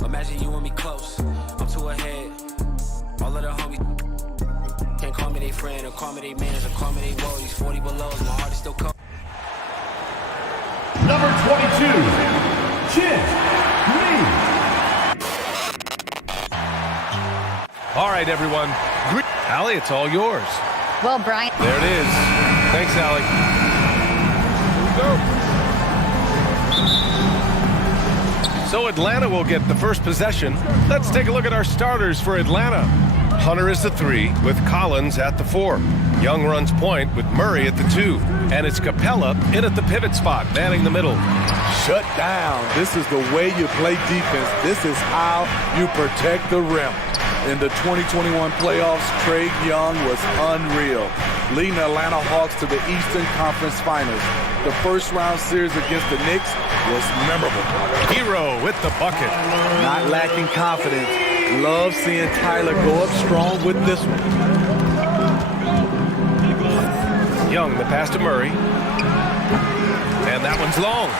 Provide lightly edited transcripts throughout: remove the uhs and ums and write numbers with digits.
Imagine you and me close. I'm too ahead. All of the homies can't call me they friend or call me they mans or call me they woes. 40 below, my heart is still cold. Number 22, Chin Lee. All right, everyone. Allie, it's all yours. Well, Brian. There it is. Thanks, Allie. Here we go. So Atlanta will get the first possession. Let's take a look at our starters for Atlanta. Hunter is the 3 with Collins at the 4. Young runs point with Murray at the 2. And it's Capella in at the pivot spot, manning the middle. Shut down. This is the way you play defense. This is how you protect the rim. In the 2021 playoffs, Trae Young was unreal, leading the Atlanta Hawks to the Eastern Conference Finals. The first-round series against the Knicks was memorable. Hero with the bucket. Not lacking confidence. Love seeing Tyler go up strong with this one. Young, the pass to Murray. And that one's long.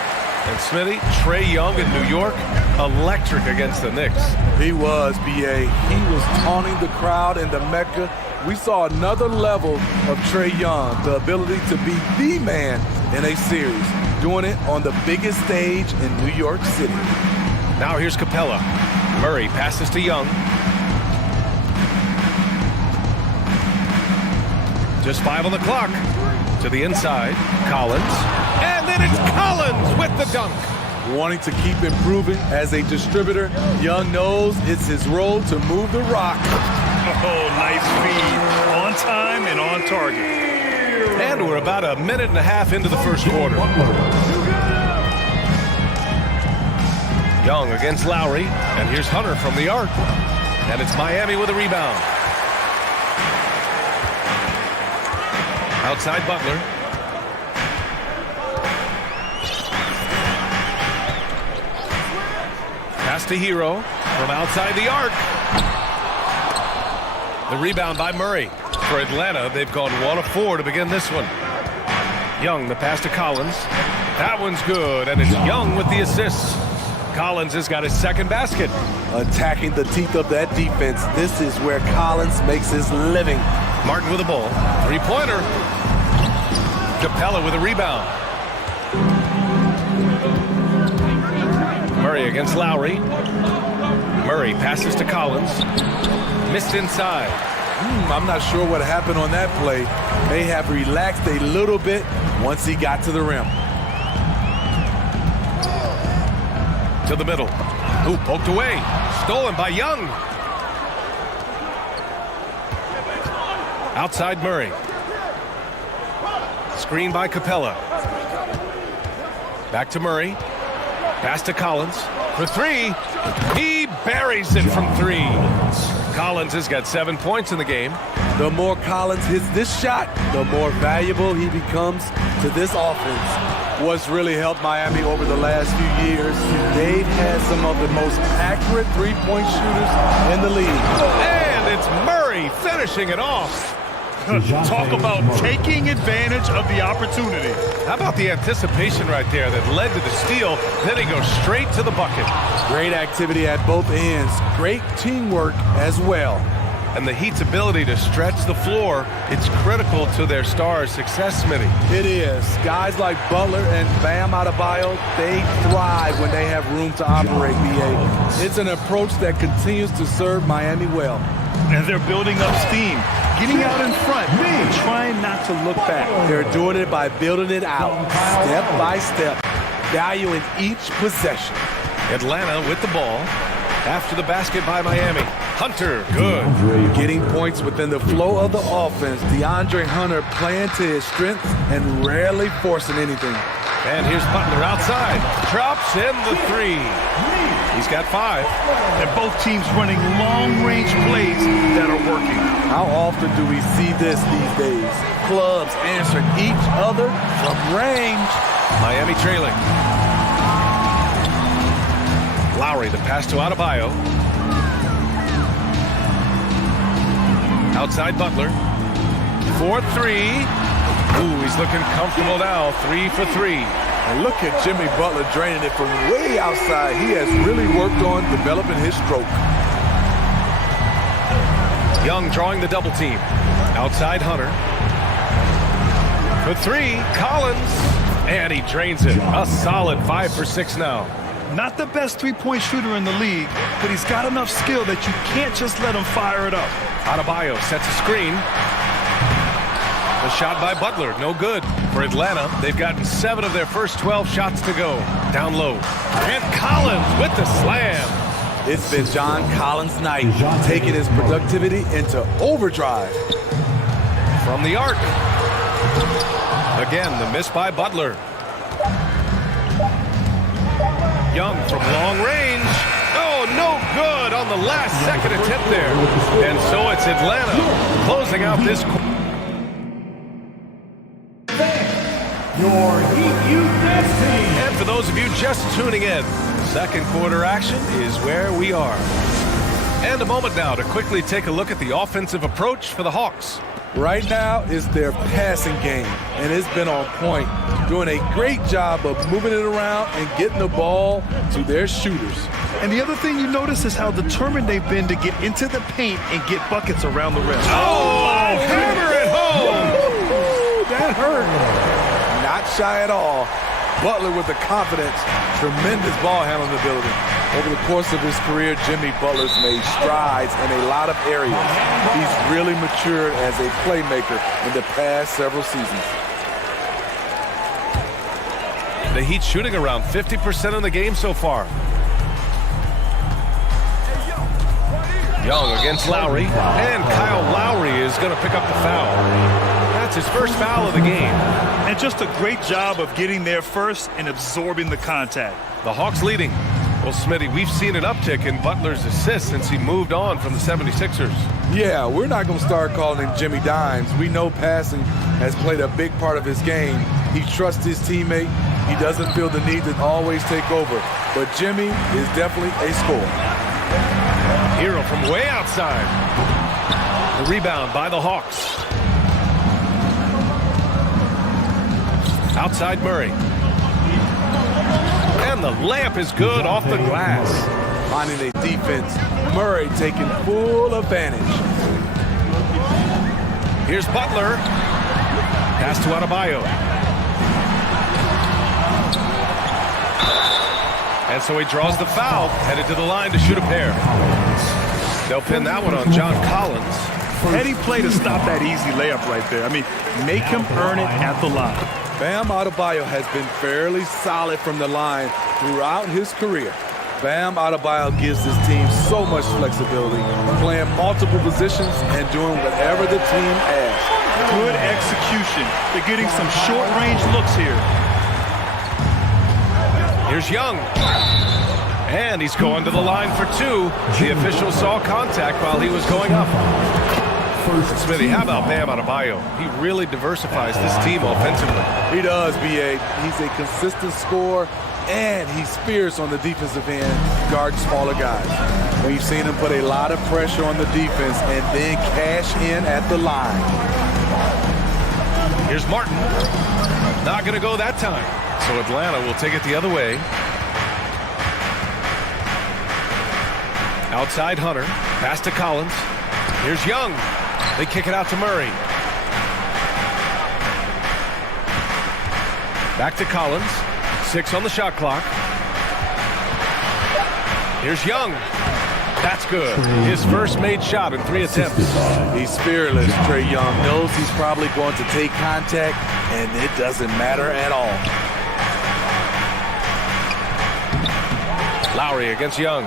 And Smitty, Trae Young in New York, electric against the Knicks. He was, B.A. He was taunting the crowd in the Mecca. We saw another level of Trae Young, the ability to be the man in a series, doing it on the biggest stage in New York City. Now here's Capella. Murray passes to Young. Just 5 on the clock. To the inside, Collins. And then it's Collins with the dunk. Wanting to keep improving as a distributor, Young knows it's his role to move the rock. Oh, nice feed. On time and on target. And we're about a minute and a half into the first quarter. Young against Lowry. And here's Hunter from the arc. And it's Miami with a rebound. Outside Butler. Pass to Hero from outside the arc. The rebound by Murray. For Atlanta, they've gone 1 of 4 to begin this one. Young, the pass to Collins. That one's good, and it's Young with the assist. Collins has got his second basket. Attacking the teeth of that defense. This is where Collins makes his living. Martin with the ball. Three-pointer. Capella with a rebound. Murray against Lowry. Murray passes to Collins. Missed inside. I'm not sure what happened on that play. May have relaxed a little bit once he got to the rim. To the middle. Ooh, poked away. Stolen by Young. Outside Murray. Screen by Capella. Back to Murray. Pass to Collins. For 3. He buries it from 3. Collins has got 7 points in the game. The more Collins hits this shot, the more valuable he becomes to this offense. What's really helped Miami over the last few years, they've had some of the most accurate three-point shooters in the league. And it's Murray finishing it off. Talk about taking advantage of the opportunity. How about the anticipation right there that led to the steal? Then he goes straight to the bucket. Great activity at both ends. Great teamwork as well. And the Heat's ability to stretch the floor, it's critical to their stars' success, Smitty. It is. Guys like Butler and Bam Adebayo, they thrive when they have room to operate, B.A. It's an approach that continues to serve Miami well. And they're building up steam, getting out in front, and trying not to look back. They're doing it by building it out, step by step, valuing each possession. Atlanta with the ball. After the basket by Miami. Hunter, good. Getting points within the flow of the offense. DeAndre Hunter playing to his strengths and rarely forcing anything. And here's Butler outside. Drops in the 3. He's got 5. And both teams running long-range plays that are working. How often do we see this these days? Clubs answering each other from range. Miami trailing. Lowry, the pass to Adebayo. Outside Butler. 4-3. Ooh, he's looking comfortable now. 3 for 3. And look at Jimmy Butler draining it from way outside. He has really worked on developing his stroke. Young drawing the double team. Outside Hunter. For three, Collins. And he drains it. A solid 5 for 6 now. Not the best three-point shooter in the league, but he's got enough skill that you can't just let him fire it up. Adebayo sets a screen. The shot by Butler, no good. For Atlanta, they've gotten 7 of their first 12 shots to go. Down low. And Collins with the slam. It's been John Collins' night, taking his productivity into overdrive. From the arc. Again, the miss by Butler. Young from long range. Oh, no good on the last second attempt there. And so it's Atlanta closing out this quarter. Your Heat Youth Dance Team. And for those of you just tuning in, second quarter action is where we are. And a moment now to quickly take a look at the offensive approach for the Hawks. Right now is their passing game, and it's been on point, doing a great job of moving it around and getting the ball to their shooters. And the other thing you notice is how determined they've been to get into the paint and get buckets around the rim. Oh, hammer it home! Ooh, that hurt. Not shy at all. Butler with the confidence, tremendous ball handling ability. Over the course of his career, Jimmy Butler's made strides in a lot of areas. He's really matured as a playmaker in the past several seasons. The Heat shooting around 50% in the game so far. Young against Lowry, and Kyle Lowry is going to pick up the foul. That's his first foul of the game. And just a great job of getting there first and absorbing the contact. The Hawks leading. Well, Smitty, we've seen an uptick in Butler's assists since he moved on from the 76ers. Yeah, we're not going to start calling him Jimmy Dimes. We know passing has played a big part of his game. He trusts his teammate. He doesn't feel the need to always take over. But Jimmy is definitely a scorer. Hero from way outside. The rebound by the Hawks. Outside Murray. And the layup is good off the glass. Finding a defense. Murray taking full advantage. Here's Butler. Pass to Adebayo. And so he draws the foul, headed to the line to shoot a pair. They'll pin that one on John Collins. Heady play to stop that easy layup right there. I mean, make him earn it at the line. Bam Adebayo has been fairly solid from the line throughout his career. Bam Adebayo gives his team so much flexibility, playing multiple positions and doing whatever the team asks. Good execution. They're getting some short-range looks here. Here's Young. And he's going to the line for two. The official saw contact while he was going up. Smithy, how about Bam Adebayo? He really diversifies this team offensively. He does, B.A. He's a consistent scorer, and he's fierce on the defensive end, guarding smaller guys. We've seen him put a lot of pressure on the defense and then cash in at the line. Here's Martin. Not going to go that time. So Atlanta will take it the other way. Outside Hunter. Pass to Collins. Here's Young. They kick it out to Murray. Back to Collins. 6 on the shot clock. Here's Young. That's good. His first made shot in 3 attempts. He's fearless, Trae Young. Knows he's probably going to take contact, and it doesn't matter at all. Lowry against Young.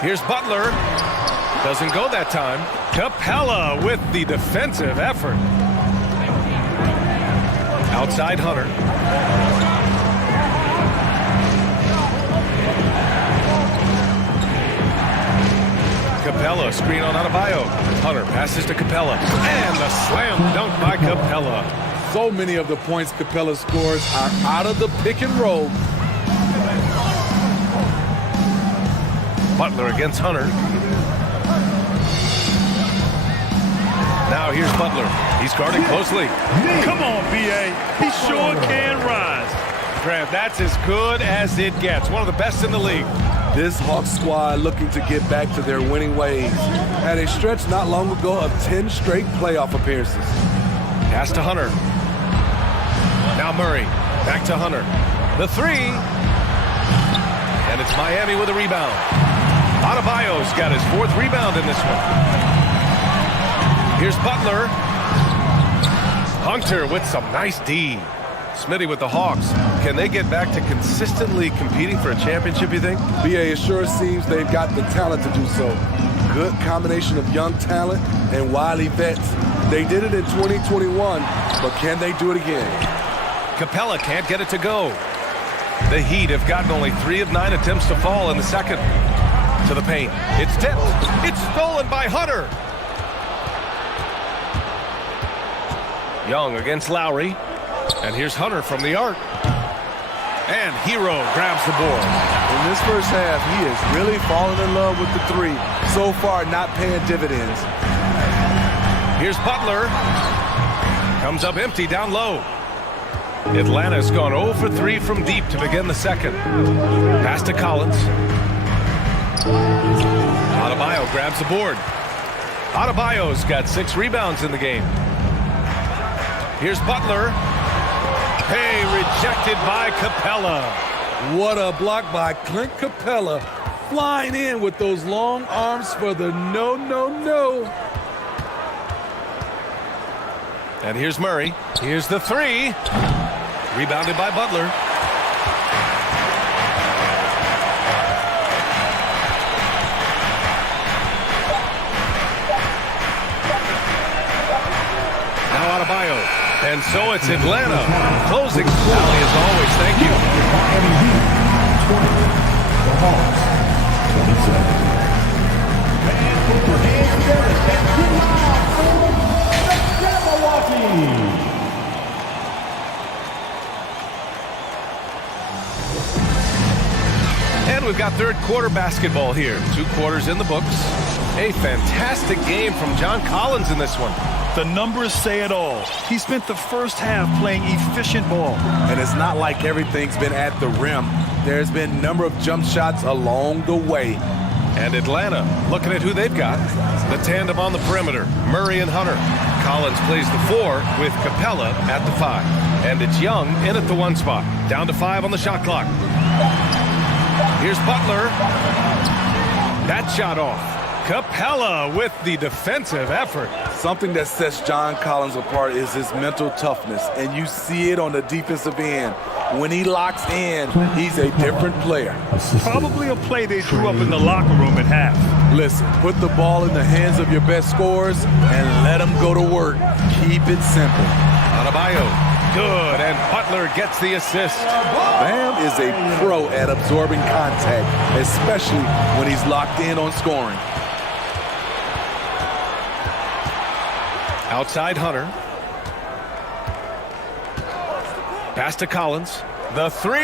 Here's Butler. Doesn't go that time. Capella with the defensive effort. Outside Hunter. Capella, screen on Adebayo. Hunter passes to Capella. And the slam dunk by Capella. So many of the points Capella scores are out of the pick and roll. Butler against Hunter. Now here's Butler. He's guarding closely. Come on, B.A. He sure can rise. Grant, that's as good as it gets. One of the best in the league. This Hawks squad looking to get back to their winning ways. Had a stretch not long ago of 10 straight playoff appearances. Pass to Hunter. Now Murray. Back to Hunter. The three. And it's Miami with a rebound. Adebayo's got his 4th rebound in this one. Here's Butler. Hunter with some nice D. Smitty with the Hawks. Can they get back to consistently competing for a championship, you think? BA, it sure seems they've got the talent to do so. Good combination of young talent and wily vets. They did it in 2021, but can they do it again? Capella can't get it to go. The Heat have gotten only 3 of 9 attempts to fall in the second. To the paint. It's tipped. It's stolen by Hunter. Young against Lowry. And here's Hunter from the arc. And Hero grabs the board. In this first half, he is really falling in love with the three. So far, not paying dividends. Here's Butler. Comes up empty down low. Atlanta's gone 0 for 3 from deep to begin the second. Pass to Collins. Adebayo grabs the board. Adebayo's got 6 rebounds in the game. Here's Butler. Hey, rejected by Capella. What a block by Clint Capella. Flying in with those long arms for the no. And here's Murray. Here's the three. Rebounded by Butler. Now Adebayo. And so it's Atlanta. Closing rally as always. Thank you. Miami Heat 20. The Hawks 27. And put your hands together. Let's get live from Milwaukee. And we've got third quarter basketball here. 2 quarters in the books. A fantastic game from John Collins in this one. The numbers say it all. He spent the first half playing efficient ball. And it's not like everything's been at the rim. There's been a number of jump shots along the way. And Atlanta, looking at who they've got. The tandem on the perimeter, Murray and Hunter. Collins plays the 4 with Capella at the 5. And it's Young in at the 1 spot. Down to 5 on the shot clock. Here's Butler. That shot off. Capella with the defensive effort. Something that sets John Collins apart is his mental toughness, and you see it on the defensive end. When he locks in, he's a different player. Probably a play they drew up in the locker room at half. Listen, put the ball in the hands of your best scorers and let them go to work. Keep it simple. Adebayo, good, and Butler gets the assist. Bam is a pro at absorbing contact, especially when he's locked in on scoring. Outside Hunter. Pass to Collins. The 3.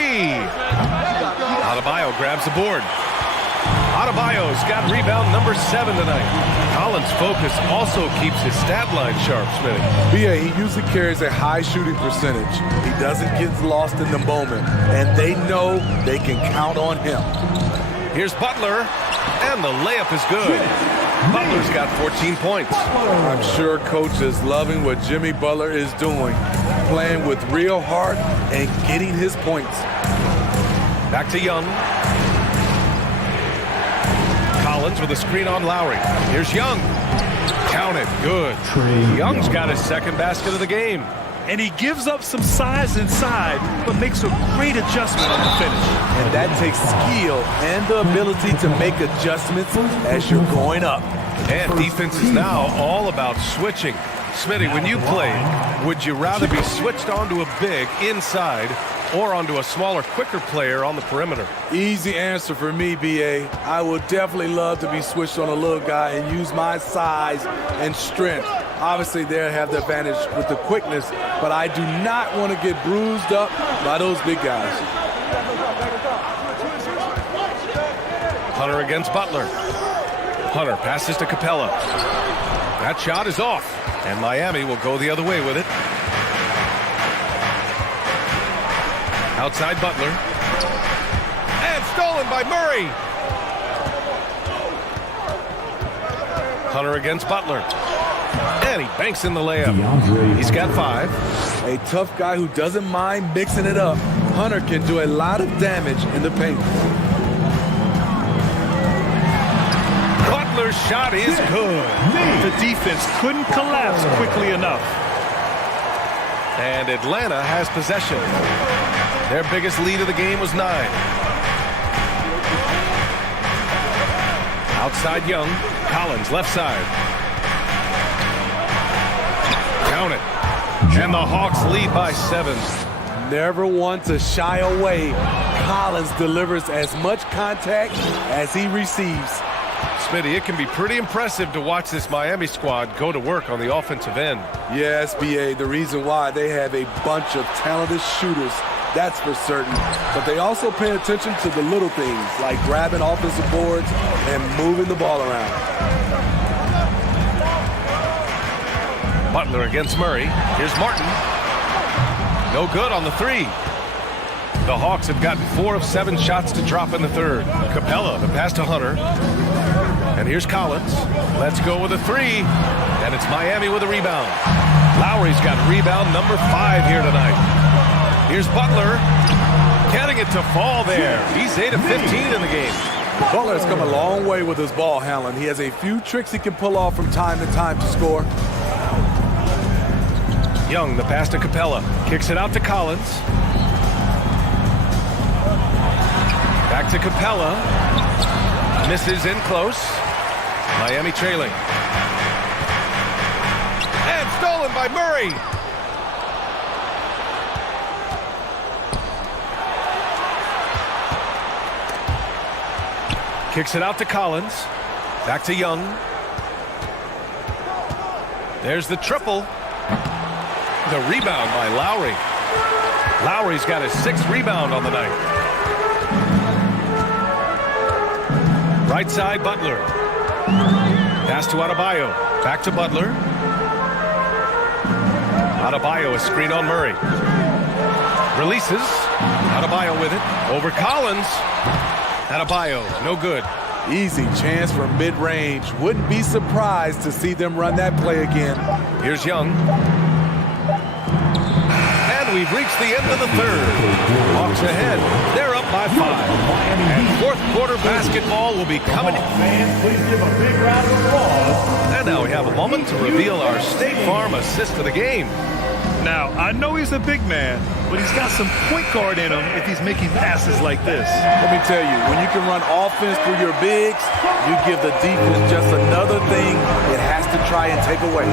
Adebayo grabs the board. Adebayo's got rebound number 7 tonight. Collins' focus also keeps his stat line sharp, Smitty. BA, he usually carries a high shooting percentage. He doesn't get lost in the moment, and they know they can count on him. Here's Butler, and the layup is good. Butler's got 14 points. I'm sure coach is loving what Jimmy Butler is doing, playing with real heart and getting his points. Back to Young. Collins with a screen on Lowry. Here's Young. Counted. Good. Young's got his 2nd basket of the game. And he gives up some size inside, but makes a great adjustment on the finish. And that takes skill and the ability to make adjustments as you're going up. And defense is now all about switching. Smitty, when you play, would you rather be switched onto a big inside or onto a smaller, quicker player on the perimeter? Easy answer for me, BA. I would definitely love to be switched on a little guy and use my size and strength. Obviously, they'll have the advantage with the quickness, but I do not want to get bruised up by those big guys. Hunter against Butler. Hunter passes to Capella. That shot is off. And Miami will go the other way with it. Outside Butler. And stolen by Murray. Hunter against Butler. And he banks in the layup. He's got 5. A tough guy who doesn't mind mixing it up. Hunter can do a lot of damage in the paint. Butler's shot is good. The defense couldn't collapse quickly enough. And Atlanta has possession. Their biggest lead of the game was 9. Outside Young. Collins left side. Count it. And the Hawks lead by 7. Never one to shy away. Collins delivers as much contact as he receives. Smitty, it can be pretty impressive to watch this Miami squad go to work on the offensive end. Yes, BA, the reason why they have a bunch of talented shooters, that's for certain. But they also pay attention to the little things, like grabbing offensive boards and moving the ball around. Butler against Murray. Here's Martin. No good on the 3. The Hawks have gotten 4 of 7 shots to drop in the 3rd. Capella, the pass to Hunter. And here's Collins. Let's go with a 3. And it's Miami with a rebound. Lowry's got rebound number 5 here tonight. Here's Butler. Getting it to fall there. He's 8 of 15 in the game. Butler has come a long way with his ball handling. He has a few tricks he can pull off from time to time to score. Young, the pass to Capella. Kicks it out to Collins. Back to Capella. Misses in close. Miami trailing. And stolen by Murray. Kicks it out to Collins. Back to Young. There's the triple. The rebound by Lowry. Lowry's got his 6th rebound on the night. Right side, Butler. Pass to Adebayo. Back to Butler. Adebayo, a screen on Murray. Releases. Adebayo with it. Over Collins. Adebayo, no good. Easy chance for mid-range. Wouldn't be surprised to see them run that play again. Here's Young. And we've reached the end of the 3rd. Hawks ahead. They're up by 5. And 4th quarter basketball will be coming. Fans, please give a big round of applause. And now we have a moment to reveal our State Farm assist of the game. Now, I know he's a big man, but he's got some point guard in him if he's making passes like this. Let me tell you, when you can run offense through your bigs, you give the defense just another thing it has to try and take away.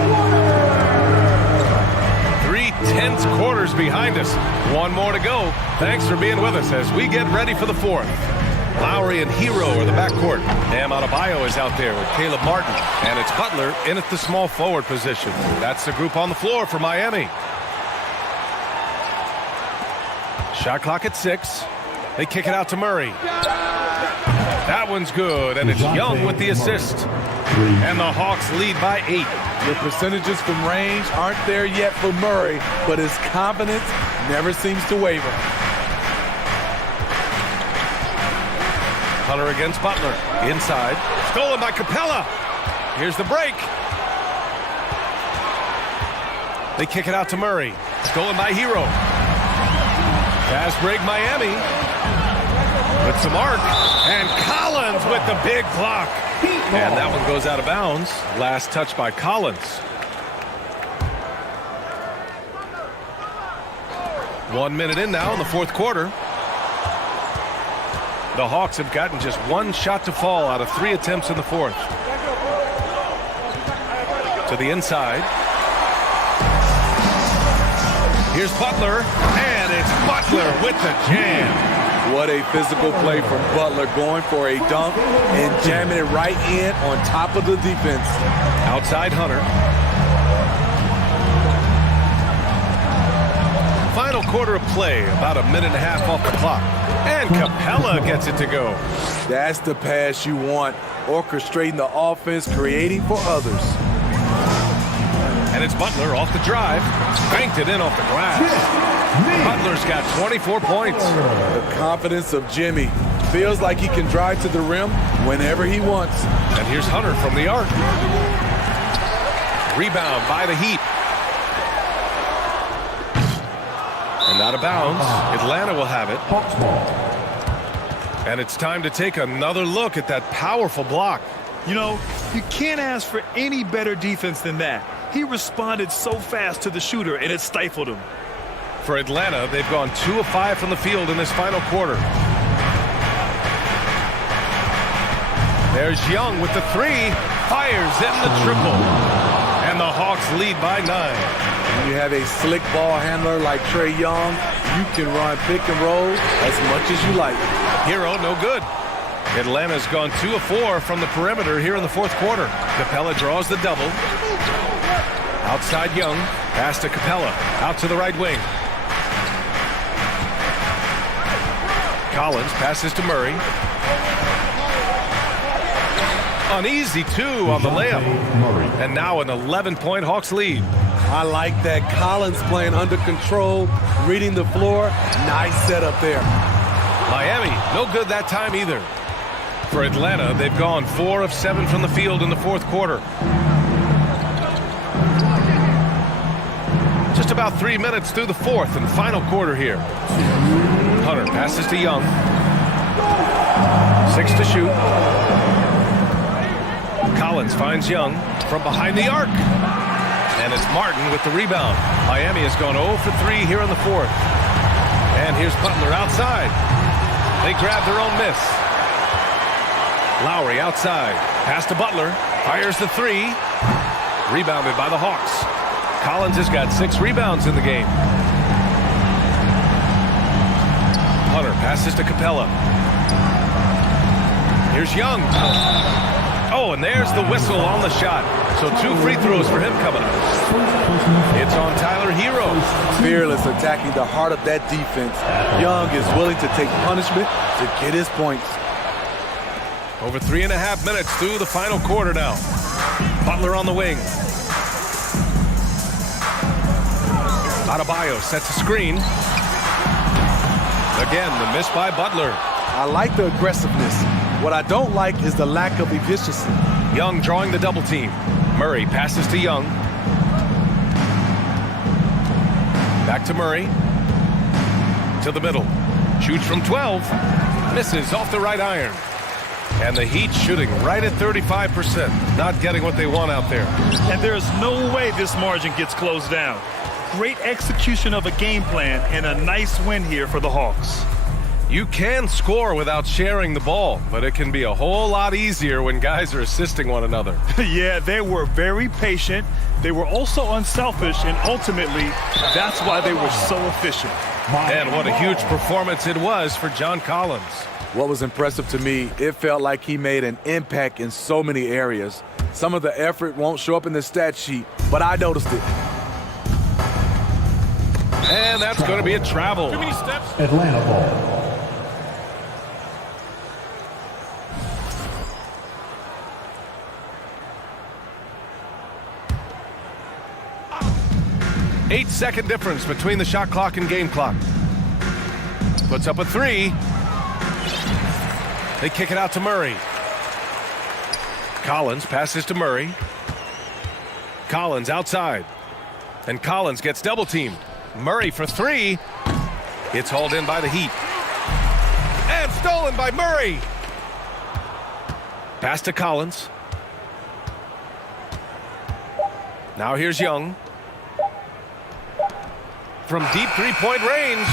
3 tense quarters behind us. 1 more to go. Thanks for being with us as we get ready for the 4th. Lowry and Hero are the backcourt. Bam Adebayo is out there with Caleb Martin. And it's Butler in at the small forward position. That's the group on the floor for Miami. Shot clock at 6. They kick it out to Murray. That one's good, and it's Young with the assist. And the Hawks lead by 8. The percentages from range aren't there yet for Murray, but his confidence never seems to waver. Hunter against Butler. Inside. Stolen by Capella. Here's the break. They kick it out to Murray. Stolen by Hero. Fast break Miami. With some arc. And Collins with the big block. And that one goes out of bounds. Last touch by Collins. 1 minute in now in the 4th quarter. The Hawks have gotten just 1 shot to fall out of 3 attempts in the 4th. To the inside. Here's Butler, and it's Butler with the jam. What a physical play from Butler, going for a dunk and jamming it right in on top of the defense. Outside Hunter. Final quarter of play, about a minute and a half off the clock. And Capella gets it to go. That's the pass you want, orchestrating the offense, creating for others. And it's Butler off the drive. Banked it in off the glass. Butler's got 24 points. The confidence of Jimmy. Feels like he can drive to the rim whenever he wants. And here's Hunter from the arc. Rebound by the Heat. And out of bounds. Atlanta will have it. And it's time to take another look at that powerful block. You know, you can't ask for any better defense than that. He responded so fast to the shooter, and it stifled him. For Atlanta, they've gone 2 of 5 from the field in this final quarter. There's Young with the 3. Fires in the triple. And the Hawks lead by 9. When you have a slick ball handler like Trae Young, you can run pick and roll as much as you like. Hero, no good. Atlanta's gone 2 of 4 from the perimeter here in the fourth quarter. Capella draws the double. Outside Young. Pass to Capella. Out to the right wing. Collins passes to Murray. An easy 2 on the layup. And now an 11-point Hawks lead. I like that. Collins playing under control, reading the floor. Nice setup there. Miami, no good that time either. For Atlanta, they've gone 4 of 7 from the field in the fourth quarter. Just about 3 minutes through the fourth and final quarter here. Hunter passes to Young. 6 to shoot. Collins finds Young from behind the arc. And it's Martin with the rebound. Miami has gone 0 for 3 here in the fourth. And here's Butler outside. They grab their own miss. Lowry outside. Pass to Butler. Fires the 3. Rebounded by the Hawks. Collins has got 6 rebounds in the game. Hunter passes to Capella. Here's Young. Oh, and there's the whistle on the shot. So 2 free throws for him coming up. It's on Tyler Hero. Fearless attacking the heart of that defense. Young is willing to take punishment to get his points. Over 3.5 minutes through the final quarter now. Butler on the wing. Adebayo sets a screen. Again, the miss by Butler. I like the aggressiveness. What I don't like is the lack of efficiency. Young drawing the double team. Murray passes to Young. Back to Murray. To the middle. Shoots from 12. Misses off the right iron. And the Heat shooting right at 35%. Not getting what they want out there. And there's no way this margin gets closed down. Great execution of a game plan and a nice win here for the Hawks. You can score without sharing the ball, but it can be a whole lot easier when guys are assisting one another. Yeah, they were very patient. They were also unselfish, and ultimately, that's why they were so efficient. And what a huge performance it was for John Collins. What was impressive to me, it felt like he made an impact in so many areas. Some of the effort won't show up in the stat sheet, but I noticed it. And that's going to be a travel. Too many steps. Atlanta ball. 8-second difference between the shot clock and game clock. Puts up a 3. They kick it out to Murray. Collins passes to Murray. Collins outside. And Collins gets double teamed. Murray for 3. It's hauled in by the Heat. And stolen by Murray. Pass to Collins. Now here's Young. From deep three-point range.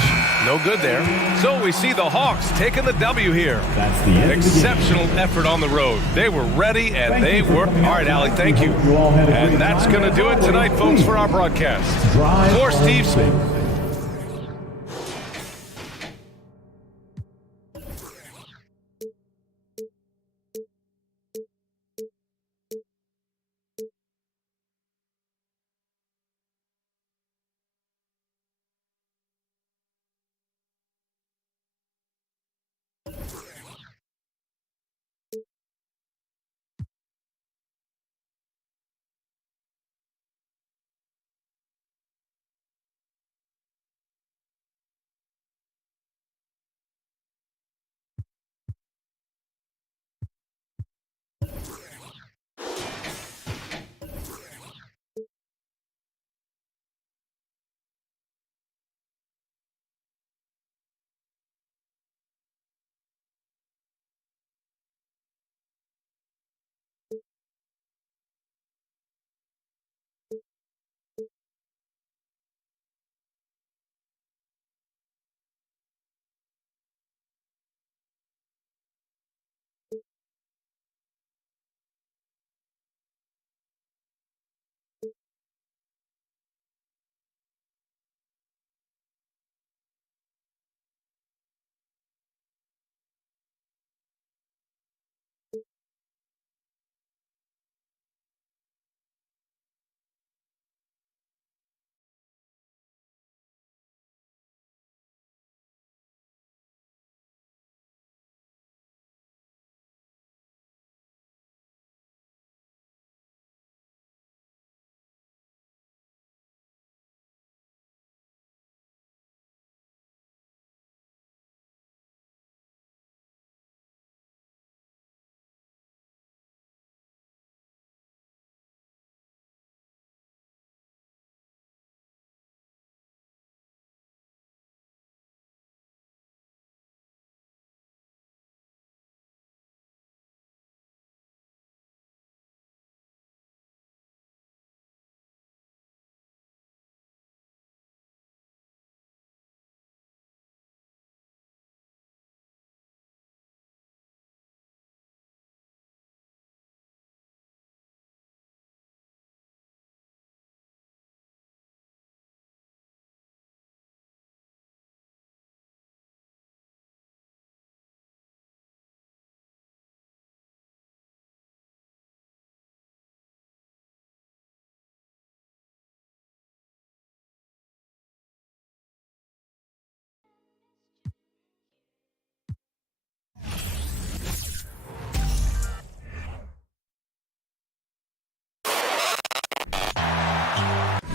No good there. So we see the Hawks taking the W here. That's the end. Exceptional effort on the road. They were ready and they were. All right, Allie, thank you. And that's going to do it tonight, folks, for our broadcast. For Steve Smith.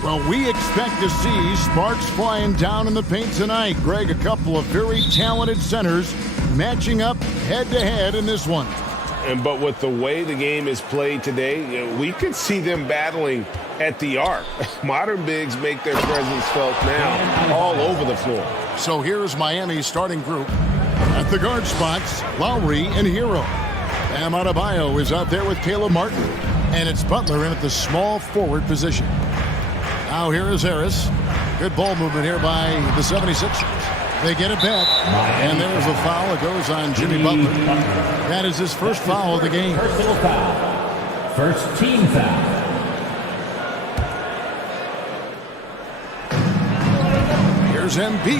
Well, we expect to see sparks flying down in the paint tonight. Greg, a couple of very talented centers matching up head-to-head in this one. But with the way the game is played today, we could see them battling at the arc. Modern bigs make their presence felt now all over the floor. So here's Miami's starting group. At the guard spots, Lowry and Hero. Bam Adebayo is out there with Caleb Martin. And it's Butler in at the small forward position. Now here is Harris. Good ball movement here by the 76ers. They get it back. And there's a foul. It goes on Jimmy Butler. That is his first foul of the game. Personal foul. First team foul. Here's Embiid.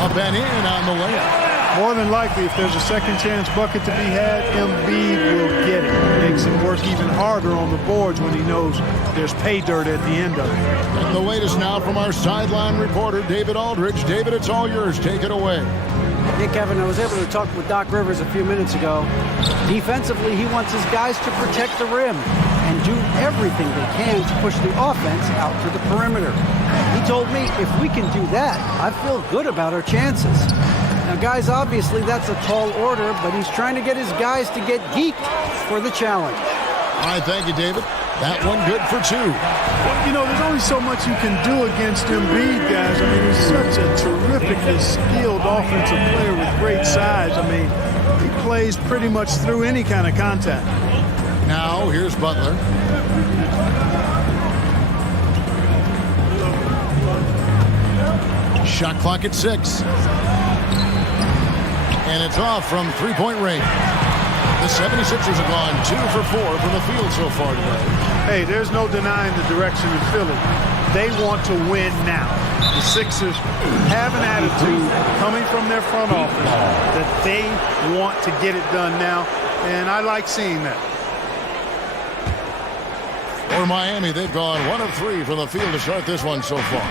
Up and in on the layup. More than likely, if there's a second chance bucket to be had, Embiid will get it. Makes him work even harder on the boards when he knows there's pay dirt at the end of it. And the latest now from our sideline reporter, David Aldridge. David, it's all yours. Take it away. Hey, Kevin, I was able to talk with Doc Rivers a few minutes ago. Defensively, he wants his guys to protect the rim and do everything they can to push the offense out to the perimeter. He told me if we can do that, I feel good about our chances. Now, guys, obviously that's a tall order, but he's trying to get his guys to get geeked for the challenge. All right, thank you, David. That one good for two. Well, you know, there's only so much you can do against Embiid, guys. I mean, he's such a terrifically skilled offensive player with great size. I mean, he plays pretty much through any kind of contact. Now, here's Butler. Shot clock at 6. And it's off from three-point range. The 76ers have gone 2 for 4 from the field so far today. Hey, there's no denying the direction in Philly. They want to win now. The Sixers have an attitude coming from their front office that they want to get it done now, and I like seeing that. For Miami, they've gone 1 of 3 from the field to start this one so far.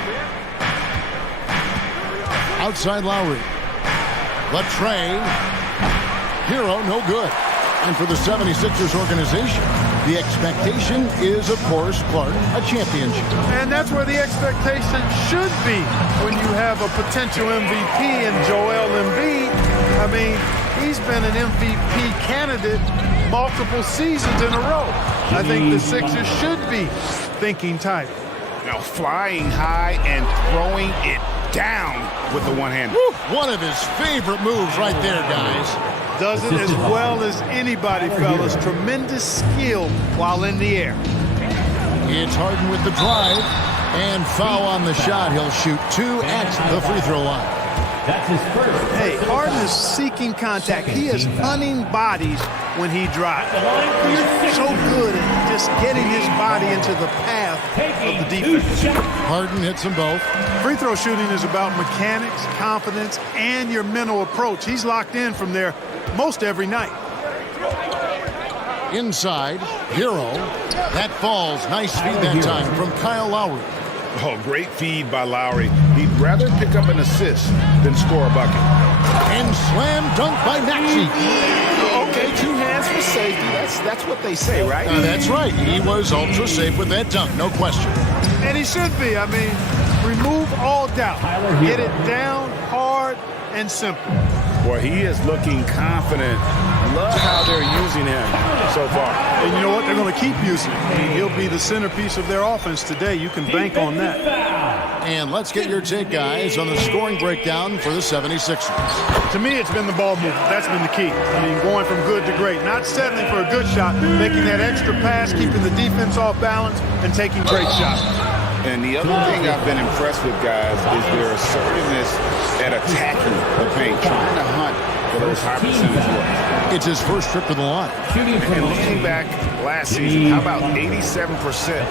Outside Lowry. Latrey. Hero, no good. And for the 76ers organization, the expectation is, of course, Clark, a championship. And that's where the expectation should be when you have a potential MVP in Joel Embiid. I mean, he's been an MVP candidate multiple seasons in a row. I think the Sixers should be thinking tight. Now flying high and throwing it down with the one-hander. One of his favorite moves right there, guys. Does it as well as anybody, fellas. Tremendous skill while in the air. It's Harden with the drive and foul on the shot. He'll shoot 2 at the free throw line. That's his first. Hey, Harden is seeking contact. He is hunting bodies when he drives. He's so good at just getting his body into the path of the defense. Harden hits them both. Free throw shooting is about mechanics, confidence, and your mental approach. He's locked in from there most every night. Inside, Hero. That falls. Nice feed that time from Kyle Lowry. Oh, great feed by Lowry. He'd rather pick up an assist than score a bucket. And slam dunk by Maxey. Okay, 2 hands for safety. That's what they say, right? That's right. He was ultra safe with that dunk, no question. And he should be. I mean, remove all doubt. Get it down hard and simple. Boy, he is looking confident. Love how they're using him so far. And you know what? They're going to keep using him. I mean, he'll be the centerpiece of their offense today. You can bank on that. And let's get your take, guys, on the scoring breakdown for the 76ers. To me, it's been the ball movement. That's been the key. I mean, going from good to great. Not settling for a good shot, making that extra pass, keeping the defense off balance, and taking great shots. And the other thing I've been impressed with, guys, is their assertiveness at attacking the paint, trying to hunt for those high percentage looks. It's his first trip to the line. And looking back last season, how about 87%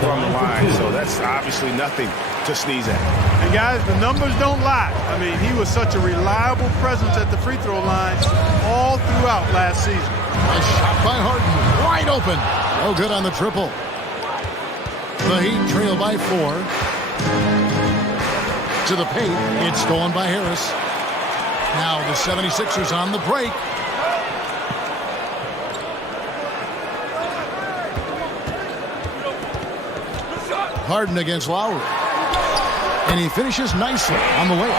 from the line? So that's obviously nothing to sneeze at. And guys, the numbers don't lie. I mean, he was such a reliable presence at the free throw line all throughout last season. A shot by Harden, wide open. No good on the triple. The Heat trail by 4. To the paint, it's stolen by Harris. Now the 76ers on the break. Harden against Lowry. And he finishes nicely on the layup.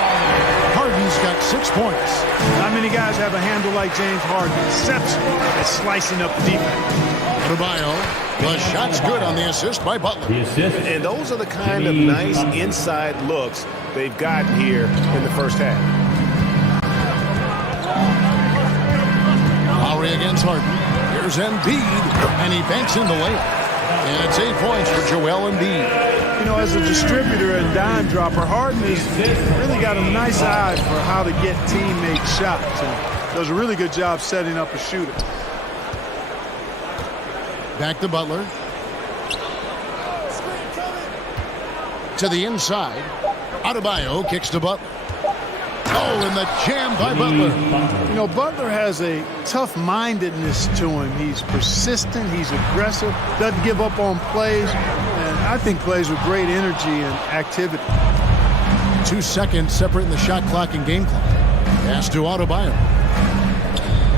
Harden's got 6 points. Not many guys have a handle like James Harden. Exceptional at slicing up the defense. Adebayo. The shot's good on the assist by Butler. The assist. And those are the kind of nice inside looks they've gotten here in the first half. Lowry against Harden. Here's Embiid, and he banks in the layup. And it's 8 points for Joel Embiid. You know, as a distributor and dime dropper, Harden has really got a nice eye for how to get teammate shots and does a really good job setting up a shooter. Back to Butler. To the inside. Adebayo kicks to Butler. Oh, and the jam by Butler. You know, Butler has a tough-mindedness to him. He's persistent. He's aggressive. Doesn't give up on plays. And I think plays with great energy and activity. 2 seconds separating the shot clock and game clock. Pass to Adebayo.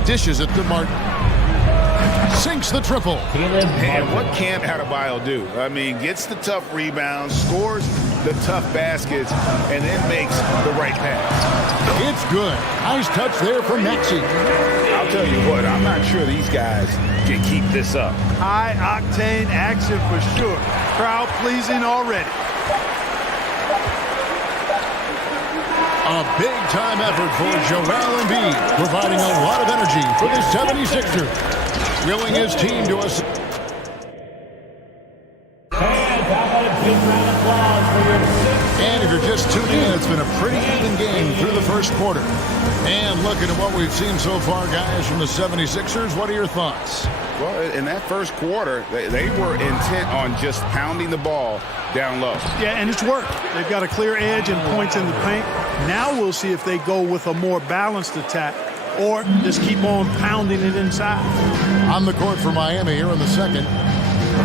Dishes it to Martin. Sinks the triple. And what can't Adebayo do? I mean, gets the tough rebounds, scores the tough baskets, and then makes the right pass. It's good. Nice touch there from Maxey. I'll tell you what, I'm not sure these guys can keep this up. High-octane action for sure. Crowd-pleasing already. A big-time effort for Joel Embiid, providing a lot of energy for the 76ers. Willing his team to us. And if you're just tuning in, it's been a pretty even game through the first quarter. And looking at what we've seen so far, guys, from the 76ers, what are your thoughts? Well, in that first quarter, they were intent on just pounding the ball down low. Yeah, and it's worked. They've got a clear edge and points in the paint. Now we'll see if they go with a more balanced attack or just keep on pounding it inside. On the court for Miami here in the second.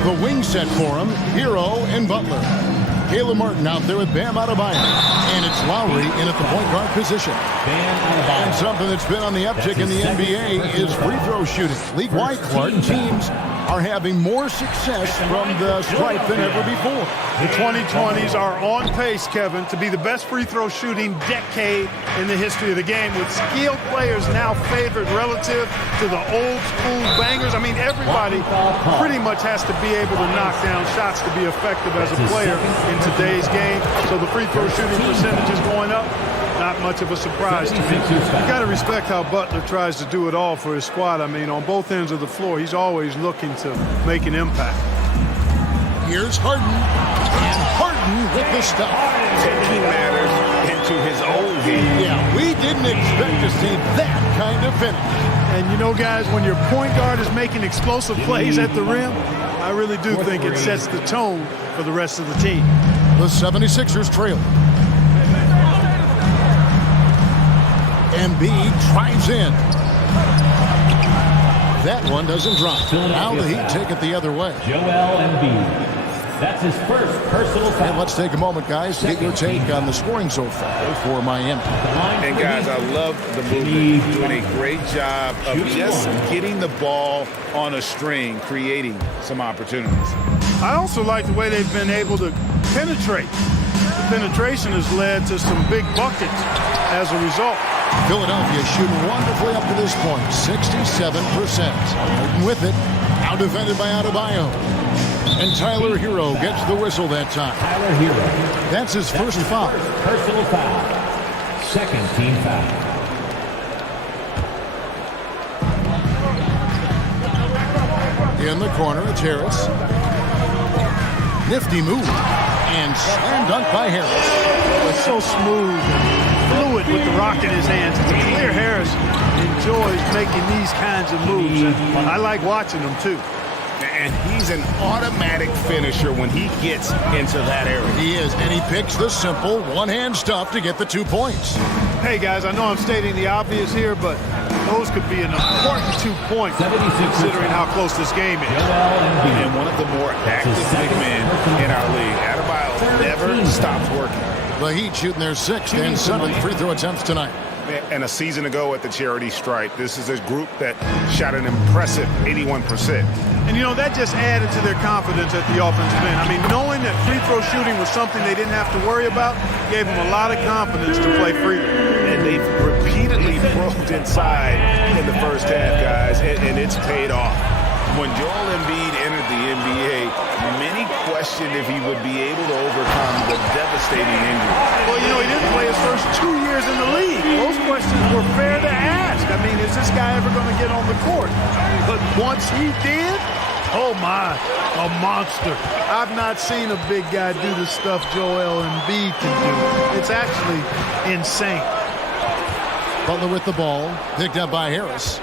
The wing set for him, Hero and Butler. Caleb Martin out there with Bam Adebayo. And it's Lowry in at the point guard position. And something that's been on the uptick in the NBA is free throw shooting. League-wide, Clark, teams are having more success from the stripe than ever before. The 2020s are on pace, Kevin, to be the best free throw shooting decade in the history of the game, with skilled players now favored relative to the old school bangers. I mean, everybody pretty much has to be able to knock down shots to be effective as a player in today's game. So the free throw shooting percentage is going up. Not much of a surprise to me. You got to respect how Butler tries to do it all for his squad. I mean, on both ends of the floor, he's always looking to make an impact. Here's Harden. And Harden with the stop. Taking matters into his own game. Yeah, we didn't expect to see that kind of finish. And you know, guys, when your point guard is making explosive plays at the rim, I really do think it sets the tone for the rest of the team. The 76ers trail. Embiid drives in. That one doesn't drop. Now the Heat take it the other way. Joel Embiid. That's his first personal foul. And let's take a moment, guys, to get your take on the scoring so far for Miami. And, guys, I love the movement. He's doing a great job of just getting the ball on a string, creating some opportunities. I also like the way they've been able to penetrate. The penetration has led to some big buckets as a result. Philadelphia shooting wonderfully up to this point, 67%. And with it, now defended by Adebayo. And Tyler Hero gets the whistle that time. Tyler Hero. That's his first foul. Personal foul. Second team foul. In the corner, it's Harris. Nifty move. And slam dunk by Harris. It's so smooth and fluid with the rock in his hands. It's clear Harris enjoys making these kinds of moves. And I like watching them, too. And he's an automatic finisher when he gets into that area. He is, and he picks the simple one-hand stuff to get the 2 points. Hey, guys, I know I'm stating the obvious here, but those could be an important 2 points considering how close this game is. And one of the more active big men in our league. Adebayo never stops working. The Heat shooting their 6th and 7th free throw attempts tonight. And a season ago at the charity stripe, this is a group that shot an impressive 81%. And, you know, that just added to their confidence at the offensive end. I mean, knowing that free throw shooting was something they didn't have to worry about gave them a lot of confidence to play freely. And they've repeatedly probed inside in the first half, guys, and it's paid off. When Joel Embiid entered the NBA, many questioned if he would be able to overcome the devastating injury. Well, you know, he didn't play his first 2 years in the league. Those questions were fair to ask. I mean, is this guy ever going to get on the court? But once he did, oh my, a monster. I've not seen a big guy do the stuff Joel Embiid can do. It's actually insane. Butler with the ball, picked up by Harris.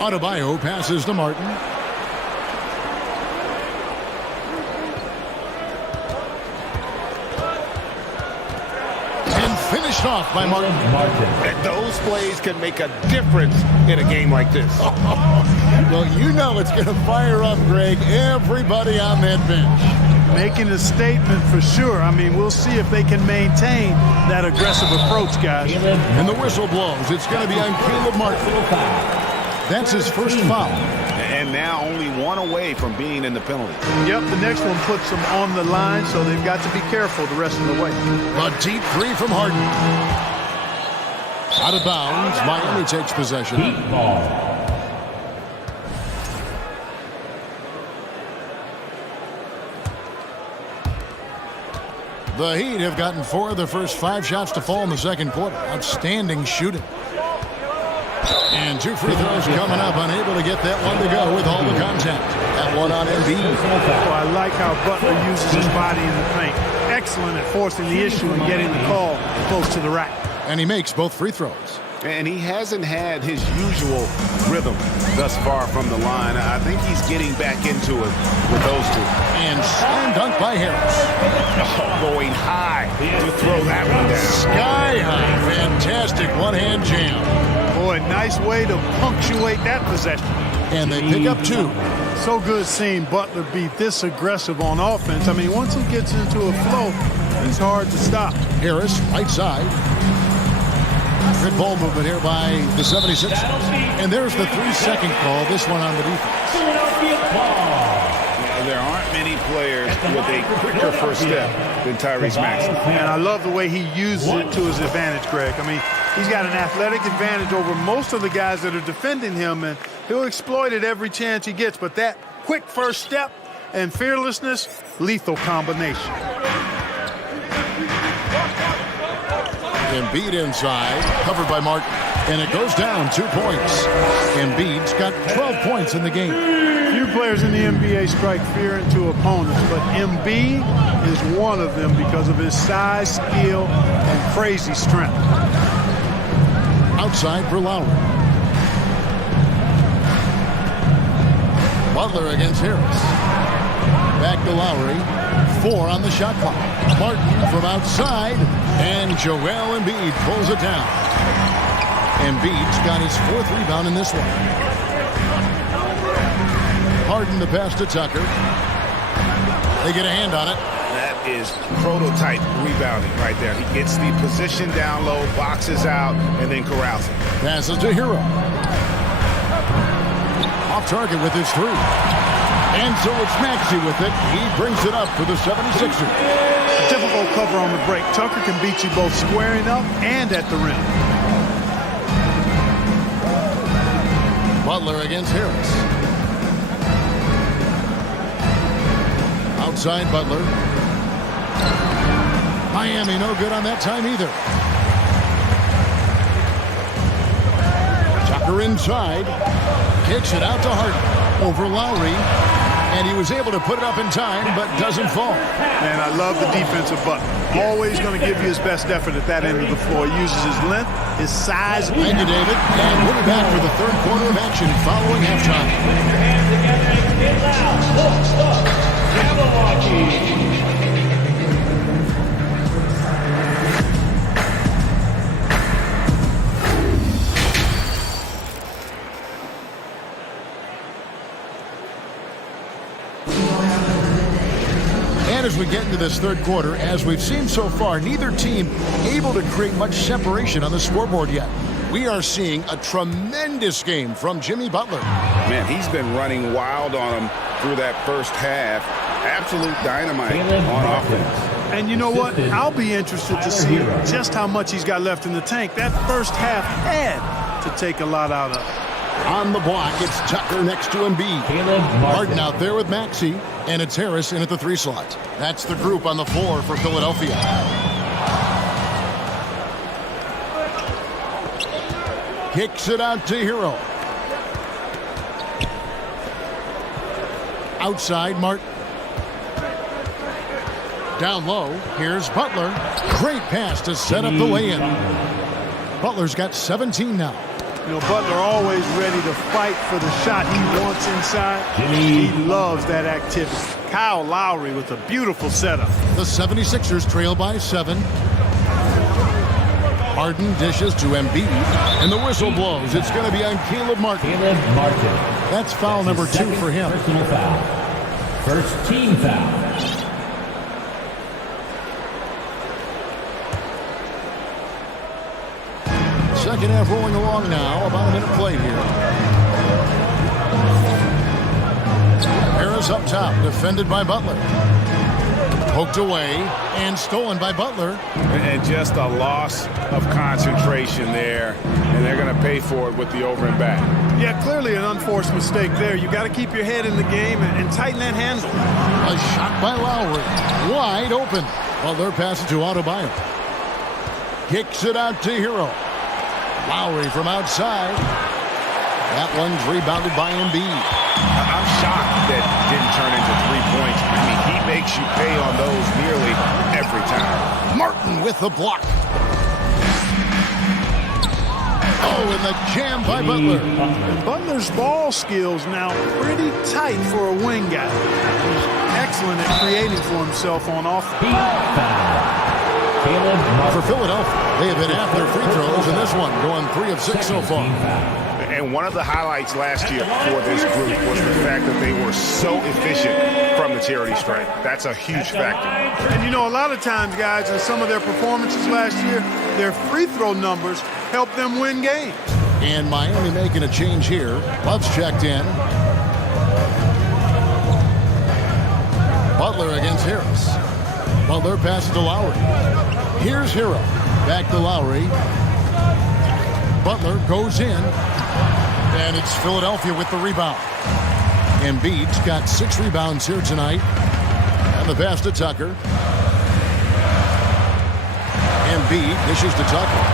Adebayo passes to Martin. And finished off by Martin. And those plays can make a difference in a game like this. Well, you know it's going to fire up, Greg, everybody on that bench. Making a statement for sure. I mean, we'll see if they can maintain that aggressive approach, guys. And the whistle blows. It's going to be on Caleb Martin. That's his first foul. And now only one away from being in the penalty. Yep, the next one puts them on the line, so they've got to be careful the rest of the way. A deep three from Harden. Out of bounds, Miami takes possession. Heat ball. The Heat have gotten 4 of their first 5 shots to fall in the second quarter. Outstanding shooting. And 2 free throws coming up, unable to get that one to go with all the contact. That one on Embiid. Oh, I like how Butler uses his body in the paint. Excellent at forcing the issue and getting the call close to the rack. And he makes both free throws. And he hasn't had his usual rhythm thus far from the line. I think he's getting back into it with those two. And slam dunk by Harris. Oh, going high to throw that one down. Sky high. Fantastic one-hand jam. Boy, nice way to punctuate that possession. And they pick up 2. So good seeing Butler be this aggressive on offense. I mean, once he gets into a flow, it's hard to stop. Harris, right side. Good ball movement here by the 76ers. And there's the 3-second call, this one on the defense. There aren't many players with a quicker first step than Tyrese Maxey. And I love the way he uses it to his advantage, Greg. I mean, he's got an athletic advantage over most of the guys that are defending him, and he'll exploit it every chance he gets. But that quick first step and fearlessness, lethal combination. Embiid inside, covered by Martin. And it goes down 2 points. Embiid's got 12 points in the game. Few players in the NBA strike fear into opponents, but Embiid is one of them because of his size, skill, and crazy strength. Outside for Lowry. Butler against Harris. Back to Lowry. 4 on the shot clock. Martin from outside, and Joel Embiid pulls it down. Embiid's got his 4th rebound in this one. Harden the pass to Tucker. They get a hand on it. That is prototype rebounding right there. He gets the position down low, boxes out, and then corrals it. Passes to Hero. Off target with his 3. And so it's Maxey with it. He brings it up for the 76ers. A difficult cover on the break. Tucker can beat you both squaring up and at the rim. Butler against Harris. Outside Butler. Miami no good on that time either. Tucker inside. Kicks it out to Harden. Over Lowry. And he was able to put it up in time, but doesn't fall. And I love the defensive Butler. Always going to give you his best effort at that end of the floor. He uses his length, his size. Thank you, David. And we'll be back for the 3rd quarter of action following halftime. And as we get into this third quarter, as we've seen so far, neither team able to create much separation on the scoreboard yet. We are seeing a tremendous game from Jimmy Butler. Man, he's been running wild on him through that first half. Absolute dynamite on offense. And you know what? I'll be interested to see just how much he's got left in the tank. That first half had to take a lot out of it. On the block, it's Tucker next to Embiid. Harden out there with Maxey, and it's Harris in at the 3 slot. That's the group on the floor for Philadelphia. Kicks it out to Hero. Outside, Martin. Down low, here's Butler. Great pass to set up the lay-in. Butler's got 17 now. You know, Butler always ready to fight for the shot he wants inside. He loves that activity. Kyle Lowry with a beautiful setup. The 76ers trail by 7. Harden dishes to Embiid, and the whistle blows. It's going to be on Caleb Martin. That's foul number 2 for him. Personal foul. First team foul. Second half rolling along now. About a minute played here. Harris up top, defended by Butler. Poked away and stolen by Butler. And just a loss of concentration there. And they're going to pay for it with the over and back. Yeah, clearly an unforced mistake there. You got to keep your head in the game and tighten that handle. A shot by Lowry. Wide open. Butler passes to Adebayo. Kicks it out to Hero. Lowry from outside. That one's rebounded by Embiid. I'm shocked that didn't turn into 3 points. I mean, he makes you pay on those nearly every time. Martin with the block. Oh, and the jam by Butler. And Butler's ball skills now pretty tight for a wing guy. He's excellent at creating for himself on offense. For Philadelphia, they have hit half their free throws in this one, going 3 of 6 so far. And one of the highlights last year for this group was the fact that they were so efficient from the charity stripe. That's a huge factor. And you know, a lot of times, guys, in some of their performances last year, their free throw numbers helped them win games. And Miami making a change here. Love's checked in. Butler against Harris. Butler passes to Lowry. Here's Hero. Back to Lowry. Butler goes in. And it's Philadelphia with the rebound. Embiid's got 6 rebounds here tonight. And the pass to Tucker. Embiid dishes to Tucker.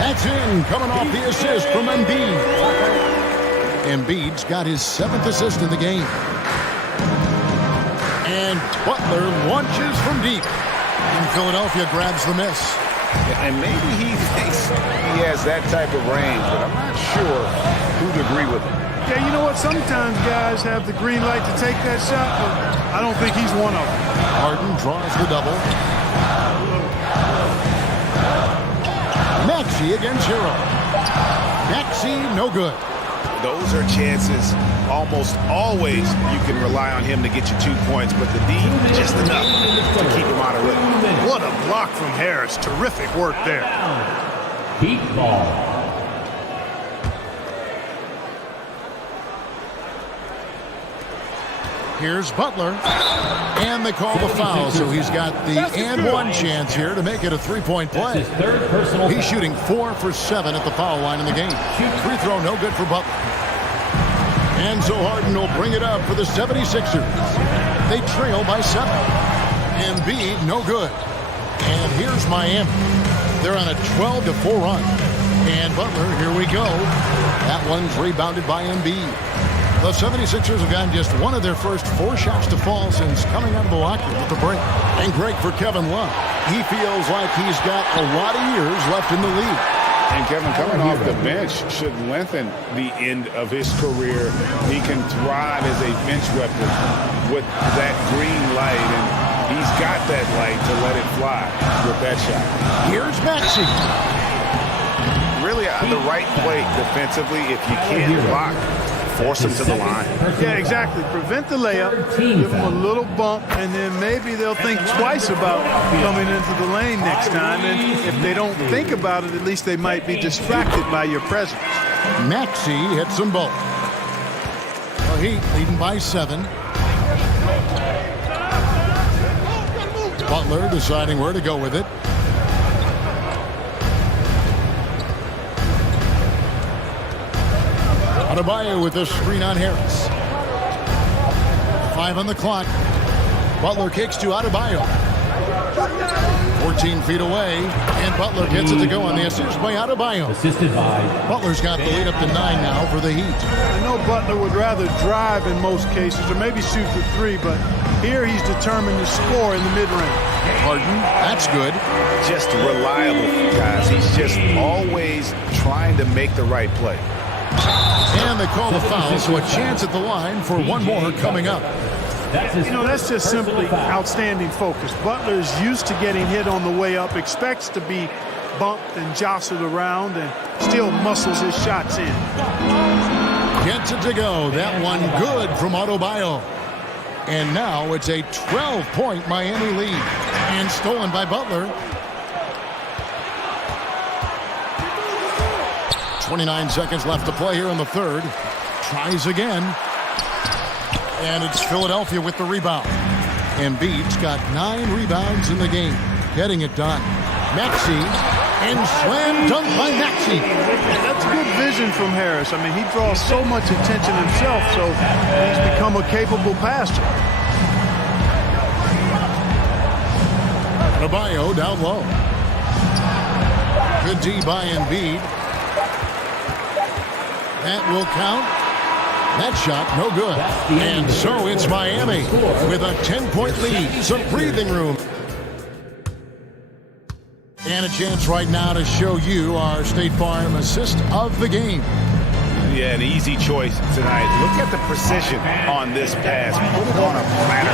That's in. Coming off the assist from Embiid. Embiid's got his 7th assist in the game. And Butler launches from deep. And Philadelphia grabs the miss. And maybe he thinks he has that type of range, but I'm not sure who'd agree with him. Yeah, you know what? Sometimes guys have the green light to take that shot, but I don't think he's one of them. Harden draws the double. Maxey against Hero. Maxey, no good. Those are chances almost always you can rely on him to get you 2 points, but the D, just enough to keep him out of rhythm. What a block from Harris. Terrific work there. Heat ball. Here's Butler. And they call the foul, so he's got the and one chance here to make it a 3-point play. He's shooting 4 for 7 at the foul line in the game. Free throw no good for Butler. And so Harden will bring it up for the 76ers. They trail by 7. Embiid, no good. And here's Miami. They're on a 12-4 run. And Butler, here we go. That one's rebounded by Embiid. The 76ers have gotten just one of their first 4 shots to fall since coming out of the locker room at the break. And great for Kevin Love. He feels like he's got a lot of years left in the league. And Kevin, coming off the bench should lengthen the end of his career. He can thrive as a bench weapon with that green light, and he's got that light to let it fly with that shot. Here's Maxey. Really the right play defensively if you can't block force them to the line. Yeah, exactly. Prevent the layup, give them a little bump, and then maybe they'll think twice about coming into the lane next time. And if they don't think about it, at least they might be distracted by your presence. Maxey hits them both. The Heat leading by 7. Butler deciding where to go with it. Adebayo with a screen on Harris. 5 on the clock. Butler kicks to Adebayo. 14 feet away, and Butler gets it to go on the assist by Adebayo. Assisted by Butler's got the lead up to 9 now for the Heat. I know Butler would rather drive in most cases, or maybe shoot the 3, but here he's determined to score in the mid-range. Harden, that's good. Just reliable, guys. He's just always trying to make the right play. And they call the foul, so a chance at the line for one more coming up. That's just simply outstanding focus. Butler's used to getting hit on the way up, expects to be bumped and jostled around, and still muscles his shots in. Gets it to go. That one good from Adebayo. And now it's a 12-point Miami lead. And stolen by Butler. 29 seconds left to play here in the third. Tries again. And it's Philadelphia with the rebound. Embiid's got 9 rebounds in the game. Getting it done. Maxey, and slam dunk by Maxey. That's good vision from Harris. I mean, he draws so much attention himself, so he's become a capable passer. Adebayo down low. Good D by Embiid. That will count. That shot, no good. And so it's Miami with a 10-point lead. Some breathing room. And a chance right now to show you our State Farm assist of the game. Yeah, an easy choice tonight. Look at the precision on this pass. Put it on a platter.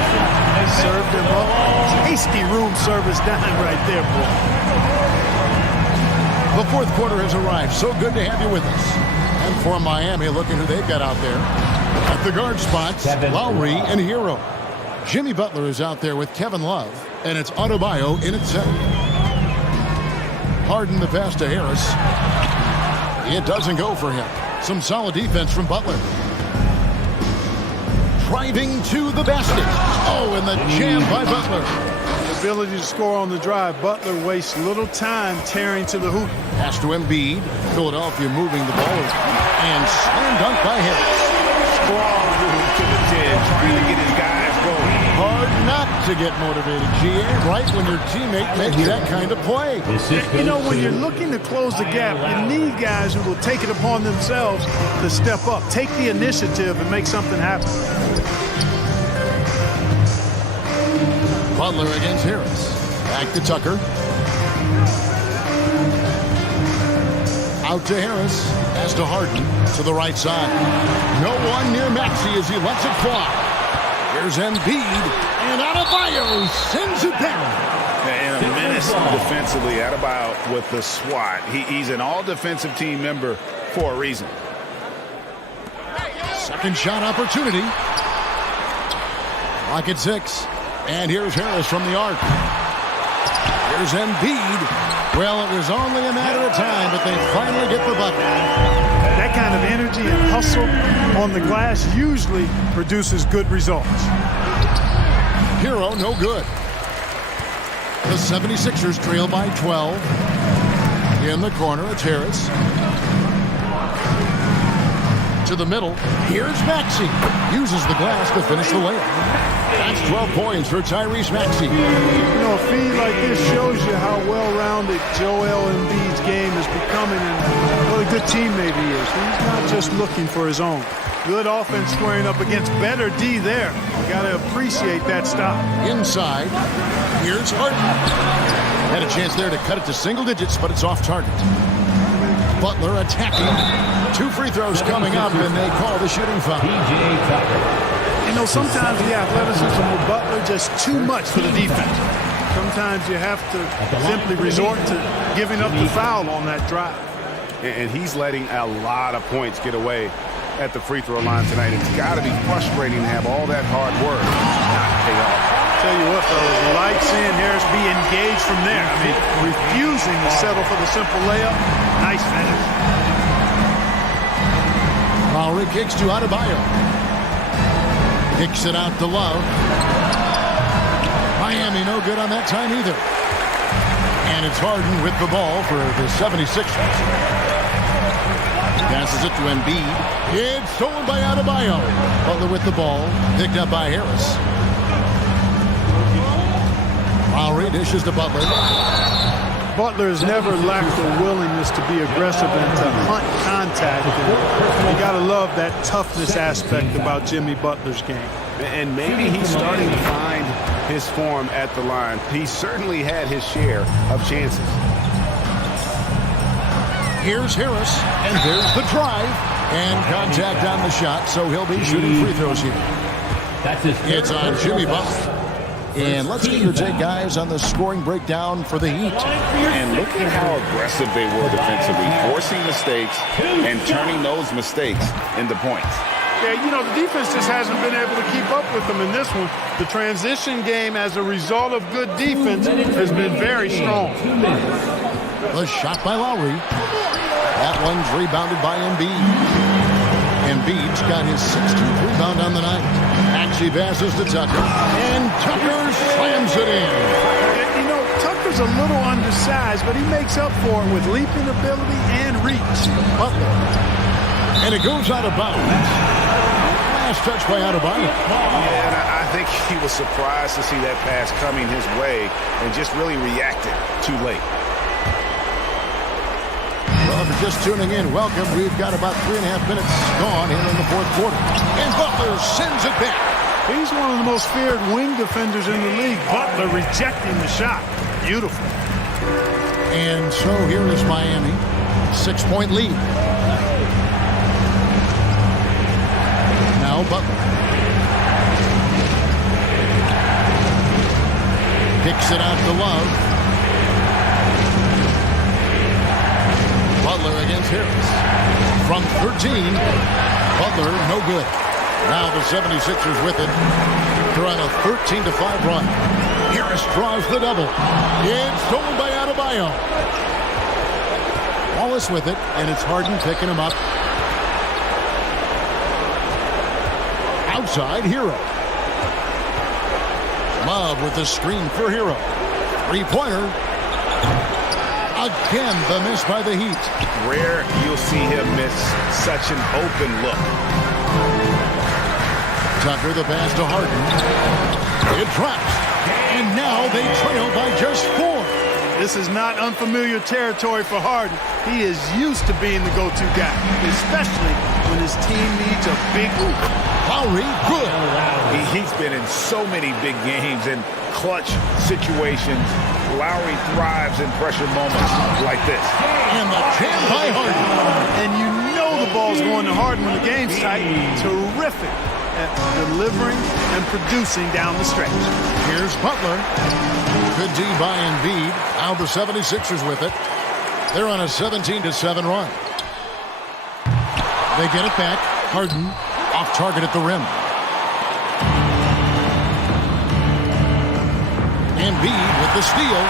Served him up. Tasty room service dime right there, boy. The fourth quarter has arrived. So good to have you with us. And for Miami, look at who they've got out there. At the guard spots, Lowry and Hero. Jimmy Butler is out there with Kevin Love. And it's Adebayo in at center. Harden the pass to Harris. It doesn't go for him. Some solid defense from Butler. Driving to the basket. Oh, and the jam by Butler. The ability to score on the drive. Butler wastes little time tearing to the hoop. Pass to Embiid. Philadelphia moving the ball. And slam dunk by Harris. Strong move to the 10, trying to get his guys going. Hard not to get motivated, GA, right when your teammate makes that kind of play. You know, when you're looking to close the gap, you need guys who will take it upon themselves to step up, take the initiative, and make something happen. Butler against Harris. Back to Tucker. Out to Harris. Pass to Harden to the right side. No one near Maxey as he lets it fly. Here's Embiid, and Adebayo sends it down. And a menace defensively. Adebayo with the swat. He's an all-defensive team member for a reason. Second shot opportunity. Clock at 6. And here's Harris from the arc. Here's Embiid. Well, it was only a matter of time, but they finally get the bucket. That kind of energy and hustle on the glass usually produces good results. Hero, no good. The 76ers trail by 12. In the corner, it's Harris. To the middle. Here's Maxey. Uses the glass to finish the layup. That's 12 points for Tyrese Maxey. You know, a feed like this shows you how well-rounded Joel Embiid's game is becoming and what a good teammate he is. He's not just looking for his own. Good offense squaring up against better D there. Got to appreciate that stop. Inside. Here's Harden. Had a chance there to cut it to single digits, but it's off target. Butler attacking. 2 free throws coming up, and they call the shooting foul. You know, sometimes the athleticism with Butler just too much for the defense. Sometimes you have to simply resort to giving up the foul on that drive. And he's letting a lot of points get away at the free throw line tonight. It's got to be frustrating to have all that hard work not pay off. Tell you what, fellas, like seeing Harris be engaged from there. I mean, refusing to settle for the simple layup. Nice finish. Lowry kicks to Adebayo. Kicks it out to Love. Miami no good on that time either. And it's Harden with the ball for the 76ers. Passes it to Embiid. It's stolen by Adebayo. Butler with the ball. Picked up by Harris. Lowry dishes to Butler. Butler has never lacked the willingness to be aggressive and to hunt contact. You got to love that toughness aspect about Jimmy Butler's game. And maybe he's starting to find his form at the line. He certainly had his share of chances. Here's Harris, and there's the drive. And contact on the shot, so he'll be shooting free throws here. It's on Jimmy Butler. And let's get your take, guys, on the scoring breakdown for the Heat. And look at how aggressive they were defensively, forcing mistakes and turning those mistakes into points. Yeah, you know, the defense just hasn't been able to keep up with them in this one. The transition game, as a result of good defense, has been very strong. The shot by Lowry. That one's rebounded by Embiid. Embiid's got his 16th rebound on the night. Maxey passes to Tucker. And Tucker slams it in. You know, Tucker's a little undersized, but he makes up for it with leaping ability and reach. Butler. And it goes out of bounds. Last touch by Adebayo. Yeah, and I think he was surprised to see that pass coming his way and just really reacted too late. Well, if you're just tuning in, welcome. We've got about 3.5 minutes gone here in the fourth quarter. And Butler sends it back. He's one of the most feared wing defenders in the league. Butler rejecting the shot. Beautiful. And so here is Miami. 6-point lead. Now Butler. Kicks it out to Love. Butler against Harris. From 13, Butler no good. Now the 76ers with it. They're on a 13-5 run. Harris draws the double. It's stolen by Adebayo. Wallace with it, and it's Harden picking him up. Outside, Hero. Love with the screen for Hero. Three-pointer. Again, the miss by the Heat. Rare you'll see him miss such an open look. Tucker the pass to Harden. It drops. And now they trail by just 4. This is not unfamiliar territory for Harden. He is used to being the go-to guy, especially when his team needs a big hoop. Lowry, good. He's been in so many big games and clutch situations. Lowry thrives in pressure moments like this. And the jam by Harden. And you know the ball's going to Harden when the game's tight. Terrific at delivering and producing down the stretch. Here's Butler. Good D by Embiid. Now the 76ers with it. They're on a 17-7 run. They get it back. Harden off target at the rim. Embiid with the steal.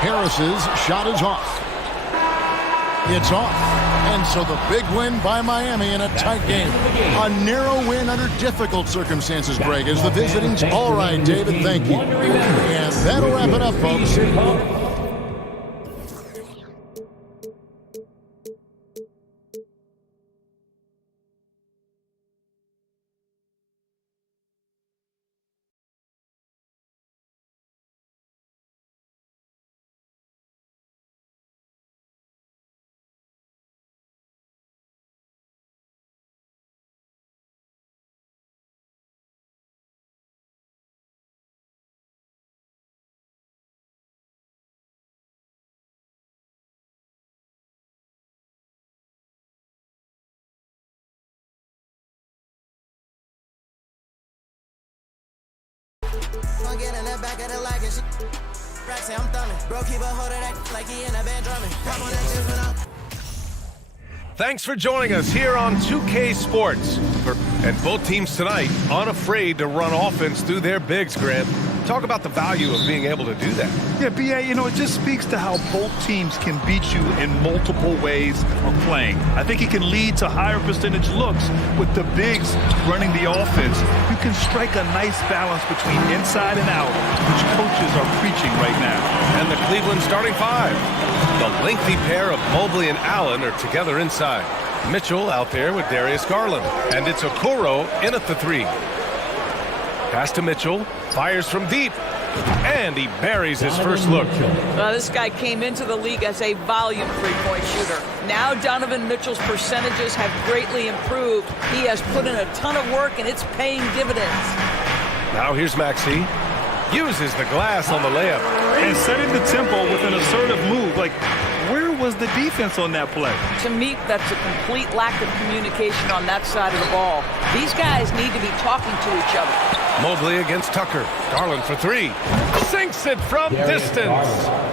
Harris's shot is off. It's off. And so the big win by Miami in a tight game. A narrow win under difficult circumstances, Greg, as the visiting. All right, David, thank you. And that'll wrap it up, folks. I'm getting that back of the like and shit. Rack say I'm thumbing. Bro, keep a hold of that like he in a band drumming. Come on that shit when I'm. Thanks for joining us here on 2K Sports. And both teams tonight unafraid to run offense through their bigs, Grant. Talk about the value of being able to do that. Yeah, B.A., it just speaks to how both teams can beat you in multiple ways of playing. I think it can lead to higher percentage looks with the bigs running the offense. You can strike a nice balance between inside and out, which coaches are preaching right now. And the Cleveland starting five. The lengthy pair of Mobley and Allen are together inside. Mitchell out there with Darius Garland. And it's Okoro in at the three. Pass to Mitchell. Fires from deep. And he buries his first look. Well, this guy came into the league as a volume three-point shooter. Now Donovan Mitchell's percentages have greatly improved. He has put in a ton of work, and it's paying dividends. Now here's Maxey. Uses the glass on the layup. And setting the tempo with an assertive move. Like, where was the defense on that play? To me, that's a complete lack of communication on that side of the ball. These guys need to be talking to each other. Mobley against Tucker. Garland for three. Sinks it from distance.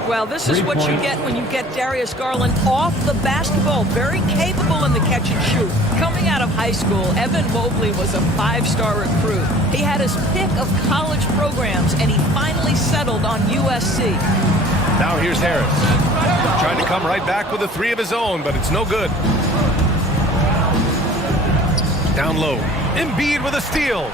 Well, this is what you get when you get Darius Garland off the basketball. Very capable in the catch and shoot. Coming out of high school, Evan Mobley was a five-star recruit. He had his pick of college programs, and he finally settled on USC. Now here's Harris. Trying to come right back with a three of his own, but it's no good. Down low. Embiid with a steal.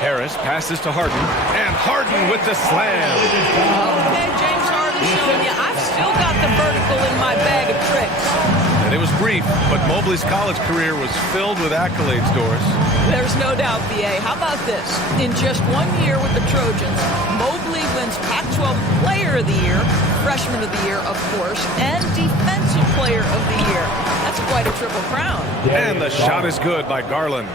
Harris passes to Harden, and Harden with the slam. Okay, James Harden showing you I've still got the vertical in my bag of tricks. And it was brief, but Mobley's college career was filled with accolades, Doris. There's no doubt, B.A. How about this? In just 1 year with the Trojans, Mobley wins Pac-12 Player of the Year, Freshman of the Year, of course, and Defensive Player of the Year. That's quite a triple crown. And the shot is good by Garland.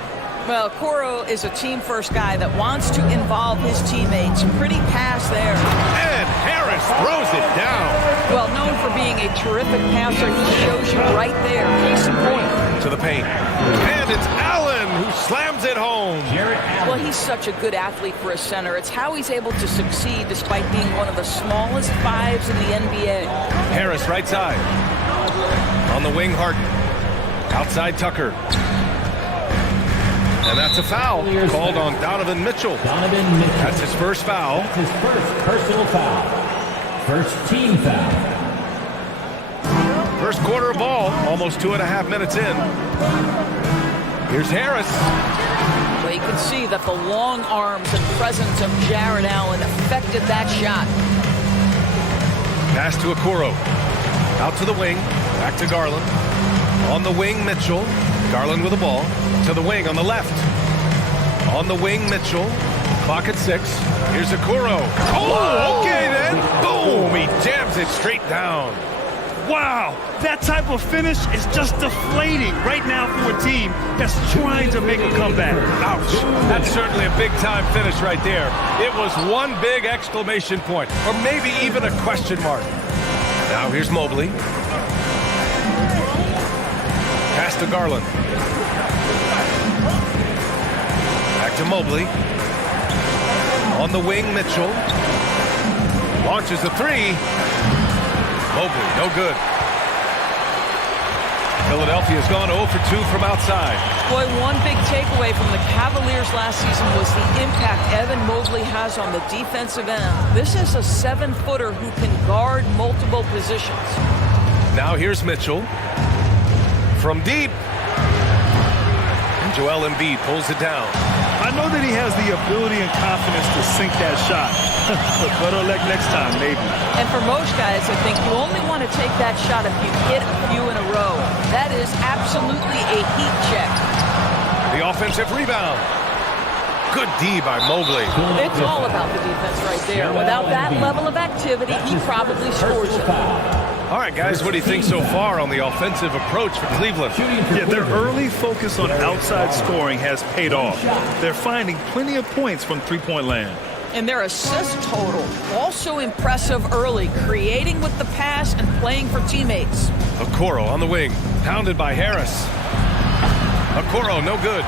Well, Okoro is a team-first guy that wants to involve his teammates. Pretty pass there. And Harris throws it down. Well, known for being a terrific passer, he shows you right there. Case in point. To the paint. And it's Allen who slams it home. Well, he's such a good athlete for a center. It's how he's able to succeed despite being one of the smallest fives in the NBA. Harris right side. On the wing, Harden. Outside, Tucker. And that's a foul called on Donovan Mitchell. That's his first foul. That's his first personal foul. First team foul. First quarter of ball, almost 2.5 minutes in. Here's Harris. Well, you can see that the long arms and presence of Jared Allen affected that shot. Pass to Okoro. Out to the wing. Back to Garland. On the wing, Mitchell. Garland with the ball. To the wing on the left. On the wing, Mitchell. Clock at 6. Here's Okoro. Oh, okay then. Boom. He jams it straight down. Wow, that type of finish is just deflating right now for a team that's trying to make a comeback. Ouch. That's certainly a big-time finish right there. It was one big exclamation point, or maybe even a question mark. Now here's Mobley. Pass to Garland. Back to Mobley. On the wing, Mitchell. Launches a three. Mobley, no good. Philadelphia's gone 0 for 2 from outside. Boy, one big takeaway from the Cavaliers last season was the impact Evan Mobley has on the defensive end. This is a 7-footer who can guard multiple positions. Now here's Mitchell. From deep. And Joel Embiid pulls it down. I know that he has the ability and confidence to sink that shot. Better luck next time, maybe. And for most guys, I think you only want to take that shot if you hit a few in a row. That is absolutely a heat check. The offensive rebound. Good D by Mobley. It's all about the defense right there. Without that level of activity, he probably scores it. All right, guys, what do you think so far on the offensive approach for Cleveland? Yeah, their early focus on outside scoring has paid off. They're finding plenty of points from three-point land. And their assist total, also impressive early, creating with the pass and playing for teammates. Okoro on the wing, pounded by Harris. Okoro, no good.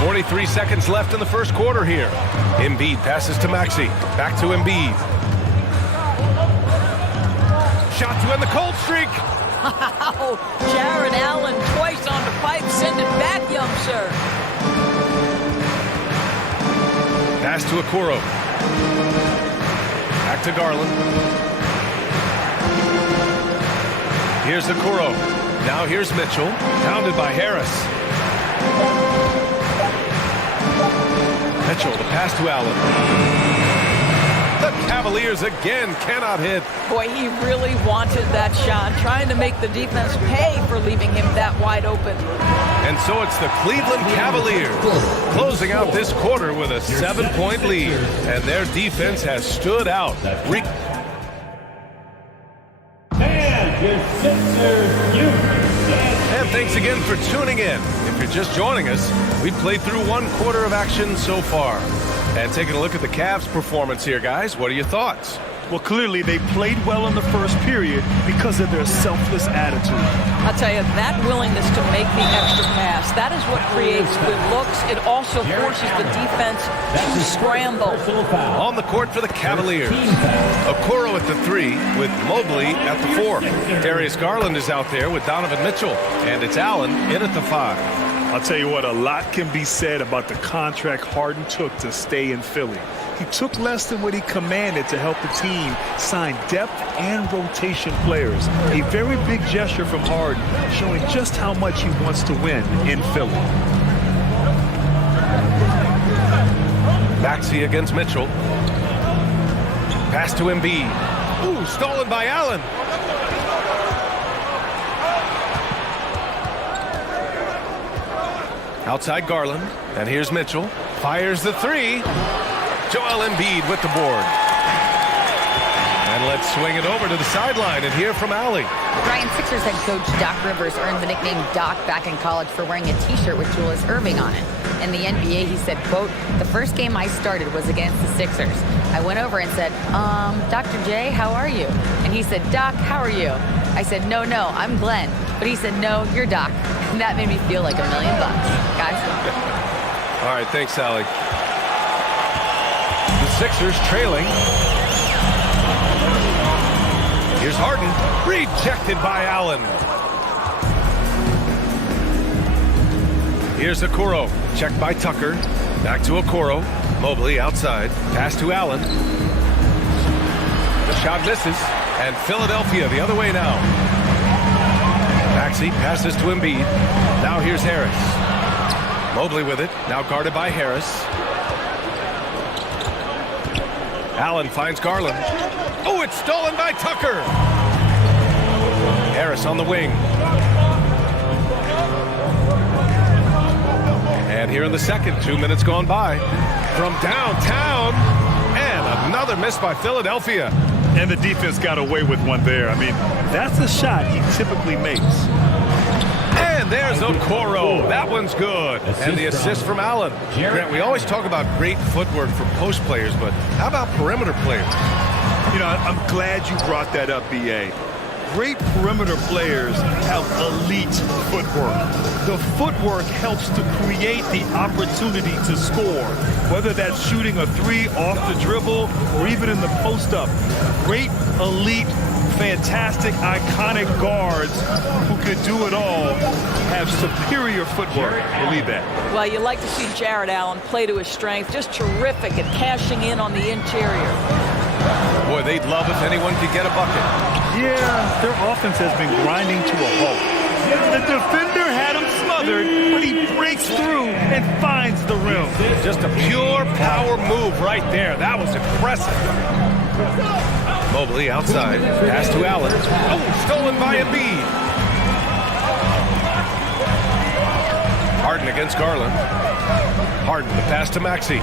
43 seconds left in the first quarter here. Embiid passes to Maxey. Back to Embiid. shot to end the cold streak. Wow, Jared Allen twice on the pipe. Send it back, young sir. Pass to Okoro. Back to Garland. Here's Okoro. Now here's Mitchell. Pounded by Harris. Mitchell, the pass to Allen. The Cavaliers again cannot hit. Boy, he really wanted that shot, trying to make the defense pay for leaving him that wide open. And so it's the Cleveland Cavaliers closing out this quarter with a 7-point lead. And their defense has stood out. And thanks again for tuning in. If you're just joining us, we played through one quarter of action so far. And taking a look at the Cavs' performance here, guys, what are your thoughts? Well, clearly they played well in the first period because of their selfless attitude. I'll tell you, that willingness to make the extra pass, that is what creates good looks. It also forces the defense to scramble. On the court for the Cavaliers. Okoro at the 3 with Mobley at the 4. Darius Garland is out there with Donovan Mitchell. And it's Allen in at the 5. I'll tell you what, a lot can be said about the contract Harden took to stay in Philly. He took less than what he commanded to help the team sign depth and rotation players. A very big gesture from Harden, showing just how much he wants to win in Philly. Maxey against Mitchell. Pass to Embiid. Ooh, stolen by Allen. Outside Garland, and here's Mitchell. Fires the 3. Joel Embiid with the board. And let's swing it over to the sideline and hear from Allie. Ryan, Sixers head coach Doc Rivers earned the nickname Doc back in college for wearing a T-shirt with Julius Erving on it. In the NBA, he said, quote, "The first game I started was against the Sixers. I went over and said, Dr. J, how are you?" And he said, "Doc, how are you?" I said, no, I'm Glenn. But he said, "No, you're Doc." And that made me feel like $1 million, guys. All right, thanks, Allie. The Sixers trailing. Here's Harden, rejected by Allen. Here's Okoro, checked by Tucker. Back to Okoro. Mobley outside. Pass to Allen. The shot misses. And Philadelphia the other way now. Maxey passes to Embiid. Now here's Harris. Mobley with it. Now guarded by Harris. Allen finds Garland. Oh, it's stolen by Tucker. Harris on the wing. And here in the second, 2 minutes gone by. From downtown. And another miss by Philadelphia. And the defense got away with one there. I mean, that's a shot he typically makes. And there's Okoro. That one's good. And the assist from Allen. Grant, we always talk about great footwork for post players, but how about perimeter players? You know, I'm glad you brought that up, B.A. Great perimeter players have elite footwork. The footwork helps to create the opportunity to score, whether that's shooting a 3 off the dribble or even in the post-up. Great, elite, fantastic, iconic guards who could do it all have superior footwork. Believe that. Well, you like to see Jared Allen play to his strength. Just terrific at cashing in on the interior. Boy, they'd love if anyone could get a bucket. Yeah, their offense has been grinding to a halt. The defender had him smothered, but he breaks through and finds the rim. Just a pure power move right there. That was impressive. Mobley outside. Pass to Allen. Oh, stolen by Embiid. Harden against Garland. Harden, the pass to Maxey.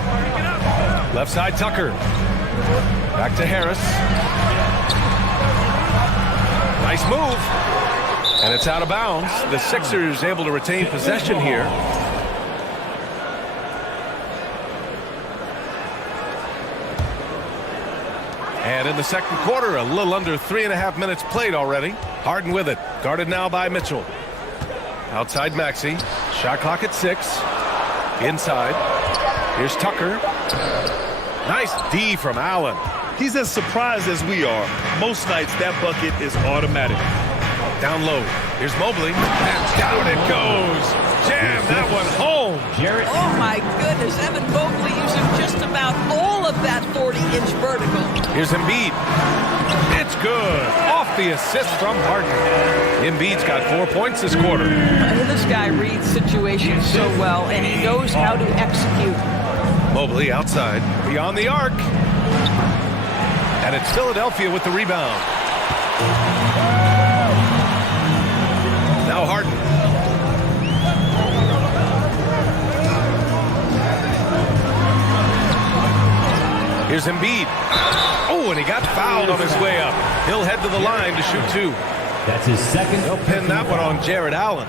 Left side, Tucker. Back to Harris. Nice move. And it's out of bounds. The Sixers able to retain possession here. And in the second quarter, a little under 3.5 minutes played already. Harden with it. Guarded now by Mitchell. Outside Maxey. Shot clock at 6. Inside. Here's Tucker. Nice D from Allen. He's as surprised as we are. Most nights, that bucket is automatic. Down low. Here's Mobley. And down it goes. Jam that one home. Oh, my goodness. Evan Mobley using just about all of that 40-inch vertical. Here's Embiid. It's good. Off the assist from Harden. Embiid's got 4 points this quarter. This guy reads situations so well, and he knows how to execute. Mobley outside. Beyond the arc. And it's Philadelphia with the rebound. Now Harden. Here's Embiid. Oh, and he got fouled on his way up. He'll head to the line to shoot 2. That's his second. They'll pin that one on Jared Allen.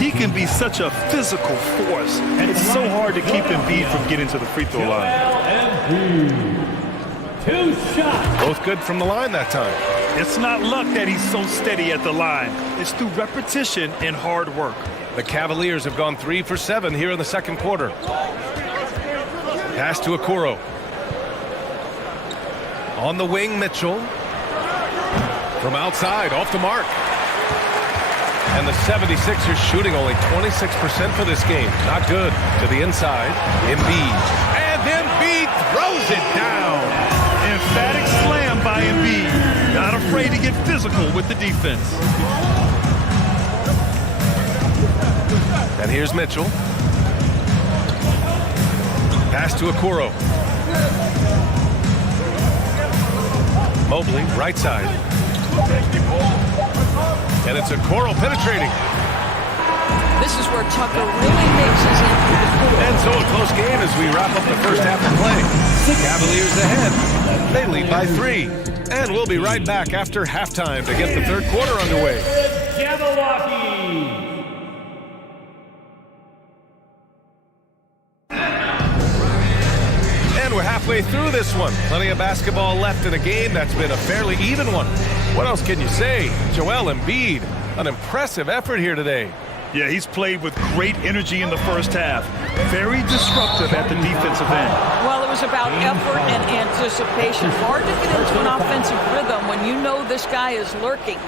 He can be such a physical force, and it's so hard to keep Embiid from getting to the free throw line. 2 shots. Both good from the line that time. It's not luck that he's so steady at the line. It's through repetition and hard work. The Cavaliers have gone 3 for 7 here in the second quarter. Pass to Okoro. On the wing, Mitchell. From outside, off the mark. And the 76ers shooting only 26% for this game. Not good. To the inside, Embiid. And Embiid throws it down. Emphatic slam by Embiid. Not afraid to get physical with the defense. And here's Mitchell. Pass to Okoro. Mobley, right side. And it's Okoro penetrating. This is where Tucker really makes his impact. And so a close game as we wrap up the first half of play. Cavaliers ahead. They lead by 3. And we'll be right back after halftime to get the third quarter underway. And we're halfway through this one. Plenty of basketball left in a game that's been a fairly even one. What else can you say? Joel Embiid, an impressive effort here today. Yeah, he's played with great energy in the first half. Very disruptive at the defensive end. Well, it was about effort and anticipation. Hard to get into an offensive rhythm when you know this guy is lurking.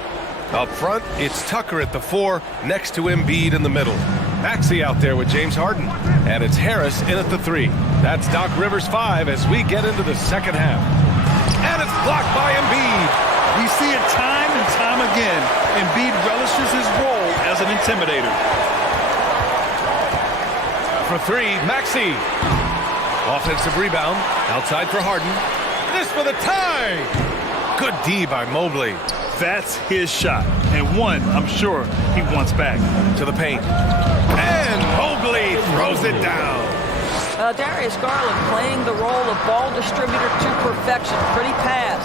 Up front, it's Tucker at the 4, next to Embiid in the middle. Maxey out there with James Harden. And it's Harris in at the 3. That's Doc Rivers' 5 as we get into the second half. And it's blocked by Embiid. We see it time and time again. Embiid relishes his role as an intimidator. For 3, Maxey. Offensive rebound. Outside for Harden. This for the tie. Good D by Mobley. That's his shot. And one, I'm sure, he wants back. To the paint. And Mobley throws it down. Darius Garland playing the role of ball distributor to perfection. Pretty pass.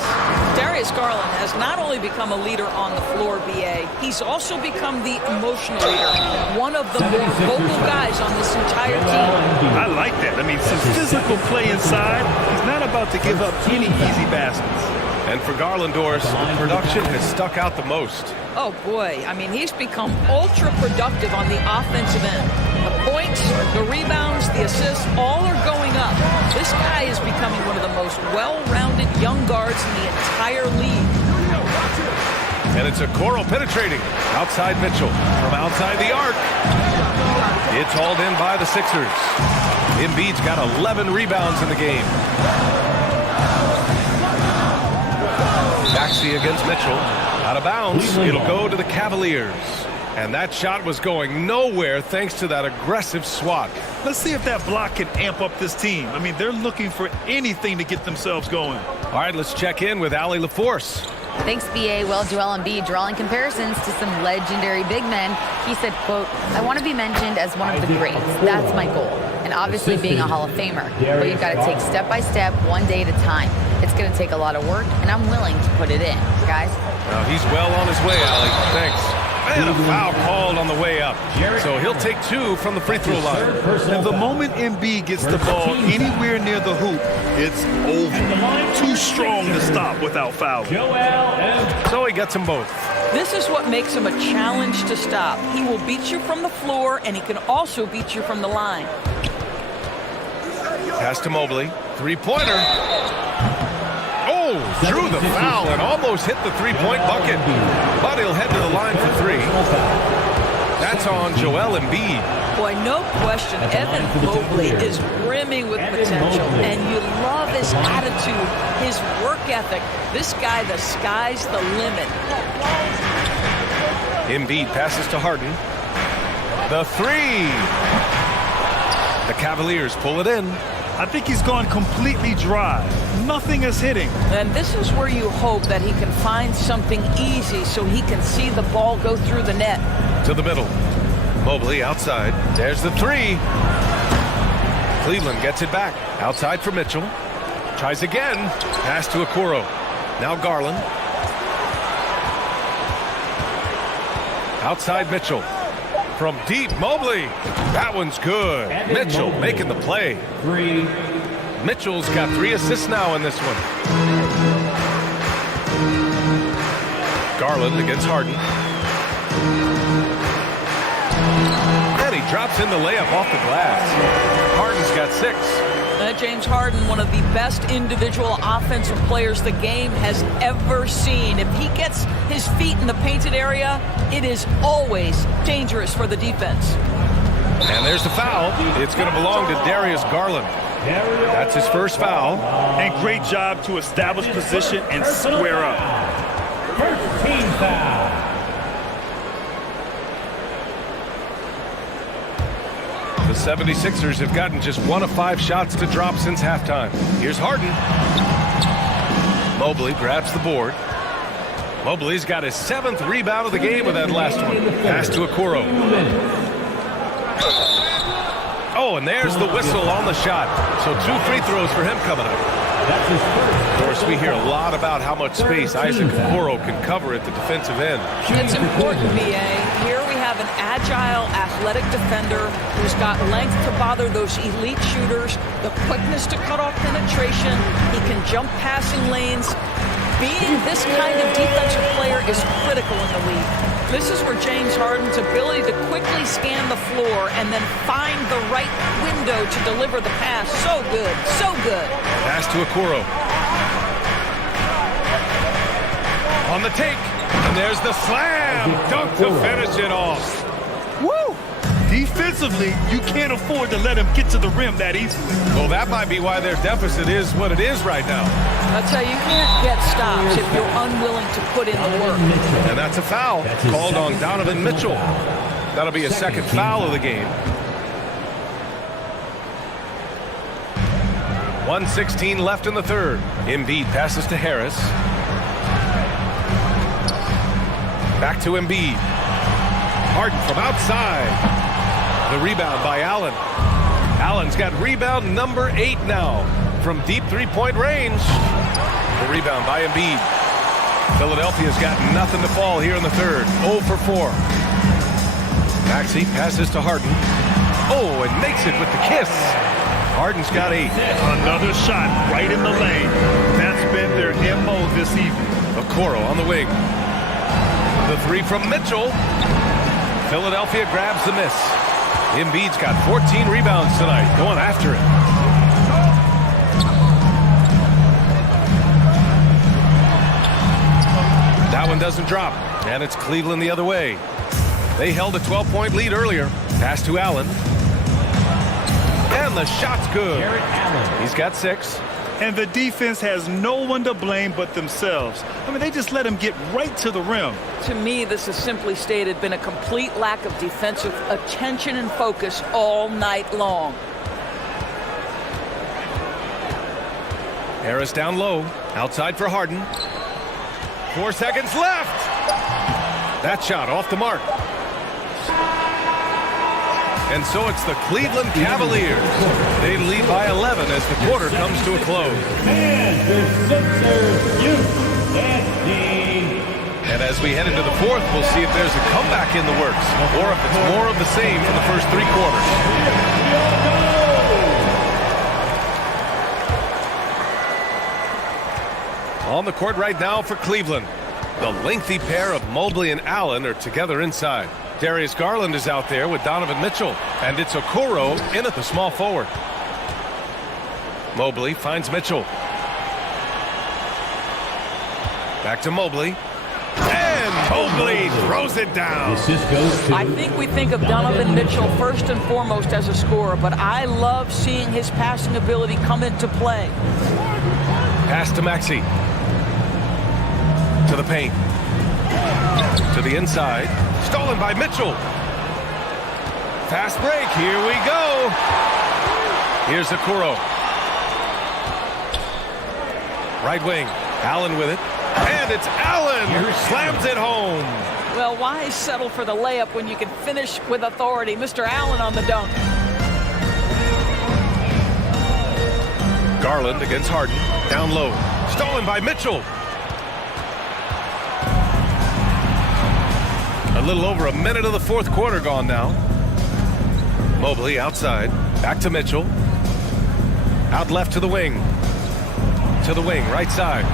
Darius Garland has not only become a leader on the floor, B.A., he's also become the emotional leader. One of the more vocal guys on this entire team. I like that. I mean, some physical play inside. He's not about to give up any easy baskets. And for Garland, Doris, the production has stuck out the most. Oh, boy. I mean, he's become ultra-productive on the offensive end. The points, the rebounds, the assists, all are going up. This guy is becoming one of the most well-rounded young guards in the entire league. And it's Okoro penetrating. Outside Mitchell. From outside the arc. It's hauled in by the Sixers. Embiid's got 11 rebounds in the game. Maxey against Mitchell. Out of bounds. It'll go to the Cavaliers. And that shot was going nowhere thanks to that aggressive swat. Let's see if that block can amp up this team. I mean, they're looking for anything to get themselves going. All right, let's check in with Allie LaForce. Thanks, B.A. Well, Joel Embiid drawing comparisons to some legendary big men. He said, quote, "I want to be mentioned as one of the greats. That's my goal. And obviously being a Hall of Famer. But you've got to take step by step, one day at a time. It's going to take a lot of work, and I'm willing to put it in. Guys?" He's well on his way, Allie. Thanks. And a foul called on the way up. So he'll take 2 from the free throw line. And the moment Embiid gets the ball anywhere near the hoop, it's over. Too strong to stop without fouling. So he gets them both. This is what makes him a challenge to stop. He will beat you from the floor, and he can also beat you from the line. Pass to Mobley. 3-pointer. Oh, drew the foul and almost hit the three-point bucket. But he'll head to the line for three. That's on Joel Embiid. Boy, no question, Evan Mobley is brimming with potential, and you love his attitude, his work ethic. This guy, the sky's the limit. Embiid passes to Harden. The three. The Cavaliers pull it in. I think he's gone completely dry. Nothing is hitting. And this is where you hope that he can find something easy so he can see the ball go through the net. To the middle. Mobley outside. There's the three. Cleveland gets it back. Outside for Mitchell. Tries again. Pass to Okoro. Now Garland. Outside Mitchell. From deep, Mobley. That one's good. Mitchell making the play. Three. Mitchell's got 3 assists now in this one. Garland against Harden. And he drops in the layup off the glass. Harden's got 6. James Harden, one of the best individual offensive players the game has ever seen. If he gets his feet in the painted area, it is always dangerous for the defense. And there's the foul. It's going to belong to Darius Garland. That's his first foul. And great job to establish position and square up. First team foul. The 76ers have gotten just 1 of 5 shots to drop since halftime. Here's Harden. Mobley grabs the board. Mobley's got his 7th rebound of the game with that last one. Pass to Okoro. Oh, and there's the whistle on the shot. So 2 free throws for him coming up. Of course, we hear a lot about how much space Isaac Okoro can cover at the defensive end. It's important, B.A. Here we have an agile, athletic defender who's got length to bother those elite shooters, the quickness to cut off penetration. He can jump passing lanes. Being this kind of defensive player is critical in the league. This is where James Harden's ability to quickly scan the floor and then find the right window to deliver the pass. So good, so good. Pass to Okoro. On the take. And there's the slam. Dunk to finish it off. Woo! Defensively, you can't afford to let him get to the rim that easily. Well, that might be why their deficit is what it is right now. I'll tell you, you can't get stops if you're unwilling to put in the work. And that's a foul called on Donovan Mitchell. That'll be a second foul of the game. 1:16 left in the third. Embiid passes to Harris. Back to Embiid. Harden from outside. The rebound by Allen. Allen's got rebound number 8 now from deep three-point range. The rebound by Embiid. Philadelphia's got nothing to fall here in the third. 0 for 4. Maxey passes to Harden. Oh, and makes it with the kiss. Harden's got 8. Another shot right in the lane. That's been their MO this evening. Okoro on the wing. The 3 from Mitchell. Philadelphia grabs the miss. Embiid's got 14 rebounds tonight, going after it. That one doesn't drop, and it's Cleveland the other way. They held a 12-point lead earlier. Pass to Allen. And the shot's good. He's got 6. And the defense has no one to blame but themselves. I mean, they just let him get right to the rim. To me, this has simply stated been a complete lack of defensive attention and focus all night long. Harris down low. Outside for Harden. 4 seconds left. That shot off the mark. And so it's the Cleveland Cavaliers. They lead by 11 as the quarter comes to a close. And as we head into the fourth, we'll see if there's a comeback in the works or if it's more of the same for the first 3 quarters. On the court right now for Cleveland. The lengthy pair of Mobley and Allen are together inside. Darius Garland is out there with Donovan Mitchell, and it's Okoro in at the small forward. Mobley finds Mitchell. Back to Mobley. And Mobley throws it down. I think we think of Donovan Mitchell first and foremost as a scorer, but I love seeing his passing ability come into play. Pass to Maxey. To the paint. To the inside. Stolen by Mitchell. Fast break. Here we go. Here's Okoro. Right wing. Allen with it. And it's Allen who slams it home. Well, why settle for the layup when you can finish with authority? Mr. Allen on the dunk. Garland against Harden. Down low. Stolen by Mitchell. A little over a minute of the fourth quarter gone now. Mobley outside. Back to Mitchell. Out left to the wing. To the wing, right side.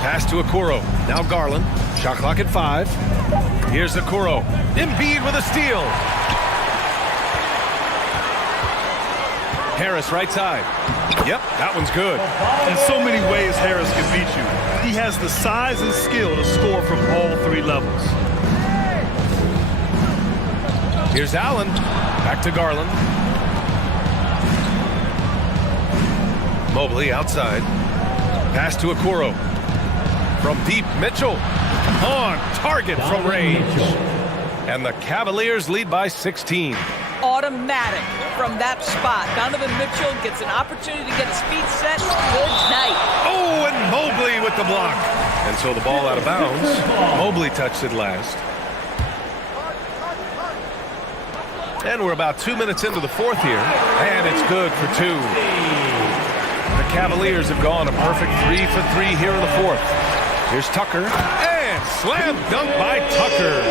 Pass to Okoro. Now Garland. Shot clock at 5. Here's Okoro. Embiid with a steal. Harris right side. Yep, that one's good. In so many ways, Harris can beat you. He has the size and skill to score from all 3 levels. Here's Allen. Back to Garland. Mobley outside. Pass to Okoro. From deep, Mitchell. On target from range. And the Cavaliers lead by 16. Automatic from that spot. Donovan Mitchell gets an opportunity to get his feet set. Good night. Oh, and Mobley with the block. And so the ball out of bounds. Mobley touched it last. And we're about 2 minutes into the fourth here. And it's good for 2. The Cavaliers have gone a perfect 3 for 3 here in the fourth. Here's Tucker. And slam dunk by Tucker.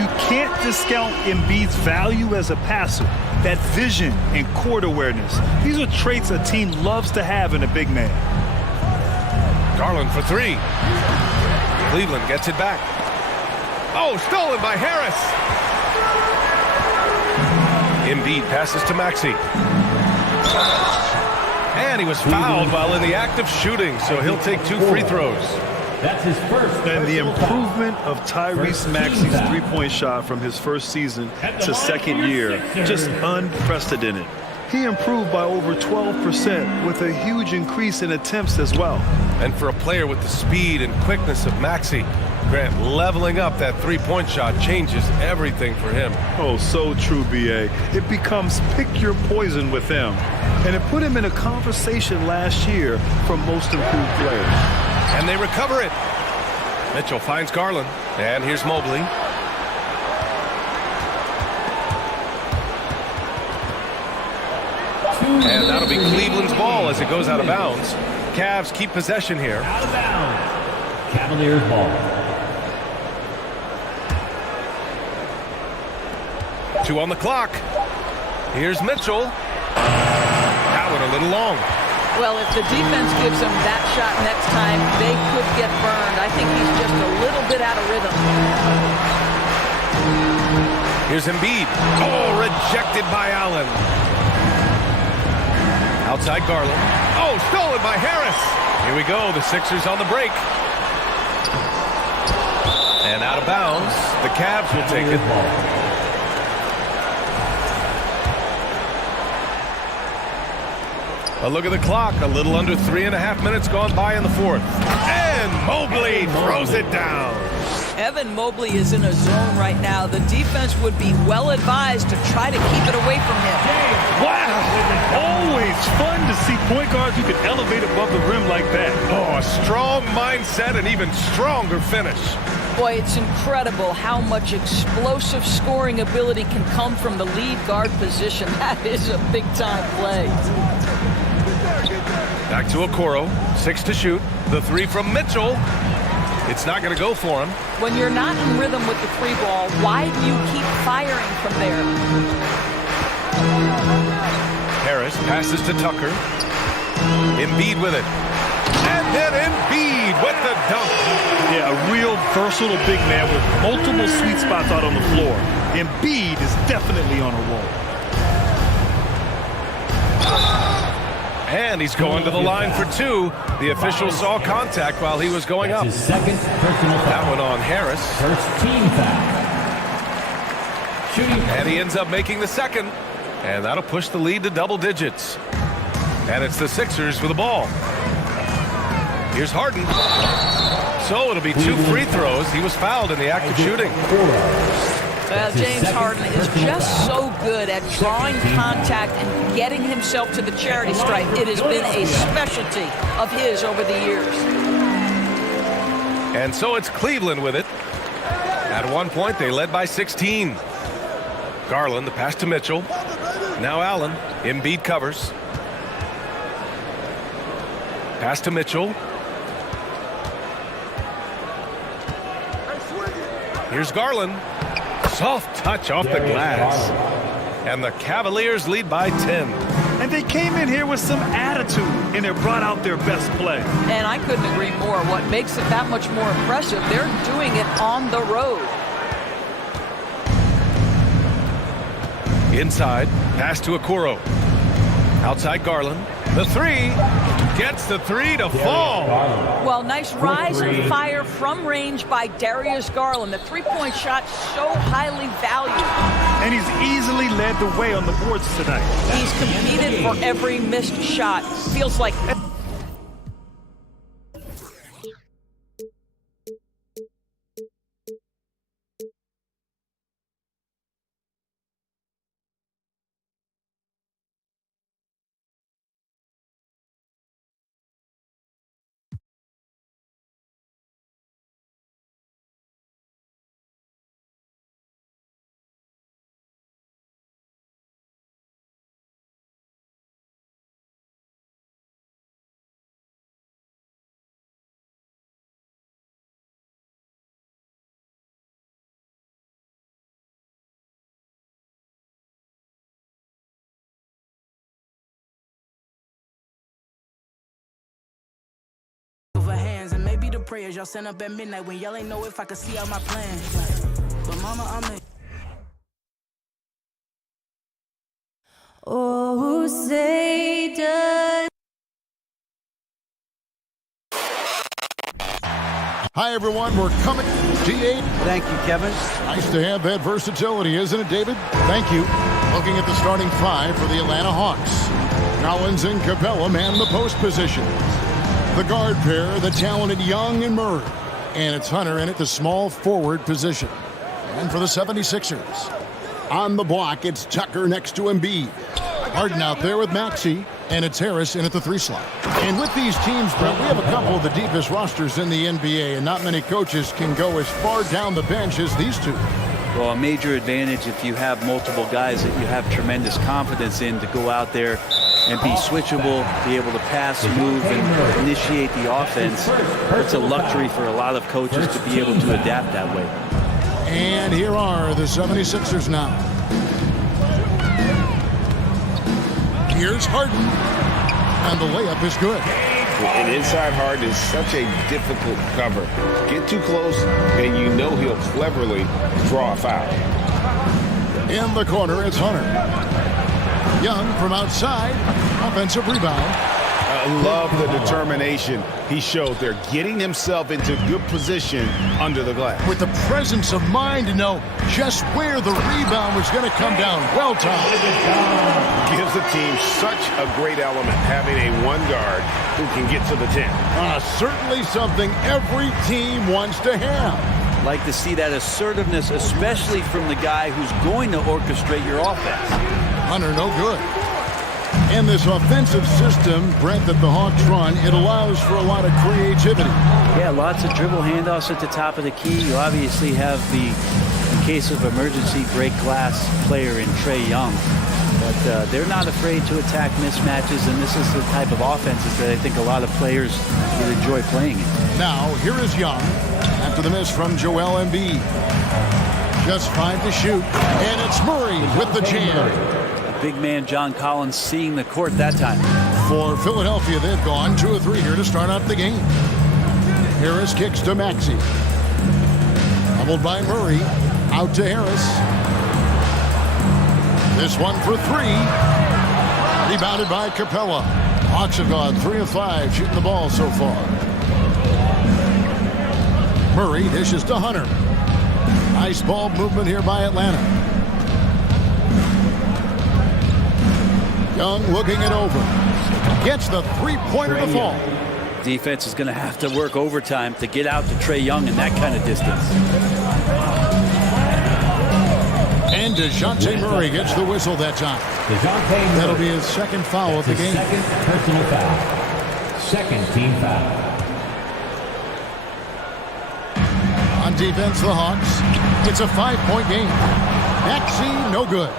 You can't discount Embiid's value as a passer. That vision and court awareness. These are traits a team loves to have in a big man. Garland for 3. Cleveland gets it back. Oh, stolen by Harris. Embiid passes to Maxey. And he was fouled while in the act of shooting, so he'll take 2 free throws. That's his first. And the improvement of Tyrese Maxey's three-point shot from his first season to second year, just unprecedented. He improved by over 12% with a huge increase in attempts as well. And for a player with the speed and quickness of Maxey, Grant, leveling up that three-point shot changes everything for him. Oh, so true, B.A. It becomes pick your poison with him. And it put him in a conversation last year for most improved players. And they recover it. Mitchell finds Garland. And here's Mobley. And that'll be Cleveland's ball as it goes out of bounds. Cavs keep possession here. Out of bounds. Cavaliers ball. 2 on the clock. Here's Mitchell. That one a little long. Well, if the defense gives him that shot next time, they could get burned. I think he's just a little bit out of rhythm. Here's Embiid. Oh, rejected by Allen. Outside Garland. Oh, stolen by Harris. Here we go. The Sixers on the break. And out of bounds. The Cavs will take it. A look at the clock. A little under 3.5 minutes gone by in the fourth. And Mobley throws it down. Evan Mobley is in a zone right now. The defense would be well advised to try to keep it away from him. Wow! Always fun to see point guards who can elevate above the rim like that. Oh, a strong mindset and even stronger finish. Boy, it's incredible how much explosive scoring ability can come from the lead guard position. That is a big-time play. Back to Okoro. 6 to shoot. The 3 from Mitchell. It's not going to go for him. When you're not in rhythm with the 3 ball, why do you keep firing from there? Harris passes to Tucker. Embiid with it. And then Embiid with the dunk. Yeah, a real versatile big man with multiple sweet spots out on the floor. Embiid is definitely on a roll. And he's going to the line for two. The official saw contact while he was going up. His second personal foul. That one on Harris. First team foul. Shooting. And he ends up making the second. And that'll push the lead to double digits. And it's the Sixers with the ball. Here's Harden. So it'll be 2 free throws. He was fouled in the act of shooting. Well, James Harden is just so good at drawing contact and getting himself to the charity stripe. It has been a specialty of his over the years. And so it's Cleveland with it. At one point, they led by 16. Garland, the pass to Mitchell. Now Allen. Embiid covers. Pass to Mitchell. Here's Garland. Soft touch off the glass. And the Cavaliers lead by 10. And they came in here with some attitude, and they brought out their best play. And I couldn't agree more. What makes it that much more impressive, they're doing it on the road. Inside, pass to Okoro. Outside Garland. The three. Gets the three to fall. Well, nice rise and fire from range by Darius Garland. The three-point shot so highly valued. And he's easily led the way on the boards tonight. He's competed for every missed shot. Feels like... And maybe the prayers y'all sent up at midnight when y'all ain't know if I could see out my plans. But mama, I'm the... Oh, say does. Hi, everyone. We're coming to you. Thank you, Kevin. Nice to have that versatility, isn't it, David? Thank you. Looking at the starting five for the Atlanta Hawks. Collins and Capella man the post position. The guard pair, the talented Young and Murray. And it's Hunter in at the small forward position. And for the 76ers, on the block, it's Tucker next to Embiid. Harden out there with Maxey, and it's Harris in at the 3 slot. And with these teams, Brett, we have a couple of the deepest rosters in the NBA, and not many coaches can go as far down the bench as these two. Well, a major advantage if you have multiple guys that you have tremendous confidence in to go out there and be switchable, be able to pass, move, and initiate the offense. It's a luxury for a lot of coaches to be able to adapt that way. And here are the 76ers now. Here's Harden. And the layup is good. And inside Harden is such a difficult cover. Get too close, and you know he'll cleverly draw a foul. In the corner, it's Hunter. Young from outside. Offensive rebound. I love the determination he showed there, getting himself into good position under the glass. With the presence of mind to know just where the rebound was going to come down. Well timed. Gives the team such a great element, having a one guard who can get to the 10. Certainly something every team wants to have. Like to see that assertiveness, especially from the guy who's going to orchestrate your offense. Hunter, no good. And this offensive system, Brent, that the Hawks run, it allows for a lot of creativity. Yeah, lots of dribble handoffs at the top of the key. You obviously have the, in case of emergency, break glass player in Trae Young. But they're not afraid to attack mismatches, and this is the type of offenses that I think a lot of players would enjoy playing in. Now, here is Young after the miss from Joel Embiid. Just 5 to shoot, and it's Murray with the jam. Big man John Collins seeing the court that time. For Philadelphia, they've gone 2 of 3 here to start out the game. Harris kicks to Maxey. Doubled by Murray. Out to Harris. This one for 3. Rebounded by Capella. Hawks have gone 3 of 5 shooting the ball so far. Murray dishes to Hunter. Nice ball movement here by Atlanta. Young looking it over. Gets the three-pointer to fall. Defense is going to have to work overtime to get out to Trae Young in that kind of distance. And DeJounte Murray gets the whistle that time. That'll be his second foul of the game. Second personal foul. Second team foul. On defense, the Hawks. It's a 5-point game. Maxey, no good.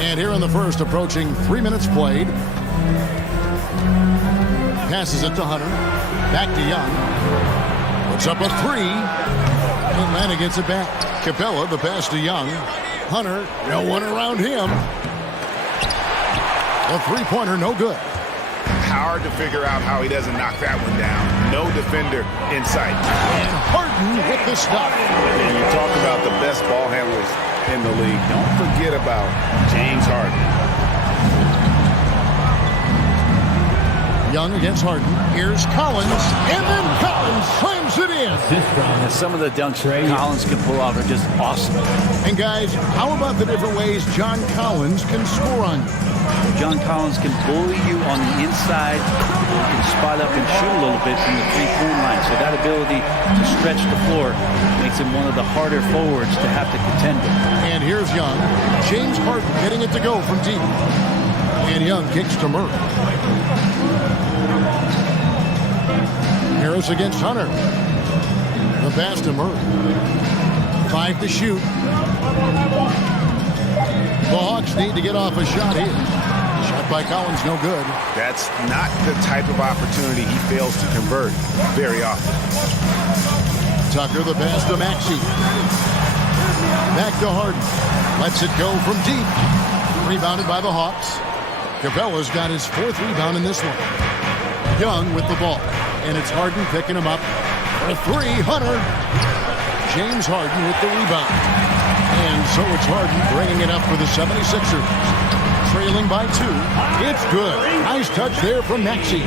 And here in the first, approaching 3 minutes played. Passes it to Hunter. Back to Young. Puts up a three. Atlanta gets it back. Capella, the pass to Young. Hunter, no one around him. A three-pointer, no good. Hard to figure out how he doesn't knock that one down. No defender in sight. And Harden with the stop. And you talk about the best ball handlers in the league. Don't forget about James Harden. Young against Harden. Here's Collins. And then Collins slams it in. And some of the dunks Collins can pull off are just awesome. And guys, how about the different ways John Collins can score on you? John Collins can bully you on the inside, can spot up and shoot a little bit from the three-point line. So that ability to stretch the floor makes him one of the harder forwards to have to contend with. And here's Young. James Harden getting it to go from deep. And Young kicks to Murray. Harris against Hunter. The pass to Murray. 5 to shoot. The Hawks need to get off a shot here. Shot by Collins, no good. That's not the type of opportunity he fails to convert very often. Tucker, the pass to Maxey. Back to Harden. Lets it go from deep. Rebounded by the Hawks. Capella's got his 4th rebound in this one. Young with the ball. And it's Harden picking him up. For a three, Hunter. James Harden with the rebound. And so it's Harden bringing it up for the 76ers. Trailing by 2. It's good. Nice touch there from Maxey.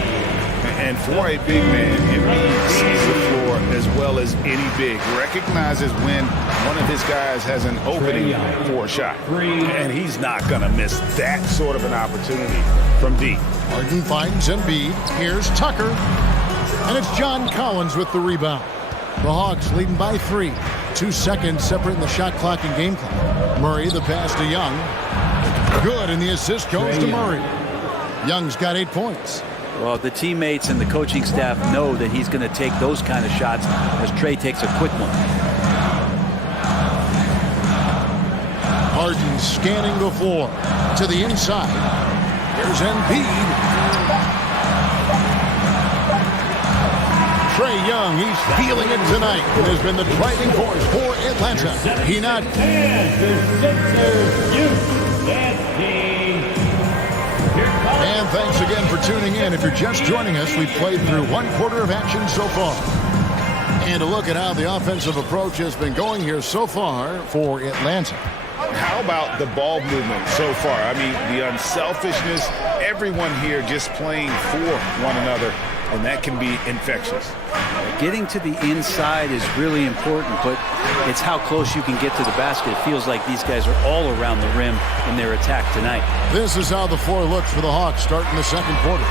And for a big man, Embiid sees the floor as well as any big. Recognizes when one of his guys has an opening for a shot. And he's not going to miss that sort of an opportunity from deep. Harden finds Embiid. Here's Tucker. And it's John Collins with the rebound. The Hawks leading by 3. 2 seconds separating the shot clock and game clock. Murray, the pass to Young. Good, and the assist goes to Murray. Young's got 8 points. Well, the teammates and the coaching staff know that he's going to take those kind of shots as Trae takes a quick one. Harden scanning the floor to the inside. Here's Embiid. Trae Young, he's feeling it tonight and has been the driving force for Atlanta. He not. And thanks again for tuning in. If you're just joining us, we've played through 1 quarter of action so far. And a look at how the offensive approach has been going here so far for Atlanta. How about the ball movement so far? I mean, the unselfishness, everyone here just playing for one another, and that can be infectious. Getting to the inside is really important, but it's how close you can get to the basket. It feels like these guys are all around the rim in their attack tonight. This is how the floor looks for the Hawks starting the second quarter.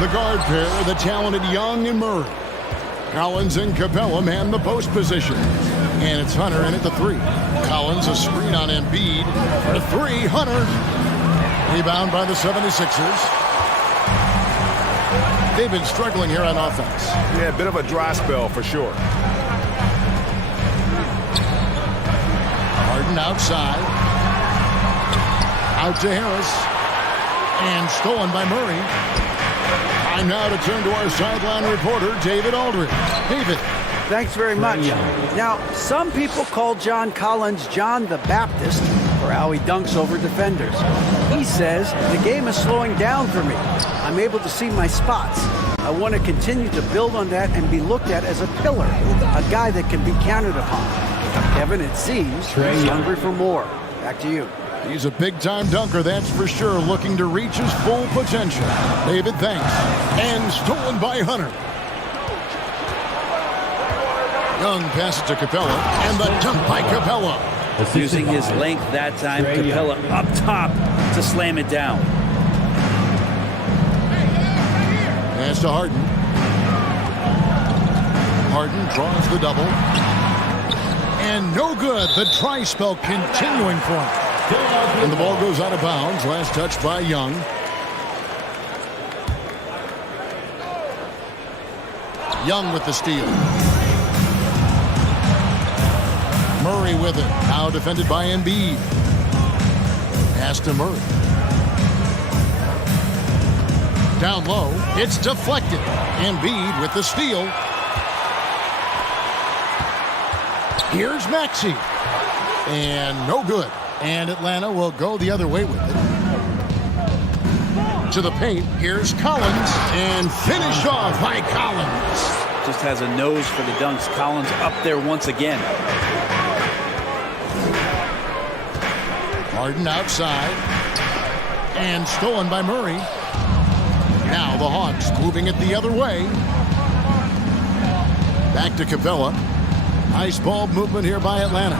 The guard pair, the talented Young and Murray. Collins and Capella man the post position. And it's Hunter in at the 3. Collins a screen on Embiid. For a 3, Hunter. Rebound by the 76ers. They've been struggling here on offense. Yeah, a bit of a dry spell for sure. Harden outside. Out to Harris. And stolen by Murray. Time now to turn to our sideline reporter, David Aldridge. David. Thanks very much. Now, some people call John Collins John the Baptist for how he dunks over defenders. He says, the game is slowing down for me. I'm able to see my spots. I want to continue to build on that and be looked at as a pillar, a guy that can be counted upon. Kevin, it seems he's hungry for more. Back to you. He's a big-time dunker, that's for sure, looking to reach his full potential. David thanks. And stolen by Hunter. Young passes to Capella, and the dunk by Capella. Using his length that time, Capella up top to slam it down. Pass to Harden. Harden draws the double. And no good. The dry spell continuing for him. And the ball goes out of bounds. Last touch by Young. Young with the steal. Murray with it. Now defended by Embiid. Pass to Murray. Down low. It's deflected. Embiid with the steal. Here's Maxey. And no good. And Atlanta will go the other way with it. To the paint. Here's Collins. And finished off by Collins. Just has a nose for the dunks. Collins up there once again. Harden outside. And stolen by Murray. Now the Hawks moving it the other way. Back to Capella. Nice ball movement here by Atlanta.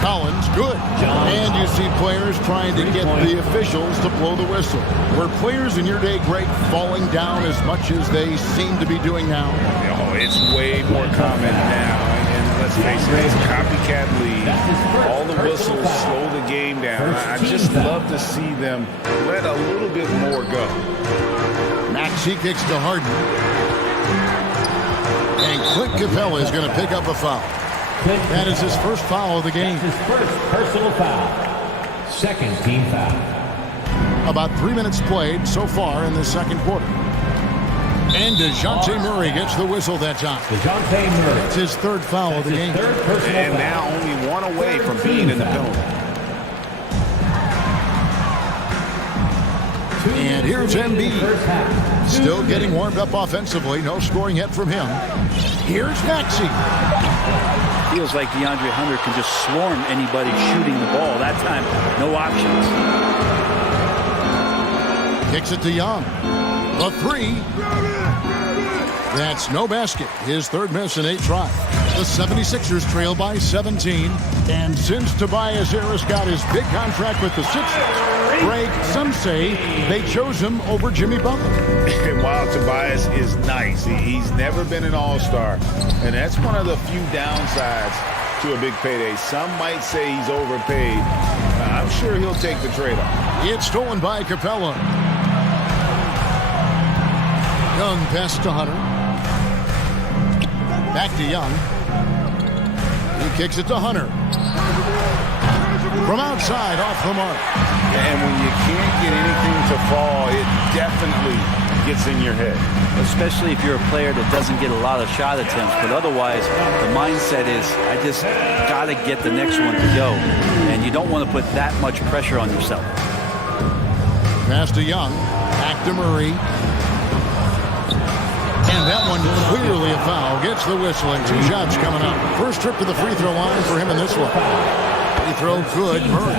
Collins, good. And you see players trying to get the officials to blow the whistle. Were players in your day great falling down as much as they seem to be doing now? Oh, it's way more common now. And let's face it, it's a copycat league. All the whistles slow the game down. I just love to see them let a little bit more go. Maxey kicks to Harden. And Clint Capella is going to pick up a foul. That is his first foul of the game. That's his first personal foul. Second team foul. About 3 minutes played so far in the second quarter. And DeJounte Murray gets the whistle that time. DeJounte Murray. It's his third foul of the game. And now only one away from being in the penalty. And here's Embiid. Still getting warmed up offensively. No scoring yet from him. Here's Maxey. Feels like DeAndre Hunter can just swarm anybody shooting the ball. That time, no options. Kicks it to Young. The three. That's no basket. His third miss in 8 tries. The 76ers trail by 17. And since Tobias Harris got his big contract with the Sixers, Greg, some say they chose him over Jimmy Butler. While Tobias is nice, he's never been an all-star. And that's one of the few downsides to a big payday. Some might say he's overpaid. I'm sure he'll take the trade-off. It's stolen by Capella. Young pass to Hunter. Back to Young. He kicks it to Hunter. From outside, off the mark. And when you can't get anything to fall, it definitely gets in your head. Especially if you're a player that doesn't get a lot of shot attempts. But otherwise, the mindset is, I just got to get the next one to go. And you don't want to put that much pressure on yourself. Pass to Young. Back to Murray. And that one clearly a foul. Gets the whistle and 2 shots coming up. First trip to the free throw line for him in this one. Free throw good. Murray.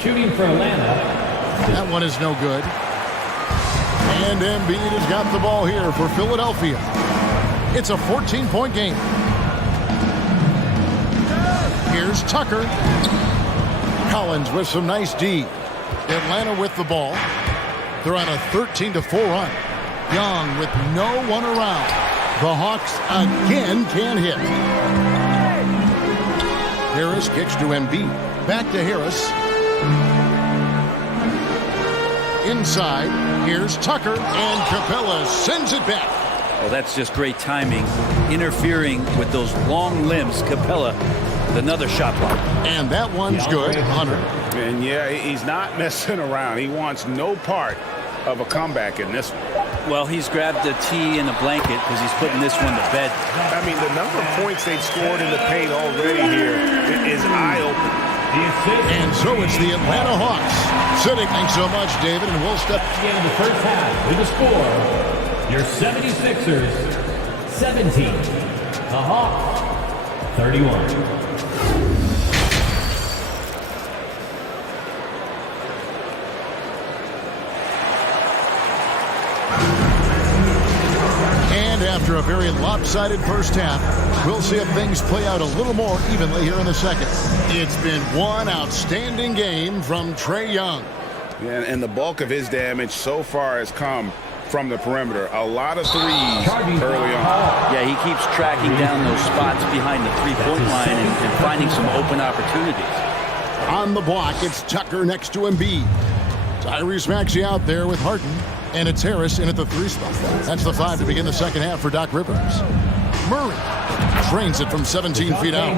Shooting for Atlanta. That one is no good. And Embiid has got the ball here for Philadelphia. It's a 14-point game. Here's Tucker. Collins with some nice D. Atlanta with the ball. They're on a 13-4 run. Young with no one around. The Hawks again can't hit. Harris kicks to Embiid. Back to Harris. Inside, here's Tucker, and Capella sends it back. Well, that's just great timing. Interfering with those long limbs. Capella with another shot block. And that one's good. Hunter. And yeah, he's not messing around. He wants no part of a comeback in this one. Well, he's grabbed a tee and a blanket because he's putting this one to bed. I mean, the number of points they've scored in the paint already here is eye-opening. And so it's the Atlanta Hawks sitting. Thanks so much, David, and we'll step at the end of the first half with the score. Your 76ers 17, the Hawks 31. And after a very lopsided first half, we'll see if things play out a little more evenly here in the second. It's been one outstanding game from Trae Young. Yeah, and the bulk of his damage so far has come from the perimeter. A lot of threes early on. Yeah, he keeps tracking down those spots behind the three-point line and finding some open opportunities. On the block, it's Tucker next to Embiid. Tyrese Maxey out there with Harden, and it's Harris in at the 3 spot. That's the 5 to begin the second half for Doc Rivers. Murray trains it from 17 feet out.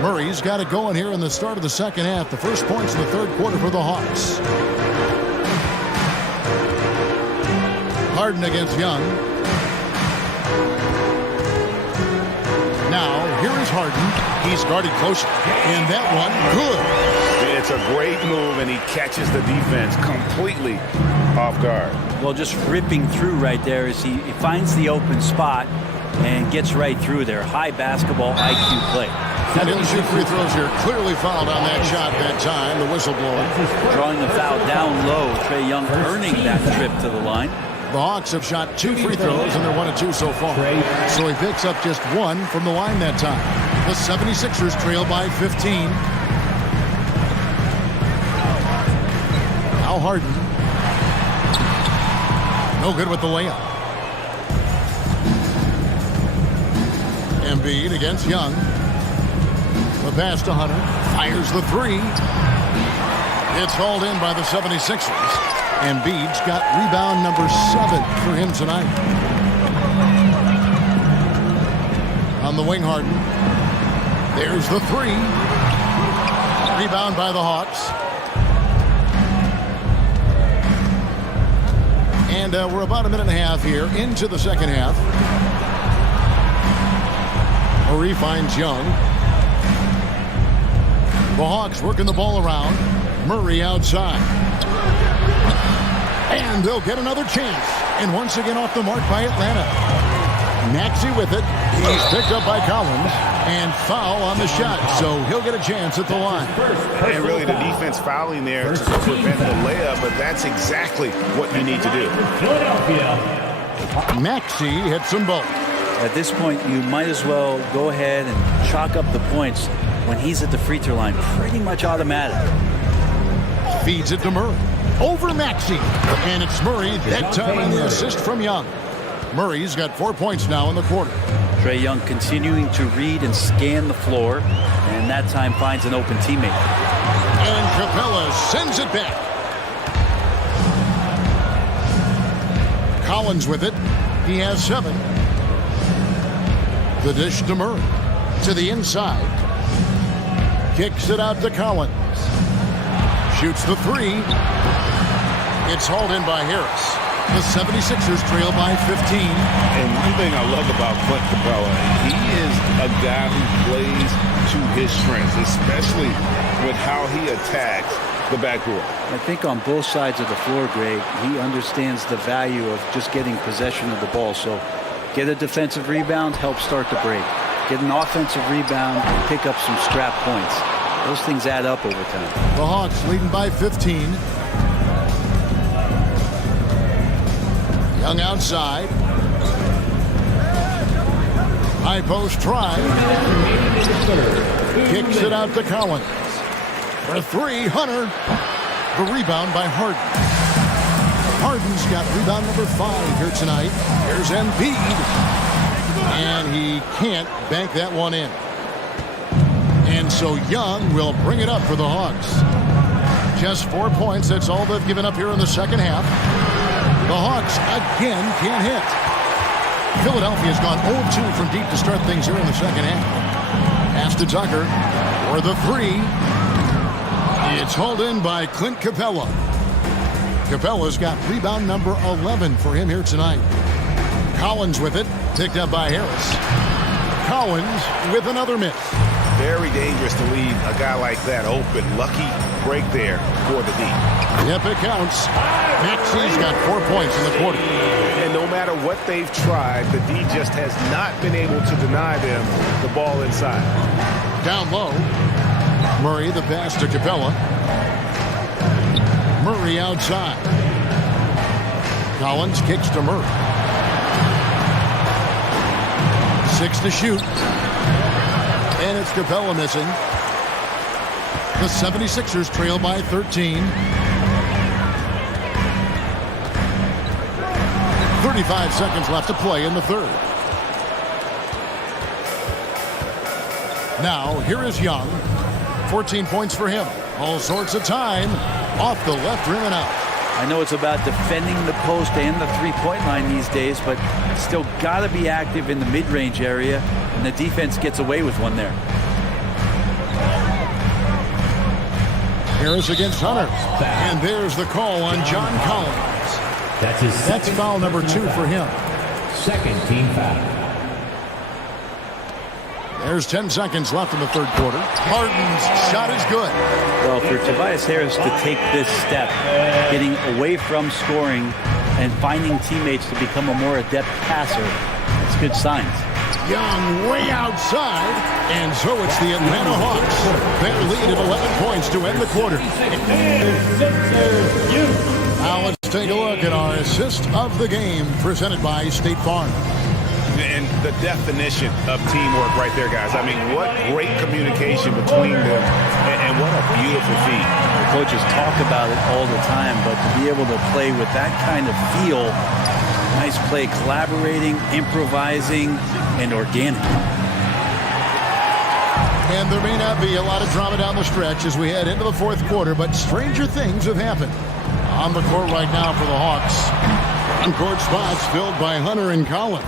Murray's got it going here in the start of the second half. The first points in the third quarter for the Hawks. Harden against Young. Now, here is Harden. He's guarded close, and that one, good. It's a great move, and he catches the defense completely off guard. Well, just ripping through right there as he finds the open spot and gets right through there. High basketball IQ play. And he'll shoot free throws here. Clearly fouled on that shot that time, the whistleblower. Drawing the foul down low. Trae Young earning that trip to the line. The Hawks have shot 2 free throws, and they're 1 of 2 so far. So he picks up just 1 from the line that time. The 76ers trail by 15. Now Harden. No good with the layup. Embiid against Young. The pass to Hunter. Fires the 3. It's hauled in by the 76ers. Embiid's got rebound number 7 for him tonight. On the wing, Harden. There's the 3. Rebound by the Hawks. And we're about a minute and a half here into the second half. Murray finds Young. The Hawks working the ball around. Murray outside. And they'll get another chance. And once again off the mark by Atlanta. Maxey with it. He's picked up by Collins. And foul on the shot. So he'll get a chance at the line. And really the defense fouling there to prevent the layup, but that's exactly what you need to do. Maxey hits them both. At this point, you might as well go ahead and chalk up the points when he's at the free throw line. Pretty much automatic. Feeds it to Murray. Over Maxey. And it's Murray that time on the assist from Young. Murray's got 4 points now in the quarter. Trae Young continuing to read and scan the floor, and that time finds an open teammate. And Capella sends it back. Collins with it. He has 7. The dish to Murray. To the inside. Kicks it out to Collins. Shoots the 3. It's hauled in by Harris. The 76ers trail by 15. And one thing I love about Clint Capella, he is a guy who plays to his strengths, especially with how he attacks the backcourt. I think on both sides of the floor, Greg, he understands the value of just getting possession of the ball. So get a defensive rebound, help start the break. Get an offensive rebound, pick up some scrap points. Those things add up over time. The Hawks leading by 15. Young outside. High post try. Kicks it out to Collins. For 3, Hunter. The rebound by Harden. Harden's got rebound number 5 here tonight. Here's Embiid. And he can't bank that one in. And so Young will bring it up for the Hawks. Just 4 points. That's all they've given up here in the second half. The Hawks again can't hit. Philadelphia's gone 0-2 from deep to start things here in the second half. Pass to Tucker for the 3. It's hauled in by Clint Capella. Capella's got rebound number 11 for him here tonight. Collins with it, picked up by Harris. Collins with another miss. Very dangerous to leave a guy like that open. Lucky break there for the D. Yep, it counts. Maxey's got 4 points in the quarter. And no matter what they've tried, the D just has not been able to deny them the ball inside. Down low. Murray, the pass to Capella. Murray outside. Collins kicks to Murray. 6 to shoot. And it's Capella missing. The 76ers trail by 13. 35 seconds left to play in the third. Now, here is Young. 14 points for him. All sorts of time. Off the left rim and out. I know it's about defending the post and the three-point line these days, but still got to be active in the mid-range area, and the defense gets away with one there. Harris against Hunter. And there's the call on John Collins. That's foul number 2 for him. Second team foul. There's 10 seconds left in the third quarter. Harden's shot is good. Well, for Tobias Harris to take this step, getting away from scoring and finding teammates to become a more adept passer, it's good signs. Young way outside, and so it's the Atlanta Hawks. Their lead at 11 points to end the quarter. Now let's take a look at our assist of the game presented by State Farm. And the definition of teamwork right there, guys. I mean, what great communication between them, and what a beautiful feat. The coaches talk about it all the time, but to be able to play with that kind of feel, nice play, collaborating, improvising, and organic. And there may not be a lot of drama down the stretch as we head into the fourth quarter, but stranger things have happened. On the court right now for the Hawks. On-court spots filled by Hunter and Collins.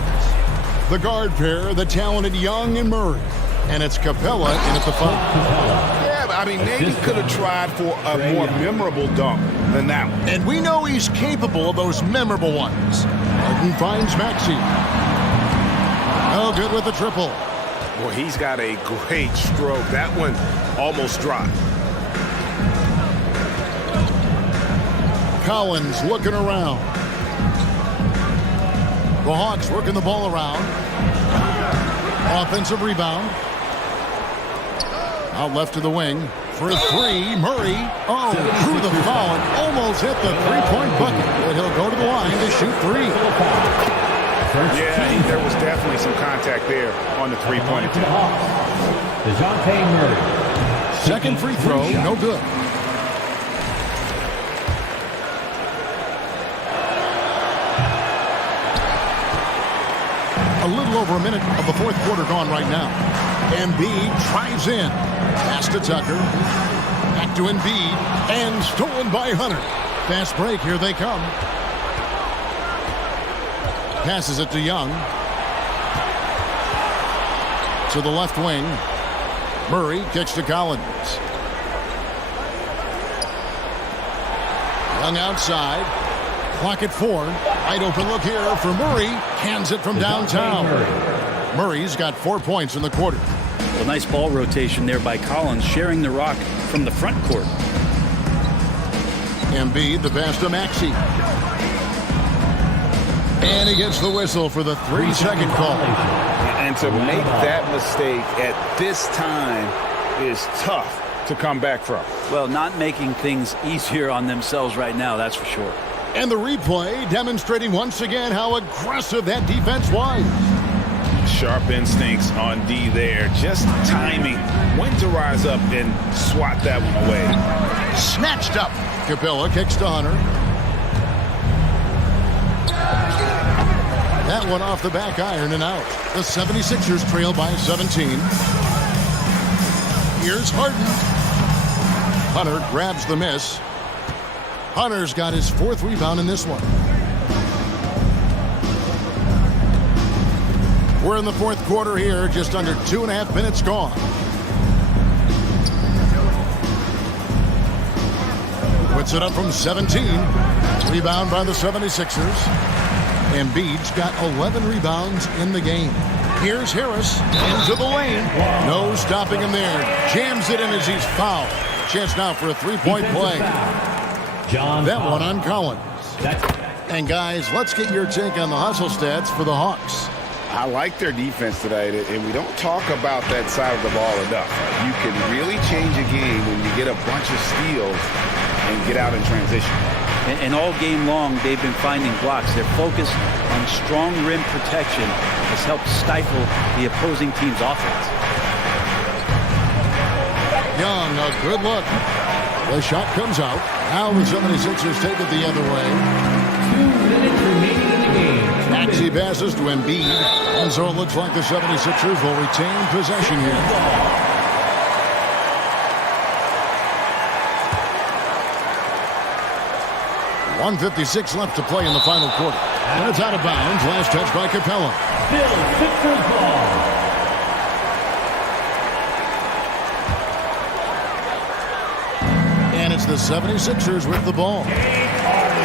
The guard pair, the talented Young and Murray. And it's Capella in at the foul. Yeah, I mean, maybe could have tried for a more memorable dunk than that one. And we know he's capable of those memorable ones. Harden finds Maxey. Oh, good with the triple. Well, he's got a great stroke. That one almost dropped. Collins looking around. The Hawks working the ball around. Offensive rebound. Out left to the wing. For a three, Murray. Oh, through the foul and almost hit the three-point bucket. But he'll go to the line to shoot 3. Yeah, there was definitely some contact there on the three-point attempt. DeJounte Murray. Second free throw, no good. A little over a minute of the fourth quarter gone right now. Embiid drives in. Pass to Tucker. Back to Embiid. And stolen by Hunter. Fast break. Here they come. Passes it to Young. To the left wing. Murray kicks to Collins. Young outside. Clock at 4. Wide open look here for Murray. Hands it from downtown. Murray's got 4 points in the quarter. Well, nice ball rotation there by Collins, sharing the rock from the front court. Embiid, the pass to Maxey. And he gets the whistle for the 3-second call. And to make that mistake at this time is tough to come back from. Well, not making things easier on themselves right now, that's for sure. And the replay demonstrating once again how aggressive that defense was. Sharp instincts on D there. Just timing when to rise up and swat that one away. Snatched up. Capella kicks to Hunter. That one off the back iron and out. The 76ers trail by 17. Here's Harden. Hunter grabs the miss. Hunter's got his 4th rebound in this one. We're in the fourth quarter here, just under 2.5 minutes gone. Puts it up from 17. Rebound by the 76ers. Embiid's got 11 rebounds in the game. Here's Harris into the lane. No stopping him there. Jams it in as he's fouled. Chance now for a 3-point play. That one on Collins. And guys, let's get your take on the hustle stats for the Hawks. I like their defense tonight, and we don't talk about that side of the ball enough. You can really change a game when you get a bunch of steals and get out in transition. And all game long, they've been finding blocks. Their focus on strong rim protection has helped stifle the opposing team's offense. Young, a good look. The shot comes out. Now the 76ers take it the other way. 2 minutes remaining in the game. Maxey passes to Embiid. And so it looks like the 76ers will retain possession here. .156 left to play in the final quarter. And it's out of bounds. Last touch by Capella. Still Sixers ball. And it's the 76ers with the ball.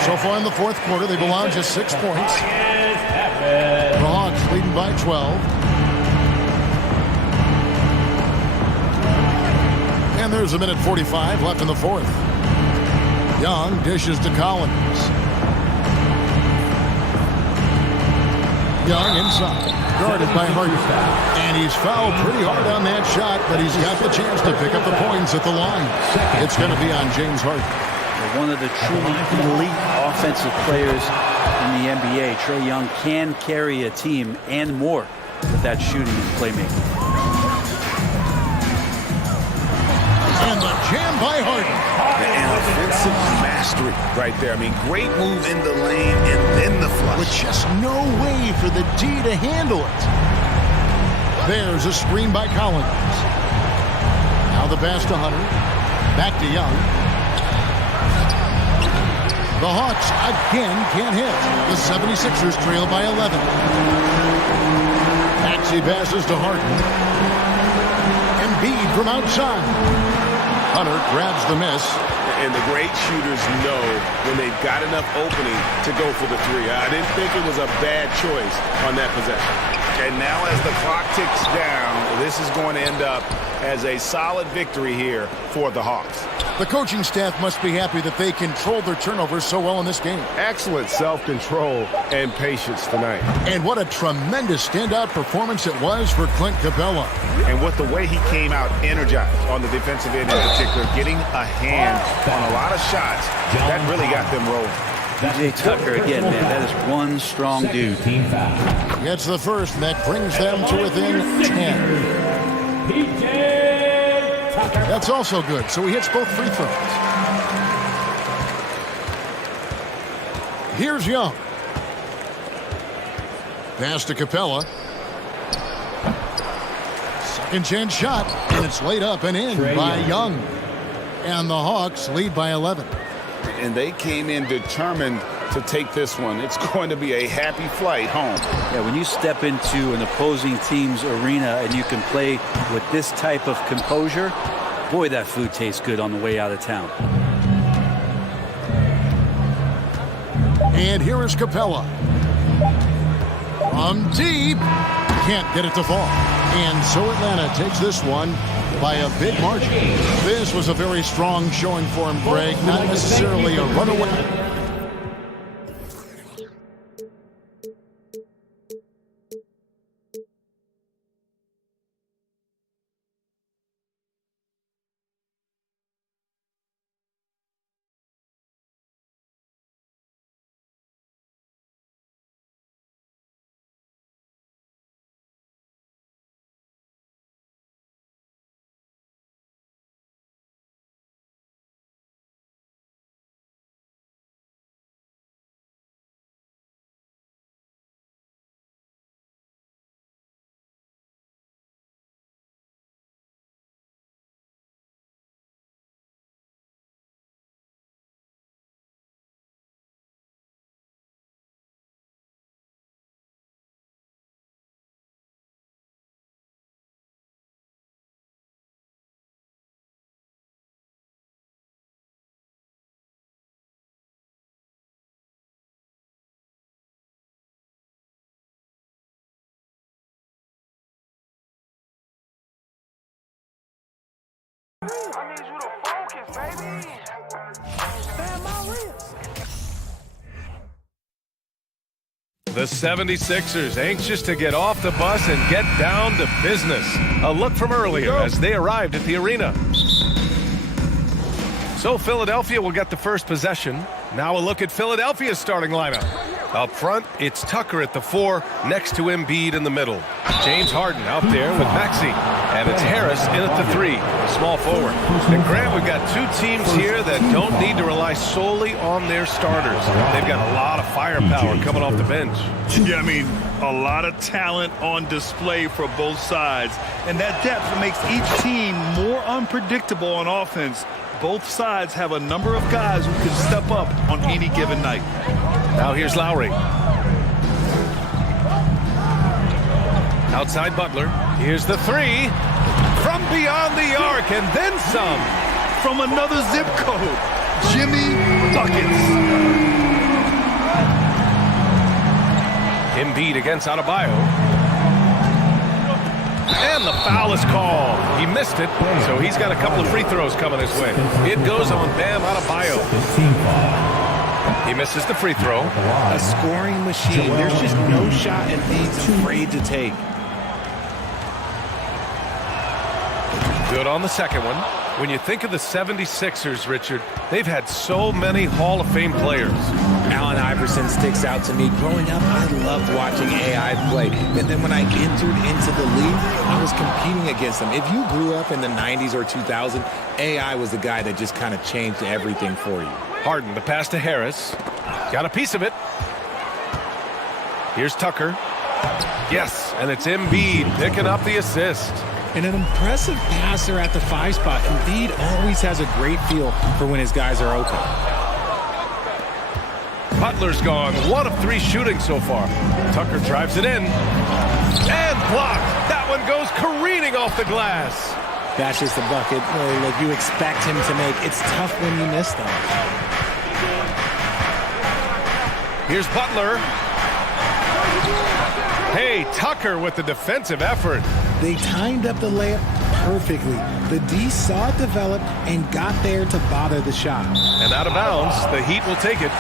So far in the fourth quarter, they've allowed just 6 points. The Hawks leading by 12. And there's a minute 45 left in the fourth. Young dishes to Collins. Young inside, guarded by Harden. And he's fouled pretty hard on that shot, but he's got the chance to pick up the points at the line. It's going to be on James Harden. One of the truly elite offensive players in the NBA. Trae Young can carry a team and more with that shooting and playmaking. And the jam by Harden. And offensive mastery right there. I mean, great move in the lane and then the flush. With just no way for the D to handle it. There's a screen by Collins. Now the pass to Hunter. Back to Young. The Hawks again can't hit. The 76ers trail by 11. Maxey passes to Harden. Embiid from outside. Hunter grabs the miss. And the great shooters know when they've got enough opening to go for the three. I didn't think it was a bad choice on that possession. And now as the clock ticks down, this is going to end up as a solid victory here for the Hawks. The coaching staff must be happy that they controlled their turnovers so well in this game. Excellent self-control and patience tonight. And what a tremendous standout performance it was for Clint Capella. And with the way he came out energized on the defensive end in particular, getting a hand on a lot of shots, that really got them rolling. PJ Tucker again, man, that is one strong dude. Gets the first, and that brings them to within 10. PJ Tucker. That's also good, so he hits both free throws. Here's Young. Pass to Capella. Second chance shot, and it's laid up and in by Young. And the Hawks lead by 11. And they came in determined to take this one. It's going to be a happy flight home. Yeah, when you step into an opposing team's arena and you can play with this type of composure, boy, that food tastes good on the way out of town. And here is Capella. From deep. Can't get it to fall. And so Atlanta takes this one by a big margin. This was a very strong showing for him, Greg. Not necessarily a runaway. I need you to focus, baby. Stand my wrist. The 76ers anxious to get off the bus and get down to business. A look from earlier as they arrived at the arena. So Philadelphia will get the first possession. Now a look at Philadelphia's starting lineup. Up front, it's Tucker at the 4, next to Embiid in the middle. James Harden out there with Maxey. And it's Harris in at the 3, small forward. And Grant, we've got two teams here that don't need to rely solely on their starters. They've got a lot of firepower coming off the bench. Yeah, I mean, a lot of talent on display for both sides. And that depth makes each team more unpredictable on offense. Both sides have a number of guys who can step up on any given night. Now here's Lowry. Outside Butler. Here's the 3. From beyond the arc and then some. From another zip code, Jimmy Buckets. Embiid against Adebayo. And the foul is called. He missed it, so he's got a couple of free throws coming his way. It goes on Bam Adebayo. He misses the free throw. A scoring machine. There's just no shot Embiid's afraid to take. Good on the second one. When you think of the 76ers, Richard, they've had so many Hall of Fame players. Allen Iverson sticks out to me. Growing up, I loved watching AI play. But then when I entered into the league, I was competing against them. If you grew up in the 90s or 2000, AI was the guy that just kind of changed everything for you. Harden, the pass to Harris. Got a piece of it. Here's Tucker. Yes, and it's Embiid picking up the assist. And an impressive passer at the 5 spot. Embiid always has a great feel for when his guys are open. Butler's gone 1 of 3 shooting so far. Tucker drives it in. And blocked. That one goes careening off the glass. That's just a bucket. Look, you expect him to make. It's tough when you miss them. Here's Butler. Hey, Tucker with the defensive effort. They timed up the layup perfectly. The D saw it develop and got there to bother the shot. And out of bounds, the Heat will take it.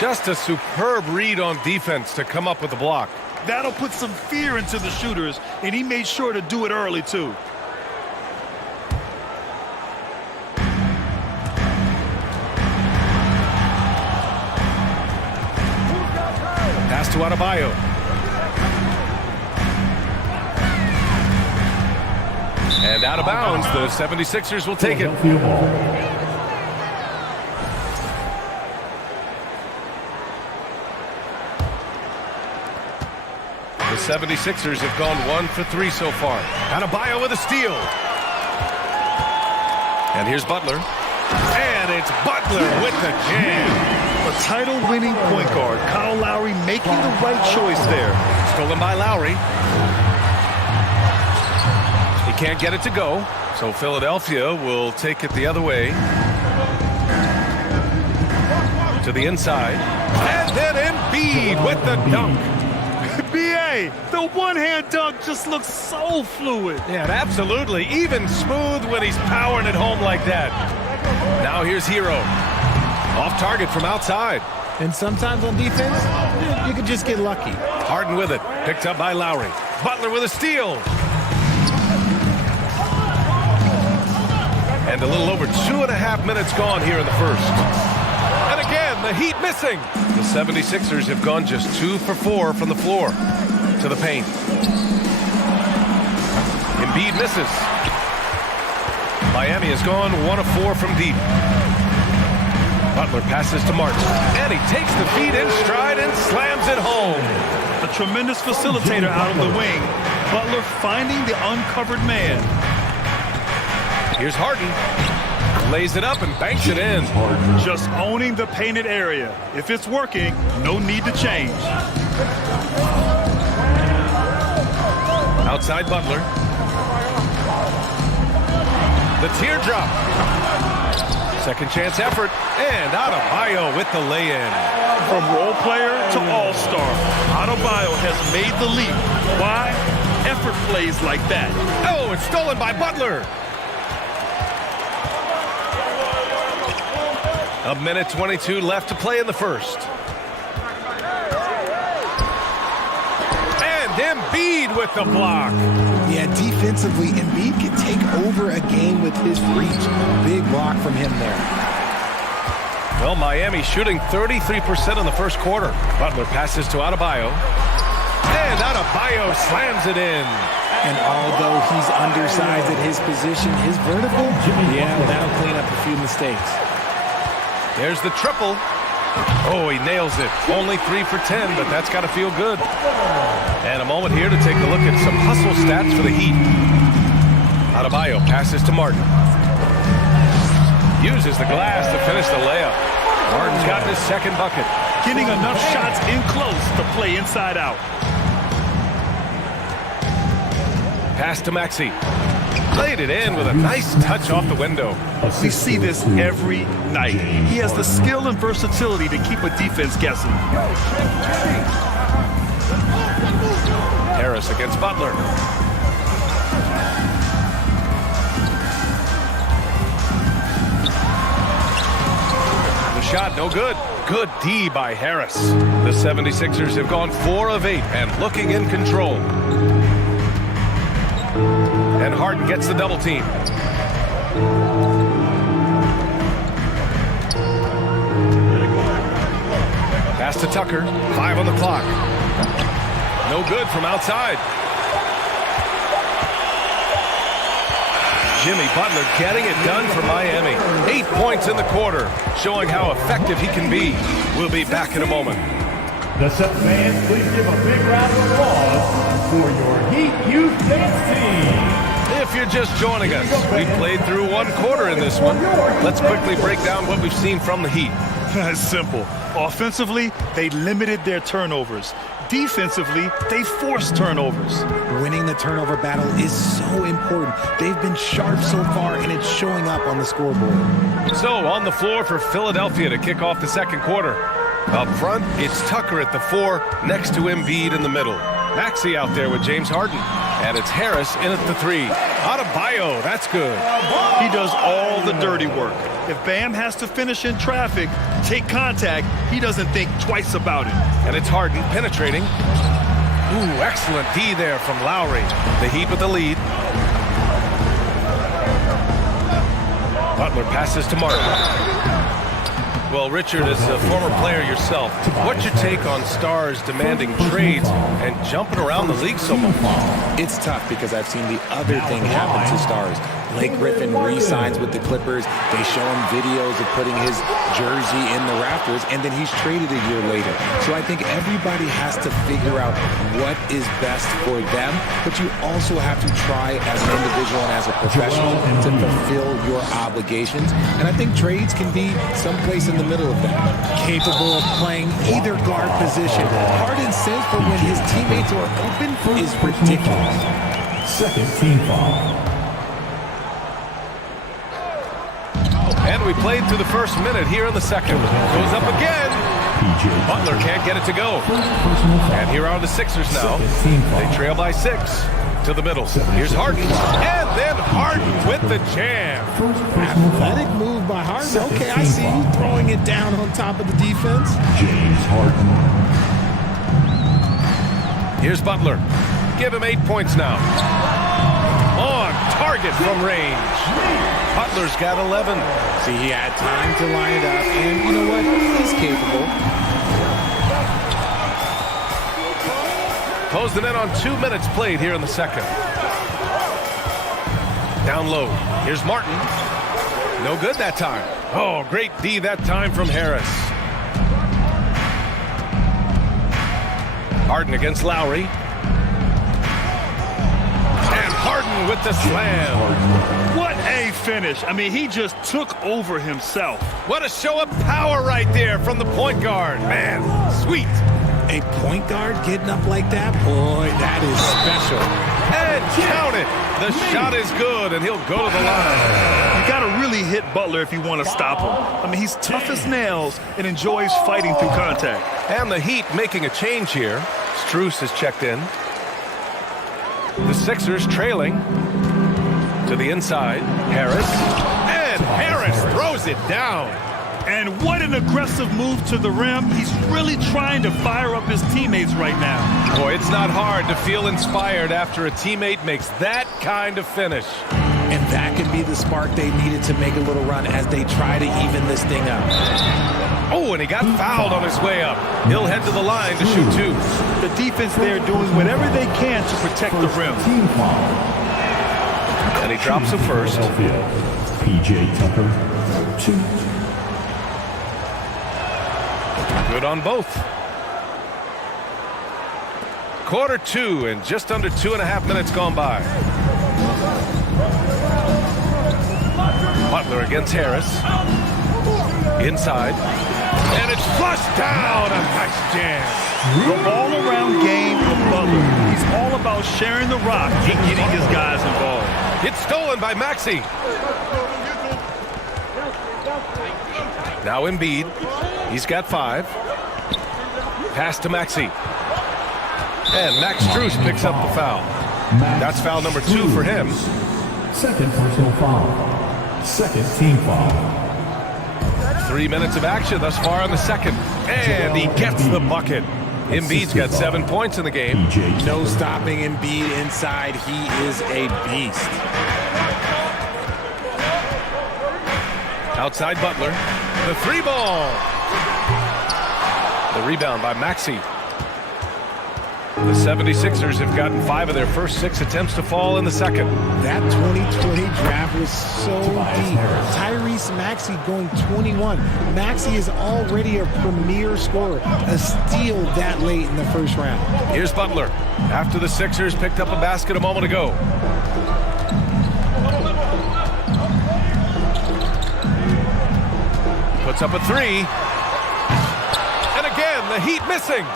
Just a superb read on defense to come up with the block. That'll put some fear into the shooters, and he made sure to do it early, too. Pass to Adebayo. And out of bounds, the 76ers will take it. The 76ers have gone 1 for 3 so far. Adebayo with a steal. And here's Butler. And it's Butler with the jam. A title-winning point guard, Kyle Lowry making the right choice there. Stolen by Lowry. He can't get it to go, so Philadelphia will take it the other way. To the inside. And then Embiid with the dunk. B.A., the one-hand dunk just looks so fluid. Yeah, absolutely. Even smooth when he's powering it home like that. Now here's Hero. Off target from outside. And sometimes on defense, you could just get lucky. Harden with it. Picked up by Lowry. Butler with a steal. And a little over 2.5 minutes gone here in the first. And again, the Heat missing. The 76ers have gone just 2 for 4 from the floor to the paint. Embiid misses. Miami has gone 1 of 4 from deep. Butler passes to Martin, and he takes the feed in stride and slams it home. A tremendous facilitator out of the wing. Butler finding the uncovered man. Here's Harden. Lays it up and banks it in. Just owning the painted area. If it's working, no need to change. Outside Butler. The teardrop. Second chance effort. And Adebayo with the lay-in. From role player to all-star, Adebayo has made the leap. Why? Effort plays like that. Oh, it's stolen by Butler. A minute 22 left to play in the first. And Embiid with the block. Yeah, defensively, Embiid can take over a game with his reach. Big block from him there. Well, Miami shooting 33% in the first quarter. Butler passes to Adebayo. And Adebayo slams it in. And although he's undersized at his position, his vertical, yeah, that'll clean up a few mistakes. There's the triple. Oh, he nails it. Only 3 for 10, but that's got to feel good. And a moment here to take a look at some hustle stats for the Heat. Adebayo passes to Martin. Uses the glass to finish the layup. Martin's got his second bucket. Getting enough shots in close to play inside out. Pass to Maxey. Played it in with a nice touch off the window. We see this every night. He has the skill and versatility to keep a defense guessing. Harris against Butler. The shot no good. Good D by Harris. The 76ers have gone 4 of 8 and looking in control. And Harden gets the double team. Pass to Tucker. 5 on the clock. No good from outside. Jimmy Butler getting it done for Miami. 8 points in the quarter, showing how effective he can be. We'll be back in a moment. The Suns fans, please give a big round of applause for your Heat Youth Dance Team. If you're just joining us, we played through 1 quarter in this one. Let's quickly break down what we've seen from the Heat. It's simple. Offensively, they limited their turnovers. Defensively, they forced turnovers. Winning the turnover battle is so important. They've been sharp so far, and it's showing up on the scoreboard. So, on the floor for Philadelphia to kick off the second quarter. Up front, it's Tucker at the 4, next to Embiid in the middle. Maxey out there with James Harden. And it's Harris in at the 3. Adebayo, that's good. He does all the dirty work. If Bam has to finish in traffic, take contact, he doesn't think twice about it. And it's Harden penetrating. Ooh, excellent D there from Lowry. The Heat with the lead. Butler passes to Martin. Well, Richard, as a former player yourself, what's your take on stars demanding trades and jumping around the league so much? It's tough because I've seen the other thing happen to stars. Blake Griffin re-signs with the Clippers. They show him videos of putting his jersey in the rafters, and then he's traded a year later. So I think everybody has to figure out what is best for them, but you also have to try as an individual and as a professional to fulfill your obligations. And I think trades can be someplace in the middle of that. Capable of playing either guard position. Harden's sense for when his teammates are open is ridiculous. Second team foul. And we played through the first minute here in the second. Goes up again. Butler can't get it to go. And here are the Sixers now. They trail by 6 to the middle. Here's Harden. And then Harden with the jam. Athletic move by Harden. Okay, I see you throwing it down on top of the defense. James Harden. Here's Butler. Give him 8 points now. On target from range. Butler's got 11. See, he had time to line it up, and you know what? He's capable. Closing in on 2 minutes played here in the second. Down low. Here's Martin. No good that time. Oh, great D that time from Harris. Harden against Lowry. And Harden with the slam. What a finish. I mean, he just took over himself. What a show of power right there from the point guard. Man, sweet. A point guard getting up like that? Boy, that is special. And count it. The shot is good, and he'll go to the line. You got to really hit Butler if you want to stop him. I mean, he's tough as nails and enjoys fighting through contact. And the Heat making a change here. Strus has checked in. The Sixers trailing to the inside. Harris. And Harris throws it down. And what an aggressive move to the rim. He's really trying to fire up his teammates right now. Boy, it's not hard to feel inspired after a teammate makes that kind of finish. And that could be the spark they needed to make a little run as they try to even this thing up. Oh, and he got fouled on his way up. He'll head to the line to shoot 2. The defense there doing whatever they can to protect the rim. And he drops him first. P.J. Tucker, 2. Good on both. Quarter 2 and just under 2.5 minutes gone by. Butler against Harris. Inside. And it's flushed down. A nice jam. The all-around game of Butler. He's all about sharing the rock and getting his guys involved. It's stolen by Maxey. Now Embiid. He's got 5. Pass to Maxey. And Max Strus picks up the foul. That's foul number 2 for him. Second personal foul. Second team foul. 3 minutes of action thus far in the second. And he gets the bucket. Embiid's got 7 points in the game. No stopping Embiid inside. He is a beast. Outside Butler. The 3 ball. The rebound by Maxey. The 76ers have gotten 5 of their first 6 attempts to fall in the second. That 2020 draft was so deep. Tyrese Maxey going 21. Maxey is already a premier scorer. A steal that late in the first round. Here's Butler. After the Sixers picked up a basket a moment ago. Puts up a 3. And again, the Heat missing.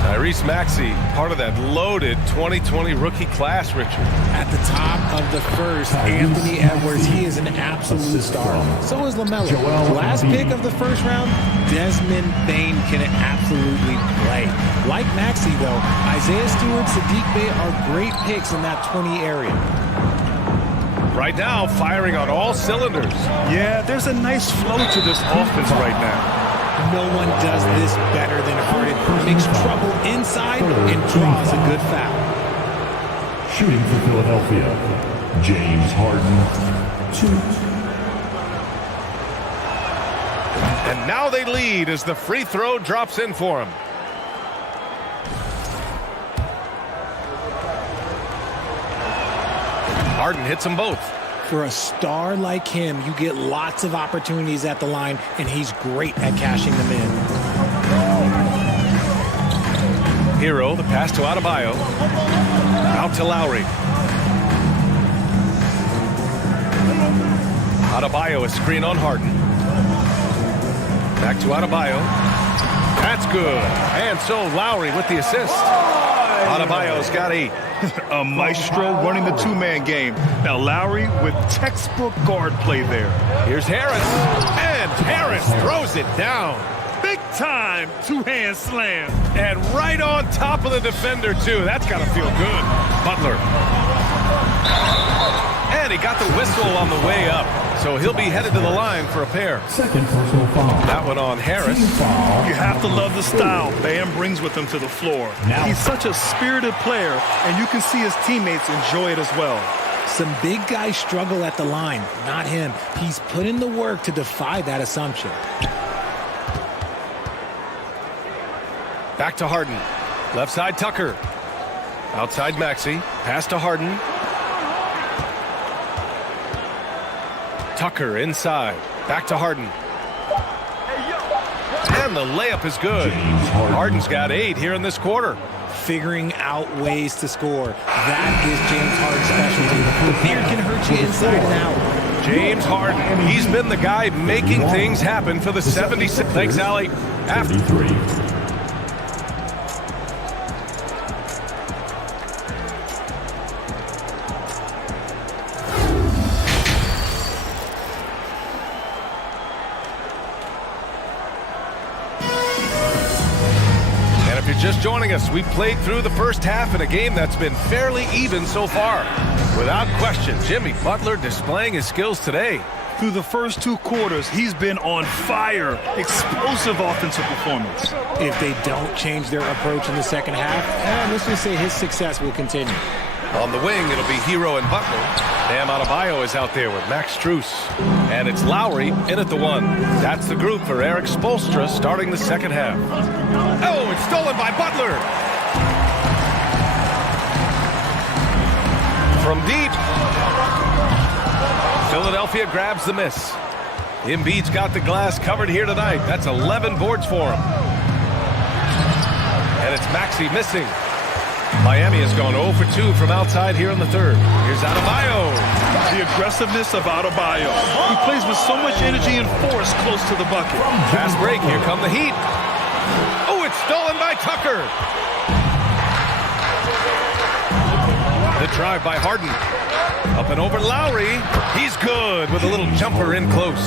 Tyrese Maxey, part of that loaded 2020 rookie class, Richard. At the top of the first, Anthony Edwards, he is an absolute star. So is LaMelo. Last pick of the first round, Desmond Bane can absolutely play. Like Maxey, though, Isaiah Stewart, Sadiq Bey are great picks in that 20 area. Right now, firing on all cylinders. Yeah, there's a nice flow to this offense right now. No one does this better than Harden. Makes trouble inside and draws a good foul. Shooting for Philadelphia, James Harden, 2. And now they lead as the free throw drops in for him. Harden hits them both. For a star like him, you get lots of opportunities at the line, and he's great at cashing them in. Hero, the pass to Adebayo. Out to Lowry. Adebayo, a screen on Harden. Back to Adebayo. That's good. And so Lowry with the assist. Adebayo's got 8. A maestro running the 2-man game. Now Lowry with textbook guard play there. Here's Harris. And Harris throws it down. Big time 2-hand slam. And right on top of the defender, too. That's got to feel good. Butler. And he got the whistle on the way up. So he'll be headed to the line for a pair. Second personal foul. That one on Harris. You have to love the style Bam brings with him to the floor. He's such a spirited player, and you can see his teammates enjoy it as well. Some big guys struggle at the line. Not him. He's put in the work to defy that assumption. Back to Harden. Left side Tucker. Outside Maxey. Pass to Harden. Tucker inside. Back to Harden. And the layup is good. Harden's got 8 here in this quarter. Figuring out ways to score. That is James Harden's specialty. The beard can hurt you inside and out. James Harden, he's been the guy making things happen for the 76. Thanks, Allie. After 33. Just joining us, we played through the first half in a game that's been fairly even so far. Without question, Jimmy Butler displaying his skills today. Through the first 2 quarters, he's been on fire. Explosive offensive performance. If they don't change their approach in the second half, let's just say his success will continue. On the wing, it'll be Hero and Butler. Bam Adebayo is out there with Max Strus. And it's Lowry in at the 1. That's the group for Eric Spoelstra starting the second half. Oh, it's stolen by Butler. From deep. Philadelphia grabs the miss. Embiid's got the glass covered here tonight. That's 11 boards for him. And it's Maxey missing. Miami has gone 0 for 2 from outside here in the third. Here's Adebayo. The aggressiveness of Adebayo. He plays with so much energy and force close to the bucket. Fast break. Here come the Heat. Oh, it's stolen by Tucker. The drive by Harden. Up and over Lowry. He's good with a little jumper in close.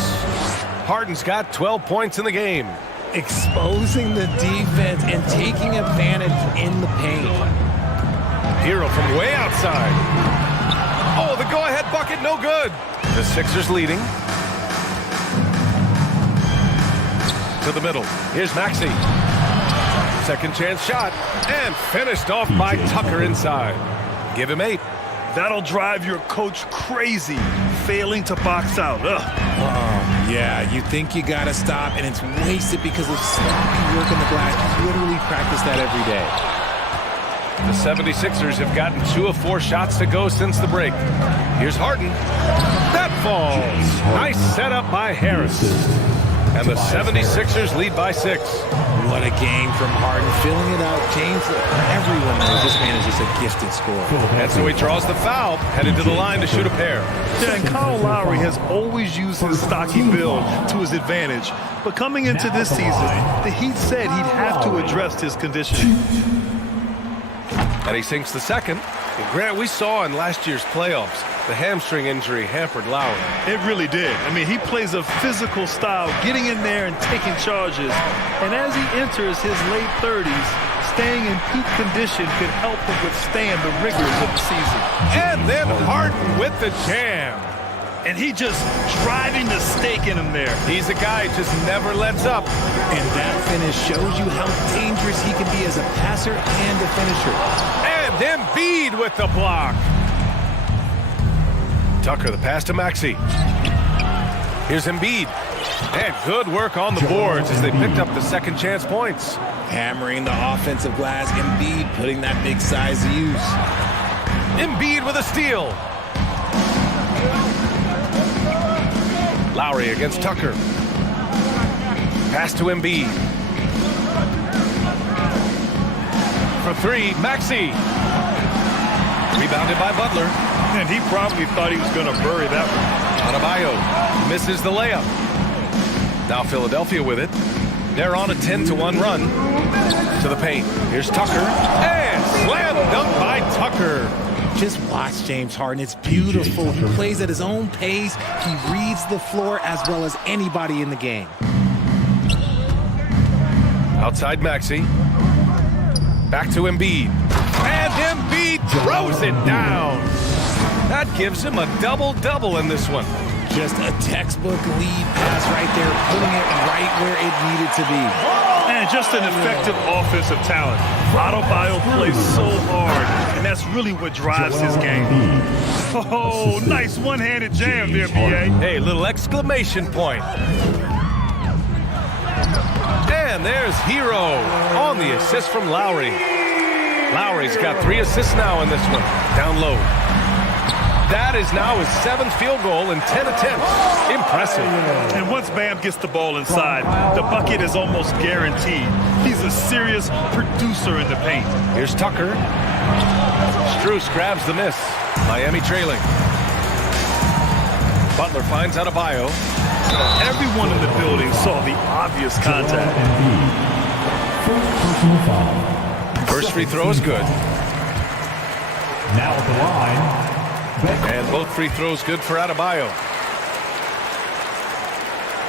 Harden's got 12 points in the game. Exposing the defense and taking advantage in the paint. Hero from way outside. Oh, the go-ahead bucket, no good. The Sixers leading. To the middle. Here's Maxey. Second chance shot. And finished off by Tucker inside. Give him 8. That'll drive your coach crazy, failing to box out. Yeah, you think you got to stop, and it's wasted because of sloppy work on the glass. You literally practice that every day. The 76ers have gotten 2 of 4 shots to go since the break. Here's Harden. That falls. Nice setup by Harris. And the 76ers lead by 6. What a game from Harden. Filling it out. James, everyone knows this man is just a gifted scorer. And so he draws the foul, headed to the line to shoot a pair. Yeah, and Kyle Lowry has always used his stocky build to his advantage. But coming into this season, the Heat said he'd have to address his conditioning. And he sinks the second. And Grant, we saw in last year's playoffs, the hamstring injury hampered Lowry. It really did. I mean, he plays a physical style, getting in there and taking charges. And as he enters his late 30s, staying in peak condition could help him withstand the rigors of the season. And then Harden with the jam. And he just driving the stake in him there. He's a guy who just never lets up. And that finish shows you how dangerous he can be as a passer and a finisher. And Embiid with the block. Tucker, the pass to Maxey. Here's Embiid. And good work on the boards as they picked up the second chance points. Hammering the offensive glass. Embiid putting that big size to use. Embiid with a steal. Lowry against Tucker. Pass to Embiid. For 3, Maxey. Rebounded by Butler. And he probably thought he was going to bury that one. Adebayo misses the layup. Now Philadelphia with it. They're on a 10-1 run to the paint. Here's Tucker. And slam dunk by Tucker. Just watch James Harden. It's beautiful. He plays at his own pace. He reads the floor as well as anybody in the game. Outside Maxey. Back to Embiid. And Embiid throws it down. That gives him a double-double in this one. Just a textbook lead pass right there, putting it right where it needed to be. And just an effective offensive talent. Adebayo plays so hard, and that's really what drives his game. Oh, nice one-handed jam there, B.A. Hey, little exclamation point. And there's Hero on the assist from Lowry. Lowry's got 3 assists now in this one. Down low. That is now his 7th field goal in 10 attempts. Impressive. And once Bam gets the ball inside, the bucket is almost guaranteed. He's a serious producer in the paint. Here's Tucker. Strus grabs the miss. Miami trailing. Butler finds Adebayo. Everyone in the building saw the obvious contact. First free throw is good. Now at the line. And both free throws good for Adebayo.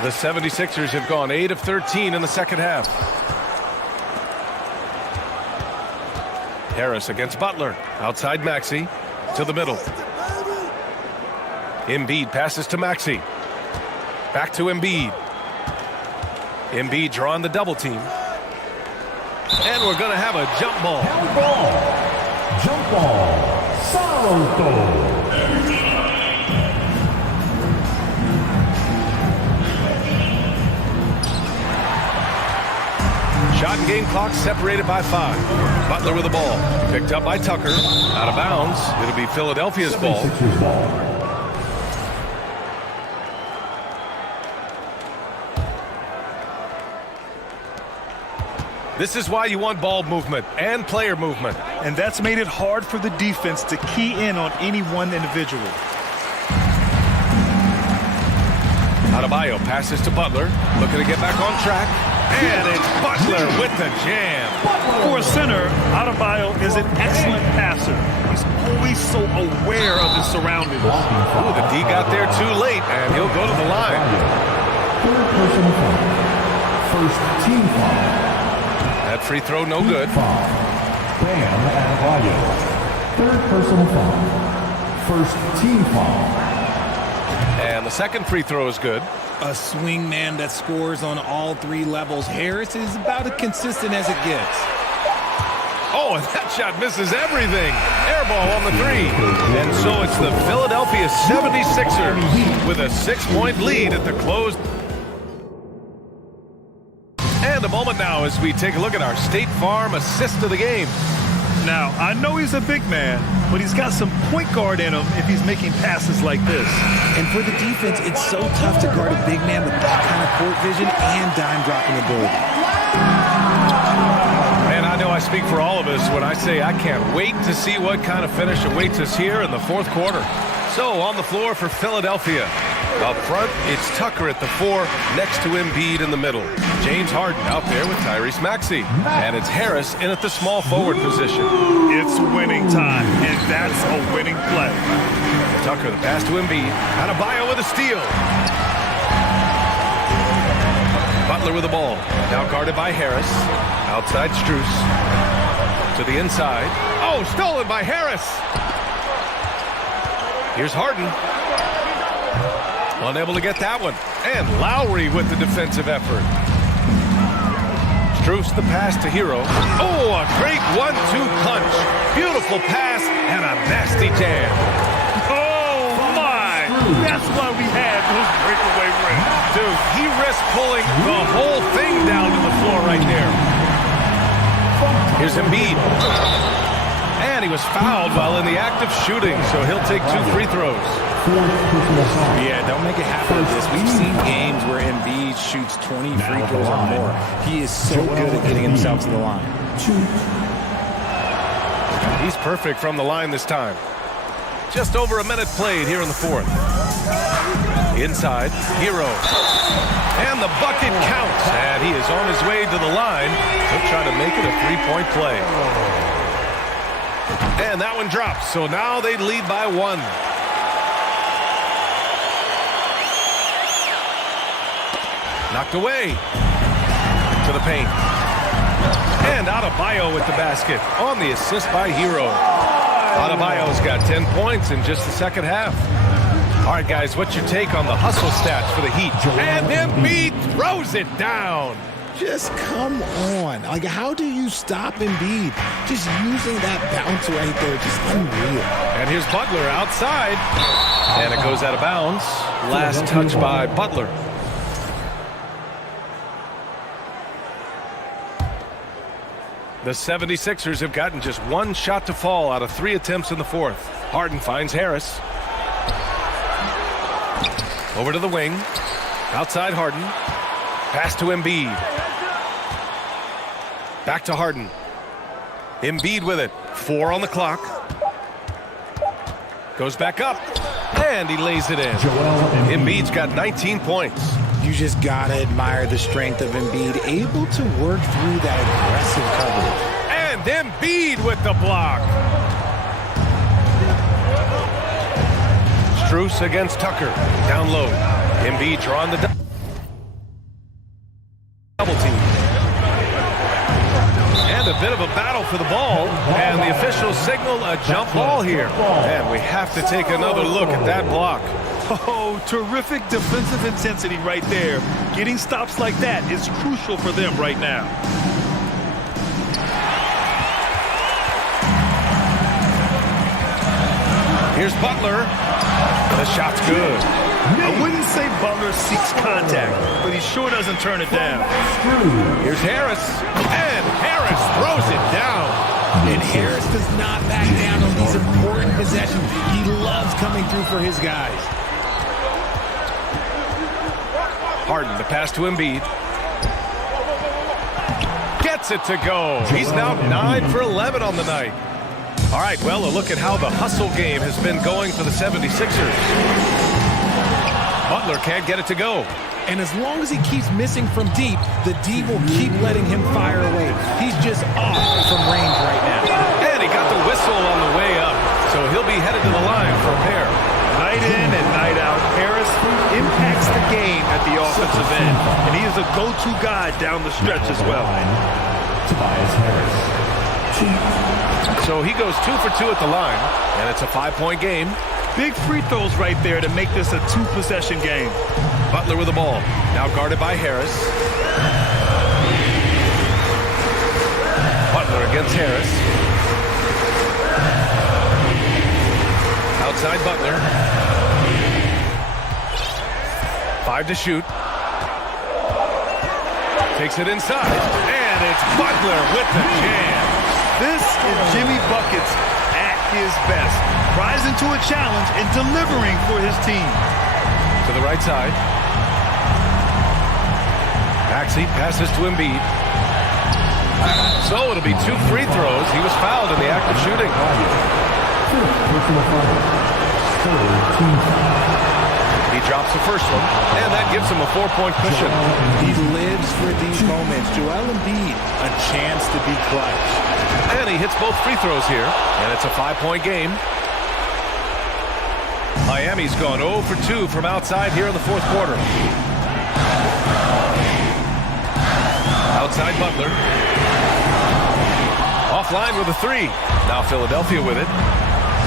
The 76ers have gone 8 of 13 in the second half. Harris against Butler. Outside Maxey. To the middle. Embiid passes to Maxey. Back to Embiid. Embiid drawing the double team. And we're going to have a jump ball. Jump ball, Salto. Shot and game clock separated by 5. Butler with the ball. Picked up by Tucker. Out of bounds. It'll be Philadelphia's ball. This is why you want ball movement and player movement. And that's made it hard for the defense to key in on any one individual. Adebayo passes to Butler. Looking to get back on track. And it's Butler with the jam. For a center, Adebayo is an excellent passer. He's always so aware of his surroundings. Ooh, the D got there too late, and he'll go to the line. Third personal foul. First team foul. That free throw no good. Bam Adebayo. Third personal foul. First team foul. And the second free throw is good. A swing man that scores on all 3 levels. Harris is about as consistent as it gets. Oh, and that shot misses everything. Air ball on the 3. And so it's the Philadelphia 76ers with a 6-point lead at the close. And a moment now as we take a look at our State Farm assist of the game. Now, I know he's a big man, but he's got some point guard in him if he's making passes like this. And for the defense, it's so tough to guard a big man with that kind of court vision and dime dropping ability. And I know I speak for all of us when I say I can't wait to see what kind of finish awaits us here in the 4th quarter. So on the floor for Philadelphia. Up front, it's Tucker at the 4, next to Embiid in the middle. James Harden out there with Tyrese Maxey. And it's Harris in at the small forward position. It's winning time, and that's a winning play. Tucker, the pass to Embiid. Adebayo with a steal. Butler with the ball. Now guarded by Harris. Outside Strus. To the inside. Oh, stolen by Harris. Here's Harden. Unable to get that one. And Lowry with the defensive effort. Strus the pass to Hero. Oh, a great 1-2 punch. Beautiful pass and a nasty jam. Oh, my. That's why we had those breakaway rims. Dude, he risked pulling the whole thing down to the floor right there. Here's Embiid. And he was fouled while in the act of shooting, so he'll take 2 free throws. Yeah, don't make it happen with this. We've seen games where Embiid shoots 20 free throws or more. He is so good at getting himself to the line. He's perfect from the line this time. Just over a minute played here in the 4th. Inside, Hero. And the bucket counts. And he is on his way to the line. He'll try to make it a 3-point play. And that one drops. So now they lead by 1. Knocked away to the paint. And Adebayo with the basket on the assist by Hero. Adebayo's got 10 points in just the second half. All right, guys, what's your take on the hustle stats for the Heat? And Embiid throws it down. Just come on. Like, how do you stop Embiid? Just using that bounce right there, just unreal. And here's Butler outside. And it goes out of bounds. Last touch by Butler. The 76ers have gotten just 1 shot to fall out of 3 attempts in the 4th. Harden finds Harris. Over to the wing. Outside Harden. Pass to Embiid. Back to Harden. Embiid with it. 4 on the clock. Goes back up. And he lays it in. Embiid's got 19 points. You just gotta admire the strength of Embiid, able to work through that aggressive coverage. And Embiid with the block. Strus against Tucker. Down low. Embiid drawing the double team. And a bit of a battle for the ball. And the officials signal a jump ball here. And we have to take another look at that block. Oh, terrific defensive intensity right there. Getting stops like that is crucial for them right now. Here's Butler. The shot's good. I wouldn't say Butler seeks contact, but he sure doesn't turn it down. Here's Harris. And Harris throws it down. And Harris does not back down on these important possessions. He loves coming through for his guys. Harden, the pass to Embiid. Gets it to go. He's now 9 for 11 on the night. All right, well, a look at how the hustle game has been going for the 76ers. Butler can't get it to go. And as long as he keeps missing from deep, the D will keep letting him fire away. He's just off from range right now. And he got the whistle on the way up, so he'll be headed to the line for a pair. Night in and night out, Harris impacts the game at the offensive end, and he is a go-to guy down the stretch as well. Tobias Harris. So he goes 2 for 2 at the line, and it's a 5-point game. Big free throws right there to make this a 2-possession game. Butler with the ball, now guarded by Harris. Butler against Harris. Outside Butler. 5 to shoot. Takes it inside, and it's Butler with the jam. This is Jimmy Buckets at his best, rising to a challenge and delivering for his team. To the right side. Maxey passes to Embiid. So it'll be 2 free throws. He was fouled in the act of shooting. He drops the first one, and that gives him a 4-point cushion. He lives for these moments. Joel Embiid, a chance to be clutch. And he hits both free throws here, and it's a 5-point game. Miami's gone 0 for 2 from outside here in the fourth quarter. Outside Butler. Offline with a 3. Now Philadelphia with it.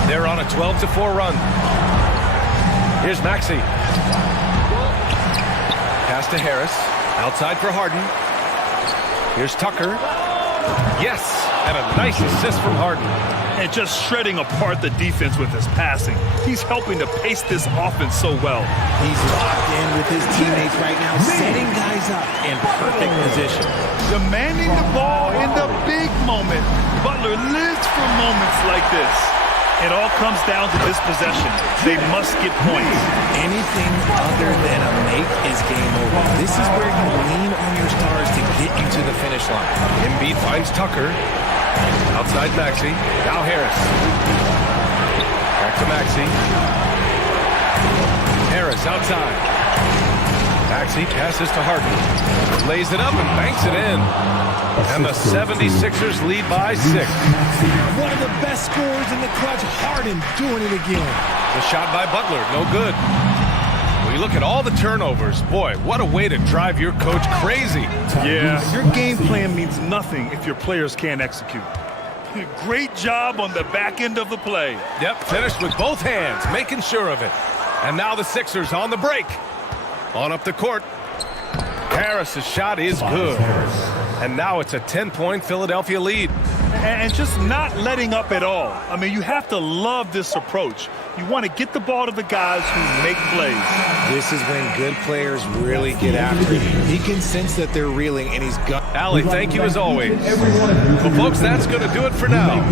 They're on a 12-4 run. Here's Maxey. Pass to Harris. Outside for Harden. Here's Tucker. Yes, and a nice assist from Harden. And just shredding apart the defense with his passing. He's helping to pace this offense so well. He's locked in with his teammates right now, setting guys up in perfect position. Demanding the ball in the big moment. Butler lives for moments like this. It all comes down to this possession. They must get points. Anything other than a make is game over. This is where you lean on your stars to get you to the finish line. Embiid finds Tucker. Outside Maxey. Now Harris. Back to Maxey. Harris outside. Maxey passes to Harden. Lays it up and banks it in. And the 76ers lead by 6. One of the best scorers in the clutch. Harden doing it again. The shot by Butler, no good. When you look at all the turnovers, boy, what a way to drive your coach crazy. Yeah, your game plan means nothing if your players can't execute. Great job on the back end of the play. Yep, finished with both hands, making sure of it. And now the Sixers on the break. On up the court. Harris's shot is good. And now it's a 10-point Philadelphia lead. And just not letting up at all. I mean, you have to love this approach. You want to get the ball to the guys who make plays. This is when good players really get after it. He can sense that they're reeling, and he's got... Allie, thank you as always. Well, folks, that's going to do it for now.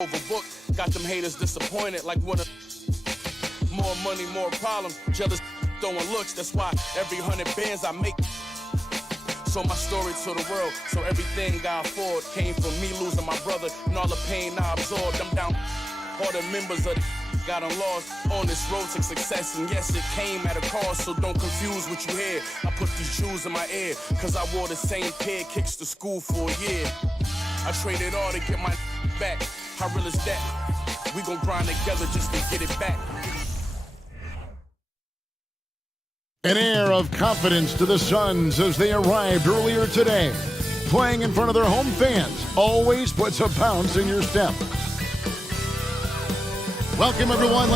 Overbooked, got them haters disappointed like one of more money, more problems, jealous throwing looks. That's why every 100 bands I make. So my story to the world, so everything I afford came from me losing my brother and all the pain I absorbed. I'm down all the members of the got lost on this road to success, and yes, it came at a cost, so don't confuse what you hear. I put these shoes in my ear, cause I wore the same pair kicks to school for a year. I traded all to get my back. How real is that? We gon' grind together just to get it back. An air of confidence to the Suns as they arrived earlier today. Playing in front of their home fans always puts a bounce in your step. Welcome, everyone.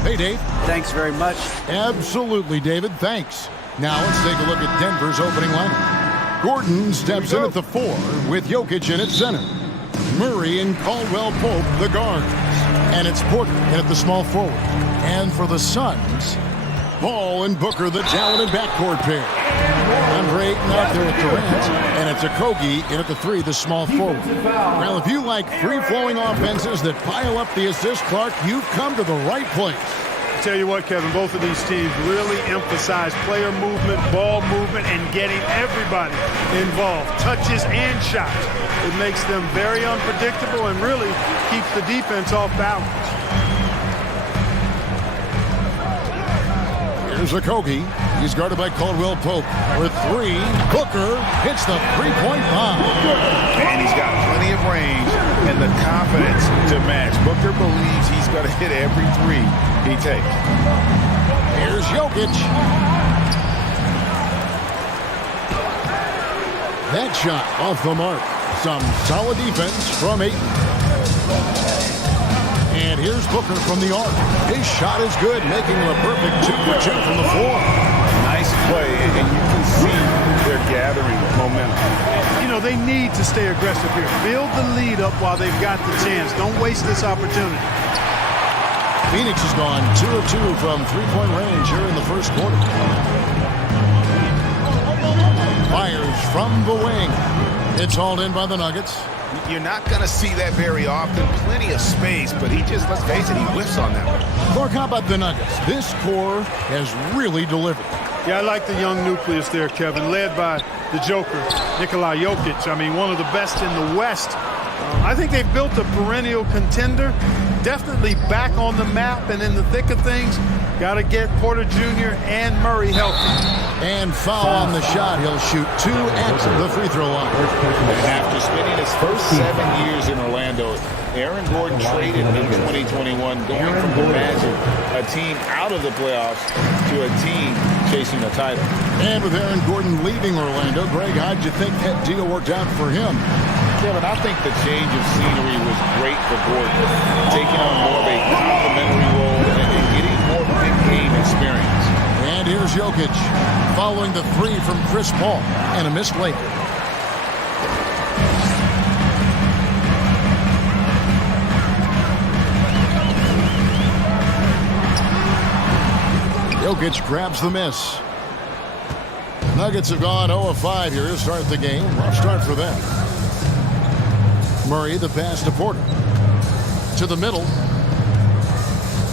Hey, Dave. Thanks very much. Absolutely, David. Thanks. Now let's take a look at Denver's opening lineup. Gordon steps in at the 4 with Jokic in at center. Murray and Caldwell Pope, the guards. And it's Porter in at the small forward. And for the Suns, Ball and Booker, the talented backcourt pair. Andre Ayton out there at Durant, and it's Okogie in at the 3, the small forward. Well, if you like free-flowing offenses that pile up the assist, Clark, you've come to the right place. Tell you what, Kevin, both of these teams really emphasize player movement, ball movement, and getting everybody involved, touches and shots. It makes them very unpredictable and really keeps the defense off balance. Here's Okogie. He's guarded by Caldwell Pope. For 3, Booker hits the three-point bomb. And he's got plenty of range and the confidence to match. Booker believes he's going to hit every 3 he takes. Here's Jokic. That shot off the mark. Some solid defense from Ayton. And here's Booker from the arc. His shot is good, making him a perfect 2-for-2 from the floor. Nice play, and you can see they're gathering momentum. You know, they need to stay aggressive here. Build the lead up while they've got the chance. Don't waste this opportunity. Phoenix has gone 2 of 2 from three-point range here in the first quarter. Fires from the wing. It's hauled in by the Nuggets. You're not going to see that very often. Plenty of space, but he just, let's face it, he whiffs on that one. Clark, how about the Nuggets? This core has really delivered. Yeah, I like the young nucleus there, Kevin, led by the Joker, Nikola Jokic. I mean, one of the best in the West. I think they've built a perennial contender, definitely back on the map and in the thick of things. Got to get Porter Jr. and Murray healthy. And foul on the shot. He'll shoot 2 at the free throw line. After spending his first 7 years in Orlando, Aaron Gordon traded in 2021, going from the Magic, a team out of the playoffs, to a team chasing a title. And with Aaron Gordon leaving Orlando, Greg, how'd you think that deal worked out for him? Kevin, I think the change of scenery was great for Gordon, taking on more of a complimentary role and getting more big game experience. And here's Jokic, following the 3 from Chris Paul, and a missed layup. Jokic grabs the miss. Nuggets have gone 0 of 5 here to start the game. Rough start for them. Murray, the pass to Porter. To the middle.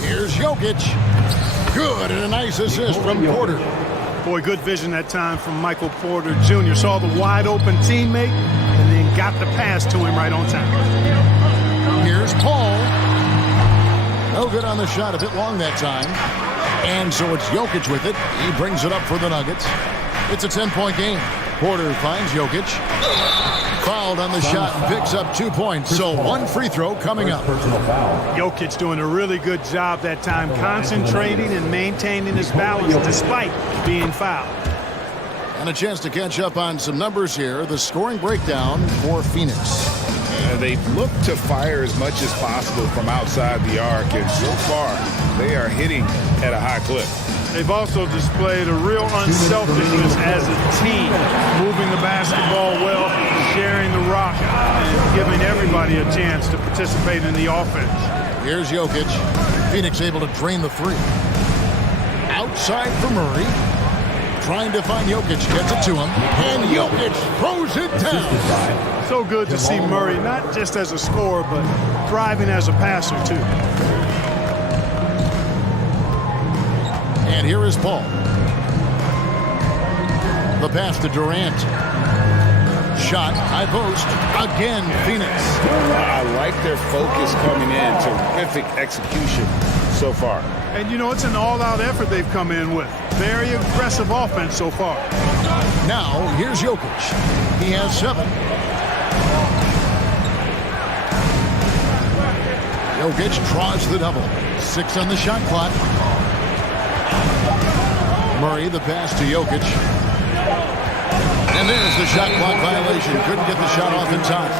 Here's Jokic. Good, and a nice assist from Porter. Boy, good vision that time from Michael Porter Jr. Saw the wide open teammate and then got the pass to him right on time. Here's Paul. No good on the shot, a bit long that time. And so it's Jokic with it. He brings it up for the Nuggets. It's a 10-point game. Porter finds Jokic. Fouled on the shot and picks up 2 points. So 1 free throw coming up. Jokic doing a really good job that time, concentrating and maintaining his balance despite being fouled. And a chance to catch up on some numbers here. The scoring breakdown for Phoenix. They've looked to fire as much as possible from outside the arc, and so far they are hitting at a high clip. They've also displayed a real unselfishness as a team, moving the basketball well, sharing the rock, and giving everybody a chance to participate in the offense. Here's Jokic. Phoenix able to drain the 3. Outside for Murray. trying to find Jokic, gets it to him, and Jokic throws it down. So good to see Murray, not just as a scorer, but thriving as a passer, too. And here is Paul. The pass to Durant. Shot, high post, again, Phoenix. I like their focus coming in. Terrific execution so far. And, you know, it's an all-out effort they've come in with. Very aggressive offense so far. Now, here's Jokic. He has 7. Jokic draws the double. 6 on the shot clock. Murray, the pass to Jokic. And there's the shot clock violation. Couldn't get the shot off in time.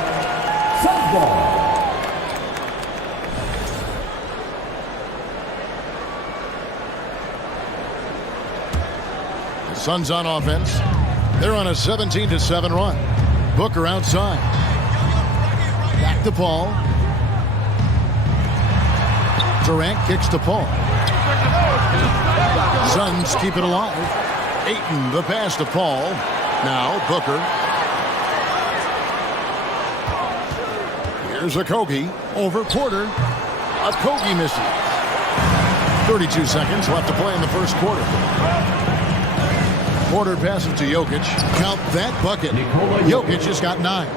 The Suns on offense. They're on a 17-7 run. Booker outside. Back to Paul. Durant kicks to Paul. Suns keep it alive. Ayton, the pass to Paul. Now Booker. Here's Okogie over Porter. Okogie misses. 32 seconds left to play in the first quarter. Porter passes to Jokic. Count that bucket. Jokic has got 9.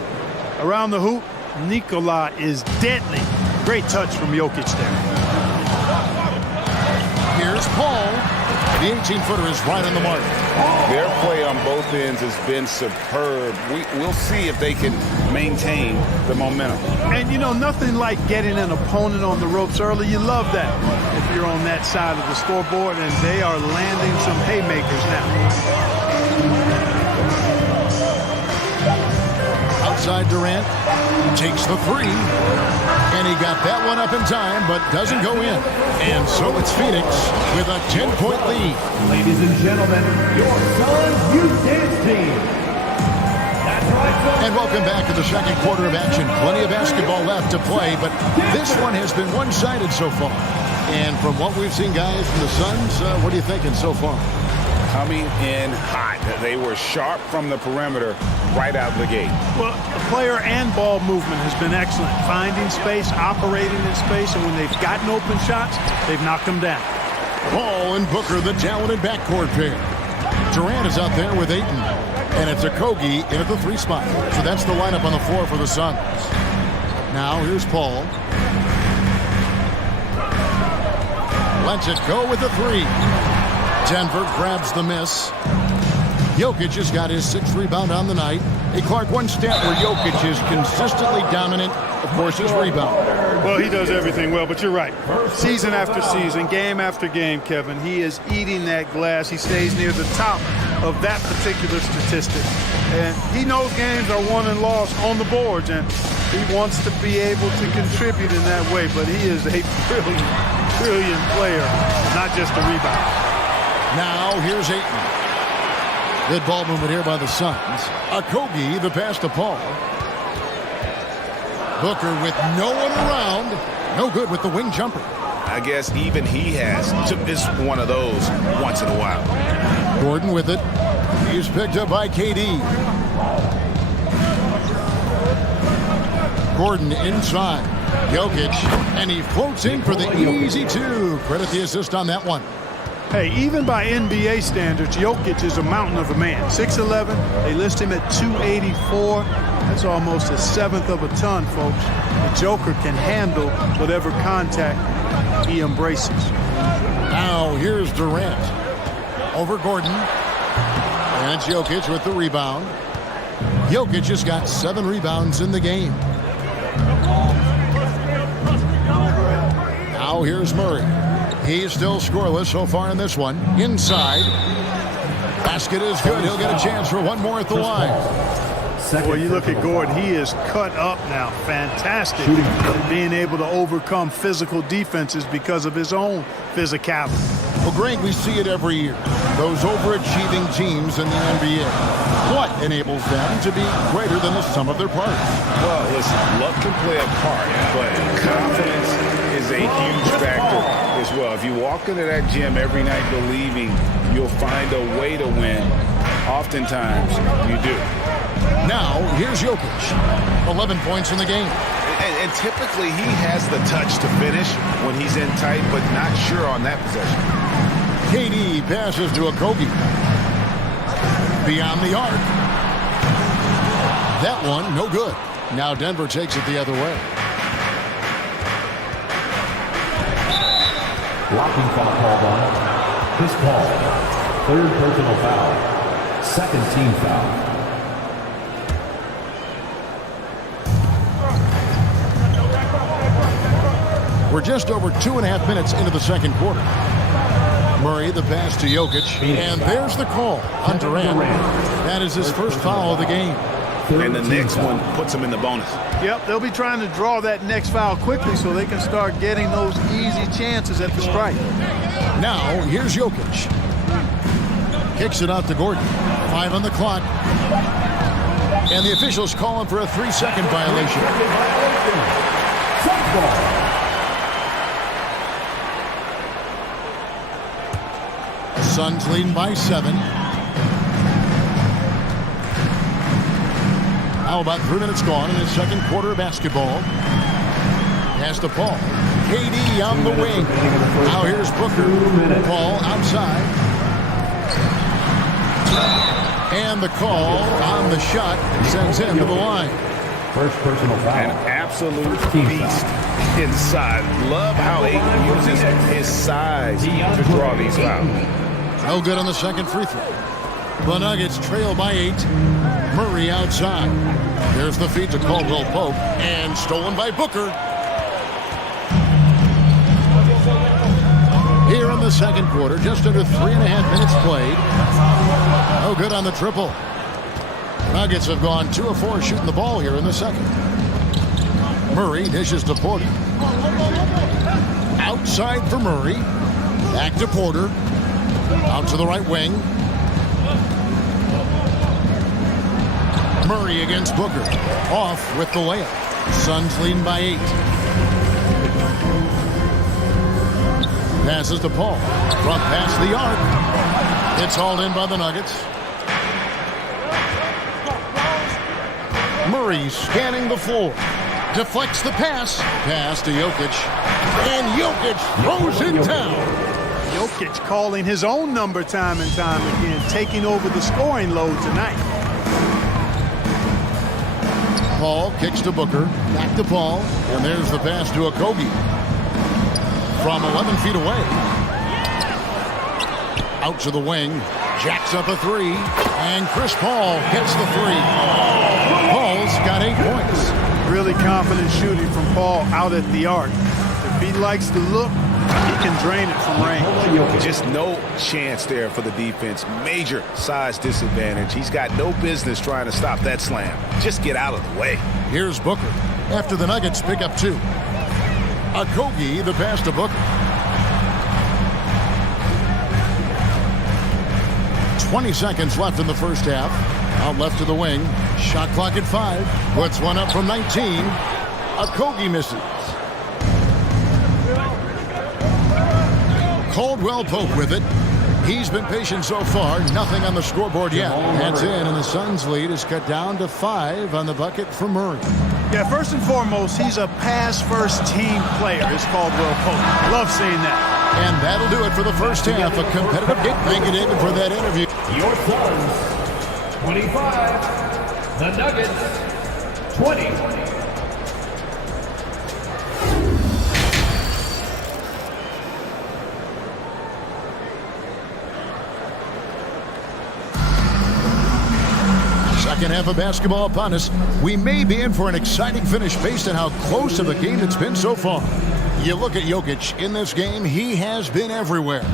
Around the hoop, Nikola is deadly. Great touch from Jokic there. Here's Paul. The 18-footer is right on the mark. Their play on both ends has been superb. We'll see if they can maintain the momentum. And, you know, nothing like getting an opponent on the ropes early. You love that if you're on that side of the scoreboard, and they are landing some haymakers now. Outside Durant takes the 3. And he got that one up in time, but doesn't go in. And so it's Phoenix with a 10-point lead. Ladies and gentlemen, your Suns Youth Dance Team. That's right, folks. And welcome back to the second quarter of action. Plenty of basketball left to play, but this one has been one-sided so far. And from what we've seen, guys, from the Suns, what are you thinking so far? Coming in hot. They were sharp from the perimeter right out the gate. Well, the player and ball movement has been excellent. Finding space, operating in space, and when they've gotten open shots, they've knocked them down. Paul and Booker, the talented backcourt pair. Durant is out there with Ayton. And it's Okogie in at the 3 spot. So that's the lineup on the floor for the Suns. Now here's Paul. Lets it go with the 3. Denver grabs the miss. Jokic has got his 6th rebound on the night. Hey, Clark, one stat where Jokic is consistently dominant, of course, is rebound. Well, he does everything well, but you're right. Season after season, game after game, Kevin, he is eating that glass. He stays near the top of that particular statistic. And he knows games are won and lost on the boards, and he wants to be able to contribute in that way. But he is a brilliant player, not just a rebounder. Now here's Ayton. Good ball movement here by the Suns. Okogie, the pass to Paul. Booker with no one around. No good with the wing jumper. I guess even he has to miss one of those once in a while. Gordon with it. He's picked up by KD. Gordon inside. Jokic, and he floats in for the easy 2. Credit the assist on that one. Hey, even by NBA standards, Jokic is a mountain of a man. 6'11", they list him at 284. That's almost a 1/7 of a ton, folks. The Joker can handle whatever contact he embraces. Now here's Durant. Over Gordon. And it's Jokic with the rebound. Jokic has got 7 rebounds in the game. Now here's Murray. He's still scoreless so far in this one. Inside. Basket is good. He'll get a chance for one more at the line. Well, you look at Gordon. He is cut up now. Fantastic. Being able to overcome physical defenses because of his own physicality. Well, Greg, we see it every year. Those overachieving teams in the NBA. What enables them to be greater than the sum of their parts? Well, listen, luck can play a part, but confidence is a huge factor as well. If you walk into that gym every night believing you'll find a way to win, oftentimes you do. Now, here's Jokic. 11 points in the game. And typically he has the touch to finish when he's in tight, but not sure on that possession. KD passes to Okogie. Beyond the arc. That one, no good. Now Denver takes it the other way. Blocking foul called on Chris Paul. Third personal foul. Second team foul. We're just over 2.5 minutes into the second quarter. Murray, the pass to Jokic, and there's the call on Durant. That is his first foul of the game. And the next one puts him in the bonus. Yep, they'll be trying to draw that next foul quickly so they can start getting those easy chances at the strike. Now, here's Jokic. Kicks it out to Gordon. 5 on the clock. And the officials call him for a 3-second violation. Suns leading by 7. Now about 3 minutes gone in the second quarter of basketball. Pass to Paul. KD on the wing. Now here's Booker. Paul outside. And the call on the shot sends him to the line. First personal foul. An absolute beast inside. Love how he uses his size to draw these fouls. No good on the second free throw. The Nuggets trail by 8. Murray outside. There's the feed to Caldwell Pope. And stolen by Booker. Here in the second quarter, just under 3.5 minutes played. No good on the triple. Nuggets have gone 2 of 4 shooting the ball here in the second. Murray dishes to Porter. Outside for Murray. Back to Porter. Out to the right wing. Murray against Booker. Off with the layup. Suns leading by 8. Passes to Paul. Front past the arc. It's hauled in by the Nuggets. Murray scanning the floor. Deflects the pass. Pass to Jokic. And Jokic throws it down. Jokic calling his own number time and time again, taking over the scoring load tonight. Paul kicks to Booker. Back to Paul. And there's the pass to Okogie. From 11 feet away. Out to the wing. Jacks up a 3. And Chris Paul gets the 3. Paul's got 8 points. Really confident shooting from Paul out at the arc. If he likes to look, he can drain it from range. Just no chance there for the defense. Major size disadvantage. He's got no business trying to stop that slam. Just get out of the way. Here's Booker. After the Nuggets pick up 2. Okogie, the pass to Booker. 20 seconds left in the first half. Out left to the wing. Shot clock at 5. Puts one up from 19. Okogie misses. Caldwell Pope with it. He's been patient so far. Nothing on the scoreboard yet. That's in, and the Suns' lead is cut down to 5 on the bucket for Murray. Yeah, first and foremost, he's a pass-first team player. It's Caldwell Pope. Love seeing that. And that'll do it for the first half. A competitive game. Thank you, David, for that interview. Your Suns, 25. The Nuggets, 20. Second half of basketball upon us. We may be in for an exciting finish based on how close of a game it's been so far. You look at Jokic in this game, he has been everywhere.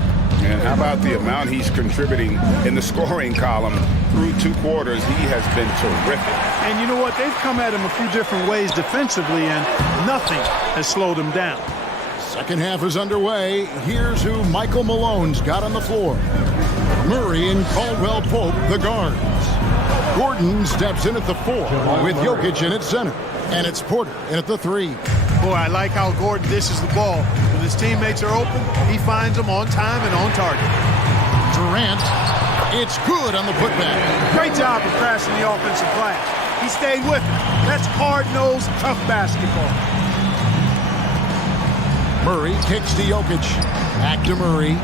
And how about the amount he's contributing in the scoring column through 2 quarters? He has been terrific. And you know what? They've come at him a few different ways defensively, and nothing has slowed him down. Second half is underway. Here's who Michael Malone's got on the floor. Murray and Caldwell Pope, the guards. Gordon steps in at the 4 with Jokic in at center. And it's Porter in at the 3. Boy, I like how Gordon dishes the ball. When his teammates are open, he finds them on time and on target. Durant, it's good on the putback. Great job of crashing the offensive glass. He stayed with it. That's hard-nosed, tough basketball. Murray kicks to Jokic. Back to Murray.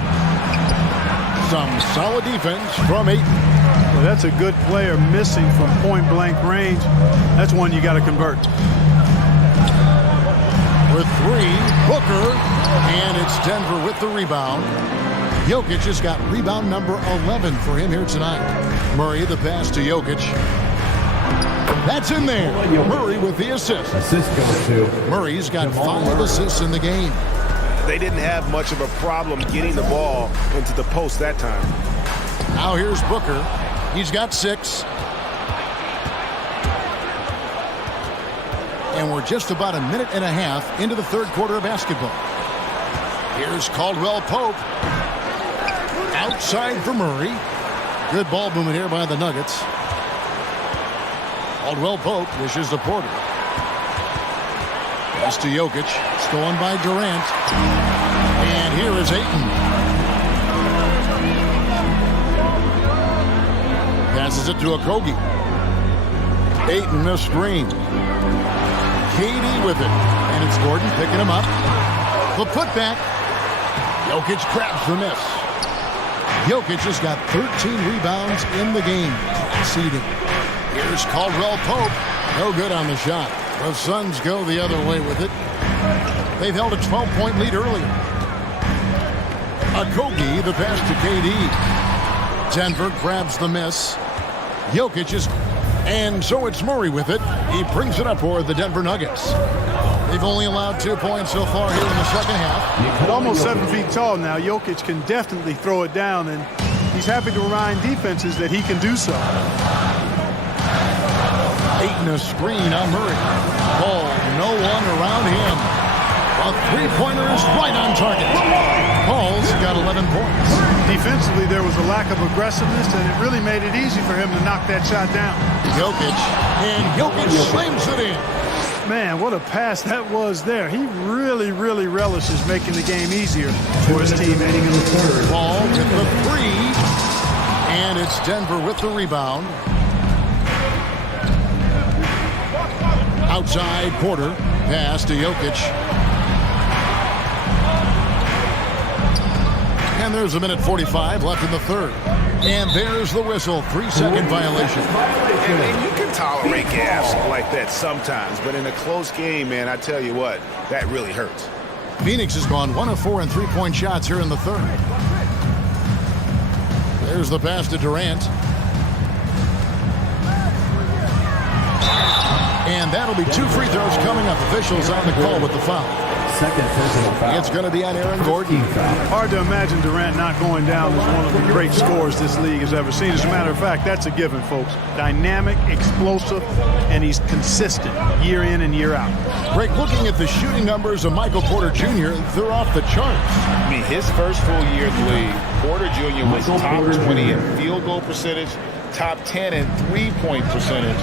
Some solid defense from Ayton. Well, that's a good player missing from point-blank range. That's one you got to convert. With three, Booker, and it's Denver with the rebound. Jokic has got rebound number 11 for him here tonight. Murray, the pass to Jokic. That's in there. Murray with the assist. Assist goes to. Murray's got 5 assists in the game. They didn't have much of a problem getting the ball into the post that time. Now here's Booker. He's got 6. And we're just about a minute and a half into the third quarter of basketball. Here's Caldwell Pope. Outside for Murray. Good ball movement here by the Nuggets. Caldwell Pope dishes to Porter. Pass to Jokic. Stolen by Durant. And here is Ayton. Passes it to Okogie. Ayton, a screen. KD with it. And it's Gordon picking him up. The putback. Jokic grabs the miss. Jokic has got 13 rebounds in the game. Conceding. Here's Caldwell Pope. No good on the shot. The Suns go the other way with it. They've held a 12-point lead earlier. Okogie, the pass to KD. Denver grabs the miss. Jokic is... And so it's Murray with it. He brings it up for the Denver Nuggets. They've only allowed 2 points so far here in the second half. At almost 7 feet tall now, Jokic can definitely throw it down, and he's happy to remind defenses that he can do so. Ayton a screen on Murray. Ball, no one around him. A three-pointer is right on target. Paul's got 11 points. Defensively, there was a lack of aggressiveness, and it really made it easy for him to knock that shot down. Jokic, and Jokic slams it in. Man, what a pass that was there. He really relishes making the game easier for his teammates. Ball with the 3, and it's Denver with the rebound. Outside, Porter. Pass to Jokic. And there's a minute 45 left in the third. And there's the whistle. 3-second violation. And you can tolerate gaffes like that sometimes, but in a close game, man, I tell you what, that really hurts. Phoenix has gone 1 of 4 in three-point shots here in the third. There's the pass to Durant. And that'll be 2 free throws coming up. Officials on the call with the foul. Second personal foul. It's going to be on Aaron Gordon. Hard to imagine Durant not going down as one of the great scorers this league has ever seen. As a matter of fact, that's a given, folks. Dynamic, explosive, and he's consistent year in and year out. Greg, looking at the shooting numbers of Michael Porter Jr., they're off the charts. I mean, his first full year in the league, Porter Jr. was top 20 in field goal percentage, top 10 in three-point percentage.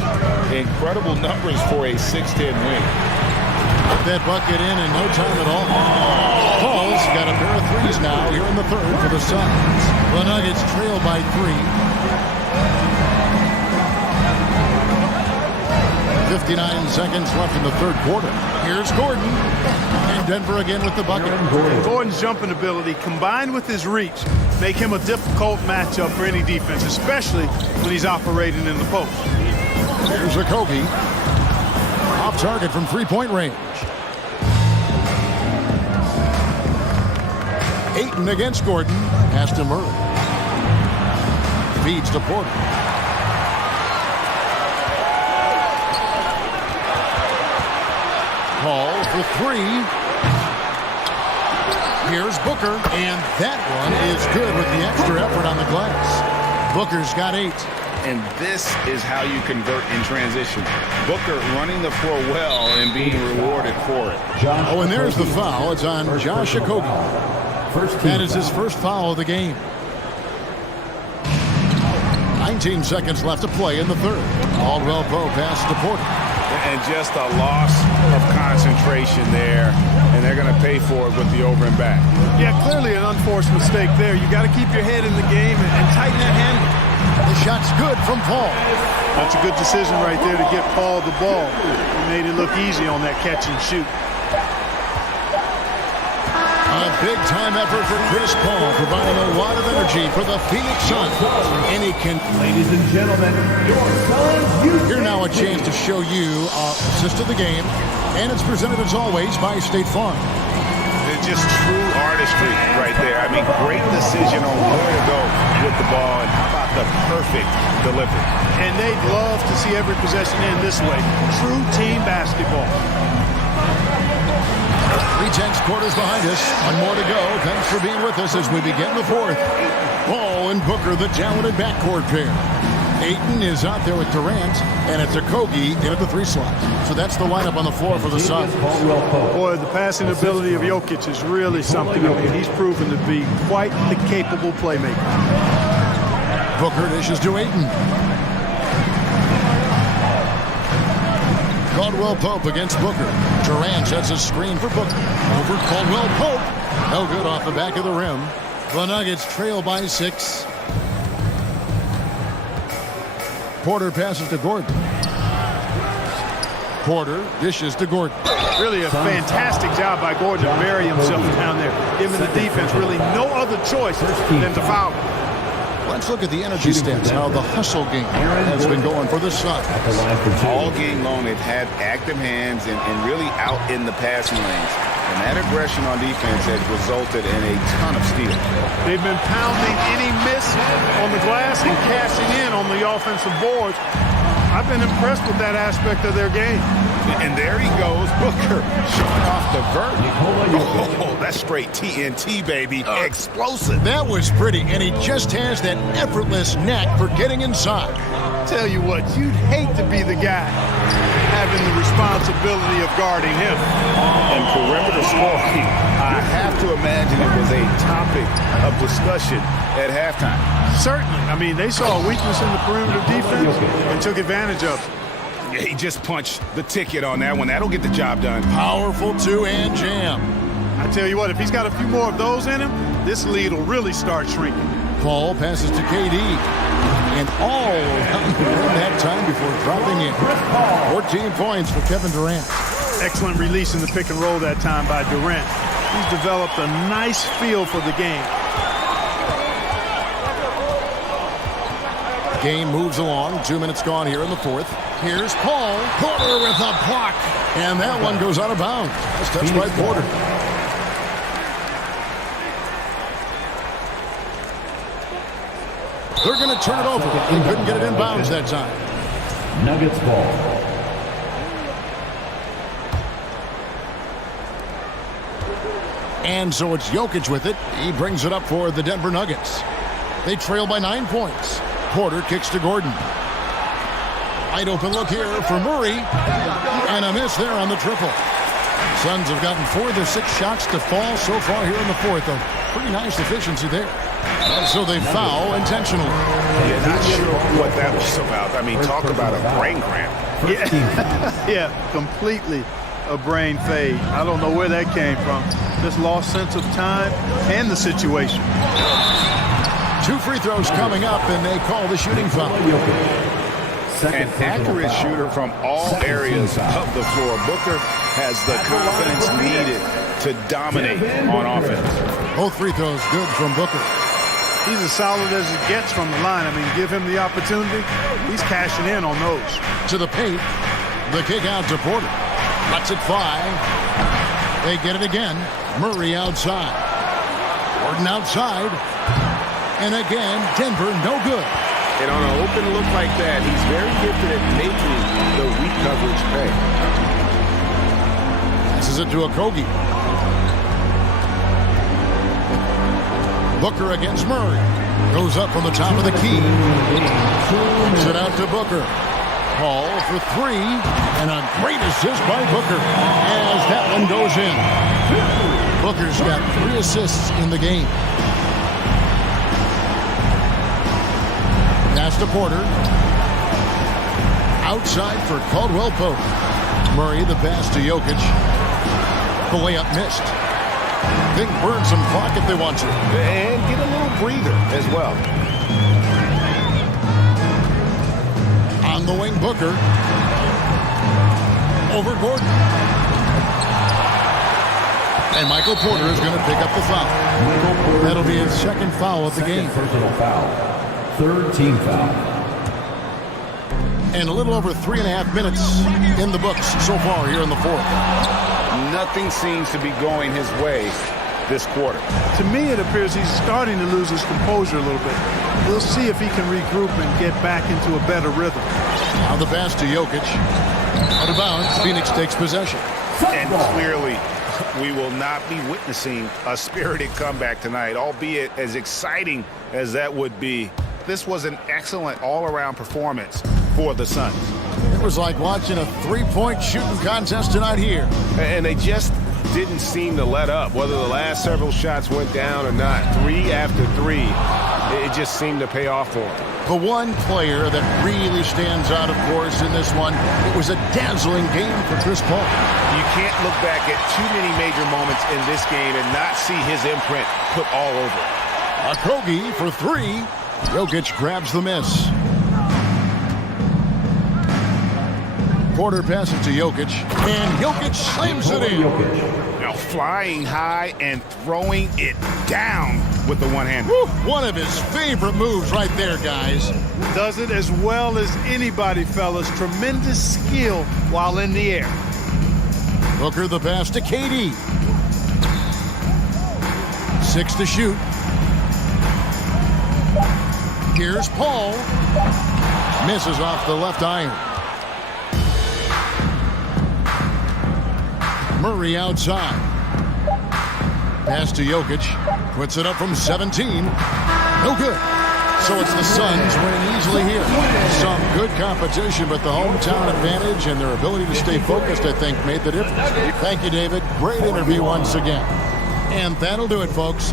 Incredible numbers for a 6'10" wing. Put that bucket in no time at all. Paul's got a pair of threes now here in the third for the Suns. The Nuggets trail by 3. 59 seconds left in the third quarter. Here's Gordon. And Denver again with the bucket. Gordon's jumping ability combined with his reach make him a difficult matchup for any defense, especially when he's operating in the post. Here's Okogie. Off target from three-point range. Ayton against Gordon. Pass to Murray. Feeds to Porter. Paul for 3. Here's Booker, and that one is good with the extra effort on the glass. Booker's got 8. And this is how you convert in transition. Booker running the floor well and being rewarded for it. Oh, and there's the foul. It's on Josh Okogie. That is his first foul of the game. 19 seconds left to play in the third. Caldwell Pope pass to Porter. And just a loss of concentration there, and they're going to pay for it with the over and back. Yeah, clearly an unforced mistake there. You got to keep your head in the game and tighten that handle. The shot's good from Paul. That's a good decision right there to get Paul the ball. He made it look easy on that catch and shoot. A big-time effort for Chris Paul, providing a lot of energy for the Phoenix Suns. And he can... Ladies and gentlemen, your Suns. Here now a chance to show you our assist of the game. And it's presented, as always, by State Farm. It's just true artistry right there. I mean, great decision on where to go with the ball, and how about the perfect delivery. And they'd love to see every possession end this way. True team basketball. 3/10 quarters behind us. One more to go. Thanks for being with us as we begin the fourth. Paul and Booker, the talented backcourt pair. Ayton is out there with Durant, and it's Okogie in at the 3 slot. So that's the lineup on the floor for the Suns. Boy, the passing ability of Jokic is really something. I mean, he's proven to be quite the capable playmaker. Booker dishes to Ayton. Caldwell Pope against Booker. Durant sets a screen for Booker. Over Caldwell Pope. No good off the back of the rim. The Nuggets trail by 6. Porter passes to Gordon. Porter dishes to Gordon. Really a fantastic job by Gordon to bury himself down there, giving the defense really no other choice than to foul. Let's look at the energy stats, how the hustle game has been going for the Suns. All game long, they've had active hands and really out in the passing lanes. And that aggression on defense has resulted in a ton of steals. They've been pounding any miss on the glass and cashing in on the offensive boards. I've been impressed with that aspect of their game. And there he goes, Booker, showing off the vert. Oh, that's straight TNT, baby. Explosive. That was pretty, and he just has that effortless knack for getting inside. Tell you what, you'd hate to be the guy having the responsibility of guarding him. And perimeter scoring, I have to imagine it was a topic of discussion at halftime. Certainly. I mean, they saw a weakness in the perimeter defense and took advantage of it. He just punched the ticket on that one. That'll get the job done. Powerful two-hand jam. I tell you what, if he's got a few more of those in him, this lead will really start shrinking. Paul passes to KD. And all around the rim that time before dropping in. 14 points for Kevin Durant. Excellent release in the pick and roll that time by Durant. He's developed a nice feel for the game. Game moves along. 2 minutes gone here in the fourth. Here's Paul. Porter with a block. And that one goes out of bounds. That's touched by Porter. They're going to turn it over. They couldn't get it in bounds that time. Nuggets ball. And so it's Jokic with it. He brings it up for the Denver Nuggets. They trail by 9 points. Porter kicks to Gordon. Wide open look here for Murray. And a miss there on the triple. Suns have gotten 4 of their 6 shots to fall so far here in the fourth. A pretty nice efficiency there. And so they foul intentionally. Yeah, not sure what that was about. I mean, talk about a brain cramp. Yeah, completely a brain fade. I don't know where that came from. Just lost sense of time and the situation. 2 free throws coming up, and they call the shooting foul. An accurate shooter from all areas of the floor. Booker has the confidence needed to dominate on offense. Both free throws good from Booker. He's as solid as it gets from the line. I mean, give him the opportunity. He's cashing in on those. To the paint. The kick out to Porter. Lets it fly. They get it again. Murray outside. Gordon outside. And again, Denver no good. And on an open look like that, he's very gifted at making the weak coverage pay. Passes it to Okogie. Booker against Murray. Goes up from the top of the key. Brings it out to Booker. Paul for 3. And a great assist by Booker as that one goes in. Booker's got 3 assists in the game. Pass to Porter. Outside for Caldwell Pope. Murray, the pass to Jokic. The layup missed. They can burn some clock if they want to. And get a little breather as well. On the wing, Booker. Over Gordon. And Michael Porter is going to pick up the foul. That'll be his second foul of the game. Personal foul. Third team foul. And a little over 3.5 minutes in the books so far here in the fourth. Nothing seems to be going his way this quarter. To me, it appears he's starting to lose his composure a little bit. We'll see if he can regroup and get back into a better rhythm. Now the pass to Jokic. Out of bounds, Phoenix takes possession. And clearly, we will not be witnessing a spirited comeback tonight, albeit as exciting as that would be. This was an excellent all-around performance for the Suns. It was like watching a three-point shooting contest tonight here. And they just didn't seem to let up, whether the last several shots went down or not. 3 after 3, it just seemed to pay off for them. The one player that really stands out, of course, in this one, it was a dazzling game for Chris Paul. You can't look back at too many major moments in this game and not see his imprint put all over it. Okogie for 3. Jokic grabs the miss. Porter passes to Jokic, and Jokic slams it in. Now flying high and throwing it down with the one-hand. One of his favorite moves right there, guys. Does it as well as anybody, fellas. Tremendous skill while in the air. Booker the pass to KD. 6 to shoot. Here's Paul. Misses off the left iron. Murray outside. Pass to Jokic. Puts it up from 17. No good. So it's the Suns winning easily here. Some good competition, but the hometown advantage and their ability to stay focused, I think, made the difference. Thank you, David. Great interview once again. And that'll do it, folks.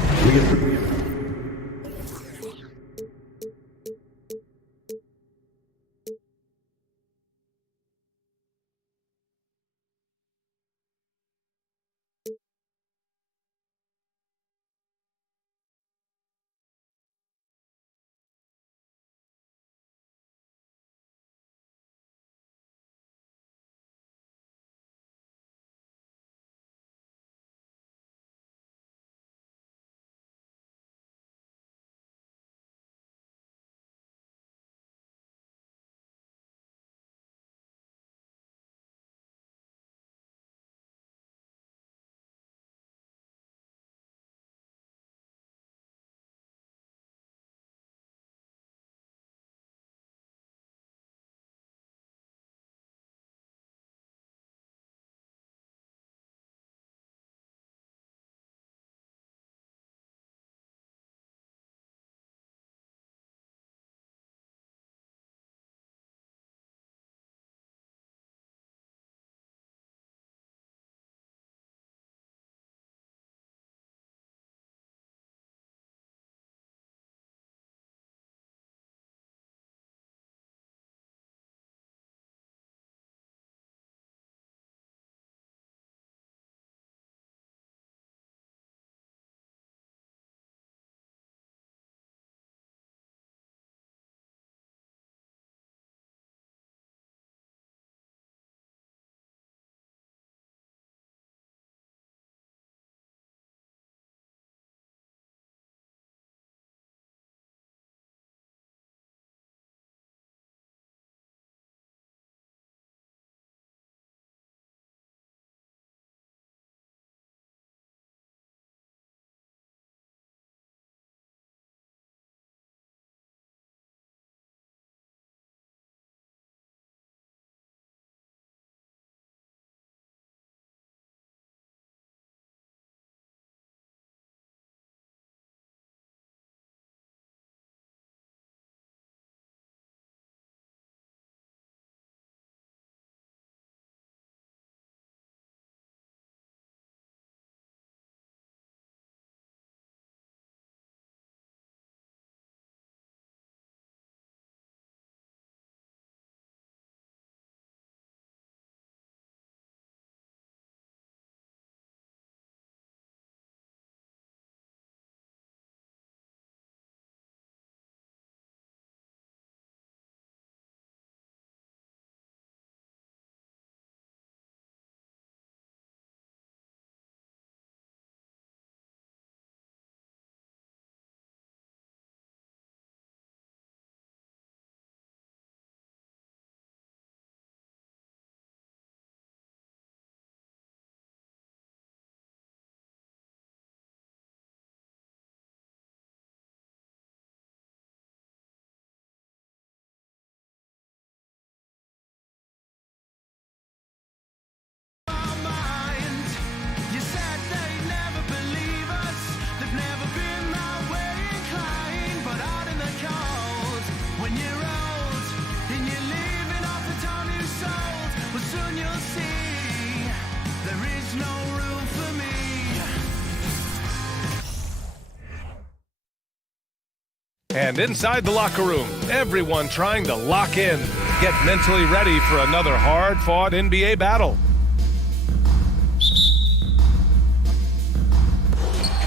And inside the locker room, everyone trying to lock in, get mentally ready for another hard-fought NBA battle.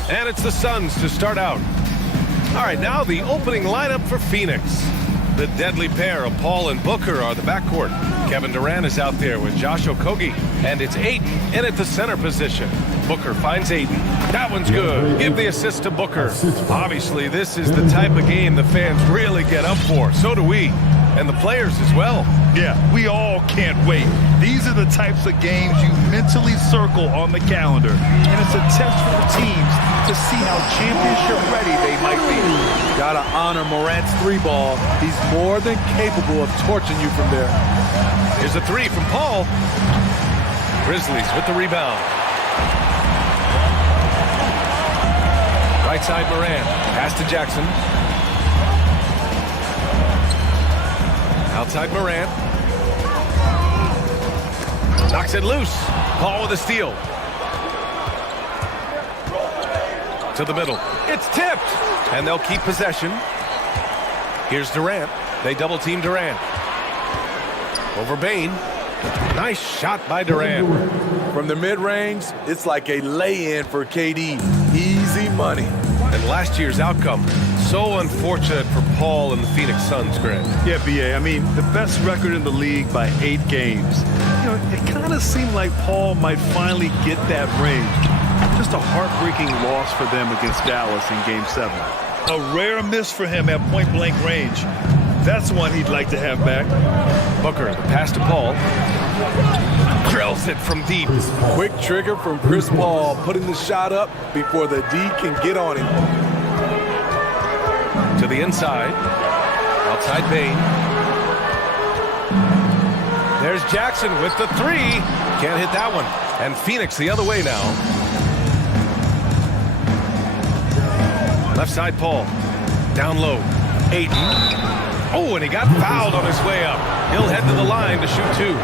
And it's the Suns to start out. All right, now the opening lineup for Phoenix. The deadly pair of Paul and Booker are the backcourt. Kevin Durant is out there with Josh Okogie, and it's Ayton in at the center position. Booker finds Ayton. That one's good. Give the assist to Booker. Obviously, this is the type of game the fans really get up for. So do we, and the players as well. Yeah, we all can't wait. These are the types of games you mentally circle on the calendar, and it's a test for the teams to see how championship ready they might be. Gotta honor Morant's 3-ball. He's more than capable of torching you from there. Here's a 3 from Paul. Grizzlies with the rebound. Right side Morant. Pass to Jackson. Outside Morant. Knocks it loose. Paul with a steal. To the middle. It's tipped. And they'll keep possession. Here's Durant. They double team Durant. Over Bane. Nice shot by Durant. From the mid-range, it's like a lay-in for KD. Easy money. And last year's outcome, so unfortunate for Paul and the Phoenix Suns, Grant. Yeah, BA, I mean, the best record in the league by 8 games. You know, it kind of seemed like Paul might finally get that ring. Just a heartbreaking loss for them against Dallas in Game 7. A rare miss for him at point-blank range. That's one he'd like to have back. Booker, the pass to Paul. Drills it from deep. Quick trigger from Chris Paul, putting the shot up before the D can get on him. To the inside. Outside Bane. There's Jackson with the 3. Can't hit that one. And Phoenix the other way now. Left side Paul. Down low. Ayton. Oh, and he got fouled on his way up. He'll head to the line to shoot 2.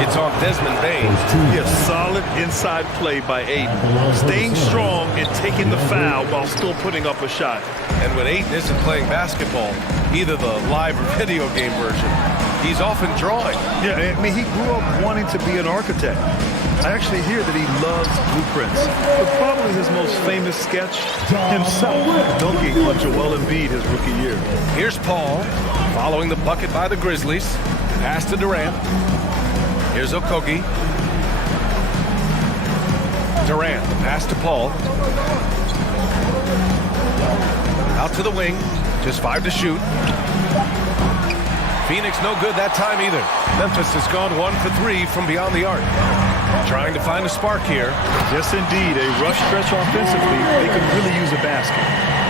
It's on Desmond Bane. Yeah, solid inside play by Ayton. Staying strong and taking the foul while still putting up a shot. And when Ayton isn't playing basketball, either the live or video game version, he's often drawing. Yeah, I mean, he grew up wanting to be an architect. I actually hear that he loves blueprints. But probably his most famous sketch, himself dunking on Joel Embiid his rookie year. Here's Paul, following the bucket by the Grizzlies. Pass to Durant. Here's Okogie. Durant, the pass to Paul. Out to the wing. Just 5 to shoot. Phoenix no good that time either. Memphis has gone 1 for 3 from beyond the arc. Trying to find a spark here. Yes, indeed. A rush stretch offensively. They could really use a basket.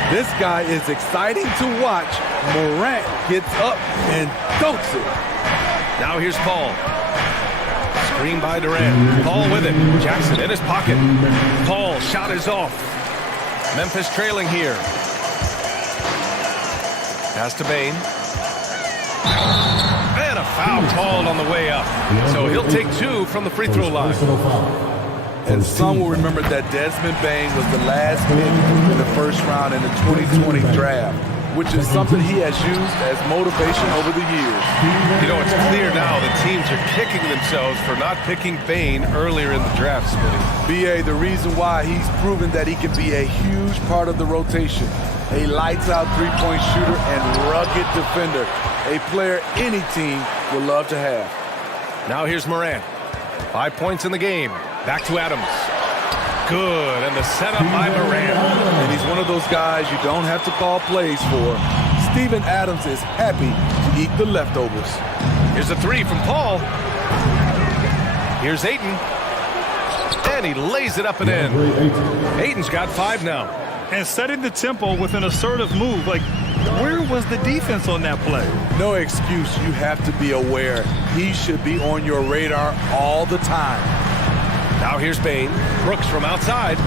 This guy is exciting to watch. Morant gets up and dunks it. Now here's Paul. Screen by Durant. Paul with it. Jackson in his pocket. Paul, shot is off. Memphis trailing here. Pass to Bane. And a foul called on the way up. So he'll take 2 from the free throw line. And some will remember that Desmond Bane was the last pick in the first round in the 2020 draft, which is something he has used as motivation over the years. You know, it's clear now that teams are kicking themselves for not picking Bane earlier in the draft, Smitty. BA, the reason why he's proven that he can be a huge part of the rotation. A lights-out three-point shooter and rugged defender. A player any team would love to have. Now here's Morant. 5 points in the game. Back to Adams. Good, and the setup by Morant. And he's one of those guys you don't have to call plays for. Steven Adams is happy to eat the leftovers. Here's a 3 from Paul. Here's Ayton. And he lays it up and in. Ayton's got 5 now. And setting the tempo with an assertive move. Like, where was the defense on that play? No excuse. You have to be aware. He should be on your radar all the time. Now here's Bane. Brooks from outside.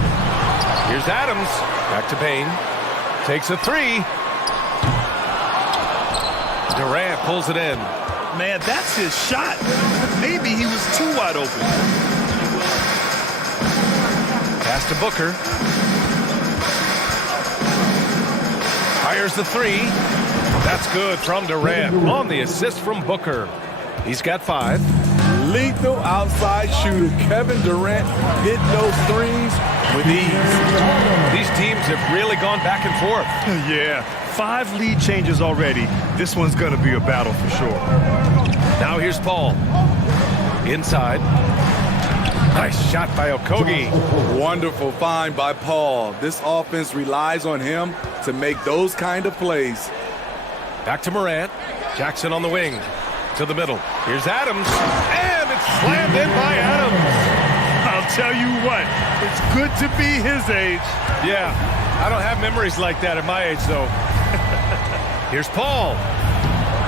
Here's Adams. Back to Bane. Takes a 3. Durant pulls it in. Man, that's his shot. Maybe he was too wide open. Pass to Booker. Fires the three. That's good from Durant on the assist from Booker. He's got 5. Lethal outside shooter. Kevin Durant hit those threes with ease. These teams have really gone back and forth. Yeah, 5 lead changes already. This one's going to be a battle for sure. Now here's Paul. Inside. Nice shot by Okogie. Wonderful find by Paul. This offense relies on him to make those kind of plays. Back to Morant. Jackson on the wing. To the middle. Here's Adams. And it's slammed in by Adams. I'll tell you what, it's good to be his age. Yeah, I don't have memories like that at my age, though. Here's Paul.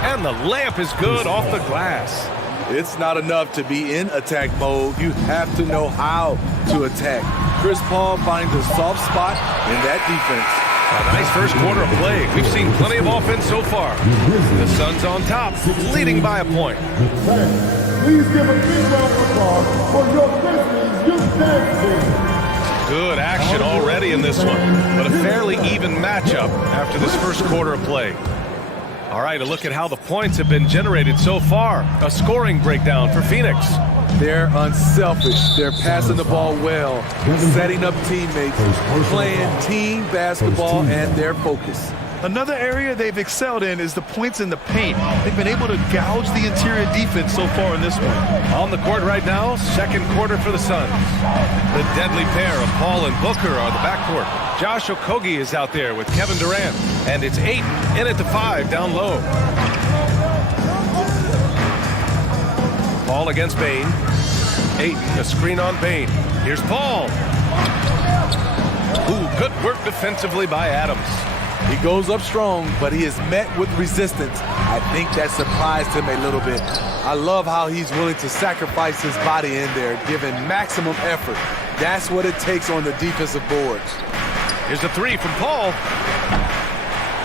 And the layup is good off the glass. It's not enough to be in attack mode. You have to know how to attack. Chris Paul finds a soft spot in that defense. A nice first quarter of play. We've seen plenty of offense so far. The Suns on top, leading by a point. Please give a big round of applause for your Grizzlies youth dance team. Good action already in this one, but a fairly even matchup after this first quarter of play. All right, a look at how the points have been generated so far. A scoring breakdown for Phoenix. They're unselfish. They're passing the ball well, setting up teammates, playing team basketball, and their focus. Another area they've excelled in is the points in the paint. They've been able to gouge the interior defense so far in this one. On the court right now, second quarter for the Suns. The deadly pair of Paul and Booker are the backcourt. Josh Okogie is out there with Kevin Durant, and it's Ayton in at the 5 down low. Paul against Bane. Ayton, a screen on Bane. Here's Paul. Ooh, good work defensively by Adams. He goes up strong, but he is met with resistance. I think that surprised him a little bit. I love how he's willing to sacrifice his body in there, giving maximum effort. That's what it takes on the defensive boards. Here's a 3 from Paul.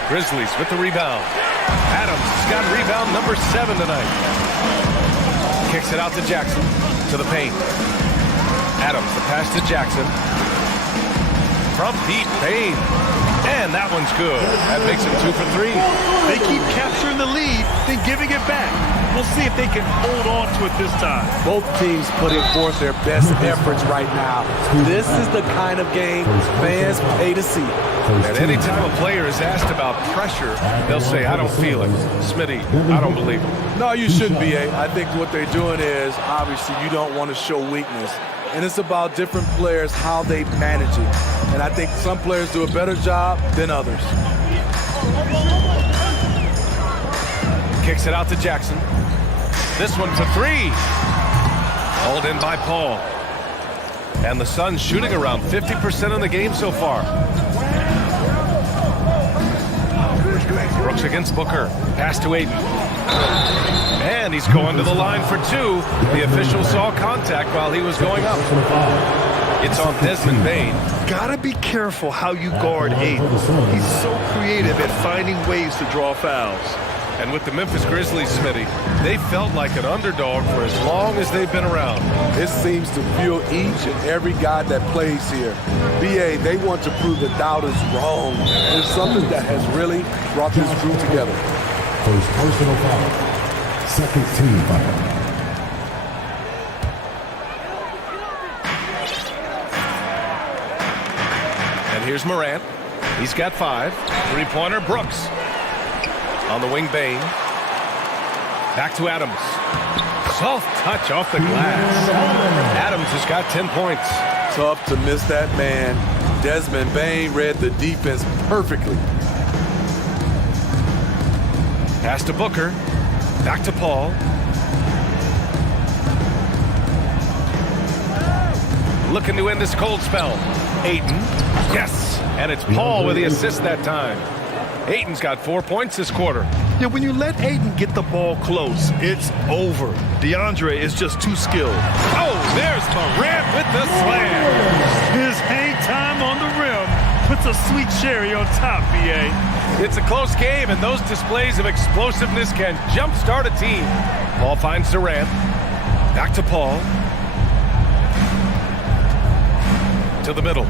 Grizzlies with the rebound. Adams has got rebound number 7 tonight. Kicks it out to Jackson, to the paint. Adams, the pass to Jackson. From deep, Bane. And that one's good. That makes him 2 for 3. They keep capturing the lead, then giving it back. We'll see if they can hold on to it this time. Both teams putting forth their best efforts right now. This is the kind of game fans pay to see. And anytime a player is asked about pressure, they'll say, I don't feel it. Smitty, I don't believe it. No, you shouldn't be. I think what they're doing is, obviously, you don't want to show weakness. And it's about different players, how they manage it. And I think some players do a better job than others. Kicks it out to Jackson. This one for 3. Hauled in by Paul. And the Suns shooting around 50% in the game so far. Brooks against Booker. Pass to Ayton. And he's going to the line for 2. The official saw contact while he was going up. It's on Desmond Bane. Gotta be careful how you guard Ayton. He's so creative at finding ways to draw fouls. And with the Memphis Grizzlies, Smitty, they felt like an underdog for as long as they've been around. It seems to fuel each and every guy that plays here. BA, they want to prove the doubters wrong. It's something that has really brought this group together. First personal foul. Second team foul. And here's Morant. He's got 5. Three-pointer, Brooks. On the wing, Bane. Back to Adams. Soft touch off the glass. Adams has got 10 points. Tough to miss that man. Desmond Bane read the defense perfectly. Pass to Booker. Back to Paul. Looking to end this cold spell. Ayton. Yes. And it's Paul with the assist that time. Ayton's got 4 points this quarter. Yeah, when you let Ayton get the ball close, it's over. DeAndre is just too skilled. Oh, there's Morant with the slam. His hang time on the rim puts a sweet cherry on top, BA. It's a close game, and those displays of explosiveness can jumpstart a team. Paul finds Durant. Back to Paul. To the middle.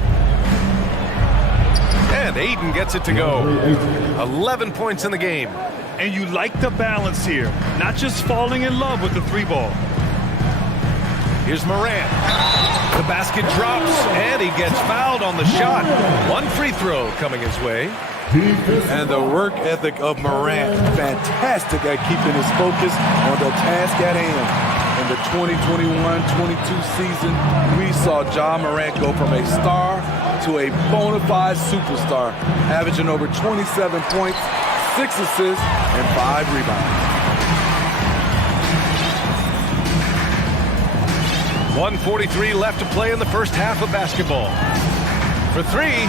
And And Aiden gets it to go. 11 points in the game. And you like the balance here, not just falling in love with the three ball. Here's Morant. The basket drops, and he gets fouled on the shot. One free throw coming his way. And the work ethic of Morant, fantastic at keeping his focus on the task at hand. In the 2021-22 season, we saw Ja Morant go from a star to a bona fide superstar, averaging over 27 points, 6 assists, and 5 rebounds. 1:43 left to play in the first half of basketball. For three,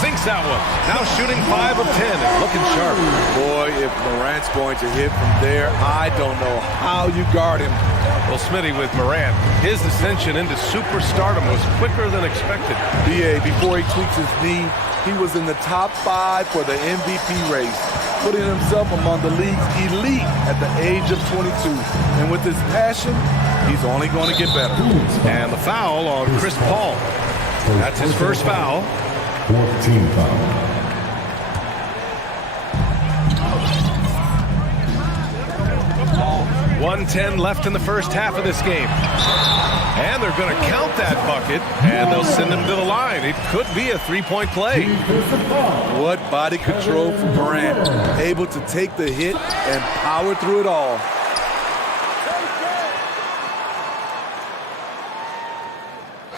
sinks that one. Now shooting 5 of 10 and looking sharp. Boy, if Morant's going to hit from there, I don't know how you guard him. Well, Smitty, with Morant, his ascension into superstardom was quicker than expected. BA, before he tweaks his knee, he was in the top 5 for the MVP race, putting himself among the league's elite at the age of 22. And with his passion, he's only going to get better. And the foul on Chris Paul. That's his first foul. 14 foul. .110 left in the first half of this game. And they're going to count that bucket, and they'll send him to the line. It could be a three-point play. What body control from Morant. Able to take the hit and power through it all.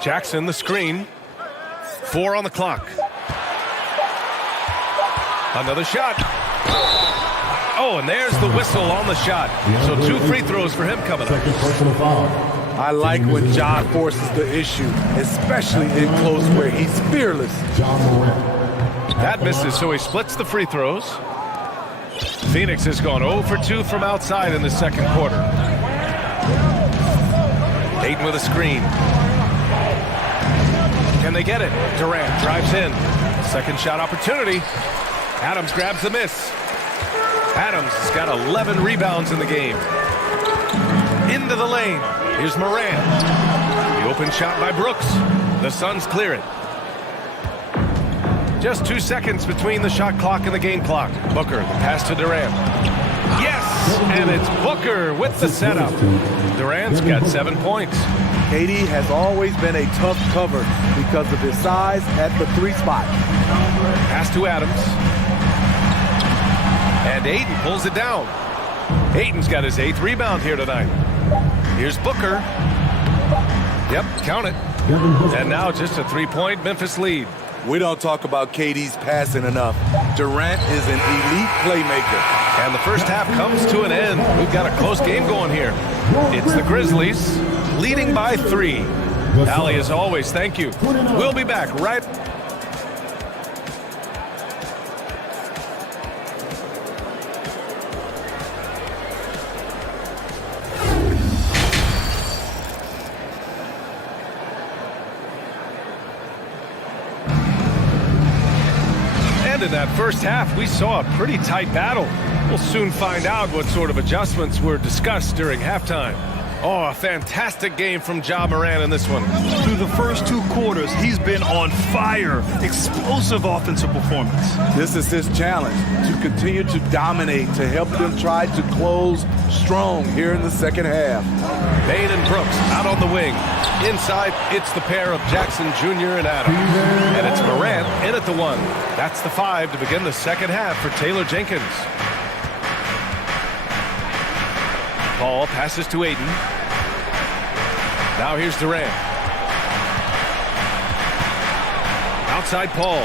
Jackson, the screen. 4 on the clock. Another shot. Oh, and there's the whistle on the shot. So 2 free throws for him coming up. I like when Ja forces the issue, especially in close where he's fearless. That misses, so he splits the free throws. Phoenix has gone 0 for 2 from outside in the second quarter. Ayton with a screen. Can they get it? Durant drives in. Second shot opportunity. Adams grabs the miss. Adams has got 11 rebounds in the game. Into the lane. Here's Morant. The open shot by Brooks. The Suns clear it. Just 2 seconds between the shot clock and the game clock. Booker, the pass to Durant. Yes! And it's Booker with the setup. Durant's got 7 points. KD has always been a tough cover because of his size at the 3 spot. Pass to Adams. And Ayton pulls it down. Ayton's got his 8th rebound here tonight. Here's Booker. Yep, count it. And now just a 3-point Memphis lead. We don't talk about KD's passing enough. Durant is an elite playmaker. And the first half comes to an end. We've got a close game going here. It's the Grizzlies leading by 3. Allie, as always, thank you. We'll be back right. And in that first half, we saw a pretty tight battle. We'll soon find out what sort of adjustments were discussed during halftime. Oh, a fantastic game from Ja Morant in this one. Through the first 2 quarters, he's been on fire. Explosive offensive performance. This is his challenge, to continue to dominate, to help them try to close strong here in the second half. Bane and Brooks out on the wing. Inside, it's the pair of Jackson Jr. and Adams. And it's Morant in at the 1. That's the 5 to begin the second half for Taylor Jenkins. Paul passes to Ayton. Now here's Durant. Outside Paul.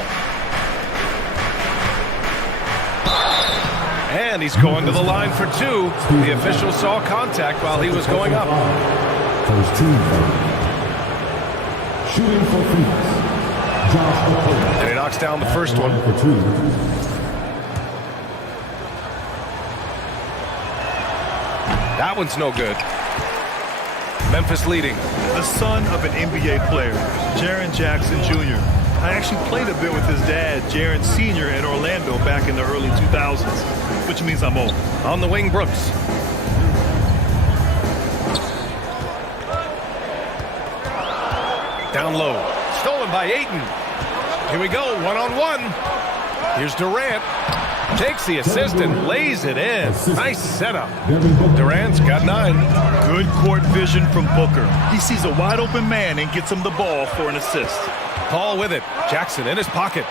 And he's going to the line for 2. The official saw contact while he was going up. First team foul. Shooting for Phoenix. And he knocks down the first one. That one's no good. Memphis leading. The son of an NBA player, Jaren Jackson Jr. I actually played a bit with his dad, Jaren Sr. in Orlando back in the early 2000s, which means I'm old. On the wing, Brooks. Down low. Stolen by Ayton. Here we go, one-on-one. Here's Durant. Takes the assist and lays it in. Nice setup. Durant's got 9. Good court vision from Booker. He sees a wide-open man and gets him the ball for an assist. Paul with it. Jackson in his pocket.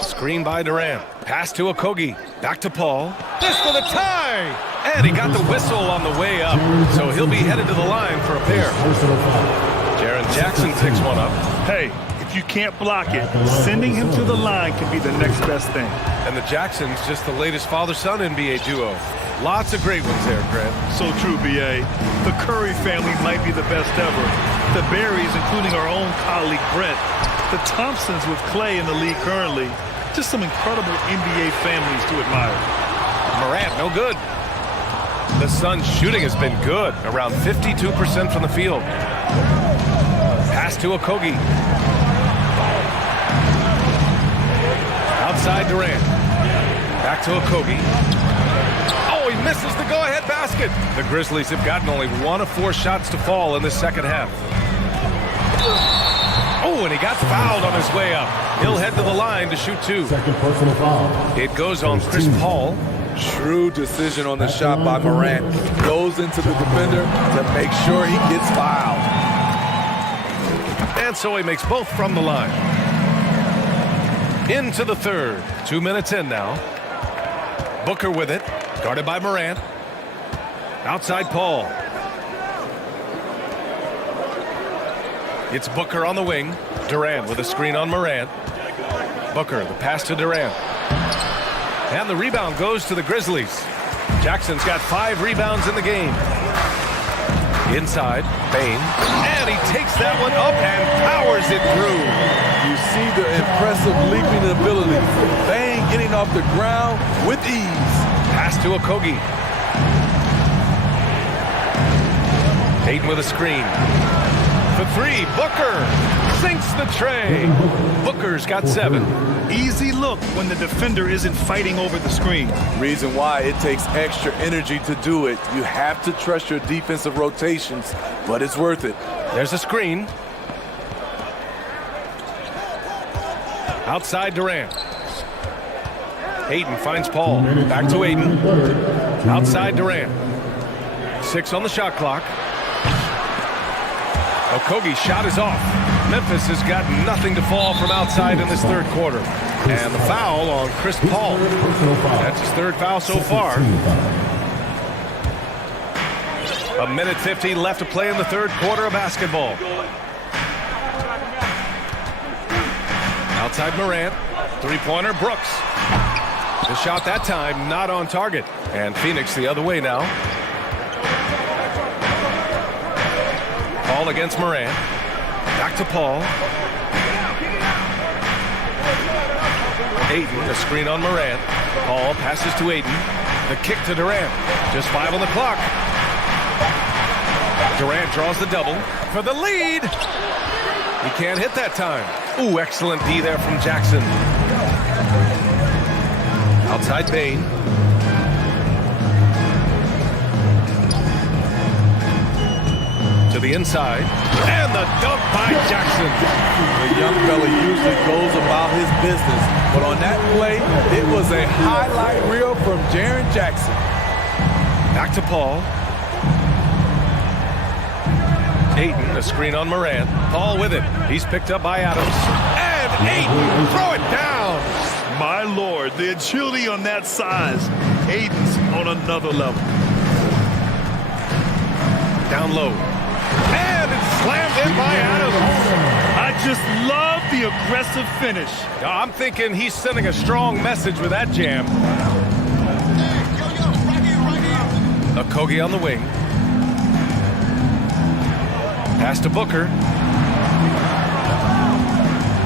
Screen by Durant. Pass to Okogie. Back to Paul. This for the tie! And he got the whistle on the way up. So he'll be headed to the line for a pair. Jaren Jackson picks one up. Hey, if you can't block it, sending him to the line can be the next best thing. And the Jacksons, just the latest father-son NBA duo. Lots of great ones there, Grant. So true, B.A. The Curry family might be the best ever. The Berries, including our own colleague Brent. The Thompsons with Clay in the league currently. Just some incredible NBA families to admire. Morant, no good. The Suns' shooting has been good, around 52% from the field. Pass to Okogie. Outside Durant. Back to Okogie. Oh, he misses the go-ahead basket. The Grizzlies have gotten only 1 of 4 shots to fall in the second half. Oh, and he got fouled on his way up. He'll head to the line to shoot 2. Second personal foul. It goes on Chris Paul. Shrewd decision on the shot by Morant. Goes into the defender to make sure he gets fouled. And so he makes both from the line. Into the third. 2 minutes in now. Booker with it. Guarded by Morant. Outside Paul. It's Booker on the wing. Durant with a screen on Morant. Booker, the pass to Durant. And the rebound goes to the Grizzlies. Jackson's got 5 rebounds in the game. Inside, Bane. And he takes that one up and powers it through. You see the impressive leaping ability. Bane getting off the ground with ease. Pass to Okogie. Ayton with a screen. For 3, Booker sinks the tray. Booker's got 7. Easy look when the defender isn't fighting over the screen. Reason why it takes extra energy to do it. You have to trust your defensive rotations, but it's worth it. There's a screen. Outside Durant. Ayton finds Paul. Back to Ayton. Outside Durant. 6 on the shot clock. Okogie's shot is off. Memphis has got nothing to fall from outside in this third quarter. And the foul on Chris Paul. That's his 3rd foul so far. 1:50 left to play in the third quarter of basketball. Outside Morant. 3-pointer Brooks. The shot that time not on target. And Phoenix the other way now. Paul against Morant. Back to Paul. Ayton, a screen on Morant. Paul passes to Ayton. The kick to Durant. Just 5 on the clock. Durant draws the double for the lead. He can't hit that time. Ooh, excellent D there from Jackson. Outside Bane. To the inside. And the dunk by Jackson. The young fella usually goes about his business, but on that play, it was a highlight reel from Jaren Jackson. Back to Paul. Ayton, a screen on Morant. Paul with it. He's picked up by Adams. And Ayton, throw it down. My Lord, the agility on that size. Ayton's on another level. Down low. And it's slammed in by Adams. I just love the aggressive finish. I'm thinking he's sending a strong message with that jam. Okogie on the wing. Pass to Booker.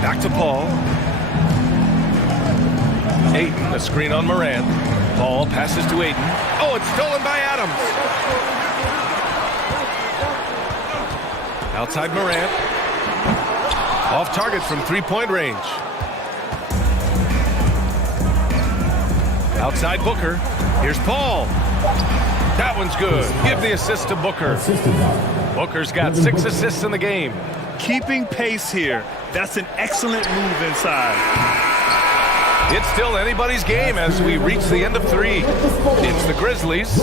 Back to Paul. Ayton, a screen on Morant. Paul passes to Ayton. Oh, it's stolen by Adams. Outside Morant. Off target from 3-point range. Outside Booker. Here's Paul. That one's good. Give the assist to Booker. Booker's got 6 assists in the game. keeping pace here. That's an excellent move inside. It's still anybody's game as we reach the end of 3. It's the Grizzlies.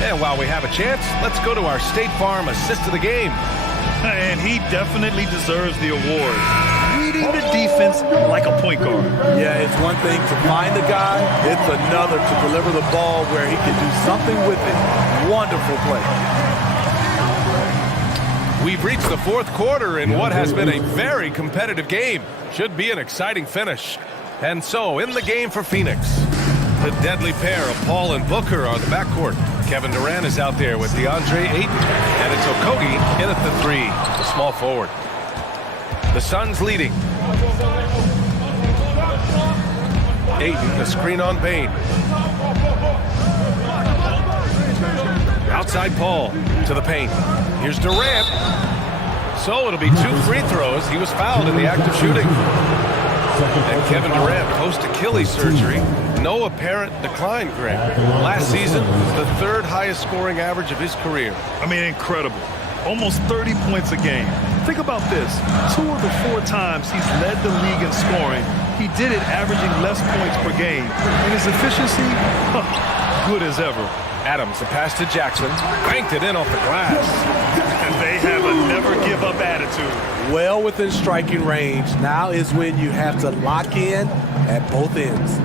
And while we have a chance, let's go to our State Farm assist of the game. And he definitely deserves the award. Reading the defense like a point guard. Yeah, it's one thing to find the guy. It's another to deliver the ball where he can do something with it. Wonderful play. We've reached the 4th quarter in what has been a very competitive game. Should be an exciting finish. And so, in the game for Phoenix, the deadly pair of Paul and Booker are the backcourt. Kevin Durant is out there with DeAndre Ayton, and it's Okogie in at the 3, the small forward. The Suns leading. Ayton, the screen on Bane. Outside Paul to the paint. Here's Durant. So it'll be 2 free throws. He was fouled in the act of shooting. And Kevin Durant post-Achilles surgery. No apparent decline, Greg. Last season, the 3rd highest scoring average of his career. I mean, incredible. Almost 30 points a game. Think about this. 2 of the 4 times he's led the league in scoring, he did it averaging less points per game. And his efficiency, good as ever. Adams, the pass to Jackson. Banked it in off the glass. And they have a never-give-up attitude. Well within striking range. Now is when you have to lock in at both ends.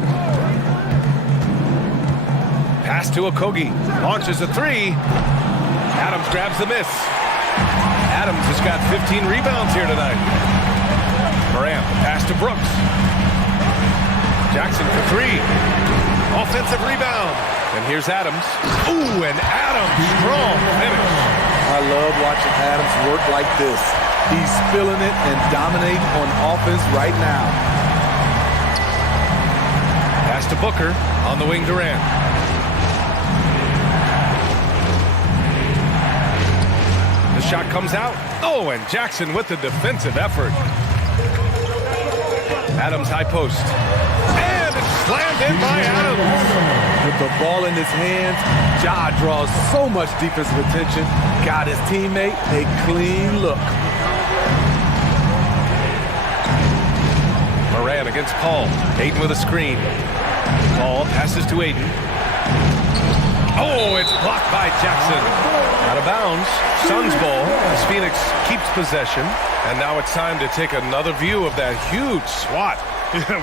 Pass to Okogie. Launches a 3. Adams grabs the miss. Adams has got 15 rebounds here tonight. Morant, the pass to Brooks. Jackson for 3. Offensive rebound. And here's Adams. Ooh, and Adams, strong finish. I love watching Adams work like this. He's feeling it and dominating on offense right now. Pass to Booker on the wing, Durant. The shot comes out. Oh, and Jackson with the defensive effort. Adams high post. And it's slammed in by Adams. With the ball in his hands, Ja draws so much defensive attention. Got his teammate a clean look. Morant against Paul. Ayton with a screen. Paul passes to Ayton. Oh, it's blocked by Jackson. Out of bounds. Suns ball as Phoenix keeps possession. And now it's time to take another view of that huge swat.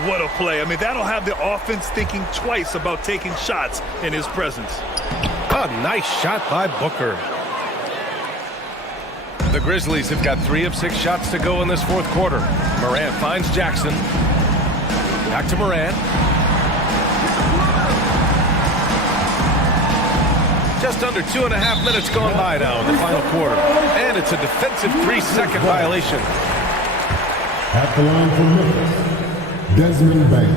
What a play. I mean, that'll have the offense thinking twice about taking shots in his presence. A nice shot by Booker. The Grizzlies have got 3 of 6 shots to go in this 4th quarter. Morant finds Jackson. Back to Morant. Just under 2.5 minutes gone by now in the final quarter. And it's a defensive 3-second violation. At the line for Memphis, Desmond Bane.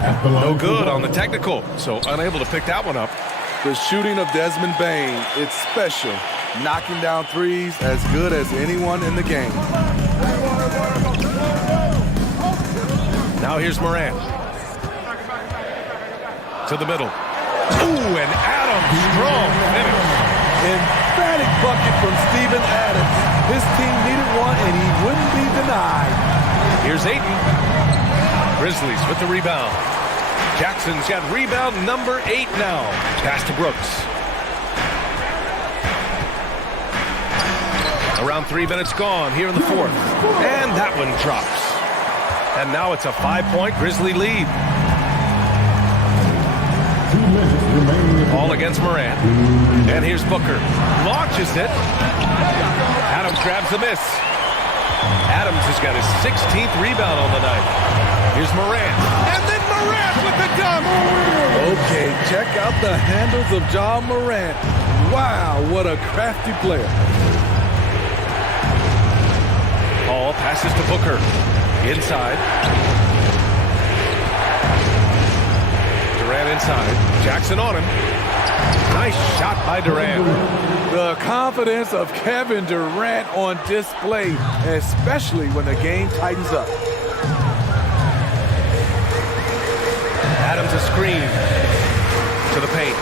At the line no good on the technical, so unable to pick that one up. The shooting of Desmond Bane, it's special. Knocking down threes as good as anyone in the game. Now here's Morant. To the middle. Ooh, and Adams, strong finish. Emphatic bucket from Steven Adams. His team needed one, and he wouldn't be denied. Here's Ayton. Grizzlies with the rebound. Jackson's got rebound number 8 now. Pass to Brooks. Around 3 minutes gone here in the 4th. And that one drops. And now it's a 5-point Grizzly lead. 2 minutes remaining. Ball against Morant. And here's Booker. Launches it. Adams grabs the miss. Adams has got his 16th rebound on the night. Here's Morant. And then Morant with the dunk. Okay, check out the handles of Ja Morant. Wow, what a crafty player. Paul passes to Booker. Inside. Durant inside. Jackson on him. Nice shot by Durant. The confidence of Kevin Durant on display, especially when the game tightens up. Adams a screen to the paint.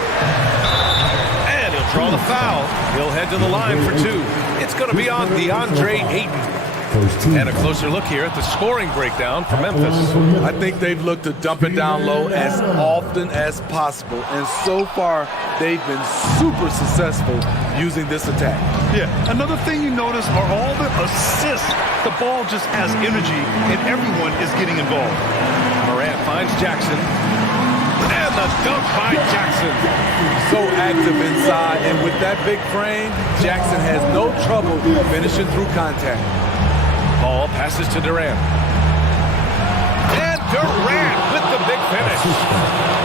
And he'll They'll draw the foul. He'll head to the line for two. It's going to be on DeAndre Ayton. And a closer look here at the scoring breakdown for Memphis. I think they've looked to dump it down low as often as possible. And so far, they've been super successful using this attack. Yeah, another thing you notice are all the assists. The ball just has energy, and everyone is getting involved. Morant finds Jackson. And the dunk by Jackson. So active inside, and with that big frame, Jackson has no trouble finishing through contact. Ball passes to Durant. And Durant with the big finish.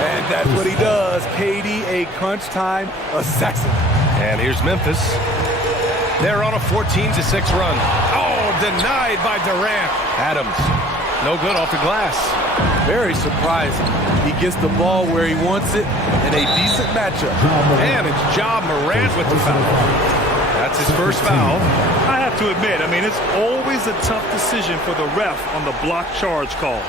And that's what he does. KD, a crunch time assassin. And here's Memphis. They're on a 14-6 run. Oh, denied by Durant. Adams, no good off the glass. Very surprising. He gets the ball where he wants it in a decent matchup. And it's Ja Morant with the foul. That's his first foul. I have to admit, I mean, it's always a tough decision for the ref on the block charge call.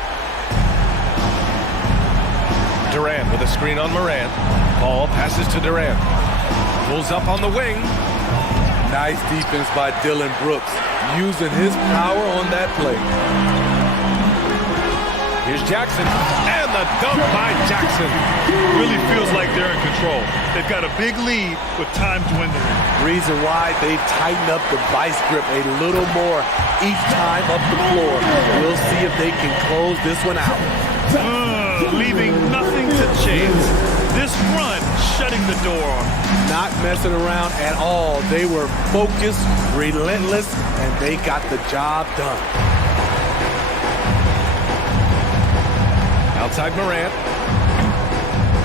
Durant with a screen on Morant. Ball passes to Durant. Pulls up on the wing. Nice defense by Dylan Brooks, using his power on that play. Here's Jackson, and the dunk by Jackson. Really feels like they're in control. They've got a big lead with time dwindling. Reason why they've tightened up the vice grip a little more each time up the floor. We'll see if they can close this one out. Leaving nothing to chance. This run shutting the door on them. Not messing around at all. They were focused, relentless, and they got the job done. Outside Morant.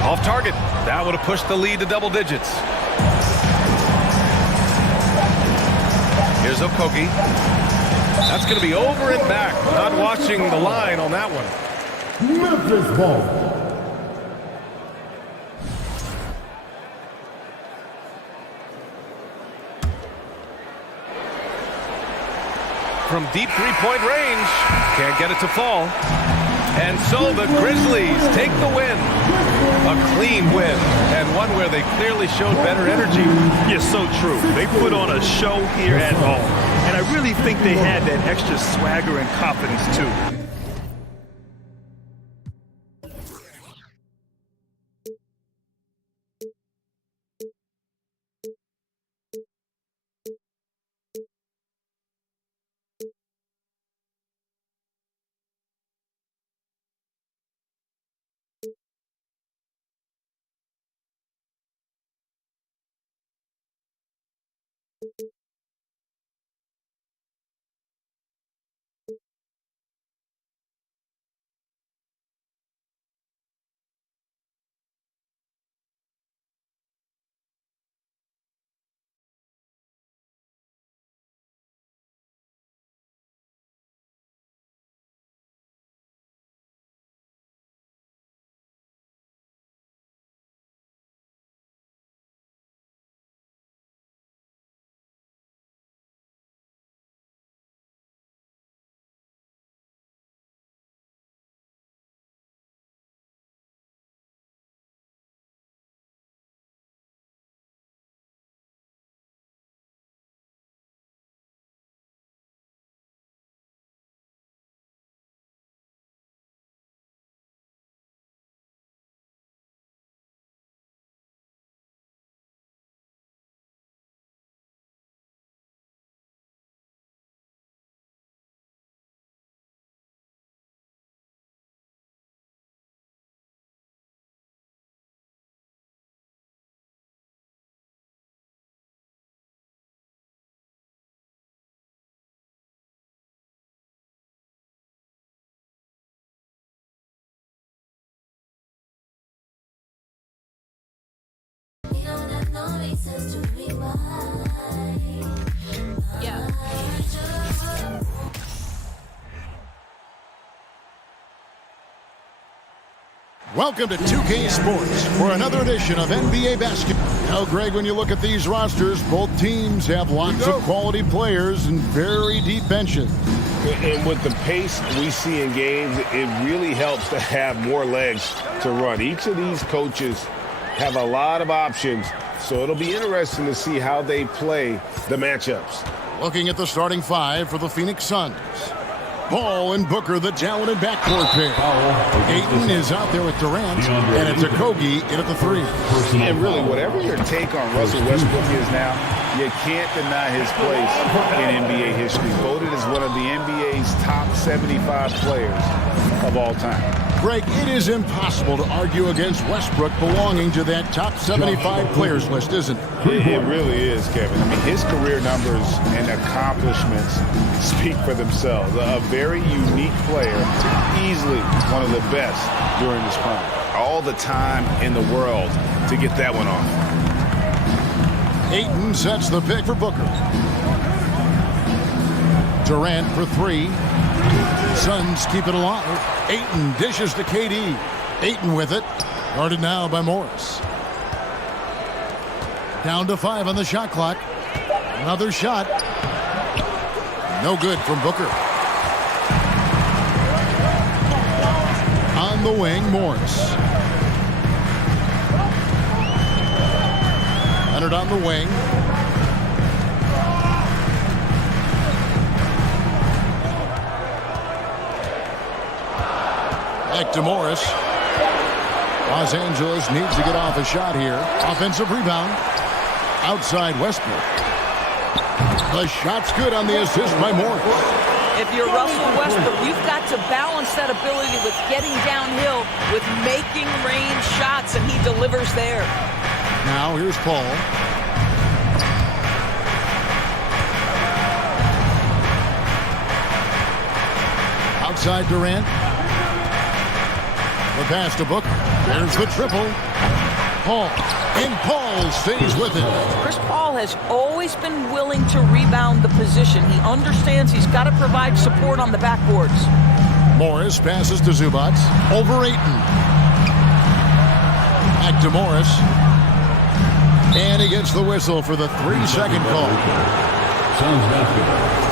Off target. That would have pushed the lead to double digits. Here's Okogie. That's going to be over and back. Not watching the line on that one. Memphis ball. From deep three-point range. Can't get it to fall. And so the Grizzlies take the win. A clean win, and one where they clearly showed better energy. Yeah, so true. They put on a show here at home. And I really think they had that extra swagger and confidence, too. Yeah. Welcome to 2K Sports for another edition of NBA basketball. Now, Greg, when you look at these rosters, both teams have lots of quality players and very deep benches. And with the pace we see in games, it really helps to have more legs to run. Each of these coaches have a lot of options So it'll be interesting to see how they play the matchups. Looking at the starting five for the Phoenix Suns. Paul and Booker, the talented backcourt pair. Ayton is out there with Durant, and it's Okogie in at the 3. And really, whatever your take on Russell Westbrook is now, you can't deny his place in NBA history. Voted as one of the NBA's top 75 players of all time. Greg, it is impossible to argue against Westbrook belonging to that top 75 players list, isn't it? It really is, Kevin. I mean, his career numbers and accomplishments speak for themselves. A very unique player, easily one of the best during his prime. All the time in the world to get that one off. Ayton sets the pick for Booker. Durant for 3. Suns keep it alive. Ayton dishes to KD. Ayton with it. Guarded now by Morris. Down to 5 on the shot clock. Another shot. No good from Booker. On the wing, Morris. Leonard on the wing. Back to Morris. Los Angeles needs to get off a shot here. Offensive rebound. Outside Westbrook. The shot's good on the assist by Morris. If you're Russell Westbrook, you've got to balance that ability with getting downhill, with making range shots, and he delivers there. Now here's Paul. Outside Durant. The pass to Booker. There's the triple. Paul. And Paul stays with it. Chris Paul has always been willing to rebound the position. He understands he's got to provide support on the backboards. Morris passes to Zubac. Over Ayton. Back to Morris. And he gets the whistle for the 3-second call. Suns basketball.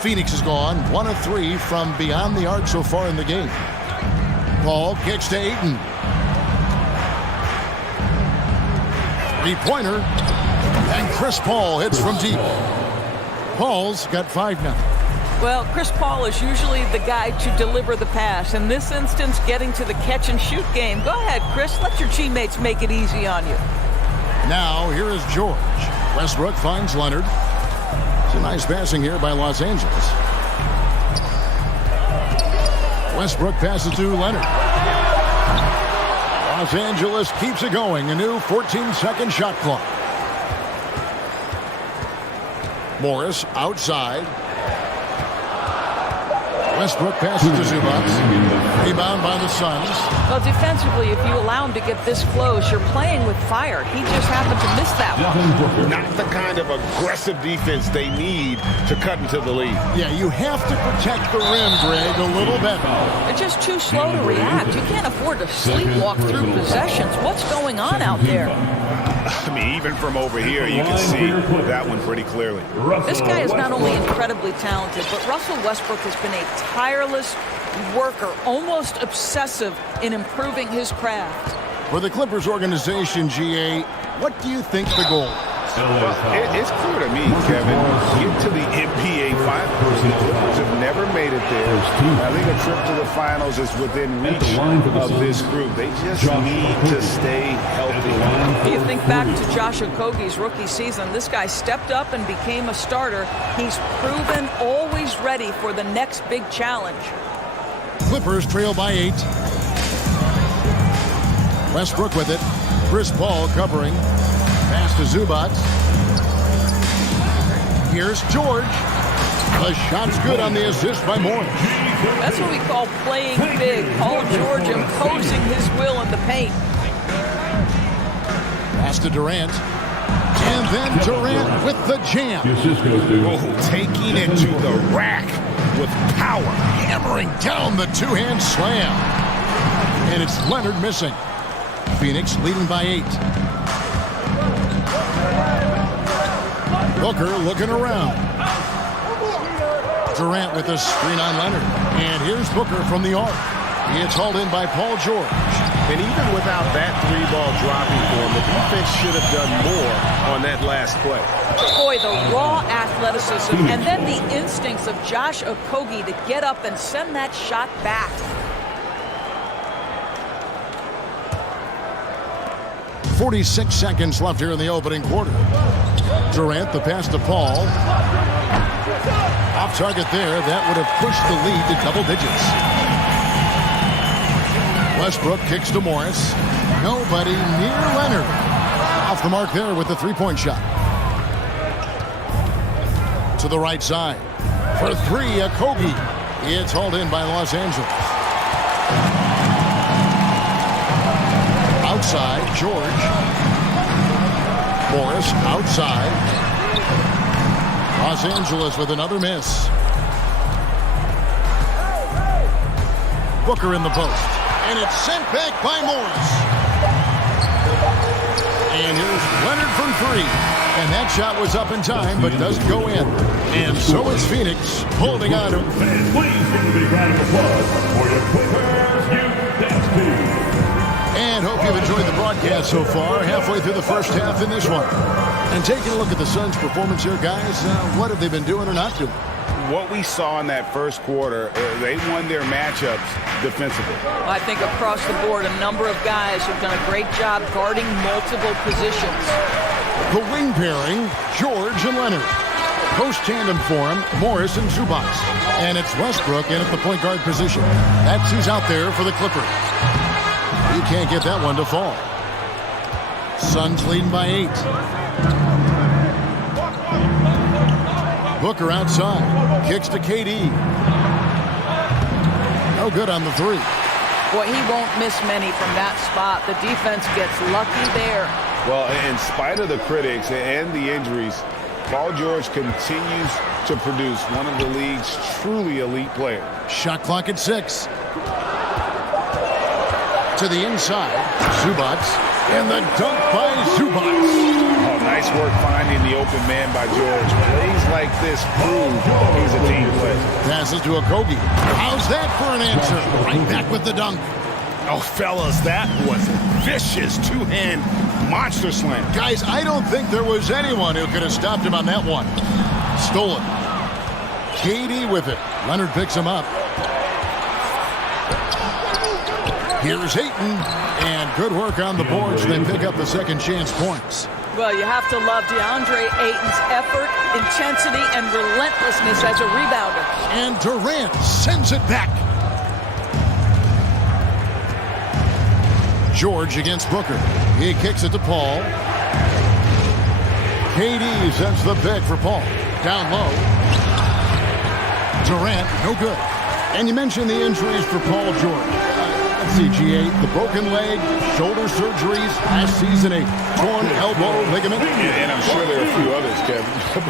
Phoenix is gone 1 of 3 from beyond the arc so far in the game. Paul kicks to Ayton. 3-pointer. And Chris Paul hits from deep. Paul's got 5 now. Well, Chris Paul is usually the guy to deliver the pass. In this instance, getting to the catch-and-shoot game. Go ahead, Chris. Let your teammates make it easy on you. Now, here is George. Westbrook finds Leonard. It's a nice passing here by Los Angeles. Westbrook passes to Leonard. Los Angeles keeps it going. A new 14-second shot clock. Morris outside. Westbrook passes to Zubac. Rebound by the Suns. Well, defensively, if you allow him to get this close, you're playing with fire. He just happened to miss that one. Not the kind of aggressive defense they need to cut into the lead. Yeah, you have to protect the rim, Greg, a little bit. They're just too slow to react. You can't afford to sleepwalk through possessions. What's going on out there? I mean, even from over here, you can see that one pretty clearly. This guy is not only incredibly talented, but Russell Westbrook has been a tireless worker, almost obsessive in improving his craft. For the Clippers organization, GA, what do you think the goal is? Well, it's clear to me, Kevin, get to the NBA Finals. The Clippers have never made it there. I think a trip to the Finals is within reach of this group. They just need to stay healthy. You think back to Josh Okogie's rookie season, this guy stepped up and became a starter. He's proven always ready for the next big challenge. Clippers trail by 8. Westbrook with it. Chris Paul covering. Pass to Zubac. Here's George. The shot's good on the assist by Morris. That's what we call playing big. Paul George imposing his will in the paint. Pass to Durant. And then Durant with the jam. Oh, taking it to the rack with power. Hammering down the two-hand slam. And it's Leonard missing. Phoenix leading by 8. Booker looking around. Durant with a screen on Leonard. And here's Booker from the arc. It's hauled in by Paul George. And even without that 3-ball dropping for him, the defense should have done more on that last play. Boy, the raw athleticism and then the instincts of Josh Okogie to get up and send that shot back. .46 seconds left here in the opening quarter. Durant, the pass to Paul. Off target there. That would have pushed the lead to double digits. Westbrook kicks to Morris. Nobody near Leonard. Off the mark there with the three-point shot. To the right side. For three, Okogie. It's hauled in by Los Angeles. Outside, George. Morris outside. Los Angeles with another miss. Booker in the post. And it's sent back by Morris. And here's Leonard from three. And that shot was up in time, but doesn't go in. And so is Phoenix holding on to. Fans, please give a big round of applause for your Clippers Youth Dance Team. And hope you've enjoyed the broadcast so far. Halfway through the first half in this one. And taking a look at the Suns' performance here, guys, what have they been doing or not doing? What we saw in that first quarter, they won their matchups defensively. I think across the board, a number of guys have done a great job guarding multiple positions. The wing pairing, George and Leonard. Post tandem for him, Morris and Zubac. And it's Westbrook in at the point guard position. That's who's out there for the Clippers. You can't get that one to fall. Suns leading by 8. Booker outside. Kicks to KD. No good on the three. Boy, he won't miss many from that spot. The defense gets lucky there. Well, in spite of the critics and the injuries, Paul George continues to produce one of the league's truly elite players. Shot clock at 6. To the inside, Zubac, and the dunk by Zubac. Oh, nice work finding the open man by George. Plays like this prove he's a team player. Passes to Okogie. How's that for an answer? Right back with the dunk. Oh, fellas, that was a vicious two-hand monster slam. Guys, I don't think there was anyone who could have stopped him on that one. Stolen. KD with it. Leonard picks him up. Here's Ayton, and good work on the boards. They pick up the second chance points. Well, you have to love DeAndre Ayton's effort, intensity, and relentlessness as a rebounder. And Durant sends it back. George against Booker. He kicks it to Paul. KD sends the pick for Paul. Down low. Durant, no good. And you mentioned the injuries for Paul George. Let's see, G8, the broken leg, shoulder surgeries, last season a torn elbow ligament. And I'm sure there are a few others, Kevin.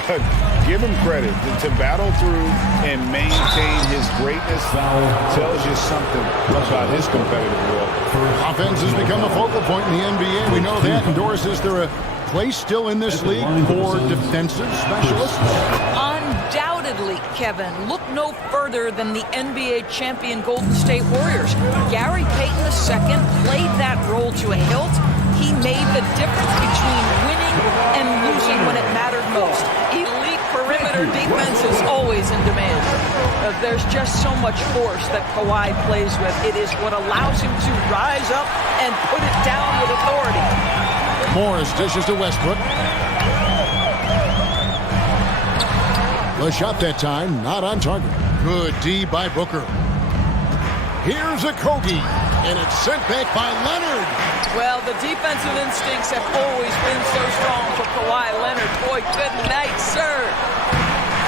But give him credit. To battle through and maintain his greatness tells you something about his competitive role. Offense has become a focal point in the NBA. We know that. And Doris, is there a place still in this league for defensive specialists? Undoubtedly, Kevin. Look no further than the NBA champion Golden State Warriors. Gary Payton II played that role to a hilt. He made the difference between winning and losing when it mattered most. Elite perimeter defense is always in demand. There's just so much force that Kawhi plays with. It is what allows him to rise up and put it down with authority. Morris dishes to Westbrook. The shot that time, not on target. Good D by Booker. Here's Okogie, and it's sent back by Leonard. Well, the defensive instincts have always been so strong for Kawhi Leonard. Boy, good night, sir.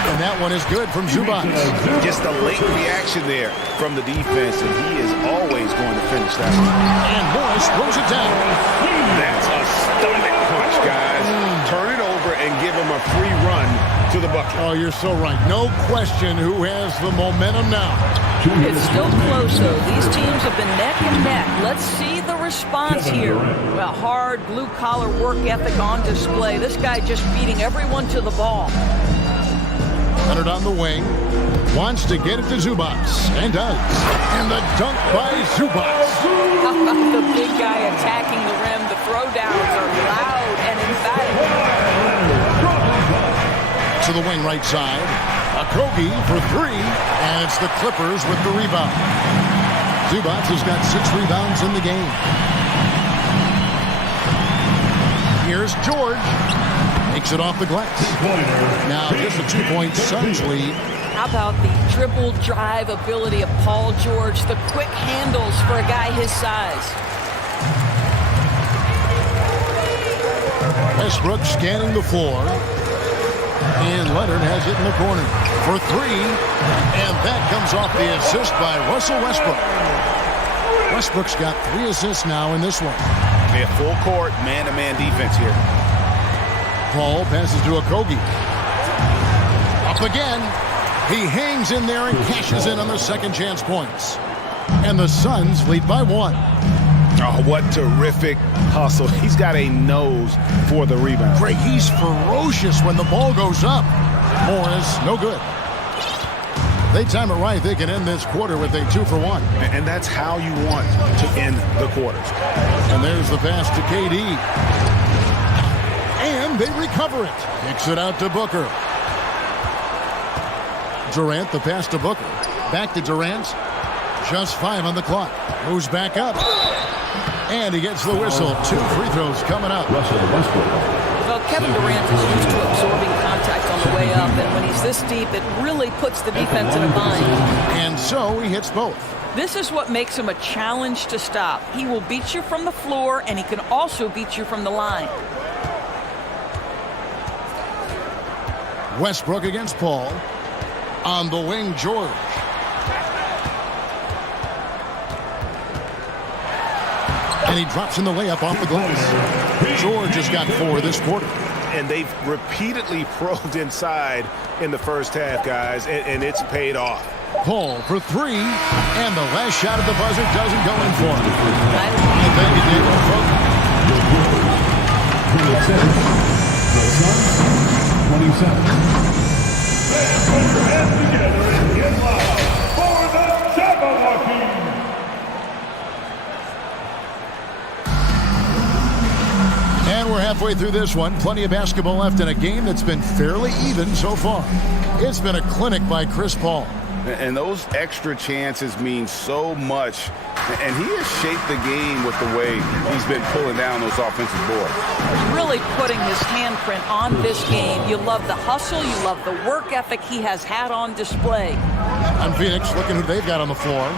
And that one is good from Zubac. Just a late reaction there from the defense, and he is always going to finish that. And Morris throws it down. That's a stomach punch, guys. Turn it over and give him a free run to the bucket. Oh, you're so right. No question who has the momentum now. It's still close, though. These teams have been neck and neck. Let's see the response here. Well, hard blue-collar work ethic on display. This guy just beating everyone to the ball. Leonard on the wing. Wants to get it to Zubac. And does. And the dunk by Zubac. How about the big guy attacking the rim? The throwdowns are loud and emphatic. To the wing right side. Okogie for three. And it's the Clippers with the rebound. Zubac has got 6 rebounds in the game. Here's George. Makes it off the glass. Now just a 2-point Suns lead. How about the dribble drive ability of Paul George? The quick handles for a guy his size. Westbrook scanning the floor. And Leonard has it in the corner for 3. And that comes off the assist by Russell Westbrook. Westbrook's got 3 assists now in this one. Yeah, full court, man-to-man defense here. Paul passes to Okogie. Up again. He hangs in there and cashes in on the second chance points. And the Suns lead by 1. Oh, what terrific hustle. He's got a nose for the rebound. Greg, he's ferocious when the ball goes up. Morris, no good. If they time it right, they can end this quarter with a 2-for-1. And that's how you want to end the quarters. And there's the pass to KD. And they recover it. Kicks it out to Booker. Durant, the pass to Booker. Back to Durant. Just 5 on the clock. Moves back up. And he gets the whistle. 2 free throws coming up. Well, Kevin Durant is used to absorbing contact on the way up, and when he's this deep, it really puts the defense in a bind. And so he hits both. This is what makes him a challenge to stop. He will beat you from the floor, and he can also beat you from the line. Westbrook against Paul. On the wing, George. And he drops in the layup off the glass. George has got 4 this quarter. And they've repeatedly probed inside in the first half, guys, and it's paid off. Paul for 3. And the last shot at the buzzer doesn't go in for him. I think it did. 27. Put your hands together and get loud for the Jabberwocky. And we're halfway through this one. Plenty of basketball left in a game that's been fairly even so far. It's been a clinic by Chris Paul. And those extra chances mean so much. And he has shaped the game with the way he's been pulling down those offensive boards. Really putting his handprint on this game. You love the hustle. You love the work ethic he has had on display. On Phoenix, looking who they've got on the floor.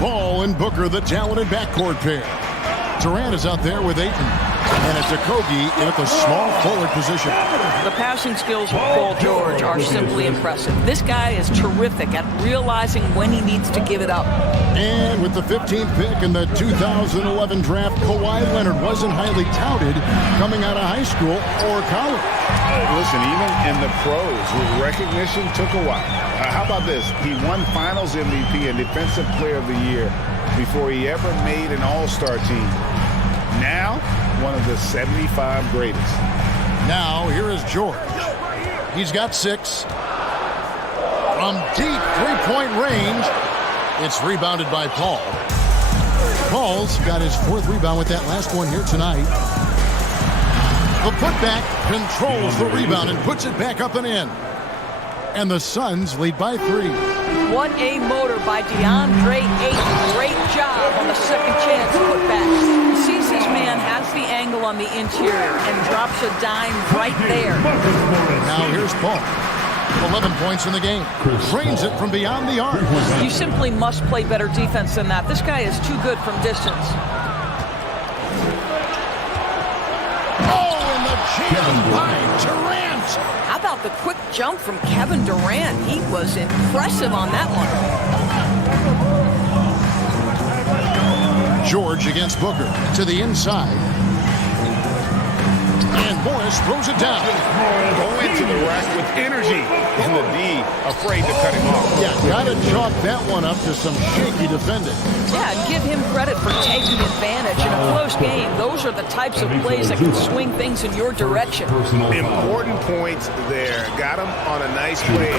Ball and Booker, the talented backcourt pair. Durant is out there with Ayton. And it's Okogie in at the small forward position. The passing skills of Paul George are simply impressive. This guy is terrific at realizing when he needs to give it up. And with the 15th pick in the 2011 draft, Kawhi Leonard wasn't highly touted coming out of high school or college. Listen, even in the pros, recognition took a while. How about this? He won Finals MVP and Defensive Player of the Year before he ever made an All-Star team. Now, one of the 75 greatest. Now, here is George. He's got 6. From deep three-point range, it's rebounded by Paul. Paul's got his 4th rebound with that last one here tonight. The putback controls the rebound and puts it back up and in. And the Suns lead by 3. What a motor by DeAndre Ayton. Great job on the second chance putback. Sees his man, has the angle on the interior, and drops a dime right there. Now here's Paul. 11 points in the game. Drains it from beyond the arc. You simply must play better defense than that. This guy is too good from distance. Oh, and the jam by Durant. How about the quick jump from Kevin Durant? He was impressive on that one. George against Booker to the inside. And Morris throws it down. Going to the rack with energy. And the D afraid to cut him off. Yeah, got to chalk that one up to some shaky defending. Yeah, and give him credit for taking advantage in a close game. Those are the types of plays that can swing things in your direction. Important points there. Got him on a nice play,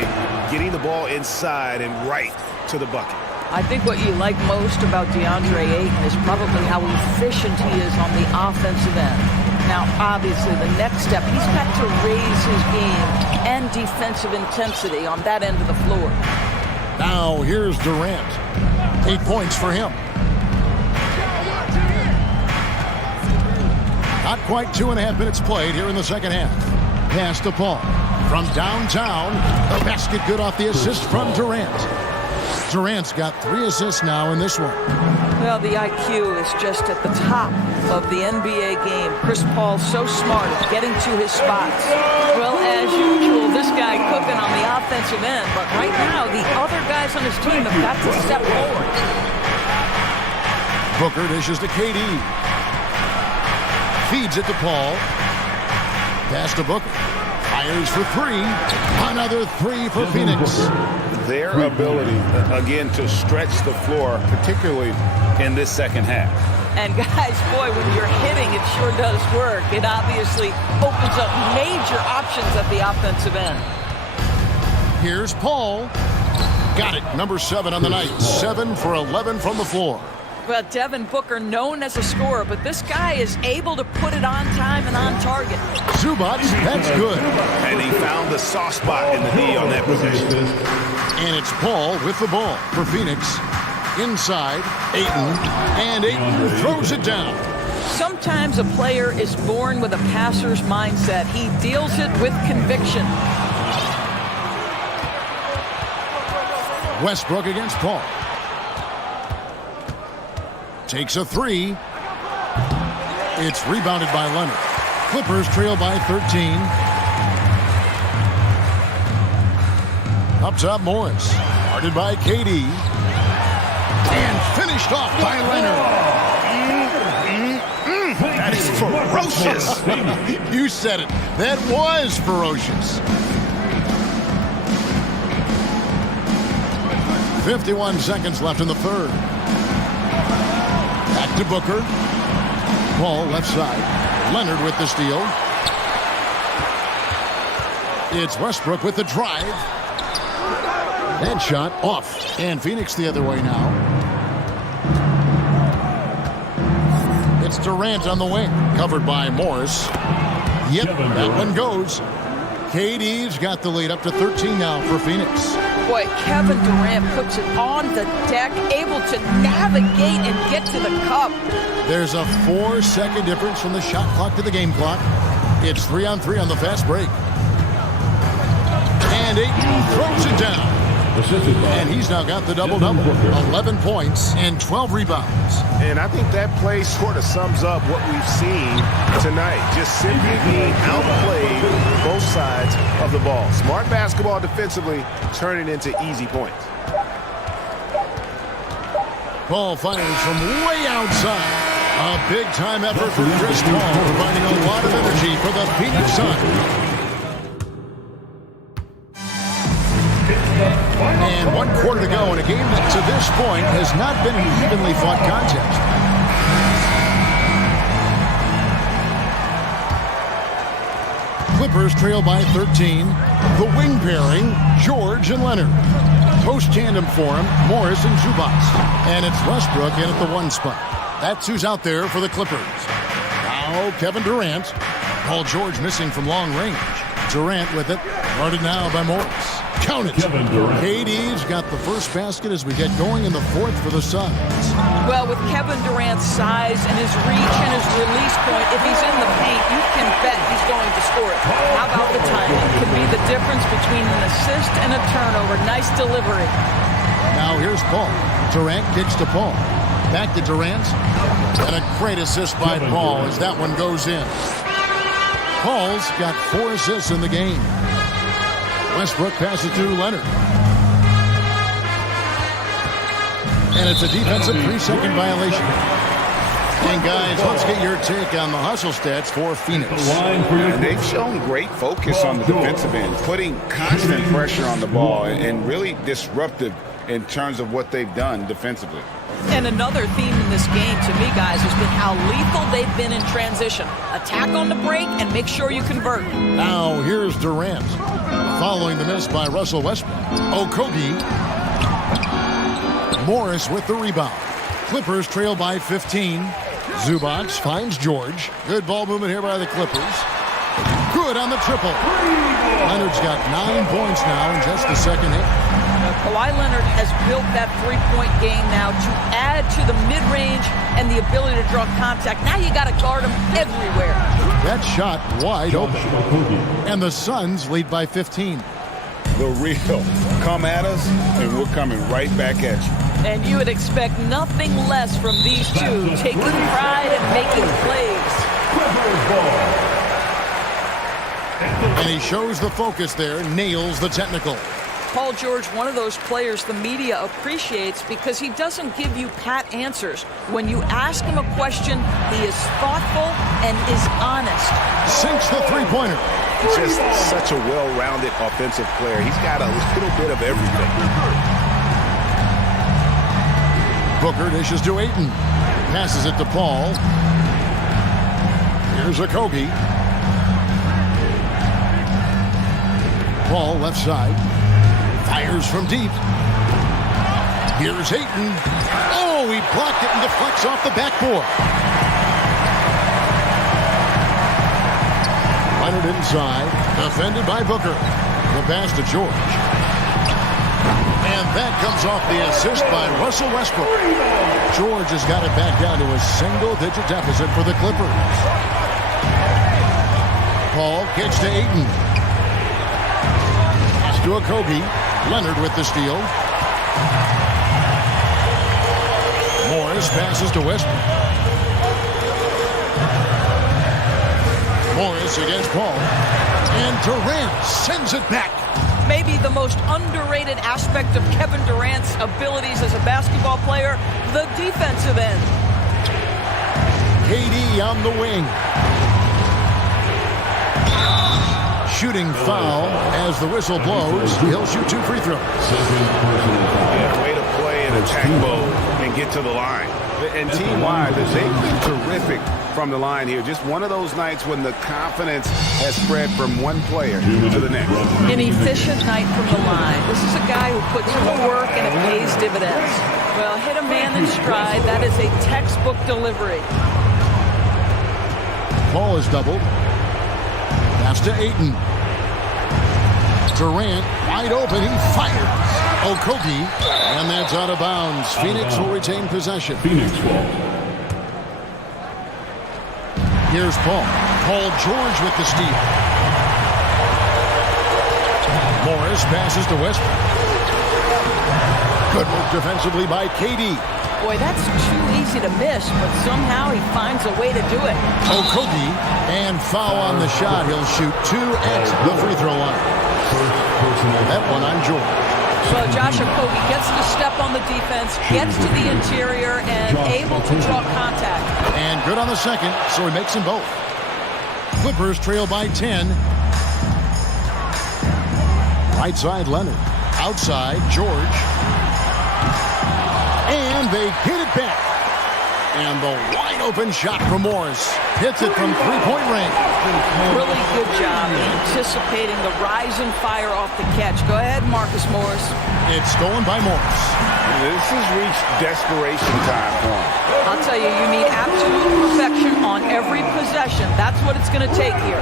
getting the ball inside and right to the bucket. I think what you like most about DeAndre Ayton is probably how efficient he is on the offensive end. Now, obviously, the next step, he's got to raise his game and defensive intensity on that end of the floor. Now, here's Durant. 8 points for him. Not quite 2.5 minutes played here in the second half. Pass to Paul. From downtown, the basket good off the assist from Durant. Durant's got 3 assists now in this one. Well, the IQ is just at the top of the NBA game. Chris Paul's so smart at getting to his spots. Well, as usual, this guy cooking on the offensive end. But right now, the other guys on his team have got to step forward. Booker dishes to KD. Feeds it to Paul. Pass to Booker. Fires for 3. Another 3 for Phoenix. Their ability, again, to stretch the floor, particularly in this second half. And guys, boy, when you're hitting, it sure does work. It obviously opens up major options at the offensive end. Here's Paul. Got it. Number 7 on the night. 7 for 11 from the floor. Well, Devin Booker, known as a scorer, but this guy is able to put it on time and on target. Zubac, that's good. And he found the soft spot in the D on that possession. And it's Paul with the ball for Phoenix. Inside, Ayton. And Ayton throws it down. Sometimes a player is born with a passer's mindset. He deals it with conviction. Westbrook against Paul. Takes a 3. It's rebounded by Leonard. Clippers trail by 13. Up top, Morris. Guarded by KD. And finished off by Leonard. That is ferocious. You said it. That was ferocious. 51 seconds left in the third. Back to Booker. Paul left side. Leonard with the steal. It's Westbrook with the drive. That shot off. And Phoenix the other way now. It's Durant on the wing. Covered by Morris. Yep, that one goes. KD's got the lead up to 13 now for Phoenix. Boy, Kevin Durant puts it on the deck, able to navigate and get to the cup. There's a 4-second difference from the shot clock to the game clock. It's 3-on-3 on the fast break. And Ayton throws it down. And he's now got the double-double. 11 points and 12 rebounds. And I think that play sort of sums up what we've seen tonight. Just simply being outplayed both sides of the ball. Smart basketball defensively, turning into easy points. Paul fires from way outside. A big-time effort from Chris Paul, providing a lot of energy for the Phoenix Suns. And 1 quarter to go in a game that to this point has not been an evenly fought contest. Clippers trail by 13. The wing pairing, George and Leonard. Post tandem for him, Morris and Zubac. And it's Westbrook in at the 1 spot. That's who's out there for the Clippers. Now Kevin Durant. Paul George missing from long range. Durant with it. Guarded now by Morris. Count it. KD's got the first basket as we get going in the 4th for the Suns. Well, with Kevin Durant's size and his reach and his release point, if he's in the paint, you can bet he's going to score it. How about the timing? Could be the difference between an assist and a turnover. Nice delivery. Now here's Paul. Durant kicks to Paul. Back to Durant. And a great assist by Paul as that one goes in. Paul's got 4 assists in the game. Westbrook passes to Leonard. And it's a defensive 3-second violation. And guys, let's get your take on the hustle stats for Phoenix. And they've shown great focus on the defensive end, putting constant pressure on the ball and really disruptive in terms of what they've done defensively. And another theme in this game, to me, guys, has been how lethal they've been in transition. Attack on the break and make sure you convert. Now here's Durant. Following the miss by Russell Westbrook. Okogie. Morris with the rebound. Clippers trail by 15. Zubac finds George. Good ball movement here by the Clippers. Good on the triple. Leonard's got 9 points now in just the second half. Kawhi Leonard has built that three-point game now to add to the mid-range and the ability to draw contact. Now you got to guard him everywhere. That shot wide open. And the Suns lead by 15. The real. Come at us, and we're coming right back at you. And you would expect nothing less from these two, taking pride and making plays. And he shows the focus there, nails the technical. Paul George, one of those players the media appreciates because he doesn't give you pat answers. When you ask him a question, he is thoughtful and is honest. Sinks the three-pointer. He's just such a well-rounded offensive player. He's got a little bit of everything. Booker dishes to Ayton. Passes it to Paul. Here's Okogie. Paul left side. Fires from deep. Here's Ayton. Oh, he blocked it and deflects off the backboard. Leonard inside. Defended by Booker. The pass to George. And that comes off the assist by Russell Westbrook. George has got it back down to a single-digit deficit for the Clippers. Paul kicks to Ayton. Pass to Okogie. Leonard with the steal. Morris passes to Westbrook. Morris against Paul. And Durant sends it back. Maybe the most underrated aspect of Kevin Durant's abilities as a basketball player, the defensive end. KD on the wing. Shooting foul as the whistle blows. He'll shoot 2 free throws. Yeah, way to play in attack mode and get to the line. And team-wide, they've been terrific from the line here. Just one of those nights when the confidence has spread from one player to the next. An efficient night from the line. This is a guy who puts in the work and it pays dividends. Well, hit a man in stride. That is a textbook delivery. Paul is doubled. Pass to Ayton. Durant wide open. He fires. Okogie. And that's out of bounds. Phoenix will retain possession. Phoenix ball. Here's Paul. Paul George with the steal. Morris passes to Westbrook. Good work defensively by KD. Boy, that's too easy to miss, but somehow he finds a way to do it. Okogie, and foul on the shot. He'll shoot 2 at the free throw line. That one on George. Well, Josh Okogie gets to step on the defense, gets to the interior, and able to draw contact. And good on the second, so he makes them both. Clippers trail by 10. Right side, Leonard. Outside, George. And they hit it back. And the wide open shot from Morris. Hits it from three-point range. Really good job anticipating the rise and fire off the catch. Go ahead, Marcus Morris. It's stolen by Morris. This has reached desperation time for him. I'll tell you, you need absolute perfection on every possession. That's what it's going to take here.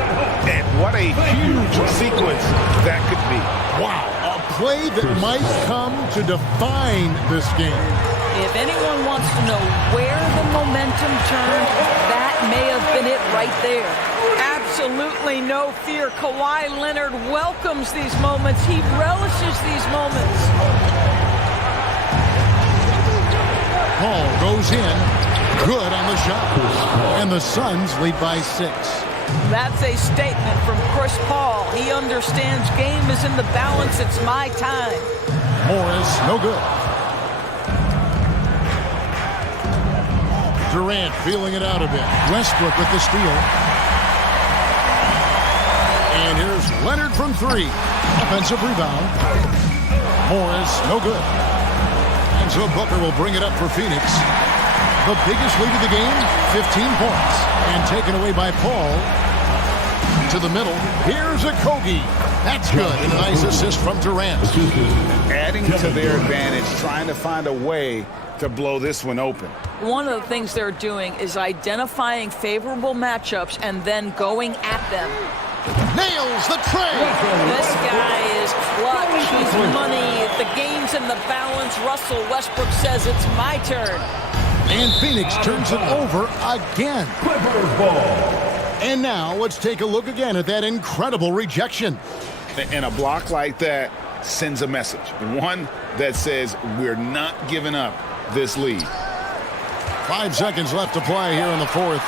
And what a huge sequence that could be. Wow, a play that might come to define this game. If anyone wants to know where the momentum turned, that may have been it right there. Absolutely no fear. Kawhi Leonard welcomes these moments. He relishes these moments. Paul goes in. Good on the shot. And the Suns lead by 6. That's a statement from Chris Paul. He understands game is in the balance. It's my time. Morris, no good. Durant feeling it out a bit. Westbrook with the steal. And here's Leonard from three. Offensive rebound. Morris, no good. And so Booker will bring it up for Phoenix. The biggest lead of the game, 15 points. And taken away by Paul. To the middle. Here's a Kogi. That's good. And a nice assist from Durant. Adding to their advantage, trying to find a way to blow this one open. One of the things they're doing is identifying favorable matchups and then going at them. Nails the tray. This guy is clutch. He's money. The game's in the balance. Russell Westbrook says it's my turn. And Phoenix turns it over again. Clippers ball. And now let's take a look again at that incredible rejection. And a block like that sends a message. One that says we're not giving up this lead. 5 seconds left to play here in the fourth.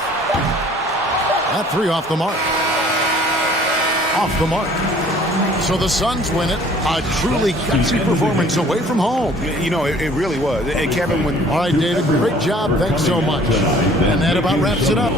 That three off the mark. Off the mark. So the Suns win it. A truly gutsy performance away from home. You know, it really was. And Kevin, when... All right, David, great job. Thanks so much. And that about wraps it up.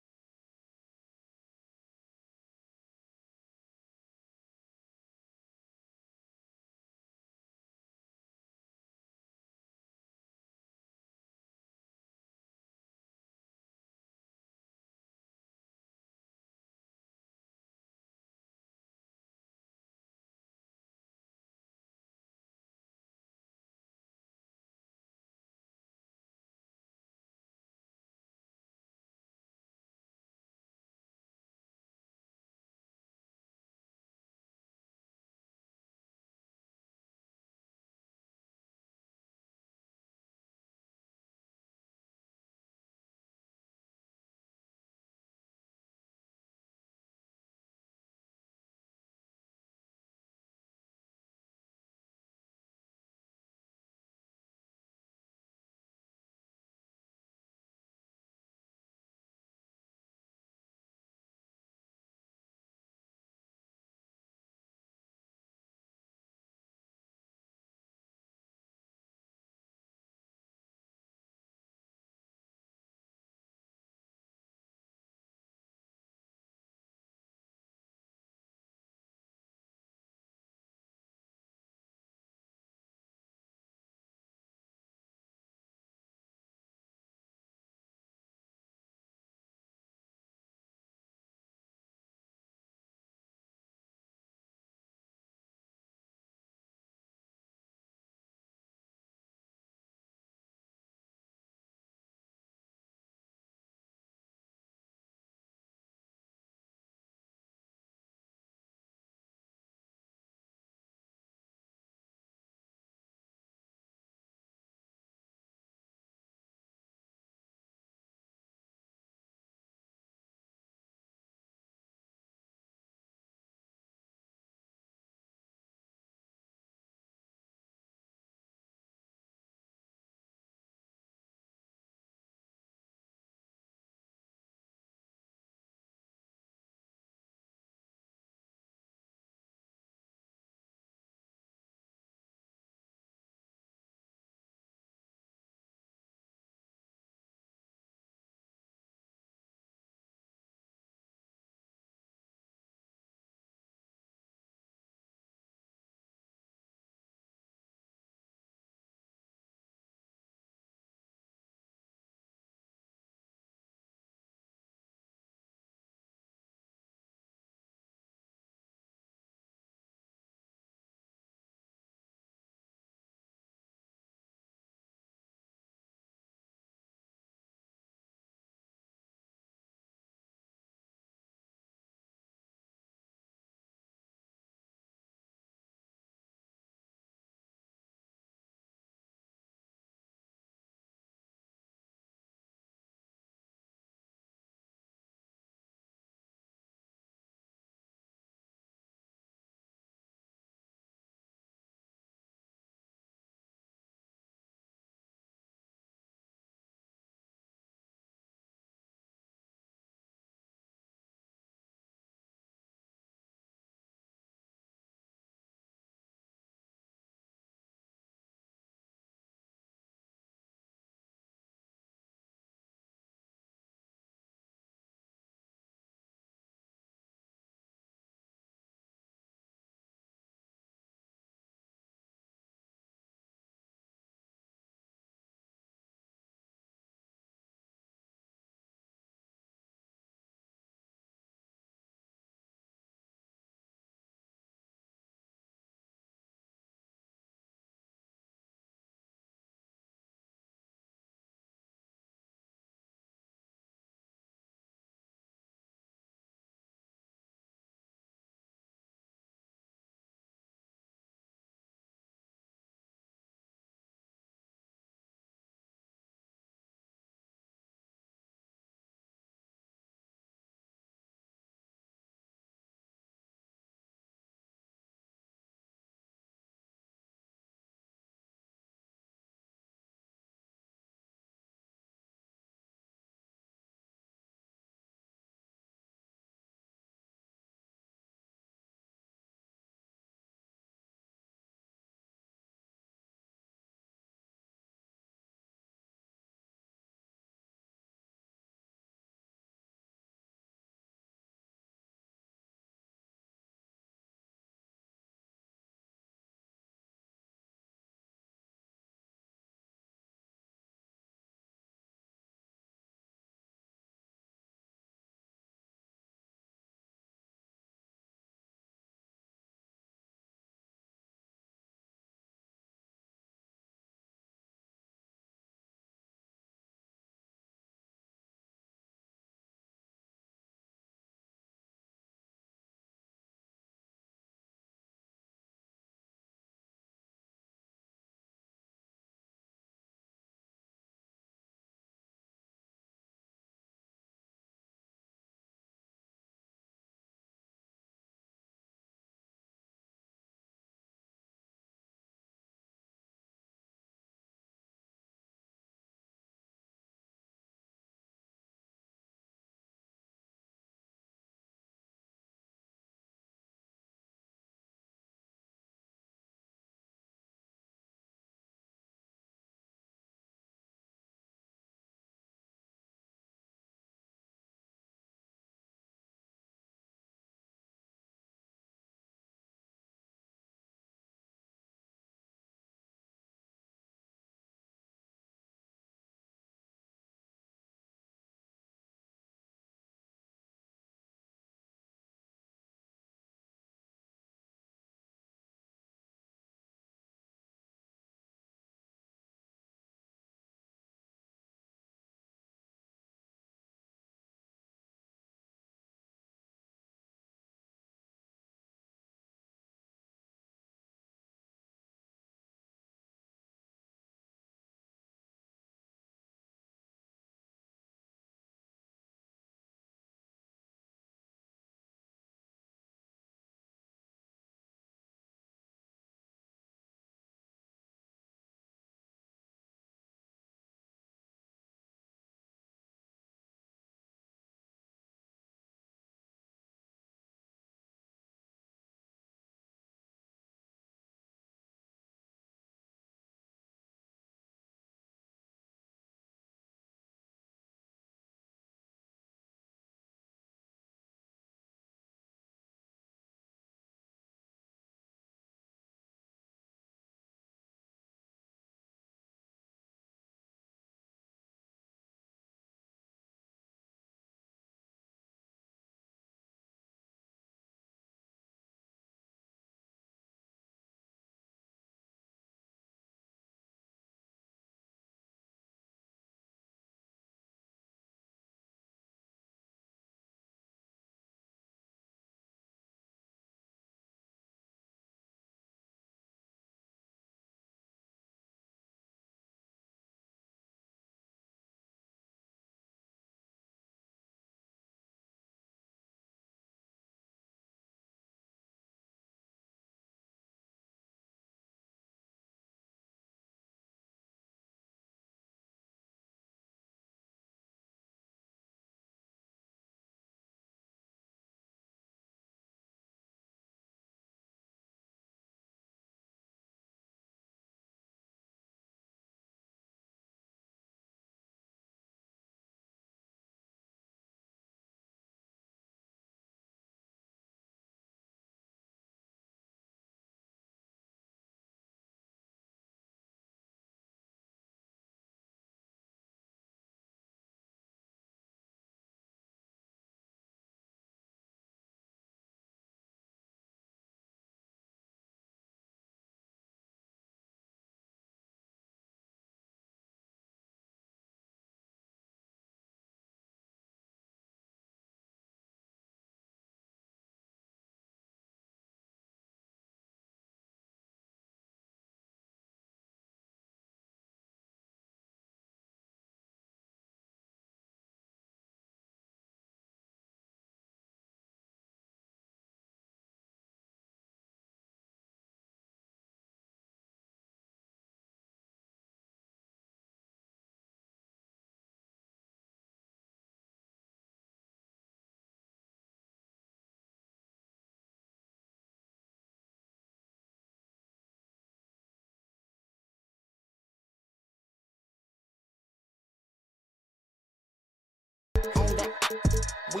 We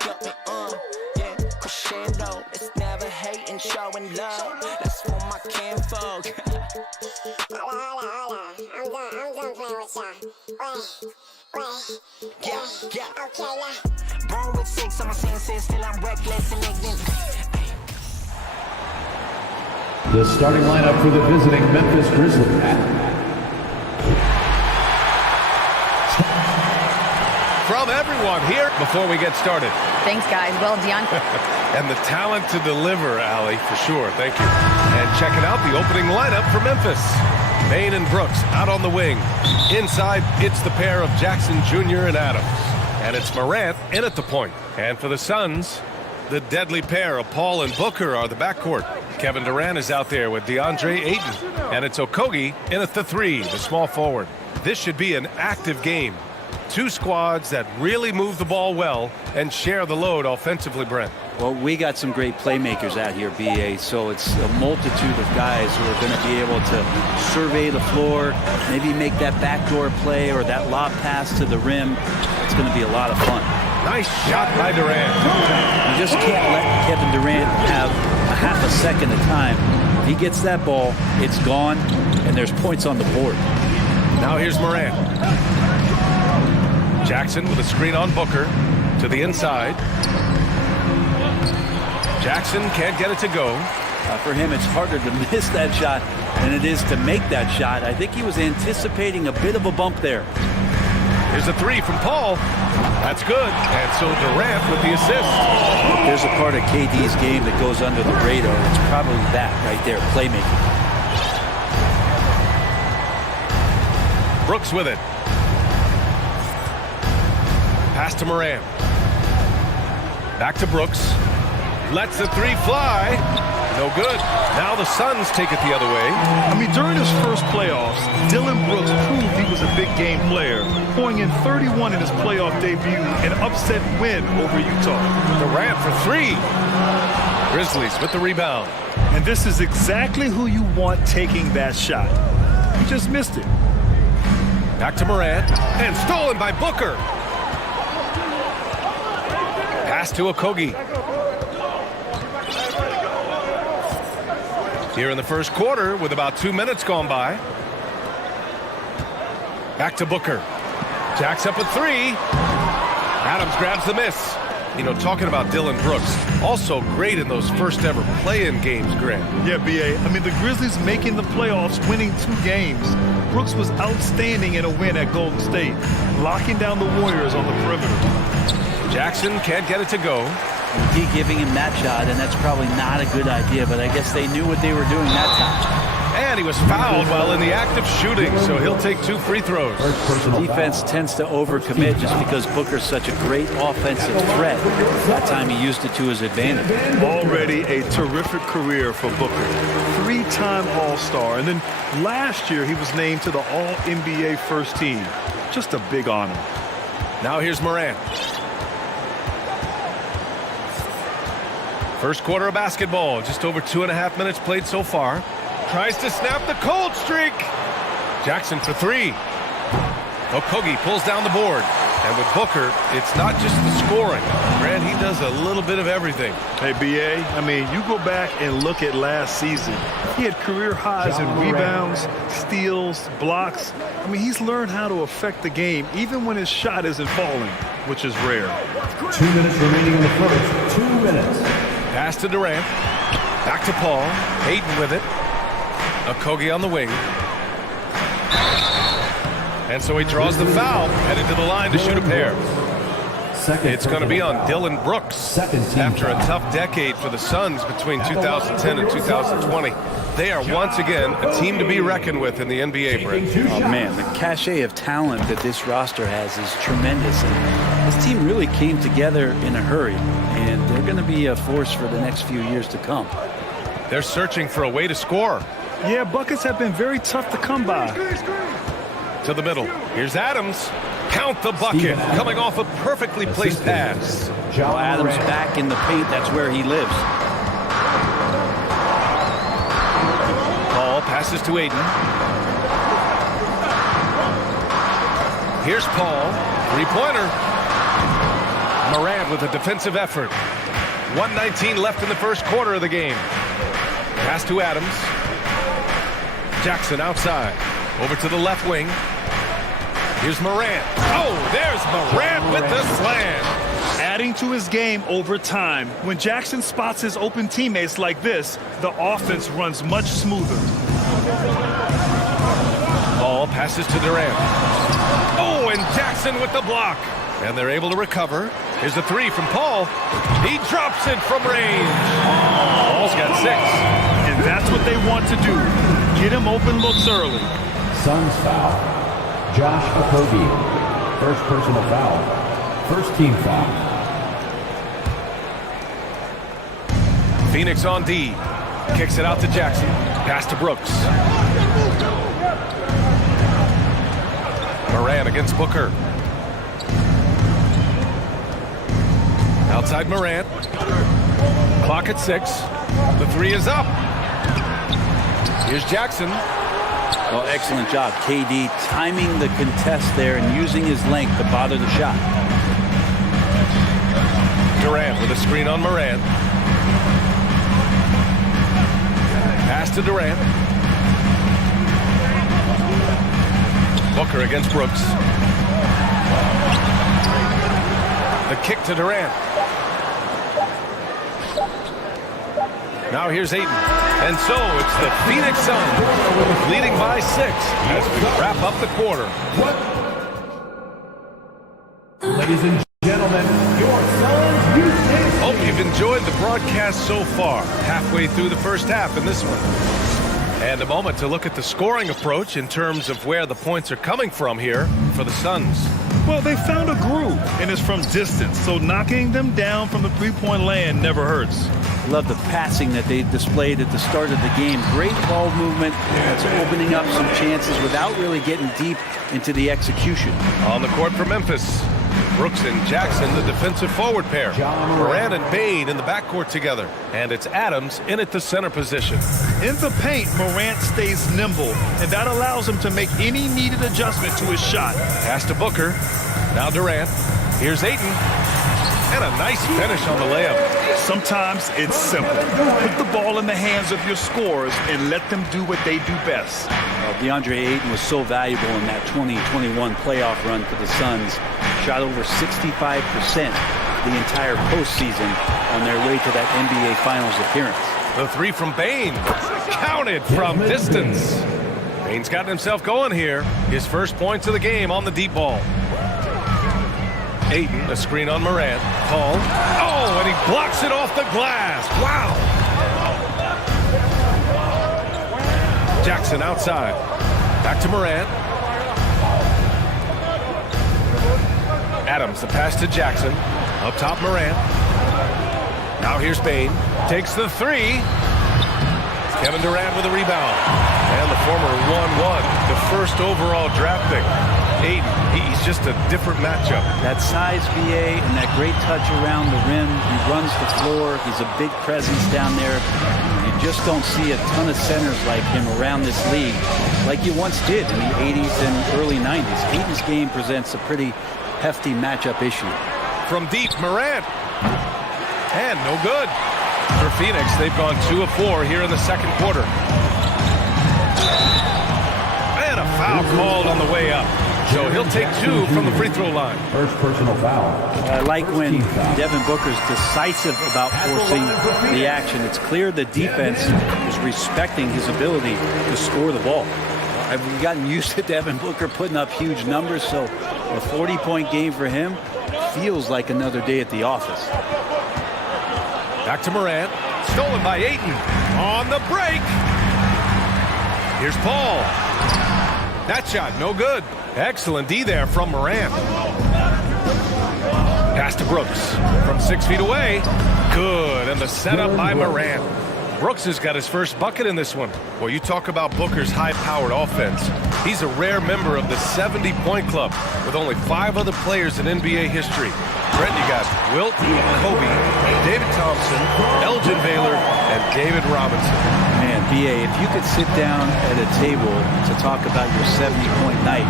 jumping yeah, crescendo. It's never hating, showing love. That's for my kinfolk. I'm done playing with y'all. Yeah. Okay, yeah. Born with 6 on my senses, still I'm reckless and ignorant. The starting lineup for the visiting Memphis Grizzlies. From everyone here before we get started. Thanks, guys. Well, Dion. And the talent to deliver, Allie, for sure. Thank you. And checking out the opening lineup for Memphis. Bain and Brooks out on the wing. Inside, it's the pair of Jackson Jr. and Adams. And it's Morant in at the point. And for the Suns, the deadly pair of Paul and Booker are the backcourt. Kevin Durant is out there with DeAndre Ayton. And it's Okogie in at the 3, the small forward. This should be an active game. Two squads that really move the ball well and share the load offensively, Brent. Well, we got some great playmakers out here, BA, so it's a multitude of guys who are going to be able to survey the floor, maybe make that backdoor play or that lob pass to the rim. It's going to be a lot of fun. Nice shot by Durant. You just can't let Kevin Durant have a half a second of time. If he gets that ball, it's gone, and there's points on the board. Now here's Morant. Jackson with a screen on Booker to the inside. Jackson can't get it to go. For him, it's harder to miss that shot than it is to make that shot. I think he was anticipating a bit of a bump there. Here's a 3 from Paul. That's good. And so Durant with the assist. There's a part of KD's game that goes under the radar. It's probably that right there, playmaking. Brooks with it. Pass to Morant. Back to Brooks. Lets the 3 fly. No good. Now the Suns take it the other way. I mean, during his first playoffs, Dillon Brooks proved he was a big game player, pouring in 31 in his playoff debut, an upset win over Utah. Durant for 3. Grizzlies with the rebound. And this is exactly who you want taking that shot. He just missed it. Back to Morant. And stolen by Booker. Pass to Okogie. Here in the first quarter with about 2 minutes gone by. Back to Booker. Jacks up a 3. Adams grabs the miss. You know, talking about Dillon Brooks, also great in those first ever play-in games, Grant. Yeah, BA. I mean, the Grizzlies making the playoffs, winning 2 games. Brooks was outstanding in a win at Golden State, locking down the Warriors on the perimeter. Jackson can't get it to go. He giving him that shot, and that's probably not a good idea, but I guess they knew what they were doing that time. And he was fouled while in the act of shooting, so he'll take 2 free throws. Defense tends to overcommit just because Booker's such a great offensive threat. That time he used it to his advantage. Already a terrific career for Booker. 3-time All-Star, and then last year he was named to the All-NBA first team. Just a big honor. Now here's Morant. First quarter of basketball, just over 2.5 minutes played so far. Tries to snap the cold streak. Jackson for 3. Okogie pulls down the board. And with Booker, it's not just the scoring. Grant, he does a little bit of everything. Hey, BA, I mean, you go back and look at last season. He had career highs in rebounds, steals, blocks. I mean, he's learned how to affect the game, even when his shot isn't falling, which is rare. 2 minutes remaining in the first. 2 minutes. Pass to Durant. Back to Paul. Ayton with it. Okogie on the wing. And so he draws the foul, headed to the line to shoot a pair. It's going to be on Dillon Brooks. After a tough decade for the Suns between 2010 and 2020, they are once again a team to be reckoned with in the NBA, Brent. Oh, man, the cachet of talent that this roster has is tremendous. And this team really came together in a hurry, and they're going to be a force for the next few years to come. They're searching for a way to score. Yeah, buckets have been very tough to come by. To the middle. Here's Adams. Count the bucket. Coming off a perfectly placed pass. Well, Adams back in the paint. That's where he lives. Paul passes to Ayton. Here's Paul. 3-pointer. Morant with a defensive effort. 1:19 left in the first quarter of the game. Pass to Adams. Jackson outside. Over to the left wing. Here's Morant. Oh, there's Morant with the slam. Adding to his game over time. When Jackson spots his open teammates like this, the offense runs much smoother. Ball passes to Durant. Oh, and Jackson with the block. And they're able to recover. Here's a three from Paul. He drops it from range. Paul's got 6. And that's what they want to do. Get him open looks early. Suns foul. Josh Okogie. First personal foul. First team foul. Phoenix on D. Kicks it out to Jackson. Pass to Brooks. Morant against Booker. Outside Morant. Clock at 6. The 3 is up. Here's Jackson. Well, excellent job. KD timing the contest there and using his length to bother the shot. Durant with a screen on Morant. Pass to Durant. Booker against Brooks. The kick to Durant. Now here's Ayton. And so it's the Phoenix Suns leading by 6 as we wrap up the quarter. Ladies and gentlemen, your Suns Houston. Hope you've enjoyed the broadcast so far. Halfway through the first half in this one. And a moment to look at the scoring approach in terms of where the points are coming from here for the Suns. Well, they found a groove, and it's from distance, so knocking them down from the three-point land never hurts. Love the passing that they displayed at the start of the game. Great ball movement. That's opening up some chances without really getting deep into the execution. On the court for Memphis, Brooks and Jackson, the defensive forward pair. Morant and Bane in the backcourt together. And it's Adams in at the center position. In the paint, Morant stays nimble, and that allows him to make any needed adjustment to his shot. Pass to Booker. Now Durant. Here's Ayton. And a nice finish on the layup. Sometimes it's simple. Put the ball in the hands of your scorers and let them do what they do best. DeAndre Ayton was so valuable in that 2021 playoff run for the Suns. Shot over 65% the entire postseason on their way to that NBA Finals appearance. The 3 from Bane. Counted from distance. Bane's gotten himself going here. His first points of the game on the deep ball. Ayton, a screen on Morant. Paul. Oh, and he blocks it off the glass. Wow. Jackson outside. Back to Morant. Adams, the pass to Jackson. Up top, Morant. Now here's Bane. Takes the 3. Kevin Durant with a rebound. And the former 1-1, the first overall draft pick. Ayton, he's just a different matchup. That size, BA, and that great touch around the rim. He runs the floor. He's a big presence down there. You just don't see a ton of centers like him around this league like you once did in the 80s and early 90s. Ayton's game presents a pretty hefty matchup issue. From deep, Morant. And no good. For Phoenix, they've gone 2 of 4 here in the second quarter. And a foul called on the way up. So he'll take 2 from the free throw line. First personal foul. I like when Devin Booker's decisive about forcing the action. It's clear the defense is respecting his ability to score the ball. I've gotten used to Devin Booker putting up huge numbers, so a 40-point game for him feels like another day at the office. Back to Morant. Stolen by Ayton. On the break. Here's Paul. That shot, no good. Excellent D there from Morant. Pass to Brooks. From 6 feet away. Good. And the setup by Morant. Brooks has got his first bucket in this one. Well, you talk about Booker's high-powered offense. He's a rare member of the 70-point club with only 5 other players in NBA history. Brent, you got Wilt, Kobe, David Thompson, Elgin Baylor, and David Robinson. Man, BA, if you could sit down at a table to talk about your 70-point night,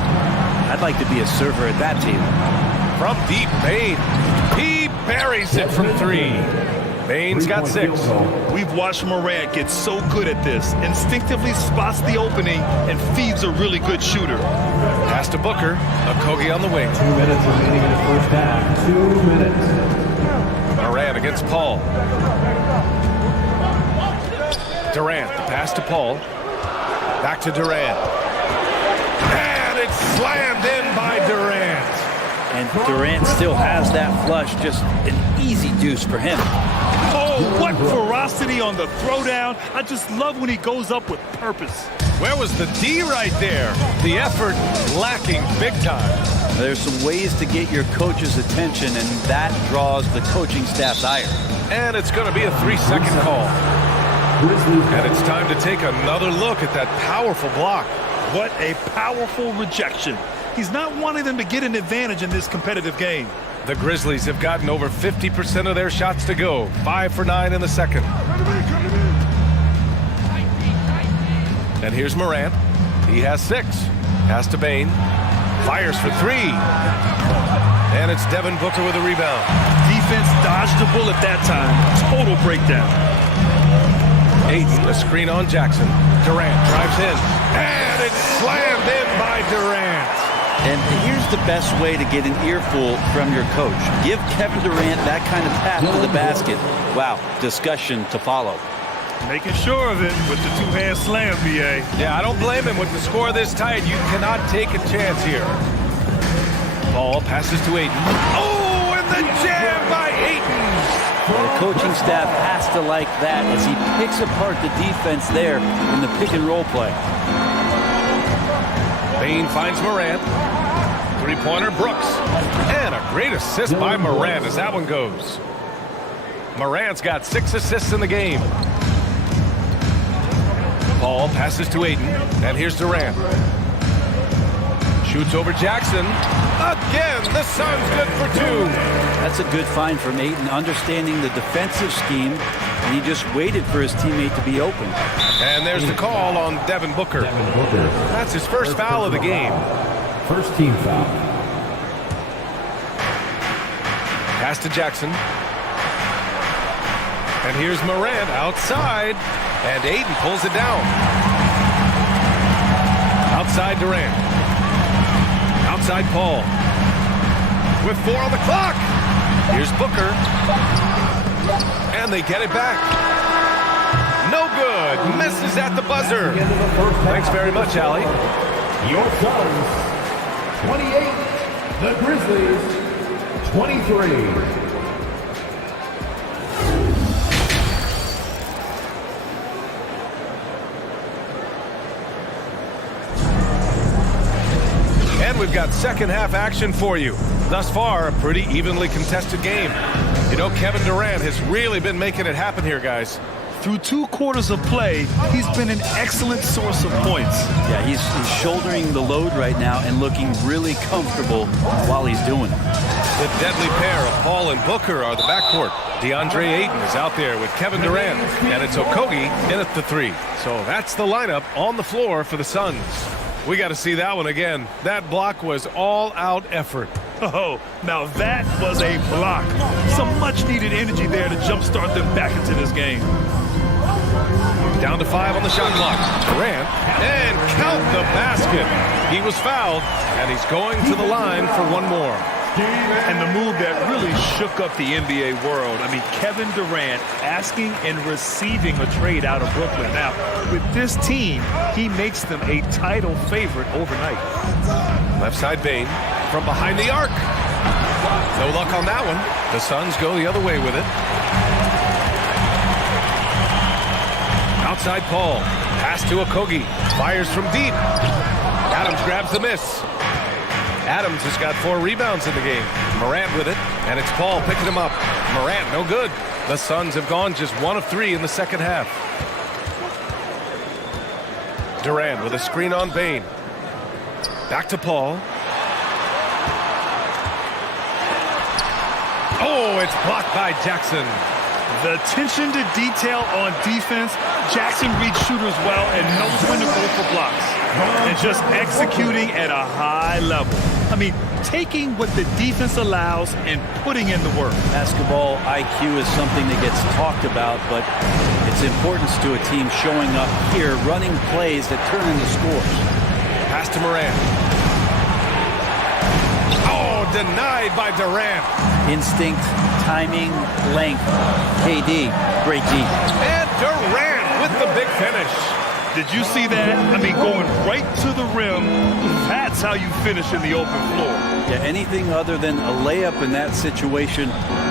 I'd like to be a server at that table. From deep, Bane. He buries it from 3. Bain's got 6. We've watched Morant get so good at this. Instinctively spots the opening and feeds a really good shooter. Pass to Booker. Okogie on the wing. 2 minutes remaining in the first half. 2 minutes. Morant against Paul. Durant, the pass to Paul. Back to Durant. And it's slammed in by Durant. And Durant still has that flush, just an easy deuce for him. Oh, what ferocity on the throwdown. I just love when he goes up with purpose. Where was the D right there? The effort lacking big time. There's some ways to get your coach's attention, and that draws the coaching staff's ire. And it's going to be a 3-second call. And it's time to take another look at that powerful block. What a powerful rejection. He's not wanting them to get an advantage in this competitive game. The Grizzlies have gotten over 50% of their shots to go. 5 for 9 in the second. And here's Morant. He has 6. Pass to Bain. Fires for 3. And it's Devin Booker with a rebound. Defense dodged the bullet that time. Total breakdown. Ayton, a screen on Jackson. Durant drives in. And it's slammed in by Durant. And here's the best way to get an earful from your coach. Give Kevin Durant that kind of path to the basket. Wow, discussion to follow. Making sure of it with the two-hand slam, B.A. Yeah, I don't blame him. With the score this tight, you cannot take a chance here. Ball passes to Ayton. Oh, and the jam by Ayton. The coaching staff has to like that as he picks apart the defense there in the pick-and-roll play. Bain finds Morant. Three-pointer, Brooks. And a great assist by Morant as that one goes. Morant's got 6 assists in the game. Paul passes to Ayton. And here's Durant. Shoots over Jackson. Again, the Suns good for 2. That's a good find from Ayton, understanding the defensive scheme, and he just waited for his teammate to be open. And there's the call on Devin Booker. That's his first foul of the game. First team foul. Pass to Jackson. And here's Morant outside. And Ayton pulls it down. Outside Durant. Outside Paul. With 4 on the clock. Here's Booker. And they get it back. No good. Misses at the buzzer. Thanks very much, Allie. Your Suns, 28. The Grizzlies, 23. And we've got second half action for you. Thus far, a pretty evenly contested game. You know, Kevin Durant has really been making it happen here, guys. Through 2 quarters of play, he's been an excellent source of points. Yeah, he's shouldering the load right now and looking really comfortable while he's doing it. The deadly pair of Paul and Booker are the backcourt. DeAndre Ayton is out there with Kevin Durant, and it's Okogie in at the 3. So that's the lineup on the floor for the Suns. We got to see that one again. That block was all-out effort. Oh, now that was a block. Some much-needed energy there to jumpstart them back into this game. Down to 5 on the shot clock. Durant, and count the basket. He was fouled, and he's going to the line for 1 more. And the move that really shook up the NBA world. I mean, Kevin Durant asking and receiving a trade out of Brooklyn. Now, with this team, he makes them a title favorite overnight. Left side Bain from behind the arc. No luck on that one. The Suns go the other way with it. Outside Paul. Pass to Okogie. Fires from deep. Adams grabs the miss. Adams has got 4 rebounds in the game. Morant with it, and it's Paul picking him up. Morant, no good. The Suns have gone just 1 of 3 in the second half. Durant with a screen on Bain. Back to Paul. Oh, it's blocked by Jackson. The attention to detail on defense. Jackson reads shooters well and knows when to go for blocks. And just executing at a high level. I mean, taking what the defense allows and putting in the work. Basketball IQ is something that gets talked about, but its importance to a team showing up here, running plays that turn into scores. Pass to Morant. Oh, denied by Durant. Instinct, timing, length. KD, great D. And Durant with the big finish. Did you see that? I mean, going right to the rim. That's how you finish in the open floor. Yeah, anything other than a layup in that situation,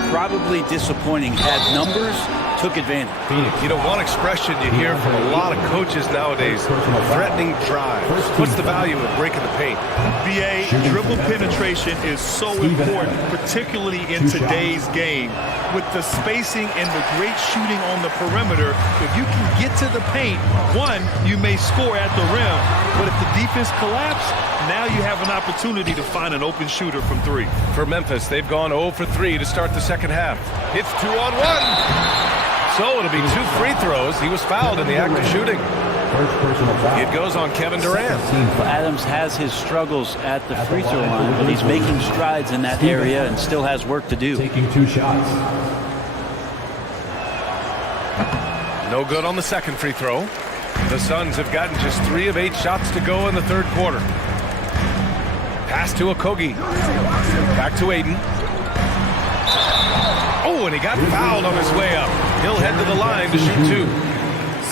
probably disappointing. Had numbers, took advantage. You know, one expression you hear from a lot of coaches nowadays, threatening drive. What's the value of breaking the paint? BA, dribble penetration is so important, particularly in today's game. With the spacing and the great shooting on the perimeter, if you can get to the paint, one, you may score at the rim, but if the defense collapses, now you have an opportunity to find an open shooter from three. For Memphis, they've gone 0 for 3 to start the second half. It's 2-on-1. So it'll be 2 free throws. He was fouled in the act of shooting. It goes on Kevin Durant. Adams has his struggles at the free throw line, but he's making strides in that area and still has work to do. Taking 2 shots. No good on the second free throw. The Suns have gotten just 3 of 8 shots to go in the third quarter. Pass to Okogie. Back to Ayton. Oh, and he got fouled on his way up. He'll head to the line to shoot 2.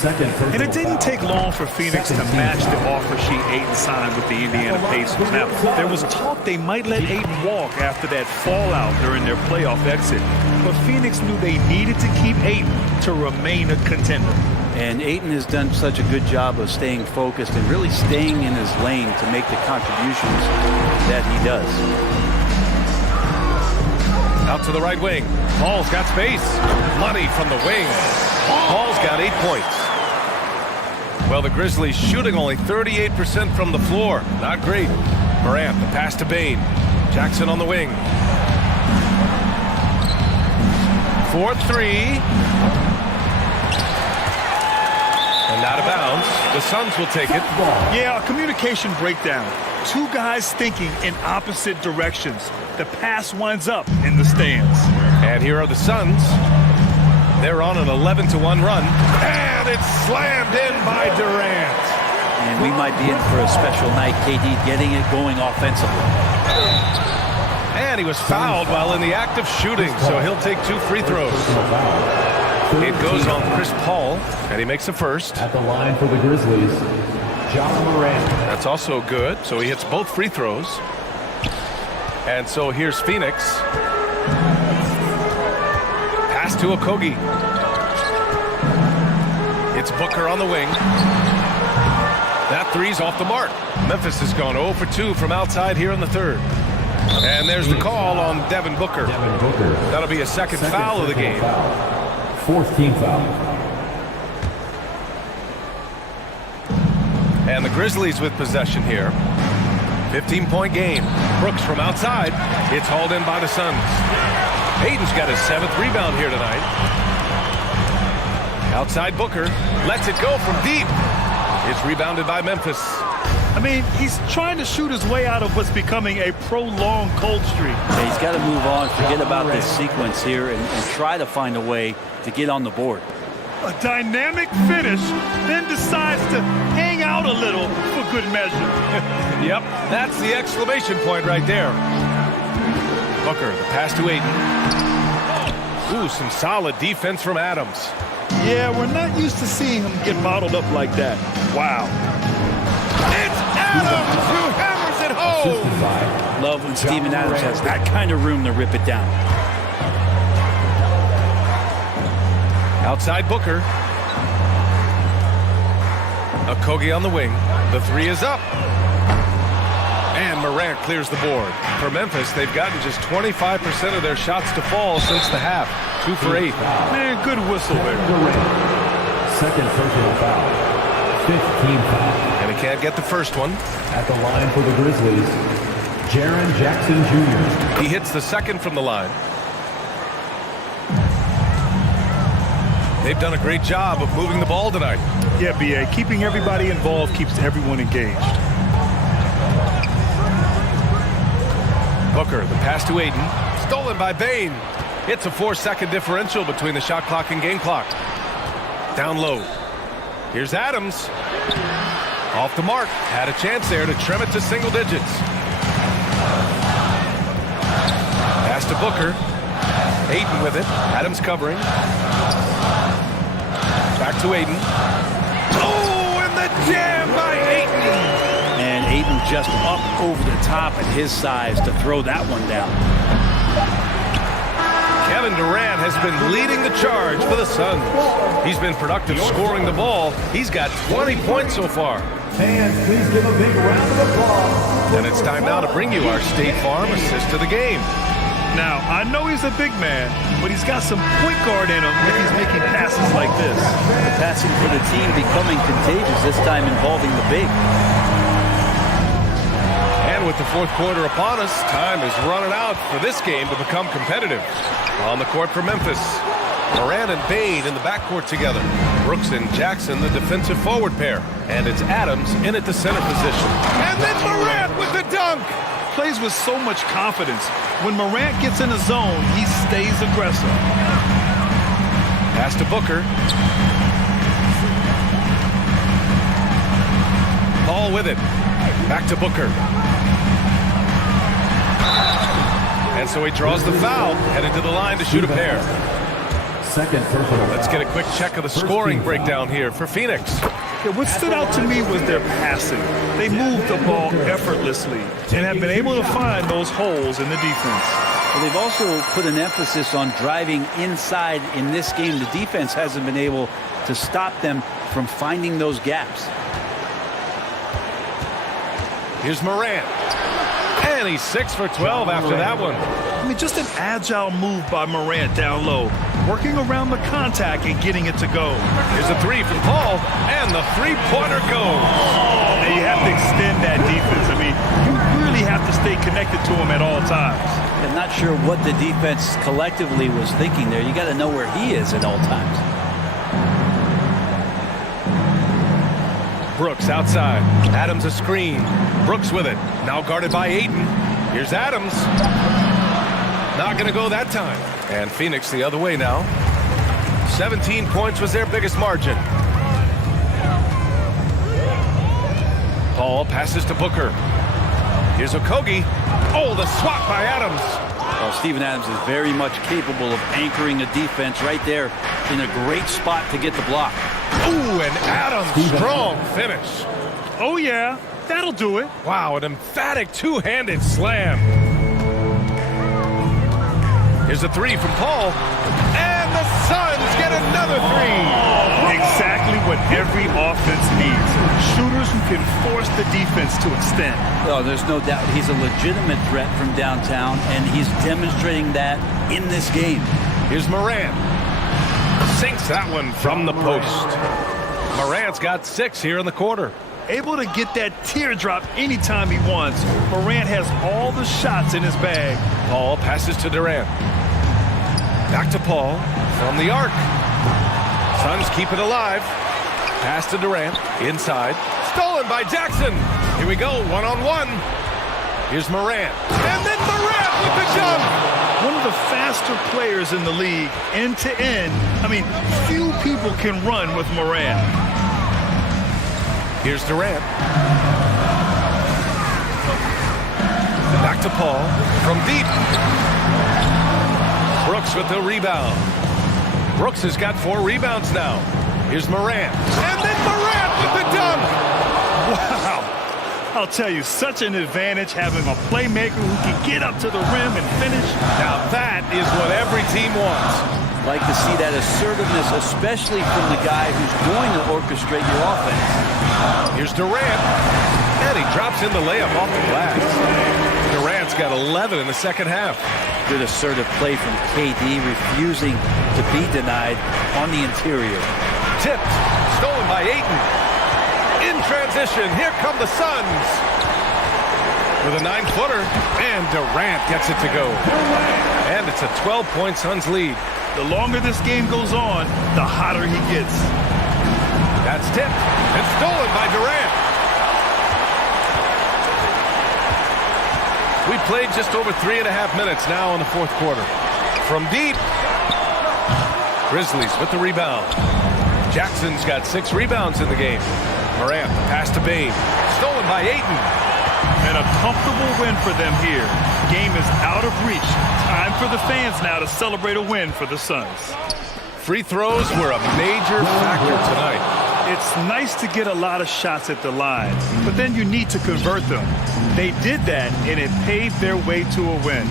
And it didn't take long for Phoenix to match the offer sheet Ayton signed with the Indiana Pacers. Now, there was talk they might let Ayton walk after that fallout during their playoff exit. But Phoenix knew they needed to keep Ayton to remain a contender. And Ayton has done such a good job of staying focused and really staying in his lane to make the contributions that he does. Out to the right wing. Paul's got space. Money from the wing. Paul's got 8 points. Well, the Grizzlies shooting only 38% from the floor. Not great. Morant, the pass to Bane. Jackson on the wing. 4-3. And out of bounds. The Suns will take it. Yeah, a communication breakdown. 2 guys thinking in opposite directions. The pass winds up in the stands. And here are the Suns. They're on an 11-1 run. And it's slammed in by Durant. And we might be in for a special night. KD getting it going offensively. And he was fouled while in the act of shooting, so he'll take 2 free throws. It goes on Chris Paul, and he makes the first. At the line for the Grizzlies, John Morant. That's also good, so he hits both free throws. And so here's Phoenix. Pass to Okogie. It's Booker on the wing. That three's off the mark. Memphis has gone 0 for 2 from outside here in the third. And there's the call on Devin Booker. That'll be a second foul of the game. 4th team foul. And the Grizzlies with possession here. 15-point game. Brooks from outside. It's hauled in by the Suns. Hayden's got his 7th rebound here tonight. Outside Booker. Lets it go from deep. It's rebounded by Memphis. I mean, he's trying to shoot his way out of what's becoming a prolonged cold streak. Yeah, he's got to move on, forget about this sequence here, and try to find a way to get on the board. A dynamic finish, then decides to hang out a little for good measure. Yep, that's the exclamation point right there. Booker, the pass to Ayton. Ooh, some solid defense from Adams. Yeah, we're not used to seeing him get bottled up like that. Wow. It's Adams who hammers it home. Love when Steven Adams has that kind of room to rip it down. Outside Booker. Okogie on the wing. The three is up. And Morant clears the board. For Memphis, they've gotten just 25% of their shots to fall since the half. 2 for 8. Man, good whistle there. Second personal foul. 5th team foul. And he can't get the first one. At the line for the Grizzlies, Jaren Jackson Jr. He hits the second from the line. They've done a great job of moving the ball tonight. Yeah, B.A. Keeping everybody involved keeps everyone engaged. Booker, the pass to Aiden. Stolen by Bain. It's a 4-second differential between the shot clock and game clock. Down low. Here's Adams. Off the mark. Had a chance there to trim it to single digits. Pass to Booker. Aiden with it. Adams covering. Back to Aiden. Oh, and the jam by Aiden. And Aiden just up over the top at his size to throw that one down. Kevin Durant has been leading the charge for the Suns. He's been productive scoring the ball. He's got 20 points so far. Fans, please give a big round of applause. And it's time now to bring you our State Farm assist of the game. Now, I know he's a big man, but he's got some point guard in him if he's making passes like this. The passing for the team becoming contagious, this time involving the big. And with the fourth quarter upon us, time is running out for this game to become competitive. On the court for Memphis, Morant and Bain in the backcourt together. Brooks and Jackson, the defensive forward pair. And it's Adams in at the center position. And then Morant with the dunk! Plays with so much confidence. When Morant gets in the zone, he stays aggressive. Pass to Booker. Ball with it. Back to Booker. And so he draws the foul, headed to the line to shoot a pair. Second personal. Let's get a quick check of the scoring breakdown here for Phoenix. Yeah, what stood out to me was their passing. They moved the ball effortlessly and have been able to find those holes in the defense. Well, they've also put an emphasis on driving inside in this game. The defense hasn't been able to stop them from finding those gaps. Here's Morant. And he's 6 for 12 after that one. I mean, just an agile move by Morant down low, working around the contact and getting it to go. Here's a three from Paul, and the three-pointer goes. And you have to extend that defense. I mean, you really have to stay connected to him at all times. I'm not sure what the defense collectively was thinking there. You got to know where he is at all times. Brooks outside. Adams a screen. Brooks with it. Now guarded by Aiden. Here's Adams. Not going to go that time. And Phoenix the other way now. 17 points was their biggest margin. Paul passes to Booker. Here's Okogie. Oh, the swat by Adams. Well, Steven Adams is very much capable of anchoring a defense right there in a great spot to get the block. Ooh, and Adams, strong finish. Oh, yeah, that'll do it. Wow, an emphatic two-handed slam. Here's a three from Paul. And the Suns get another three. Exactly what every offense needs. Shooters who can force the defense to extend. Well, there's no doubt he's a legitimate threat from downtown, and he's demonstrating that in this game. Here's Morant. Sinks that one from the post. Morant's got 6 here in the quarter. Able to get that teardrop anytime he wants. Morant has all the shots in his bag. Paul passes to Durant. Back to Paul from the arc. Suns keep it alive. Pass to Durant. Inside. Stolen by Jackson. Here we go. One-on-one. Here's Morant. And then Morant with the jump. One of the faster players in the league, end to end. I mean, few people can run with Morant. Here's Durant. Back to Paul from deep. Brooks with the rebound. Brooks has got 4 rebounds now. Here's Morant. And then Morant with the dunk. Wow. I'll tell you, such an advantage having a playmaker who can get up to the rim and finish. Now that is what every team wants. Like to see that assertiveness, especially from the guy who's going to orchestrate your offense. Here's Durant. And he drops in the layup off the glass. Durant's got 11 in the second half. Good assertive play from KD, refusing to be denied on the interior. Tipped. Stolen by Ayton. In transition, here come the Suns. With a 9-footer, and Durant gets it to go. And it's a 12-point Suns lead. The longer this game goes on, the hotter he gets. That's tipped and stolen by Durant. We played just over 3.5 minutes now in the fourth quarter. From deep, Grizzlies with the rebound. Jackson's got 6 rebounds in the game. Morant, pass to Bain. Stolen by Ayton. And a comfortable win for them here. Game is out of reach. Time for the fans now to celebrate a win for the Suns. Free throws were a major factor tonight. It's nice to get a lot of shots at the line, but then you need to convert them. They did that, and it paved their way to a win.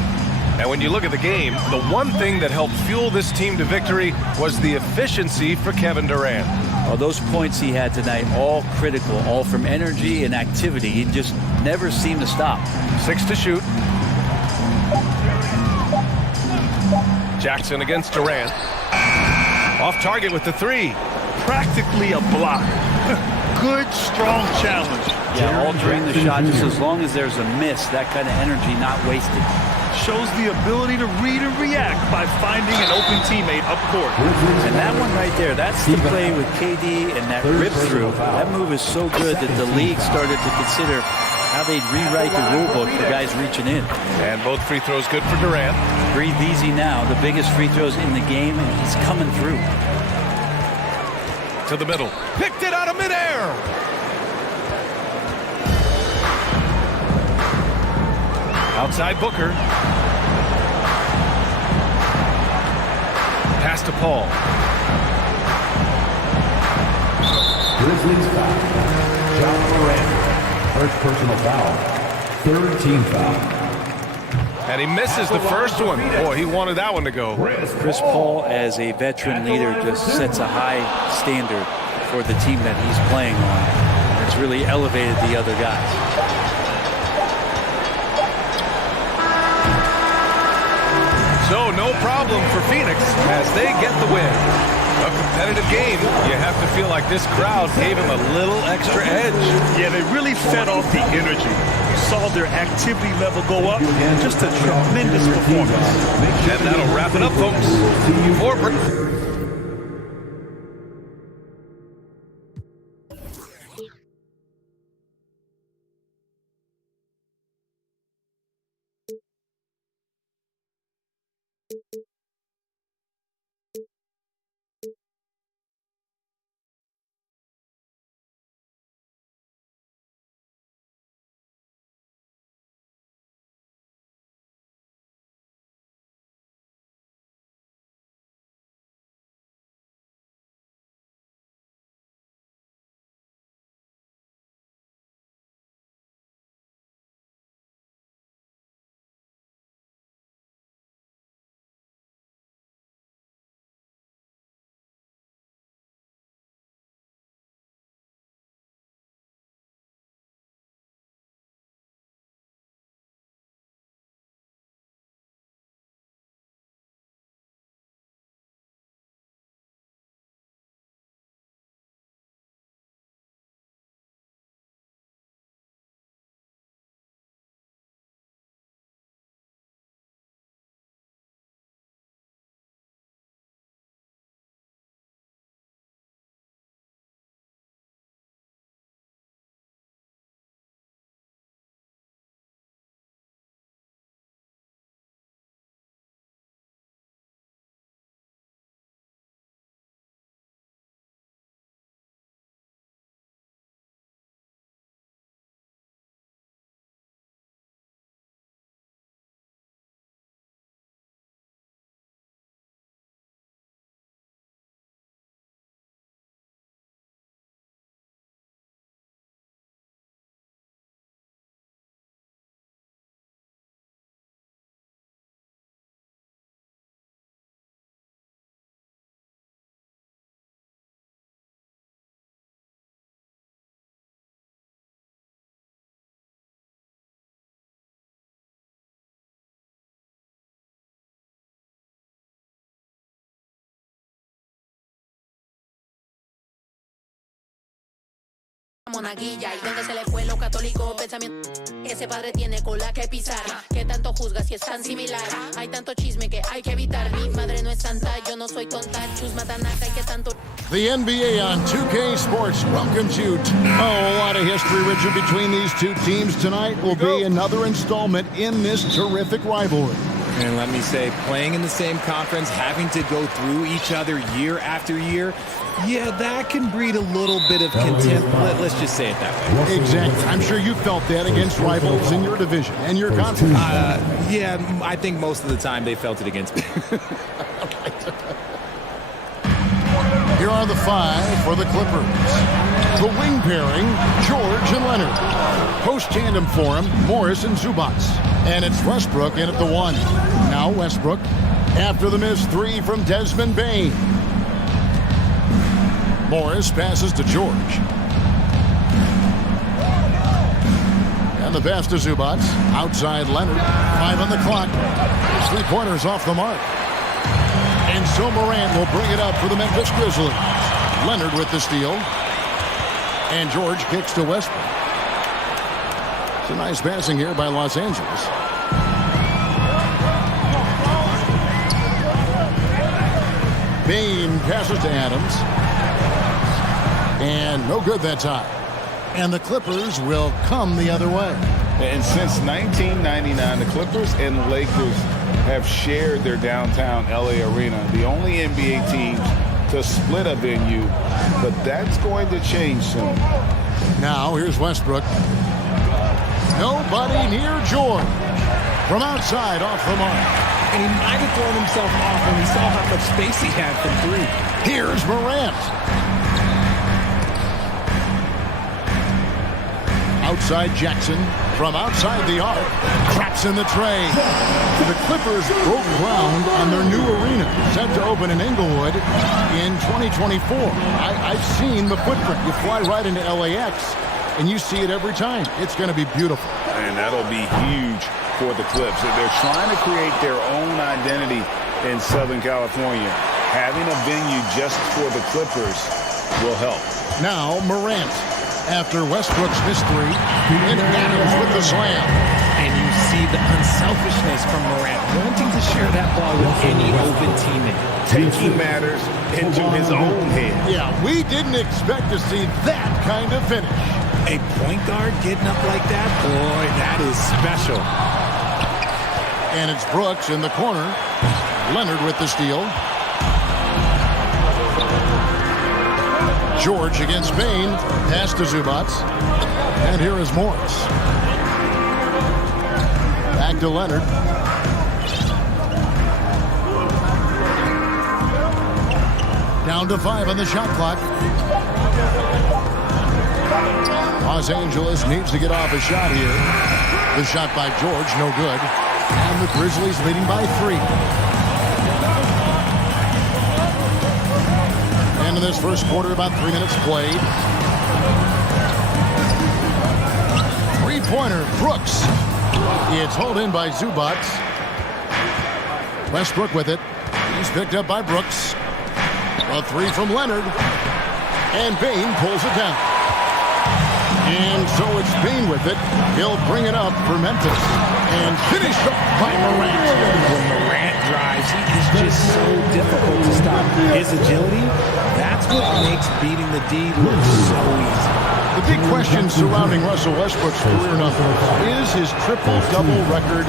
And when you look at the game, the one thing that helped fuel this team to victory was the efficiency for Kevin Durant. Well, those points he had tonight, all critical, all from energy and activity. He just never seemed to stop. 6 to shoot. Jackson against Durant. Off target with the 3. Practically a block. Good, strong challenge. Yeah, altering the shot just as long as there's a miss, that kind of energy not wasted. Shows the ability to read and react by finding an open teammate up court. And that one right there, that's the play with KD and that rip through. That move is so good that the league started to consider how they'd rewrite the rule book for guys reaching in. And both free throws good for Durant. Breathe easy now. The biggest free throws in the game, and he's coming through. To the middle. Picked it out of midair. Outside Booker. Pass to Paul. Grizzlies foul. John Morant. First personal foul. Third team foul. And he misses the first one. Boy, he wanted that one to go. Chris Paul, as a veteran leader, just sets a high standard for the team that he's playing on. And it's really elevated the other guys. So no problem for Phoenix as they get the win. A competitive game. You have to feel like this crowd gave him a little extra edge. Yeah, they really fed off the energy. You saw their activity level go up. Just a tremendous performance. And that'll wrap it up, folks. For monaguilla y donde se le fue los católicos pensamientos. ese padre tiene cola que pisar. Que tanto juzgas si es tan similar. Hay tanto chisme que hay que evitar. Mi madre no es santa, yo no soy tonta. Chusma Tanaka y que tanto. The NBA on 2K Sports welcomes you to a lot of history, Richard, between these two teams. Tonight will be another installment in this terrific rivalry. And let me say, playing in the same conference, having to go through each other year after year, yeah, that can breed a little bit of contempt. Let's just say it that way. Exactly. I'm sure you felt that against rivals in your division and your conference. Yeah, I think most of the time they felt it against me. Here are the five for the Clippers. The wing pairing, George and Leonard. Post tandem for him, Morris and Zubac. And it's Westbrook in at the one. Now Westbrook after the missed three from Desmond Bane. Morris passes to George. And the pass to Zubac. Outside Leonard. 5 on the clock. 3-pointers off the mark. And so Morant will bring it up for the Memphis Grizzlies. Leonard with the steal. And George kicks to Westbrook. It's a nice passing here by Los Angeles. Bane passes to Adams. And no good that time. And the Clippers will come the other way. And since 1999, the Clippers and the Lakers have shared their downtown LA arena. The only NBA teams to split a venue, but that's going to change soon. Now here's Westbrook. Nobody near George. From outside, off the mark. And he might have thrown himself off when he saw how much space he had from three. Here's Morant. Outside Jackson. From outside the arc. Traps in the tray. The Clippers broke ground on their new arena, set to open in Inglewood in 2024. I've seen the footprint. You fly right into LAX, and you see it every time. It's going to be beautiful. And that'll be huge for the Clips. They're trying to create their own identity in Southern California. Having a venue just for the Clippers will help. Now Morant. After Westbrook's missed three, and Adams with the slam. And you see the unselfishness from Morant, wanting to share that ball with any open teammate. Taking matters into his own hand. Yeah, we didn't expect to see that kind of finish. A point guard getting up like that, boy, that is special. And it's Brooks in the corner. Leonard with the steal. George against Bane. Pass to Zubac. And here is Morris. Back to Leonard. Down to 5 on the shot clock. Los Angeles needs to get off a shot here. The shot by George, no good. And the Grizzlies leading by 3. In this first quarter, about 3 minutes played. Three-pointer, Brooks. It's hauled in by Zubac. Westbrook with it. He's picked up by Brooks. A three from Leonard. And Bane pulls it down. And so it's Bane with it. He'll bring it up for Memphis. And finished up by Morant. When Morant drives, he is just so difficult to stop. His agility, that's what makes beating the D look so easy. The big question surrounding Russell Westbrook's career number is his triple-double record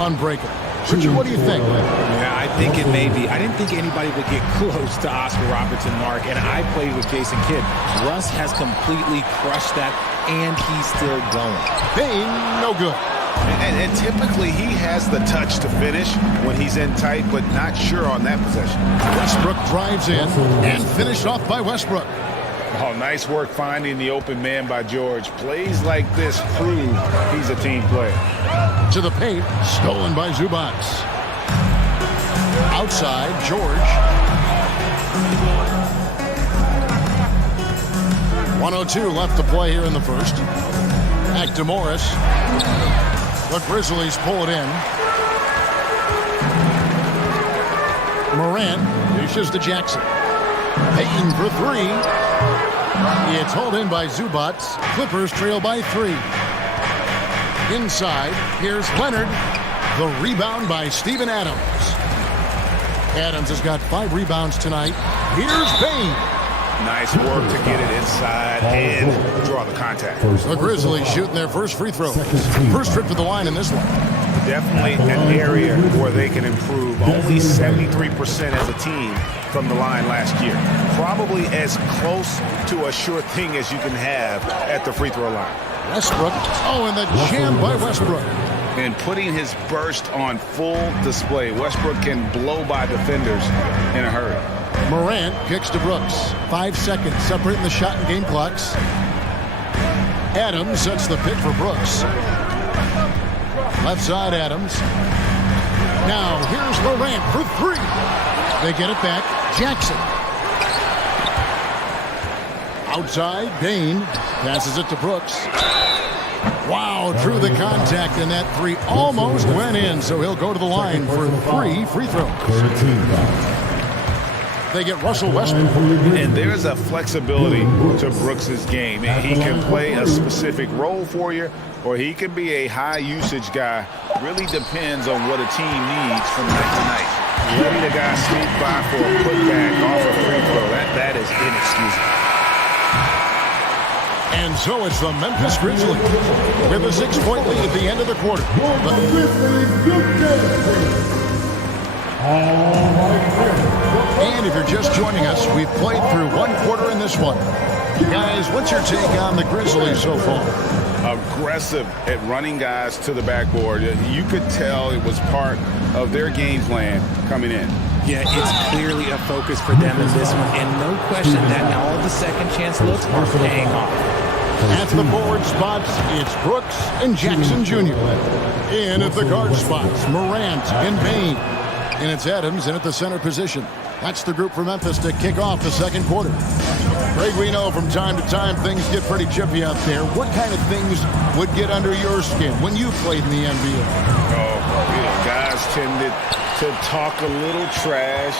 unbreakable. Richard, what do you think? Yeah, I think it may be. I didn't think anybody would get close to Oscar Robertson, Mark, and I played with Jason Kidd. Russ has completely crushed that, and he's still going. Bane, no good. And typically he has the touch to finish when he's in tight, but not sure on that possession. Westbrook drives in and finished off by Westbrook. Oh, nice work finding the open man by George. Plays like this prove he's a team player. To the paint, stolen by Zubac. Outside, George. 1:02 left to play here in the first. Back to Morris. The Grizzlies pull it in. Morant dishes to Jackson. Payton for three. It's hauled in by Zubac. Clippers trail by 3. Inside, here's Leonard. The rebound by Steven Adams. Adams has got 5 rebounds tonight. Here's Bain. Nice work to get it inside and draw the contact. The Grizzlies shooting their first free throw. First trip to the line in this one. Definitely an area where they can improve. Only 73% as a team from the line last year. Probably as close to a sure thing as you can have at the free throw line. Westbrook. Oh, and the jam by Westbrook. And putting his burst on full display. Westbrook can blow by defenders in a hurry. Morant kicks to Brooks. 5 seconds separating the shot and game clocks. Adams sets the pick for Brooks. Left side, Adams. Now, here's Morant for 3. They get it back. Jackson. Outside, Bain passes it to Brooks. Wow, through the contact, and that 3 almost went in, so he'll go to the line for 3 free throws. They get Russell Westbrook. And there's a flexibility to Brooks's game. He can play a specific role for you, or he can be a high-usage guy. Really depends on what a team needs from night to night. Letting the guy sneak by for a putback off a free throw, that is inexcusable. And so it's the Memphis Grizzlies with a 6-point lead at the end of the quarter. And if you're just joining us, we've played through 1 quarter in this one. Guys, what's your take on the Grizzlies so far? Aggressive at running guys to the backboard. You could tell it was part of their game plan coming in. Yeah, it's clearly a focus for them in this one, and no question that all the second chance looks are paying off. At the forward spots, it's Brooks and Jackson Jr. In at the guard spots, Morant and Bain. And it's Adams in at the center position. That's the group for Memphis to kick off the second quarter. Greg, we know from time to time things get pretty chippy out there. What kind of things would get under your skin when you played in the NBA? Guys tended to talk a little trash,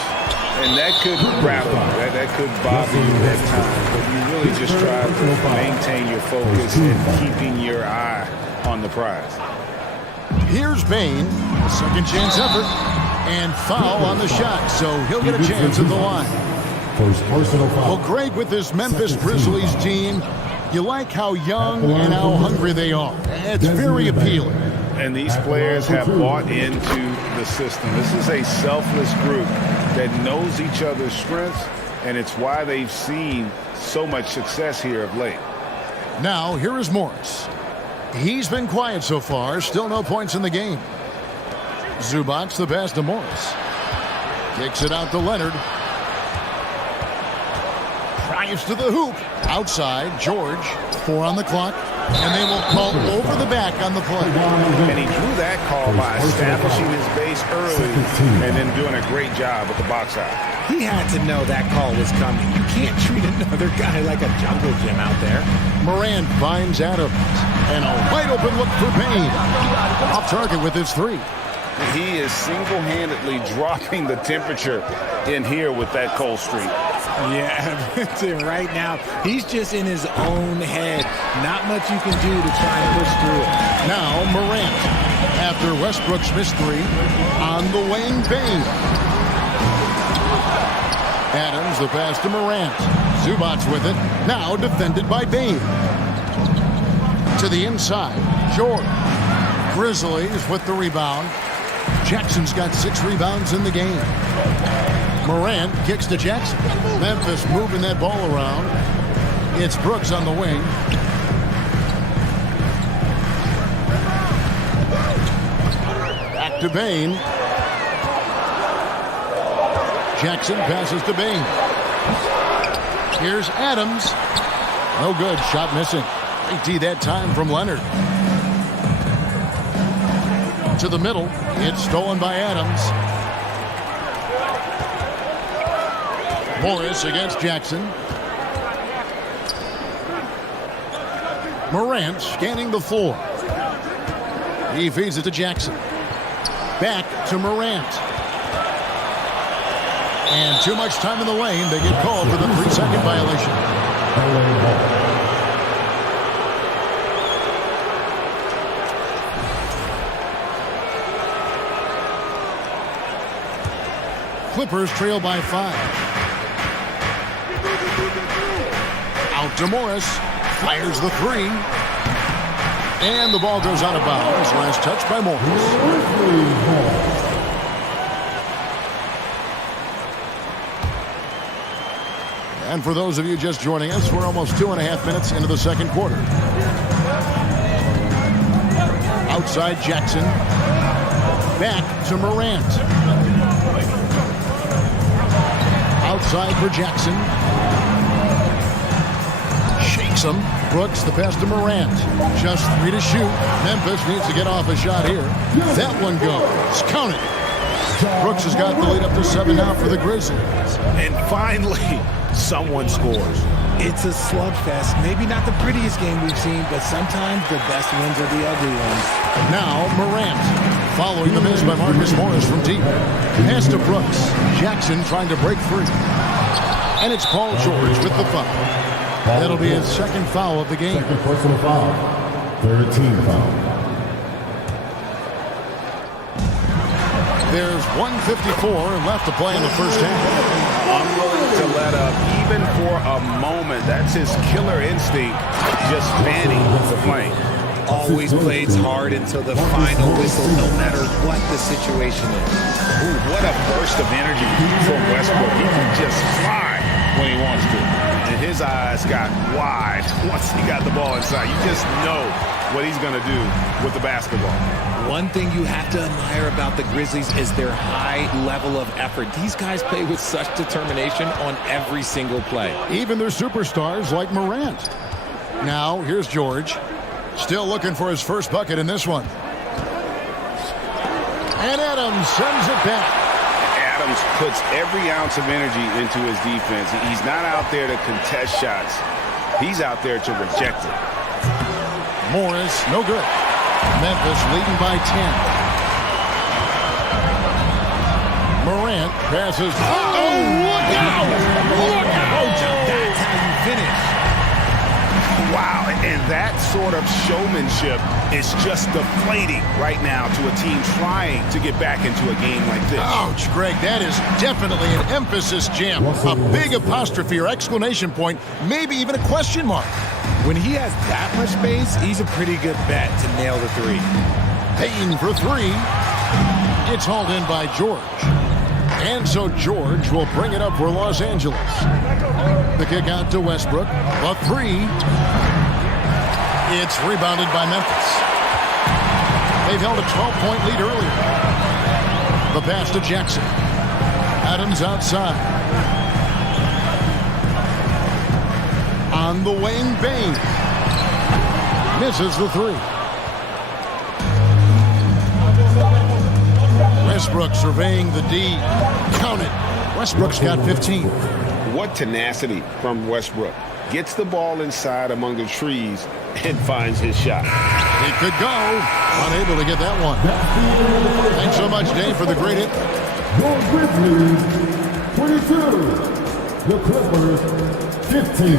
and that could rattle you. That could bother you at times. But you really just try to maintain your focus and keeping your eye on the prize. Here's Bain, second chance effort, and foul on the shot, so he'll get a chance at the line. First personal foul. Well, Greg, with this Memphis Grizzlies team, you like how young and how hungry they are. It's very appealing. And these players have bought into the system. This is a selfless group that knows each other's strengths, and it's why they've seen so much success here of late. Now, here is Morris. He's been quiet so far. Still no points in the game. Zubac the pass to Morris. Kicks it out to Leonard. Drives to the hoop. Outside, George. 4 on the clock. And they will call over the back on the play. And he drew that call by establishing his base early and then doing a great job with the box out. He had to know that call was coming. You can't treat another guy like a jungle gym out there. Morant finds Adams. And a wide open look for Bain. Off target with his 3. He is single-handedly dropping the temperature in here with that cold streak. Yeah, right now, he's just in his own head. Not much you can do to try and push through it. Now Morant, after Westbrook's missed 3, on the wing, Bain. Adams, the pass to Morant. Zubac with it, now defended by Bain. To the inside, George. Grizzlies with the rebound. Jackson's got 6 rebounds in the game. Morant kicks to Jackson. Memphis moving that ball around. It's Brooks on the wing. Back to Bain. Jackson passes to Bain. Here's Adams. No good. Shot missing. Great D that time from Leonard. To the middle. It's stolen by Adams. Morris against Jackson. Morant scanning the floor. He feeds it to Jackson. Back to Morant. And too much time in the lane. They get called for the 3-second violation. Clippers trail by 5. Out to Morris. Fires the 3. And the ball goes out of bounds. Last touch by Morris. And for those of you just joining us, we're almost 2.5 minutes into the second quarter. Outside Jackson. Back to Morant. Outside for Jackson. Shakes him. Brooks, the pass to Morant. Just 3 to shoot. Memphis needs to get off a shot here. That one goes. Count it. Brooks has got the lead up to 7 now for the Grizzlies. And finally, someone scores. It's a slugfest. Maybe not the prettiest game we've seen, but sometimes the best wins are the ugly ones. Now Morant, following the miss by Marcus Morris from deep. Pass to Brooks. Jackson trying to break free. And it's Paul George with the foul. That'll be his second foul of the game. Second personal foul. Third team foul. There's 1:54 left to play in the first half. Unwilling to let up even for a moment. That's his killer instinct, just fanning the flame. Always plays hard until the final whistle, no matter what the situation is. Ooh, what a burst of energy from Westbrook. He can just fly when he wants to. And his eyes got wide once he got the ball inside. You just know what he's going to do with the basketball. One thing you have to admire about the Grizzlies is their high level of effort. These guys play with such determination on every single play. Even their superstars like Morant. Now, here's George. Still looking for his first bucket in this one. And Adams sends it back. Adams puts every ounce of energy into his defense. He's not out there to contest shots. He's out there to reject it. Morris, no good. Memphis leading by 10. Morant passes. Oh, look out! Look out! That's how you finish. Wow, and that sort of showmanship is just deflating right now to a team trying to get back into a game like this. Ouch, Greg, that is definitely an emphasis jam. A big apostrophe or exclamation point, maybe even a question mark. When he has that much space, he's a pretty good bet to nail the 3. Payton for 3. It's hauled in by George. And so George will bring it up for Los Angeles. The kick out to Westbrook. A 3. It's rebounded by Memphis. They've held a 12-point lead earlier. The pass to Jackson. Adams outside. On the wing, Bain. Misses the 3. Westbrook surveying the D. Count it. Westbrook's got 15. What tenacity from Westbrook. Gets the ball inside among the trees and finds his shot. It could go. Unable to get that one. Thanks so much, Dave, for the great hit. Your Grizzlies, 22. The Clippers, 15.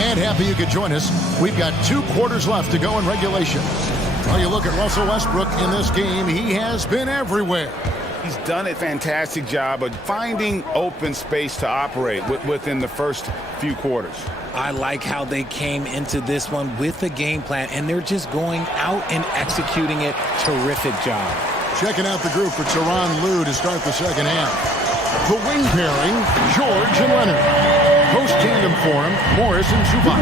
And happy you could join us. We've got 2 quarters left to go in regulation. Well, you look at Russell Westbrook in this game, he has been everywhere. He's done a fantastic job of finding open space to operate within the first few quarters. I like how they came into this one with a game plan, and they're just going out and executing it. Terrific job. Checking out the group for Tyronn Lue to start the second half. The wing pairing, George and Leonard. Post tandem for him, Morris and Zubac.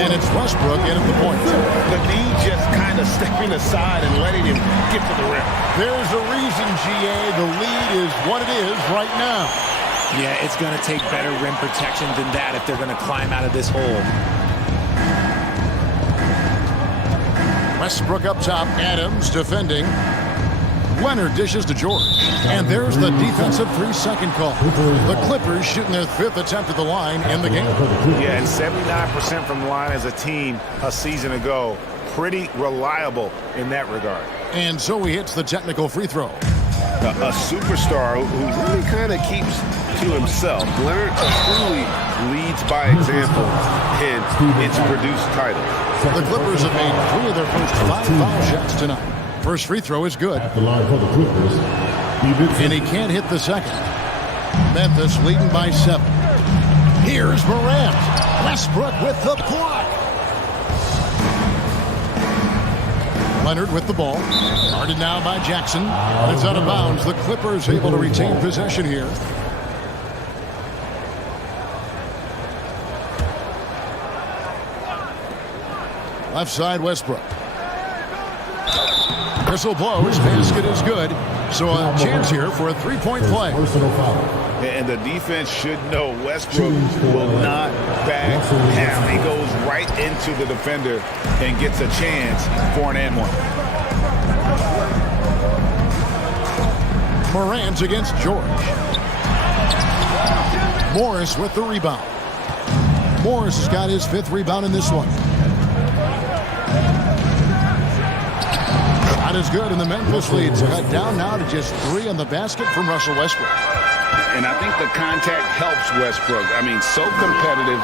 And it's Westbrook in at the point. The D just kind of stepping aside and letting him get to the rim. There's a reason, GA, the lead is what it is right now. Yeah, it's going to take better rim protection than that if they're going to climb out of this hole. Westbrook up top, Adams defending. Leonard dishes to George. And there's the defensive 3-second call. The Clippers shooting their 5th attempt at the line in the game. Yeah, and 79% from the line as a team a season ago. Pretty reliable in that regard. And so he hits the technical free throw. a superstar who really kind of keeps to himself. Leonard truly leads by example, and it's produced titles. The Clippers have made 3 of their first 5 foul shots tonight. First free throw is good. At the line for the Clippers, And he can't hit the second. Memphis leading by 7. Here's Morant. Westbrook with the block. Leonard with the ball. Guarded now by Jackson. And it's out of bounds. The Clippers able to retain possession here. Left side, Westbrook. Whistle blows. Basket is good. So a chance here for a 3-point play. And the defense should know Westbrook will not back down. He goes right into the defender and gets a chance for an and one. Morant against George. Morris with the rebound. Morris has got his 5th rebound in this one. Not as good, and the Memphis lead's cut down now to just 3 on the basket from Russell Westbrook. And I think the contact helps Westbrook. I mean, so competitive.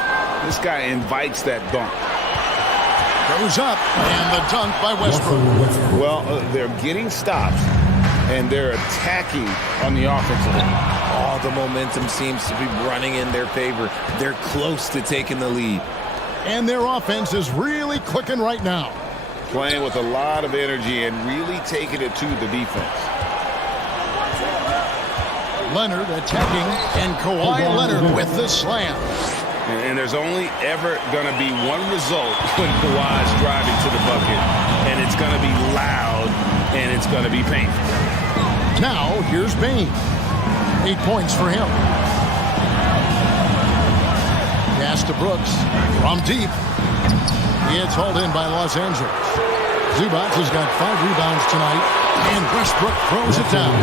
This guy invites that dunk. Goes up, and the dunk by Westbrook. Well, they're getting stops, and they're attacking on the offensive end. All the momentum seems to be running in their favor. They're close to taking the lead. And their offense is really clicking right now. Playing with a lot of energy and really taking it to the defense. Leonard attacking, and Kawhi Leonard with the slam. And there's only ever going to be one result when Kawhi's driving to the bucket, and it's going to be loud, and it's going to be painful. Now, here's Bane. 8 points for him. Pass to Brooks from deep. It's hauled in by Los Angeles. Zubac has got 5 rebounds tonight, and Westbrook throws it down.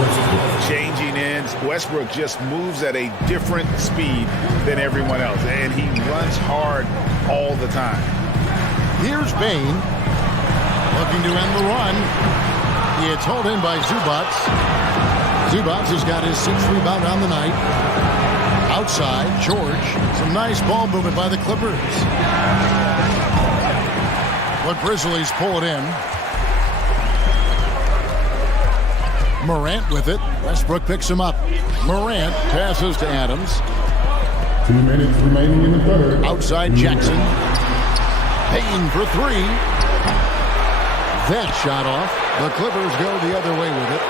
Changing ends. Westbrook just moves at a different speed than everyone else, and he runs hard all the time. Here's Bane looking to end the run. It's hauled in by Zubac. Zubac has got his 6th rebound on the night. Outside, George. Some nice ball movement by the Clippers. The Grizzlies pull it in. Morant with it. Westbrook picks him up. Morant passes to Adams. 2 minutes remaining in the third. Outside Jackson. Payne for 3. That shot off. The Clippers go the other way with it.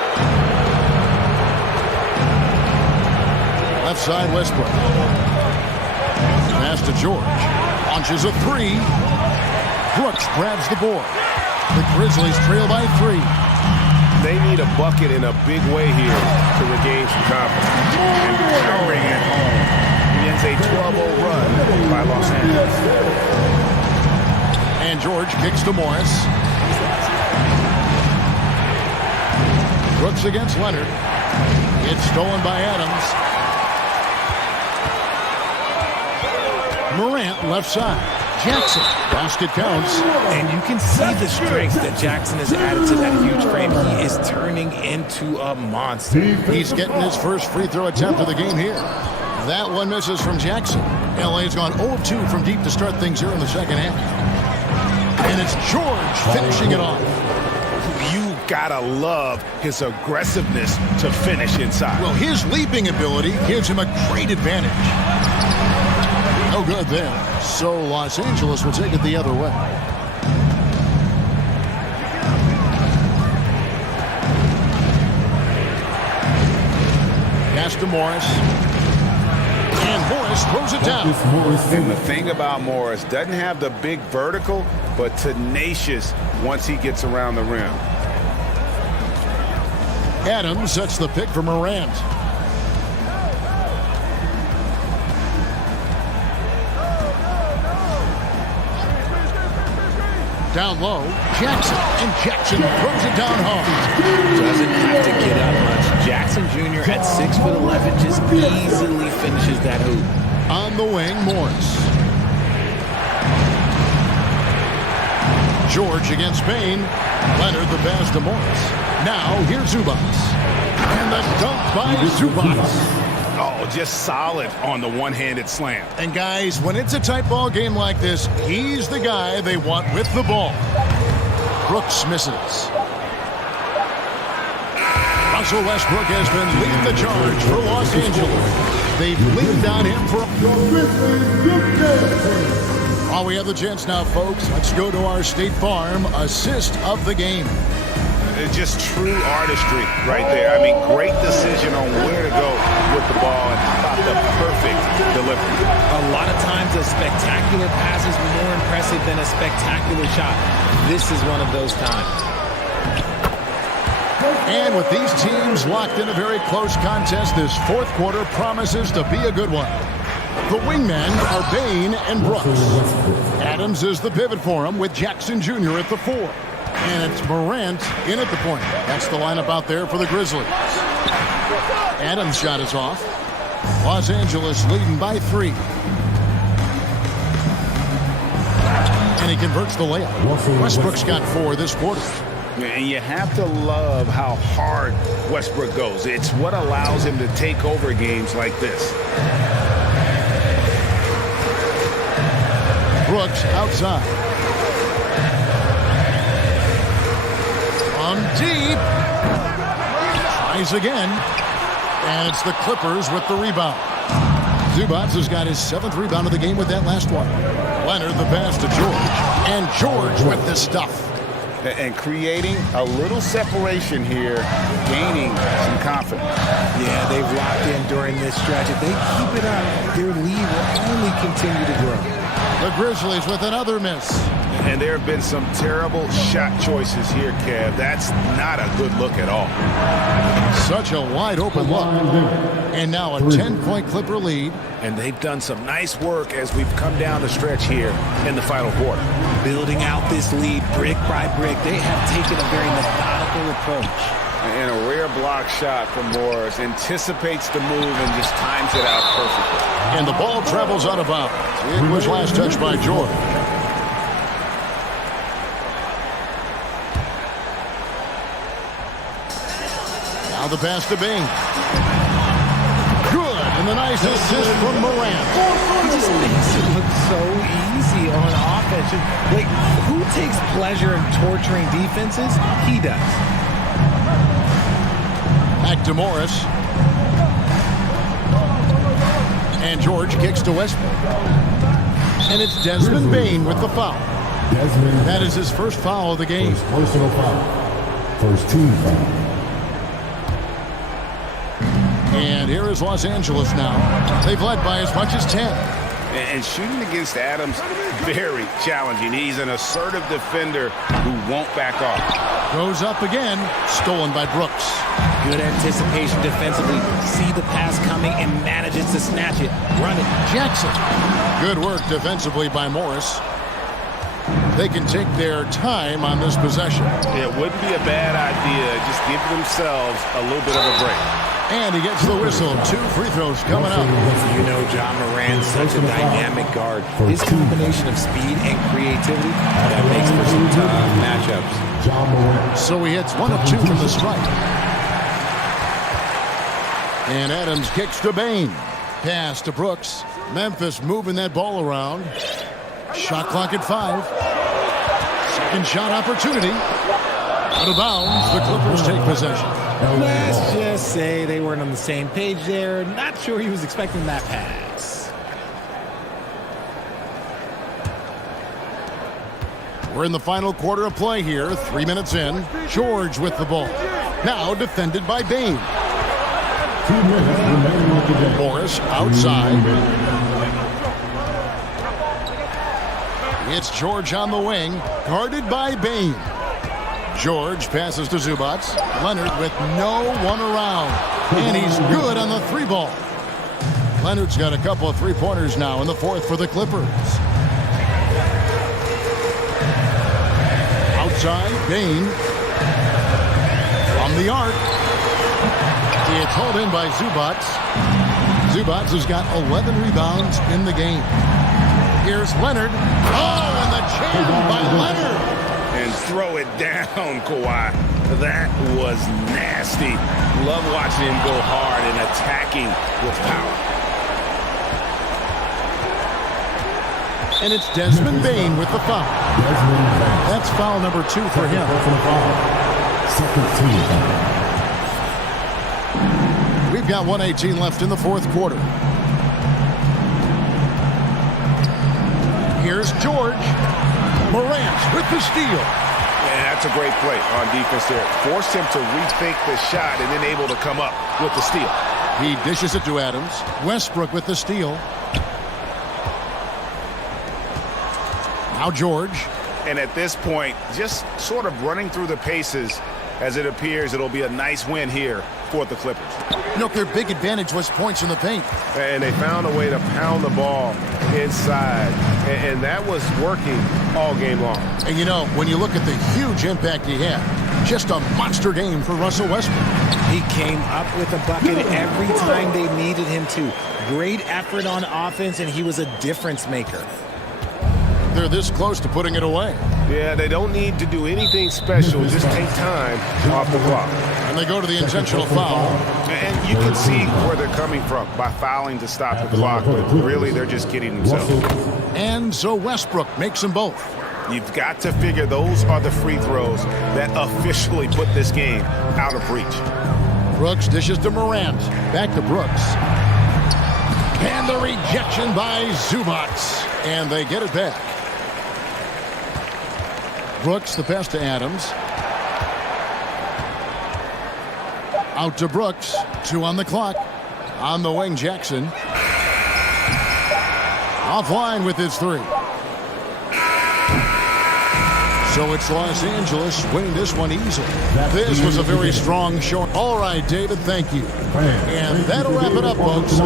Left side Westbrook. Pass to George. Launches a 3. Brooks grabs the board. The Grizzlies trail by 3. They need a bucket in a big way here to regain some confidence. And powering it home ends a 12-0 run by Los Angeles. And George kicks to Morris. Brooks against Leonard. It's stolen by Adams. Morant left side. Jackson. Basket counts. And you can see the strength that Jackson has added to that huge frame. He is turning into a monster. He's getting his first free throw attempt of the game here. That one misses from Jackson. LA's gone 0-2 from deep to start things here in the second half. And it's George finishing it off. You gotta love his aggressiveness to finish inside. Well, his leaping ability gives him a great advantage. No good there. So Los Angeles will take it the other way. Pass to Morris. And Morris throws it down. And the thing about Morris, doesn't have the big vertical, but tenacious once he gets around the rim. Adams sets the pick for Morant. Down low, Jackson, and Jackson throws it down home. Doesn't have to get up much. Jackson Jr. at 6'11" just easily finishes that hoop. On the wing, Morris. George against Payne. Leonard the pass to Morris. Now here's Zubac. And the dunk by Zubats. Oh, just solid on the one-handed slam. And guys, when it's a tight ball game like this, he's the guy they want with the ball. Brooks misses. Russell Westbrook has been leading the charge for Los Angeles. They've leaned on him for... While we have the chance now, folks, let's go to our State Farm assist of the game. It's just true artistry right there. I mean, great decision on where to go with the ball, and how about the perfect delivery. A lot of times a spectacular pass is more impressive than a spectacular shot. This is one of those times. And with these teams locked in a very close contest, this fourth quarter promises to be a good one. The wingmen are Bain and Brooks. Adams is the pivot for him with Jackson Jr. at the 4. And it's Morant in at the point. That's the lineup out there for the Grizzlies. Adams' shot is off. Los Angeles leading by 3. And he converts the layup. Westbrook's got 4 this quarter. And you have to love how hard Westbrook goes. It's what allows him to take over games like this. Brooks outside. On deep. Tries again. And it's the Clippers with the rebound. Zubats has got his 7th rebound of the game with that last one. Leonard the pass to George. And George with the stuff. And creating a little separation here, gaining some confidence. Yeah, they've locked in during this stretch. If they keep it up, their lead will only continue to grow. The Grizzlies with another miss. And there have been some terrible shot choices here, Kev. That's not a good look at all. Such a wide open look. And now a 10-point Clipper lead. And they've done some nice work as we've come down the stretch here in the final quarter. Building out this lead brick by brick. They have taken a very methodical approach. And a rare block shot from Morris. Anticipates the move and just times it out perfectly. And the ball travels out of bounds. It was last touched by George. Now the pass to Bing. Good. And the nice assist from Morant. He just makes it look so easy on offense. Like, who takes pleasure in torturing defenses? He does. Back to Morris. And George kicks to Westbrook. And it's Desmond Bain with the foul. That is his first foul of the game. First personal foul. First team foul. And here is Los Angeles now. They've led by as much as 10. And shooting against Adams, very challenging. He's an assertive defender who won't back off. Goes up again. Stolen by Brooks. Good anticipation defensively. See the pass coming and manages to snatch it. Run it. Jackson. Good work defensively by Morris. They can take their time on this possession. It wouldn't be a bad idea. Just give themselves a little bit of a break. And he gets the whistle. 2 free throws coming up. You know, John Moran's such a dynamic guard. His combination of speed and creativity, that makes for some tough matchups. So he hits 1 of 2 from the strike. And Adams kicks to Bain. Pass to Brooks. Memphis moving that ball around. Shot clock at 5. Second shot opportunity. Out of bounds. The Clippers take possession. Let's just say they weren't on the same page there. Not sure he was expecting that pass. We're in the final quarter of play here. 3 minutes in. George with the ball. Now defended by Bain. 2 minutes remaining with the game. Morris outside. It's George on the wing. Guarded by Bain. George passes to Zubats. Leonard with no one around. And he's good on the 3-ball. Leonard's got a couple of 3-pointers now in the 4th for the Clippers. Outside, Bain. From the arc. It's hauled in by Zubats. Zubats has got 11 rebounds in the game. Here's Leonard. Oh, and the jam by Leonard. And throw it down, Kawhi. That was nasty. Love watching him go hard and attacking with power. And it's Desmond Bain with the foul. That's foul number 2 for him. Second team foul. We've got 1:18 left in the fourth quarter. Here's George. Morant with the steal. Yeah, that's a great play on defense there. Forced him to rethink the shot and then able to come up with the steal. He dishes it to Adams. Westbrook with the steal. Now George. And at this point, just sort of running through the paces as it appears it'll be a nice win here for the Clippers. You know, their big advantage was points in the paint. And they found a way to pound the ball inside. And that was working all game long. And you know, when you look at the huge impact he had, just a monster game for Russell Westbrook. He came up with a bucket every time they needed him to. Great effort on offense, and he was a difference maker. They're this close to putting it away. Yeah, they don't need to do anything special. Just take time off the clock. And they go to the intentional foul. And you can see where they're coming from by fouling to stop the clock, but really they're just kidding themselves. And so Westbrook makes them both. You've got to figure those are the free throws that officially put this game out of reach. Brooks dishes to Morant. Back to Brooks. And the rejection by Zubac. And they get it back. Brooks, the pass to Adams. Out to Brooks. 2 on the clock. On the wing, Jackson. Offline with his 3. So it's Los Angeles winning this one easily. This was a very strong showing. All right, David, thank you. And that'll wrap it up, folks.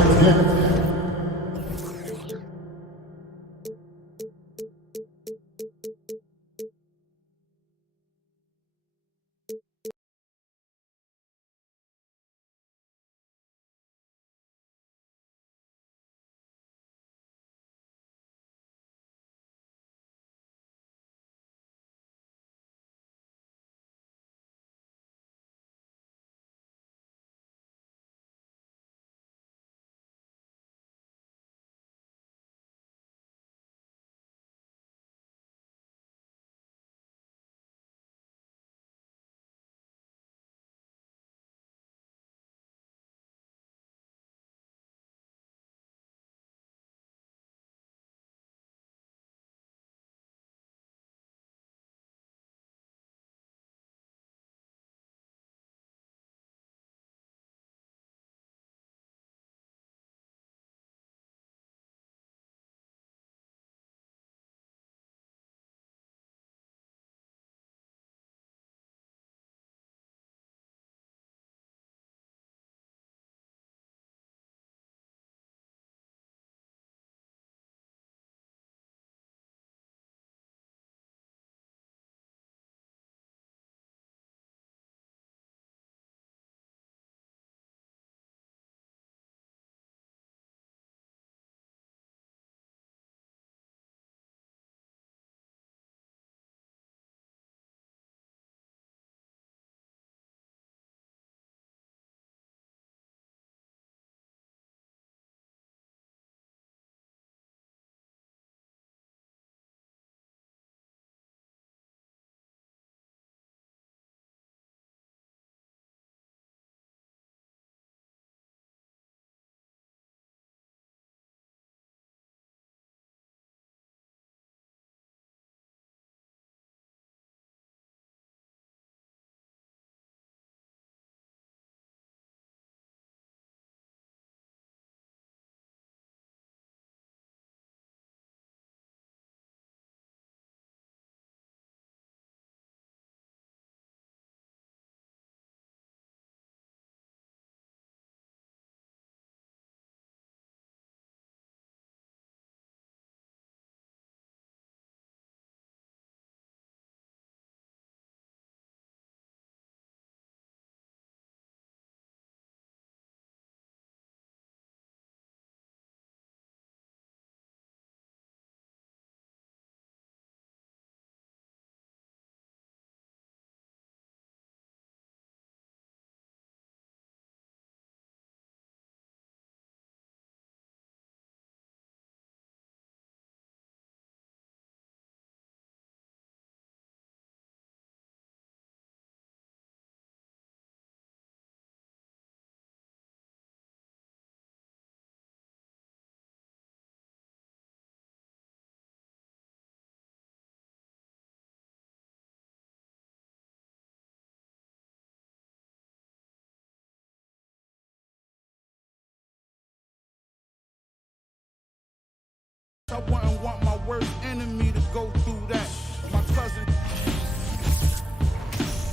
wanted me to go through that. My cousin,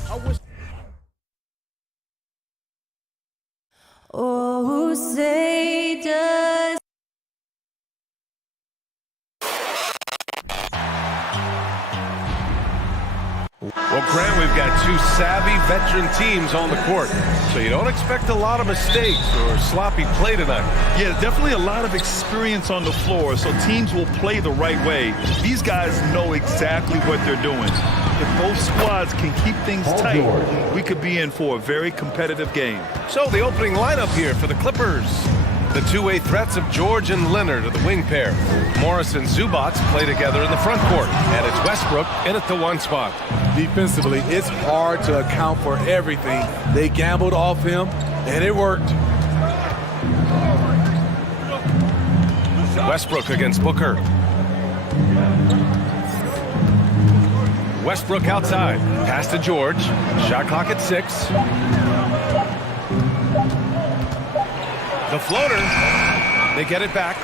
I wish. Oh, say does. Well, Grant, we've got two savvy veteran teams on the court, so you don't expect a lot of mistakes or sloppy play tonight. Yeah, definitely a lot of experience on the floor, so teams will play the right way. These guys know exactly what they're doing. If both squads can keep things tight, we could be in for a very competitive game. So the opening lineup here for the Clippers. The two-way threats of George and Leonard are the wing pair. Morris and Zubats play together in the front court, and it's Westbrook in at the one spot. Defensively, it's hard to account for everything. They gambled off him, and it worked. Westbrook against Booker. Westbrook outside. Pass to George. Shot clock at 6. The floater. They get it back.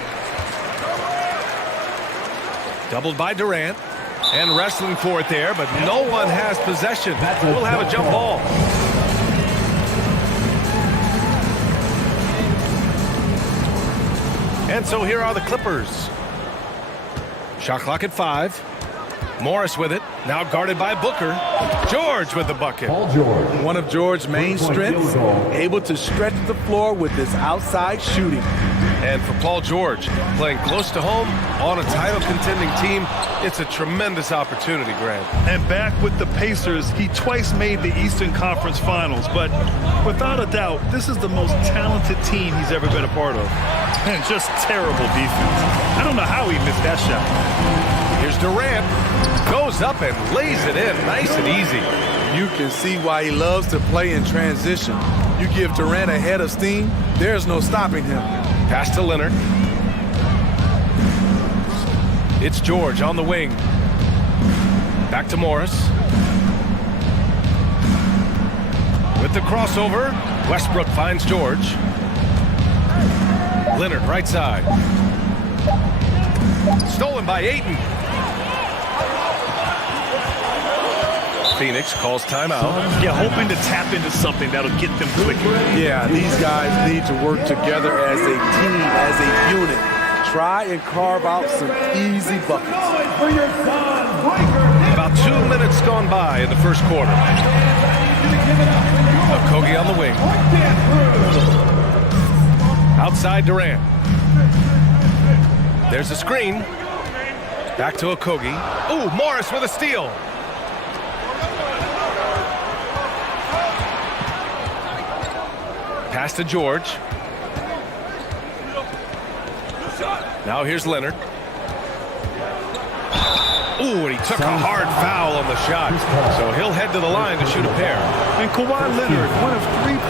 Doubled by Durant. And wrestling for it there, but no one has possession. We'll have a jump ball. And so here are the Clippers. Shot clock at 5. Morris with it. Now guarded by Booker. George with the bucket. Paul George. One of George's main strengths, able to stretch the floor with his outside shooting. And for Paul George, playing close to home on a title contending team, it's a tremendous opportunity, Grant. And back with the Pacers, he twice made the Eastern Conference Finals, but without a doubt, this is the most talented team he's ever been a part of. And just terrible defense. I don't know how he missed that shot. Here's Durant. Goes up and lays it in nice and easy. You can see why he loves to play in transition. You give Durant a head of steam, there's no stopping him. Pass to Leonard. It's George on the wing. Back to Morris. With the crossover, Westbrook finds George. Leonard right side. Stolen by Ayton. Phoenix calls timeout. Yeah, hoping to tap into something that'll get them quicker. Yeah, these guys need to work together as a team, as a unit. Try and carve out some easy buckets. About 2 minutes gone by in the first quarter. Okogie on the wing. Outside Durant. There's a screen. Back to Okogie. Ooh, Morris with a steal. Pass to George. Now here's Leonard. Ooh, and he took a hard foul on the shot. So he'll head to the line to shoot a pair. And Kawhi Leonard, one of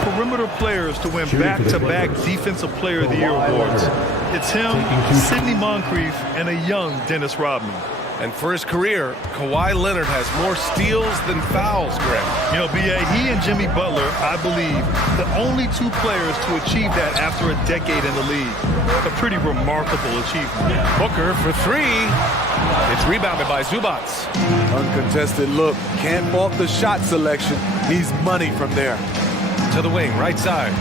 3 perimeter players to win back-to-back Defensive Player of the Year awards. It's him, Sidney Moncrief, and a young Dennis Rodman. And for his career, Kawhi Leonard has more steals than fouls, Greg. You know, B.A., he and Jimmy Butler, I believe, the only 2 players to achieve that after a decade in the league. A pretty remarkable achievement. Booker for 3. It's rebounded by Zubats. Uncontested look. Can't fault the shot selection. He's money from there. To the wing, right side.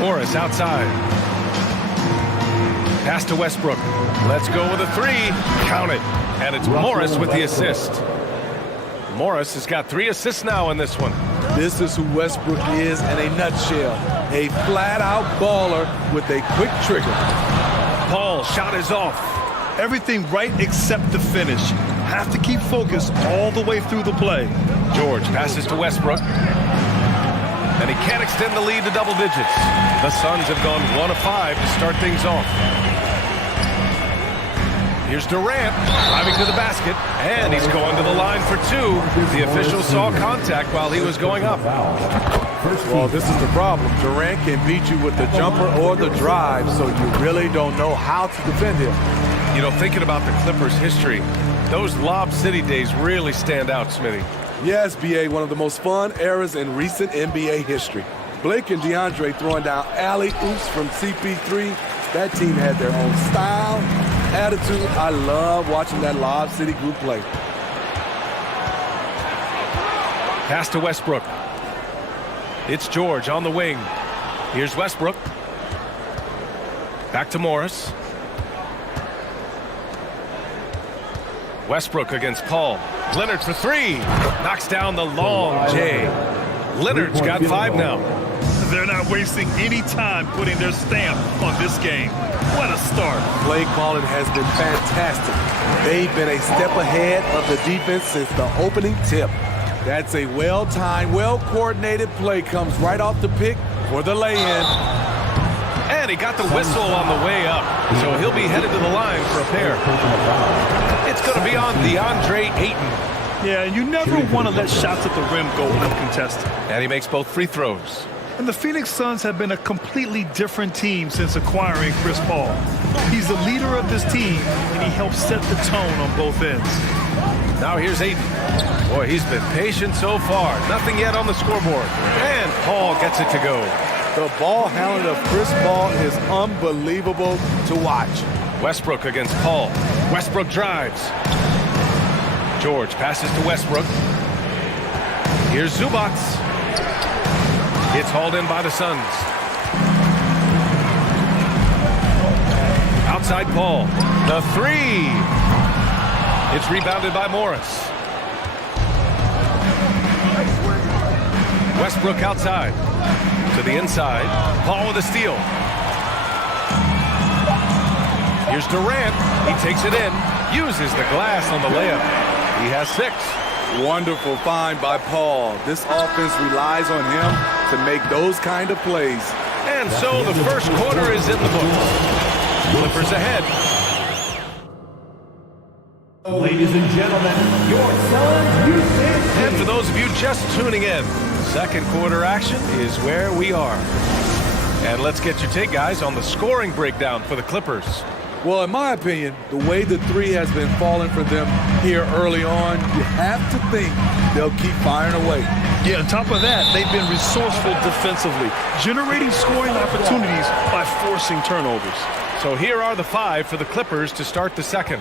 Morris outside. Pass to Westbrook. Let's go with a 3. Count it. And it's Morris with the assist. Morris has got 3 assists now in this one. This is who Westbrook is in a nutshell. A flat-out baller with a quick trigger. Paul, shot is off. Everything right except the finish. Have to keep focused all the way through the play. George passes to Westbrook. And he can't extend the lead to double digits. The Suns have gone 1 of 5 to start things off. Here's Durant driving to the basket, and he's going to the line for 2. The official saw contact while he was going up. Well, this is the problem. Durant can beat you with the jumper or the drive, so you really don't know how to defend him. You know, thinking about the Clippers' history, those Lob City days really stand out, Smitty. Yes, B.A., one of the most fun eras in recent NBA history. Blake and DeAndre throwing down alley-oops from CP3. That team had their own style, attitude. I love watching that Lob City group play. Pass to Westbrook. It's George on the wing. Here's Westbrook. Back to Morris. Westbrook against Paul. Leonard for three. Knocks down the long J. Leonard's got 5 now. They're not wasting any time putting their stamp on this game. What a start. Play calling has been fantastic. They've been a step ahead of the defense since the opening tip. That's a well-timed, well-coordinated play. Comes right off the pick for the lay-in. And he got the whistle on the way up. So he'll be headed to the line for a pair. It's going to be on DeAndre Ayton. Yeah, you never want to let shots at the rim go uncontested. And he makes both free throws. And the Phoenix Suns have been a completely different team since acquiring Chris Paul. He's the leader of this team, and he helps set the tone on both ends. Now here's Ayton. Boy, he's been patient so far. Nothing yet on the scoreboard. And Paul gets it to go. The ball handling of Chris Paul is unbelievable to watch. Westbrook against Paul. Westbrook drives. George passes to Westbrook. Here's Zubac. It's hauled in by the Suns. Outside Paul. The three. It's rebounded by Morris. Westbrook outside. To the inside. Paul with a steal. Here's Durant. He takes it in. Uses the glass on the layup. He has 6. Wonderful find by Paul. This offense relies on him to make those kind of plays. And so the first quarter is in the books. Clippers ahead. Ladies and gentlemen, your Suns Houston. And for those of you just tuning in, second quarter action is where we are. And let's get your take, guys, on the scoring breakdown for the Clippers. Well, in my opinion, the way the three has been falling for them here early on, you have to think they'll keep firing away. Yeah, on top of that, they've been resourceful defensively, generating scoring opportunities by forcing turnovers. So here are the 5 for the Clippers to start the second.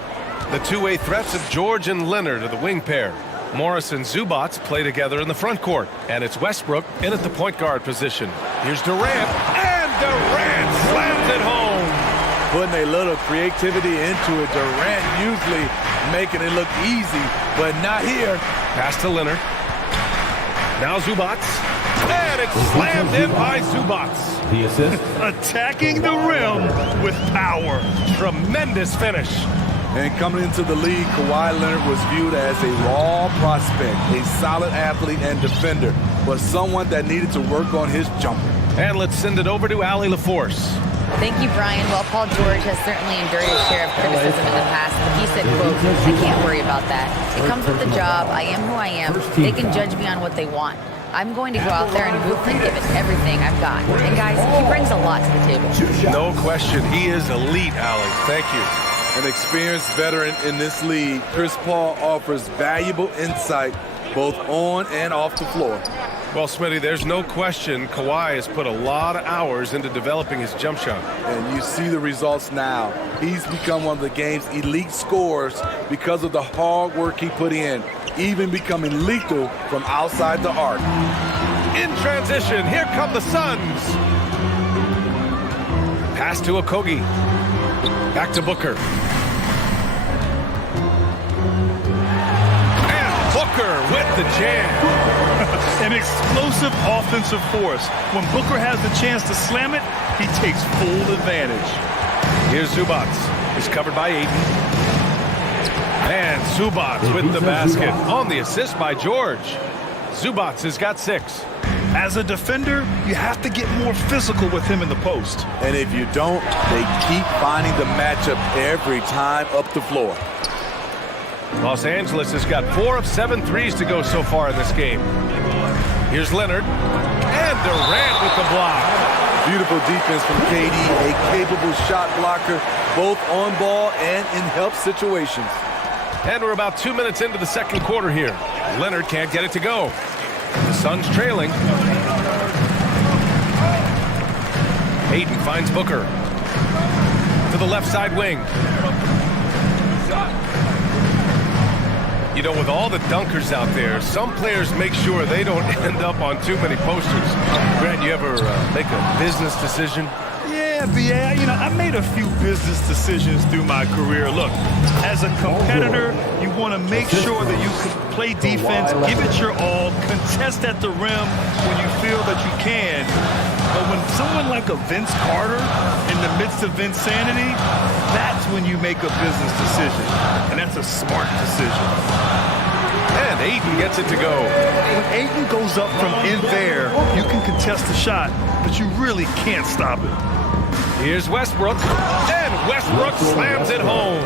The two-way threats of George and Leonard are the wing pair. Morris and Zubac play together in the front court. And it's Westbrook in at the point guard position. Here's Durant, and Durant slams it home. Putting a little creativity into it. Durant usually making it look easy, but not here. Pass to Leonard. Now Zubac. And it's slammed in by Zubac. The assist. Attacking the rim with power. Tremendous finish. And coming into the league, Kawhi Leonard was viewed as a raw prospect, a solid athlete and defender, but someone that needed to work on his jumper. And let's send it over to Allie LaForce. Thank you, Brian. Well, Paul George has certainly endured his share of criticism in the past, but he said, quote, I can't worry about that. It comes with the job. I am who I am. They can judge me on what they want. I'm going to go out there and hoop and give it everything I've got. And guys, he brings a lot to the table. No question. He is elite, Allie. Thank you. An experienced veteran in this league, Chris Paul offers valuable insight both on and off the floor. Well, Smitty, there's no question Kawhi has put a lot of hours into developing his jump shot. And you see the results now. He's become one of the game's elite scorers because of the hard work he put in, even becoming lethal from outside the arc. In transition, here come the Suns. Pass to Okogie. Back to Booker. And Booker with the jam. An explosive offensive force. When Booker has the chance to slam it, he takes full advantage. Here's Zubac. He's covered by Ayton. And Zubac with the basket on the assist by George. Zubac has got 6. As a defender, you have to get more physical with him in the post. And if you don't, they keep finding the matchup every time up the floor. Los Angeles has got 4 of 7 threes to go so far in this game. Here's Leonard. And Durant with the block. Beautiful defense from KD, a capable shot blocker, both on ball and in help situations. And we're about 2 minutes into the second quarter here. Leonard can't get it to go. The Suns trailing. Ayton finds Booker. the left side wing. You know, with all the dunkers out there, some players make sure they don't end up on too many posters. Grant, you ever make a business decision? Yeah, BA, you know, I made a few business decisions through my career. Look, as a competitor, you want to make sure that you can play defense, give it your all, contest at the rim when you feel that you can. But when someone like a Vince Carter in the midst of insanity, that's when you make a business decision. And that's a smart decision. And Ayton gets it to go. When Ayton goes up from in there, you can contest the shot, but you really can't stop it. Here's Westbrook, and Westbrook slams it home.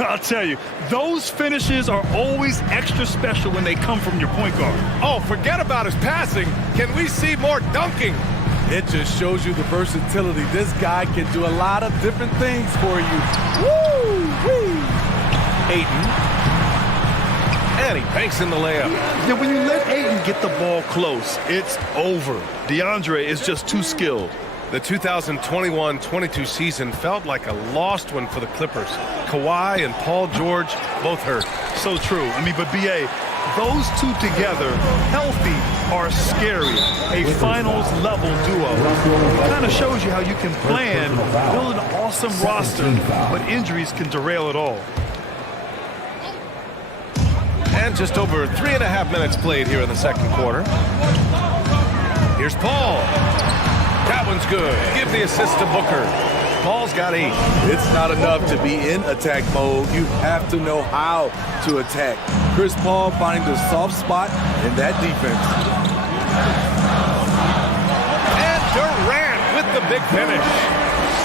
I'll tell you, those finishes are always extra special when they come from your point guard. Oh, forget about his passing. Can we see more dunking? It just shows you the versatility. This guy can do a lot of different things for you. Woo-wee! Ayton. And he banks in the layup. Yeah, when you let Ayton get the ball close, it's over. DeAndre is just too skilled. The 2021-22 season felt like a lost one for the Clippers. Kawhi and Paul George both hurt. So true. I mean, but BA, those two together, healthy, are scary. A finals-level duo. It kind of shows you how you can plan, build an awesome roster, but injuries can derail it all. And just over 3.5 minutes played here in the second quarter. Here's Paul. That one's good. Give the assist to Booker. Paul's got 8. It's not enough to be in attack mode. You have to know how to attack. Chris Paul finding the soft spot in that defense. And Durant with the big finish.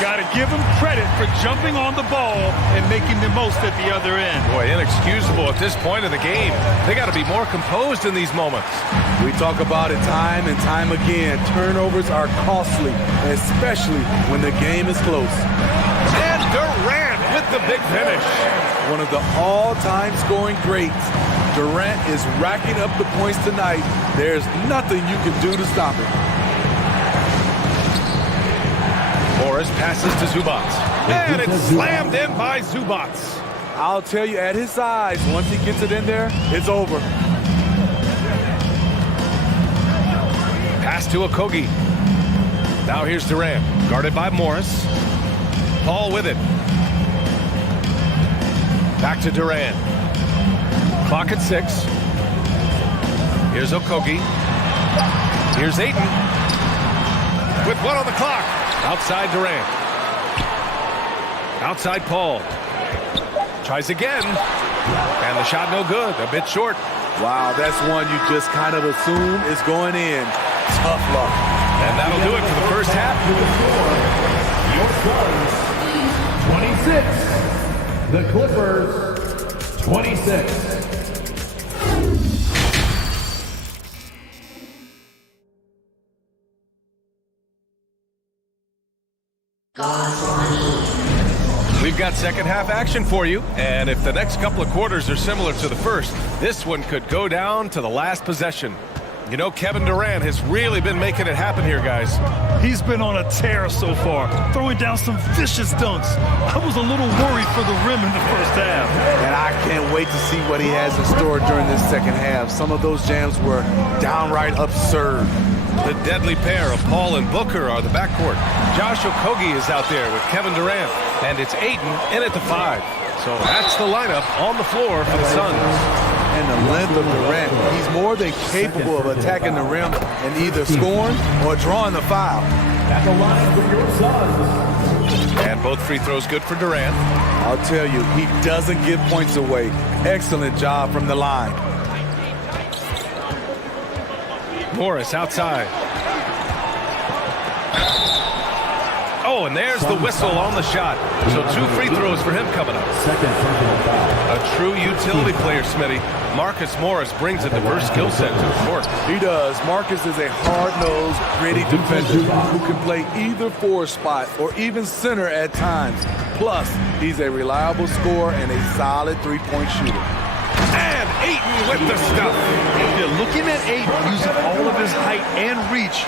Got to give him credit for jumping on the ball and making the most at the other end. Boy, inexcusable at this point of the game. They got to be more composed in these moments. We talk about it time and time again. Turnovers are costly, especially when the game is close. And Durant with the big finish. One of the all-time scoring greats. Durant is racking up the points tonight. There's nothing you can do to stop it. Morris passes to Zubac. And it's slammed in by Zubac. I'll tell you, at his size, once he gets it in there, it's over. Pass to Okogie. Now here's Durant, guarded by Morris. Paul with it. Back to Durant. Clock at 6. Here's Okogie. Here's Ayton. With 1 on the clock. Outside Durant. Outside Paul. Tries again. And the shot no good. A bit short. Wow, that's one you just kind of assume is going in. Tough luck. And that'll do it for the first half. Your Suns, 26. The Clippers, 26. We've got second half action for you, and if the next couple of quarters are similar to the first, this one could go down to the last possession. You know, Kevin Durant has really been making it happen here, guys. He's been on a tear so far, throwing down some vicious dunks. I was a little worried for the rim in the first half. And I can't wait to see what he has in store during this second half. Some of those jams were downright absurd. The deadly pair of Paul and Booker are the backcourt. Josh Okogie is out there with Kevin Durant, and it's Ayton in at the 5. So that's the lineup on the floor for the Suns. And the length of Durant, he's more than capable of attacking the rim and either scoring or drawing the foul. At the line for your Suns. And both free throws good for Durant. I'll tell you, he doesn't give points away. Excellent job from the line. Morris outside. Oh, and there's the whistle on the shot. So 2 free throws for him coming up. A true utility player, Smitty. Marcus Morris brings a diverse skill set to the court. He does. Marcus is a hard-nosed, gritty defender who can play either 4 spot or even center at times. Plus, he's a reliable scorer and a solid 3-point shooter. And Ayton with the stuff. Yeah, looking at Ayton using all of his height and reach,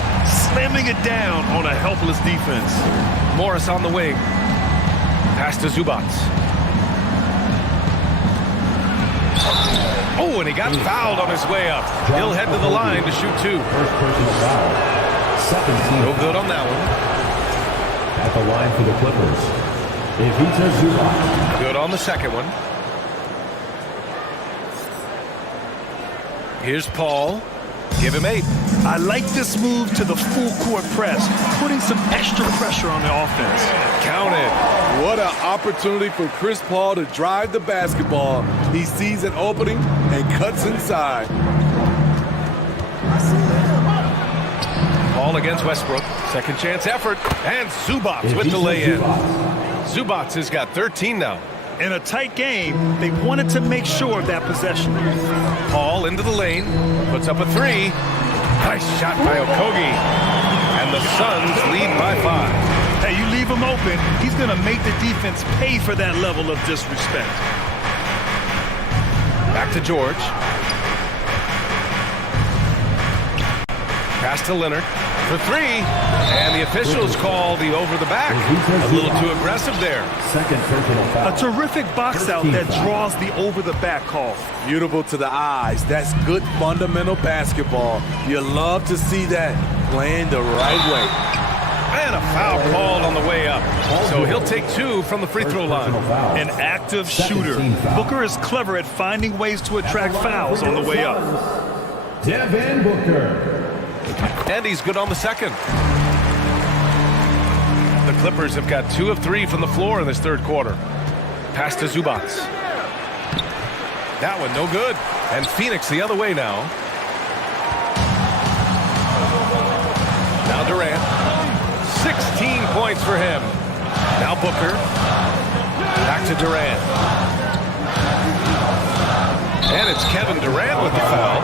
slamming it down on a helpless defense. Morris on the wing. Pass to Zubac. Oh, and he got fouled on his way up. He'll head to the line to shoot 2. First personal foul. Second team. No good on that one. At the line for the Clippers, Ivica Zubac. Good on the second one. Here's Paul. Give him 8. I like this move to the full court press, putting some extra pressure on the offense. Count it. What an opportunity for Chris Paul to drive the basketball. He sees an opening and cuts inside. Paul against Westbrook. Second chance effort. And Zubac with the lay-in. Zubac has got 13 now. In a tight game, they wanted to make sure of that possession. Paul into the lane. Puts up a 3. Nice shot by Okogie. And the Suns lead by 5. Hey, you leave him open, he's going to make the defense pay for that level of disrespect. Back to George. Pass to Leonard for 3. And the officials call the over the back. A little too aggressive there. Second personal foul. A terrific box out that draws the over the back call. Beautiful to the eyes. That's good fundamental basketball. You love to see that playing the right way. And a foul called on the way up. So he'll take 2 from the free throw line. An active shooter. Booker is clever at finding ways to attract fouls on the way up. Devin Booker. And he's good on the second. The Clippers have got 2 of 3 from the floor in this third quarter. Pass to Zubac. That one no good. And Phoenix the other way now. Now Durant. 16 points for him. Now Booker. Back to Durant. And it's Kevin Durant with the foul.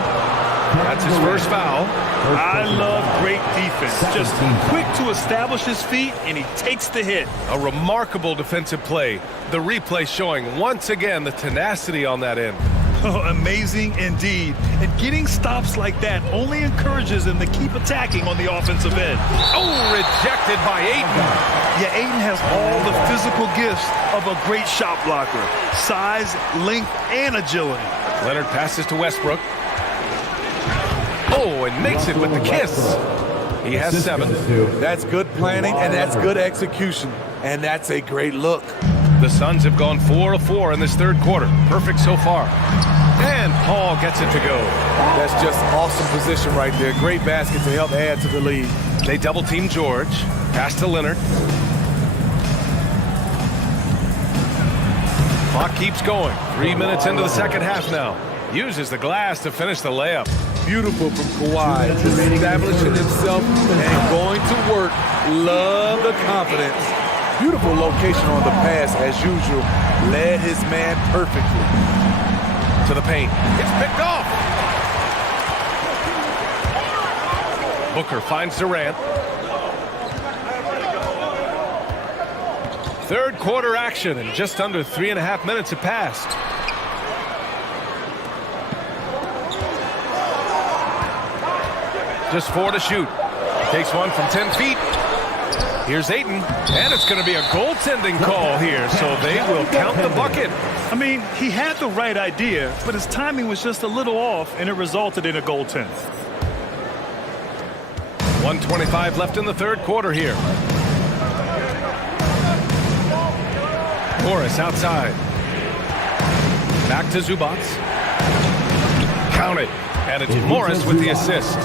That's his first foul. I love great defense. Just quick to establish his feet, and he takes the hit. A remarkable defensive play. The replay showing once again the tenacity on that end. Oh, amazing indeed. And getting stops like that only encourages him to keep attacking on the offensive end. Oh, rejected by Ayton. Yeah, Ayton has all the physical gifts of a great shot blocker. Size, length, and agility. Leonard passes to Westbrook. Oh, and makes it with the kiss. He has 7. That's good planning, and that's good execution. And that's a great look. The Suns have gone 4 of 4 in this third quarter. Perfect so far. And Paul gets it to go. That's just awesome position right there. Great basket to help add to the lead. They double team George. Pass to Leonard. Clock keeps going. 3 minutes into the second half now. Uses the glass to finish the layup. Beautiful from Kawhi. Establishing himself and going to work. Love the confidence. Beautiful location on the pass as usual. Led his man perfectly. To the paint. It's picked off. Booker finds Durant. Third quarter action, and just under 3.5 minutes have passed. Just 4 to shoot. Takes one from 10 feet. Here's Ayton, and it's going to be a goaltending call here, so they will count the bucket. I mean, he had the right idea, but his timing was just a little off, and it resulted in a goaltend. 1:25 left in the third quarter here. Morris outside. Back to Zubac. Count it. And it's Morris with the assist.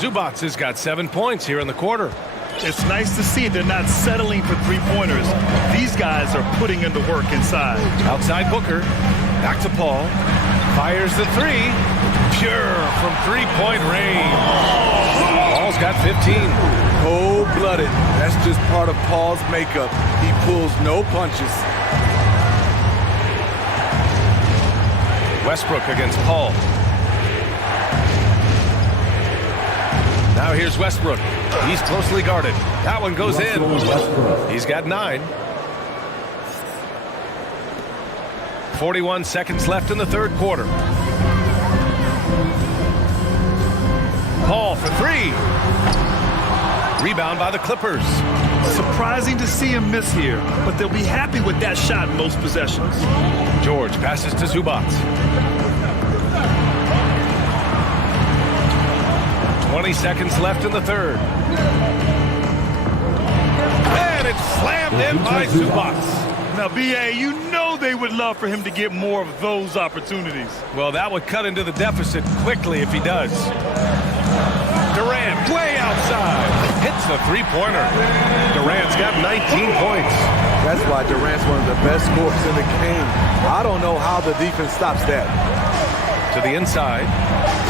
Zubac has got 7 points here in the quarter. It's nice to see they're not settling for three-pointers. These guys are putting in the work inside. Outside Booker. Back to Paul. Fires the 3. Pure from three-point range. Paul's got 15. Cold-blooded. That's just part of Paul's makeup. He pulls no punches. Westbrook against Paul. Now here's Westbrook. He's closely guarded. That one goes in. He's got 9. 41 seconds left in the third quarter. Paul for 3. Rebound by the Clippers. Surprising to see him miss here, but they'll be happy with that shot in most possessions. George passes to Zubac. 20 seconds left in the third. And it's slammed in by Zubac. Now, B.A., you know they would love for him to get more of those opportunities. Well, that would cut into the deficit quickly if he does. Durant, way outside, hits the three-pointer. Durant's got 19 points. That's why Durant's one of the best scorers in the game. I don't know how the defense stops that. To the inside.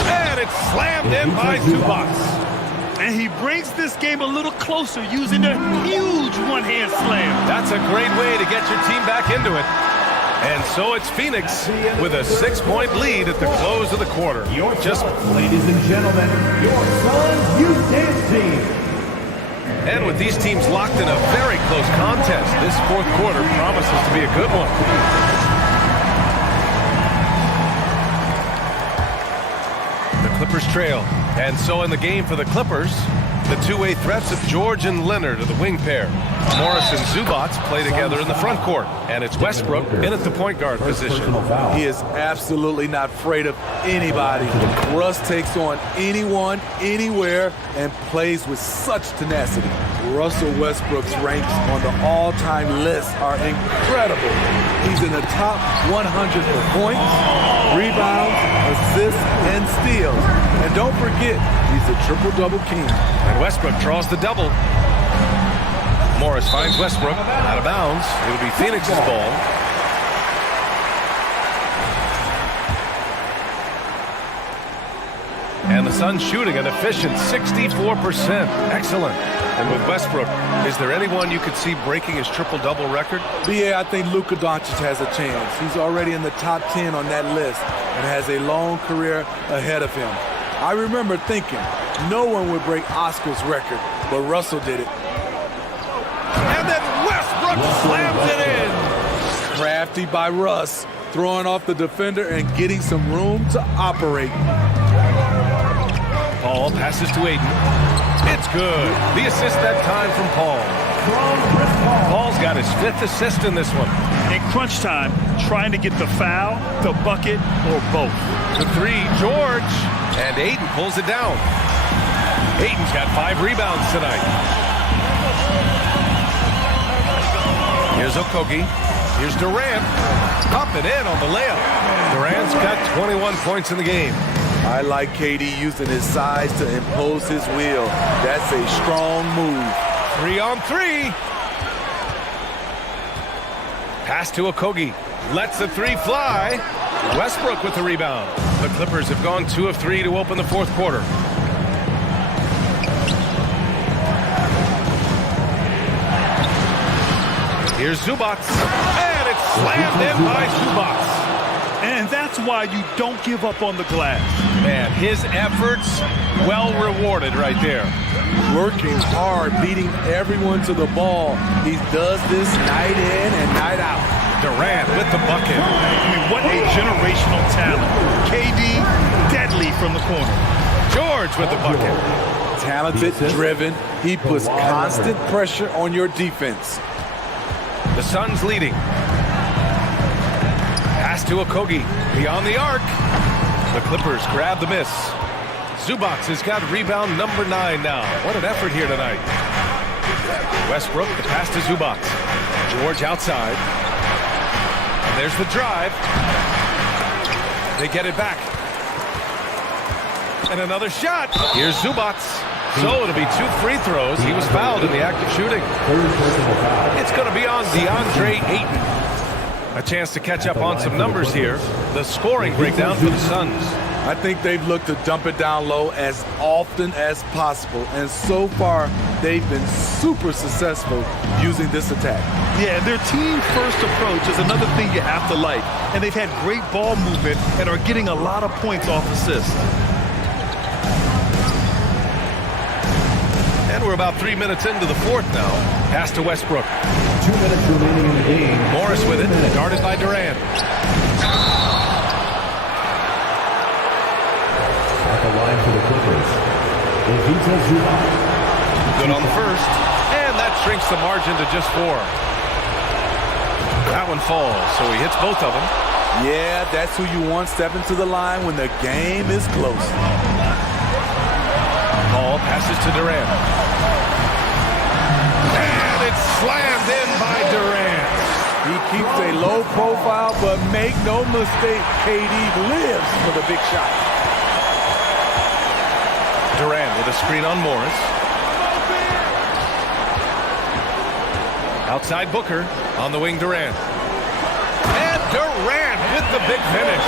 And it's slammed in by Zubac. And he brings this game a little closer using a huge one-hand slam. That's a great way to get your team back into it. And so it's Phoenix with a 6-point lead at the close of the quarter. Ladies and gentlemen, your Suns Youth Dance Team. And with these teams locked in a very close contest, this fourth quarter promises to be a good one. The Clippers trail. And so in the game for the Clippers, the two-way threats of George and Leonard are the wing pair. Morris and Zubac play together in the front court. And it's Westbrook in at the point guard position. He is absolutely not afraid of anybody. Russ takes on anyone, anywhere, and plays with such tenacity. Russell Westbrook's ranks on the all-time list are incredible. He's in the top 100 for points, rebounds, assists, and steals. And don't forget, he's a triple-double king. And Westbrook draws the double. Morris finds Westbrook out of bounds. It'll be Phoenix's ball. And the Suns shooting an efficient 64%. Excellent. And with Westbrook, is there anyone you could see breaking his triple-double record? I think Luka Doncic has a chance. He's already in the top 10 on that list and has a long career ahead of him. I remember thinking no one would break Oscar's record, but Russell did it. And then Westbrook slams it in. Crafty by Russ, throwing off the defender and getting some room to operate. Paul passes to Ayton. It's good. The assist that time from Paul. Paul's got his 5th assist in this one. In crunch time, trying to get the foul, the bucket, or both. The three, George. And Ayton pulls it down. Ayton's got 5 rebounds tonight. Here's Okogie. Here's Durant. Up and in on the layup. Durant's got 21 points in the game. I like KD using his size to impose his will. That's a strong move. 3-on-3. Pass to Okogie. Lets the three fly. Westbrook with the rebound. The Clippers have gone 2 of 3 to open the fourth quarter. Here's Zubac. And it's slammed in by Zubac. And that's why you don't give up on the glass. Man, his efforts well rewarded right there. Working hard, beating everyone to the ball. He does this night in and night out. Durant with the bucket. I mean, what a generational talent. KD, deadly from the corner. George with the bucket. Talented, driven. He puts constant pressure on your defense. The Suns leading. Pass to Okogie. Beyond the arc. The Clippers grab the miss. Zubac has got rebound number 9 now. What an effort here tonight. Westbrook, the pass to Zubac. George outside. And there's the drive. They get it back. And another shot. Here's Zubac. So it'll be 2 free throws. He was fouled in the act of shooting. It's going to be on DeAndre Ayton. A chance to catch up on some numbers here. The scoring breakdown for the Suns. I think they've looked to dump it down low as often as possible. And so far, they've been super successful using this attack. Yeah, their team-first approach is another thing you have to like. And they've had great ball movement and are getting a lot of points off assists. And we're about 3 minutes into the fourth now. Pass to Westbrook. 2 minutes remaining in the game. Morris with it, guarded by Durant. At the line for the Clippers. Good on the first. And that shrinks the margin to just 4. That one falls, so he hits both of them. Yeah, that's who you want stepping to the line when the game is close. Ball passes to Durant. And it's slammed in by Durant. He keeps a low profile, but make no mistake, KD lives for the big shot. Durant with a screen on Morris. Outside Booker, on the wing Durant. And Durant with the big finish.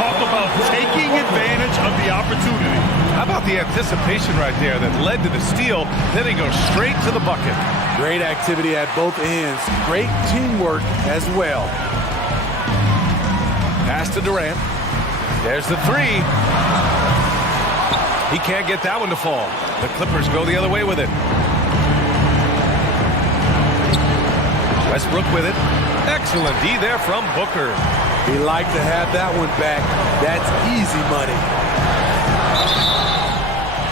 Talk about taking advantage of the opportunity. How about the anticipation right there that led to the steal, then he goes straight to the bucket. Great activity at both ends. Great teamwork as well. Pass to Durant. There's the 3. He can't get that one to fall. The Clippers go the other way with it. Westbrook with it. Excellent D there from Booker. He liked to have that one back. That's easy money.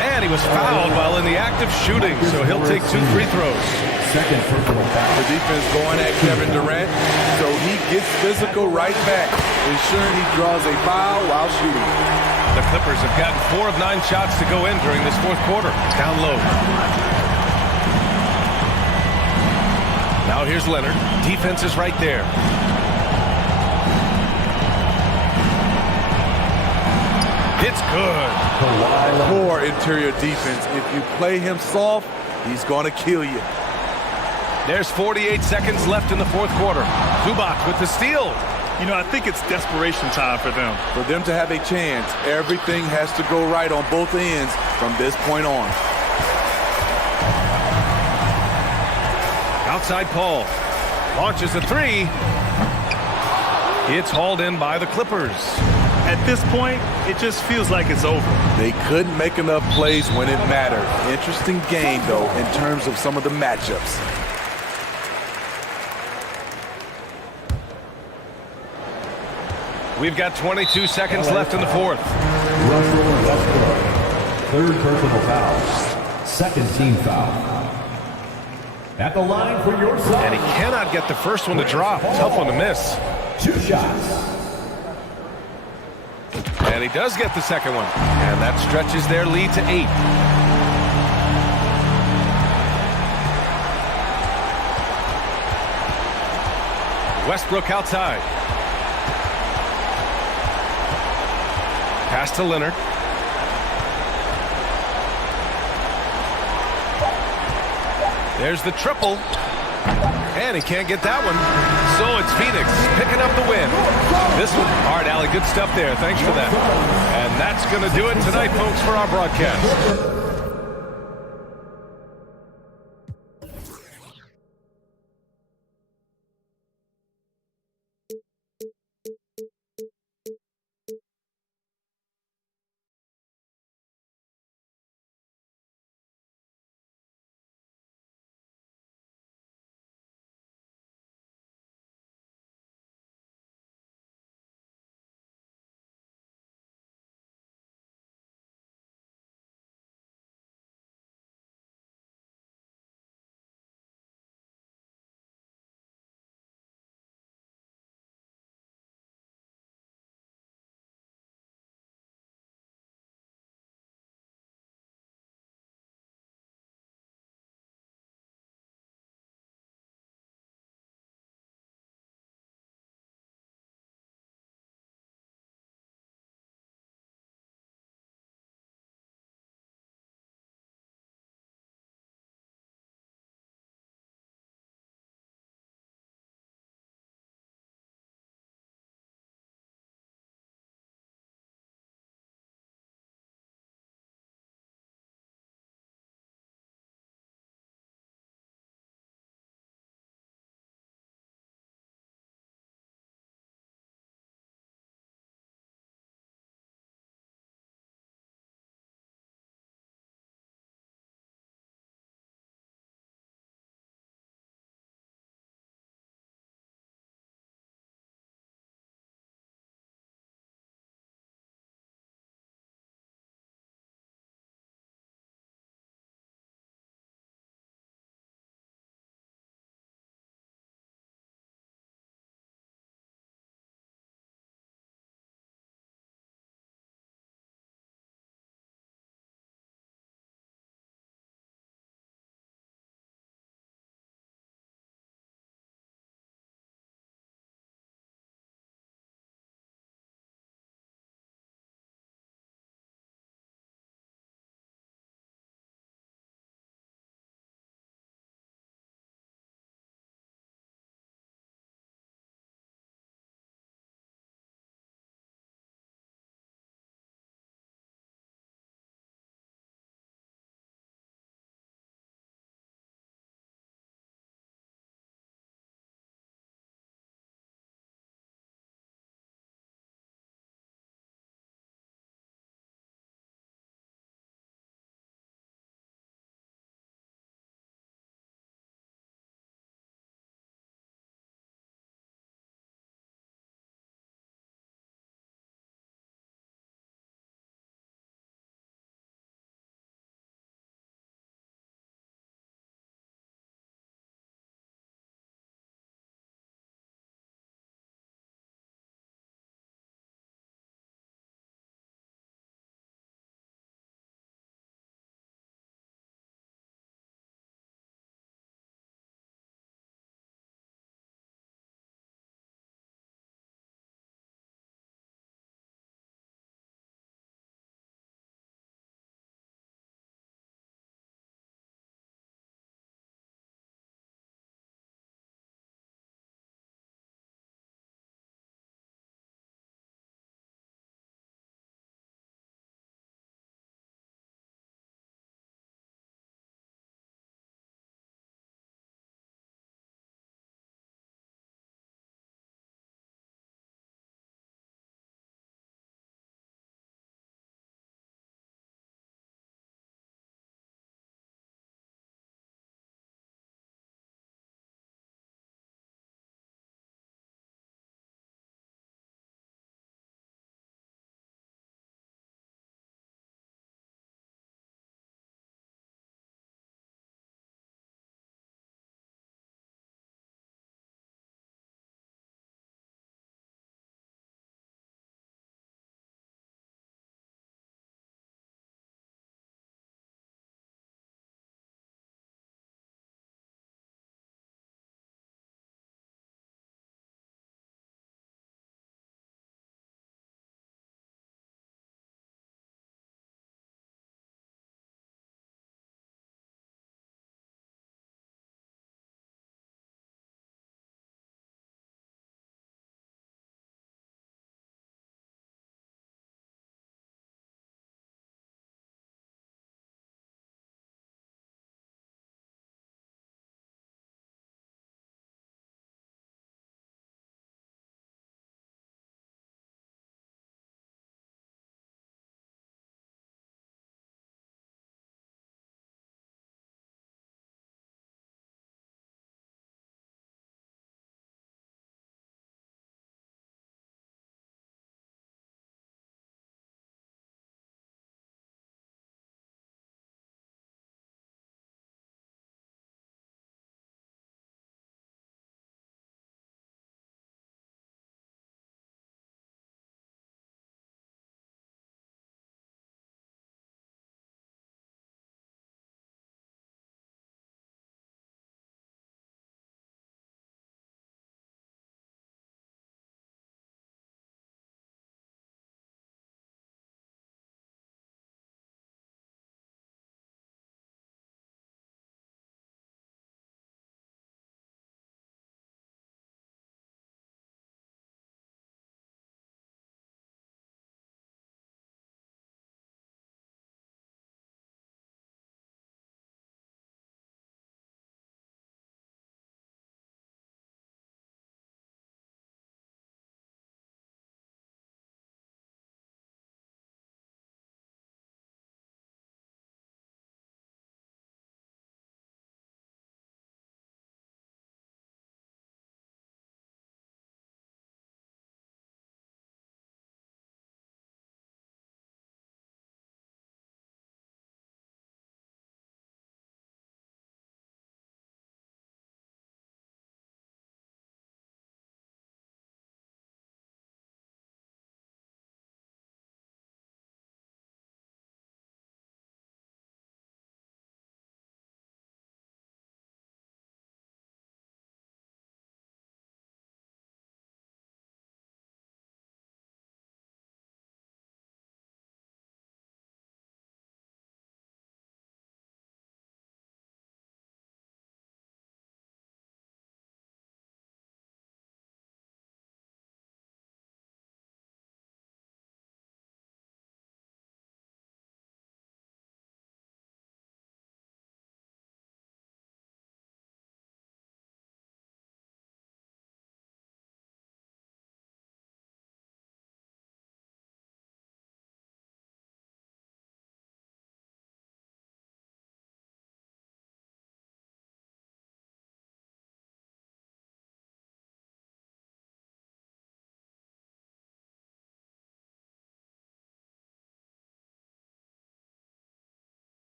And he was fouled while in the act of shooting, so he'll take 2 free throws. Second personal foul. The defense going at Kevin Durant, so he gets physical right back, ensuring he draws a foul while shooting. The Clippers have gotten 4 of 9 shots to go in during this fourth quarter. Down low. Now here's Leonard. Defense is right there. It's good. Poor interior defense. If you play him soft, he's going to kill you. There's 48 seconds left in the fourth quarter. Zubac with the steal. You know, I think it's desperation time for them. For them to have a chance, everything has to go right on both ends from this point on. Outside Paul. Launches a 3. It's hauled in by the Clippers. At this point, it just feels like it's over. They couldn't make enough plays when it mattered. Interesting game, though, in terms of some of the matchups. We've got 22 seconds left in the fourth. Russell Westbrook. Third personal foul. Second team foul. At the line for your side. And he cannot get the first one to drop. Tough one to miss. 2 shots. And he does get the second one. And that stretches their lead to 8. Westbrook outside. Pass to Leonard. There's the triple. And he can't get that one. So it's Phoenix picking up the win. This one, all right, Allie, good stuff there. Thanks for that. And that's going to do it tonight, folks, for our broadcast.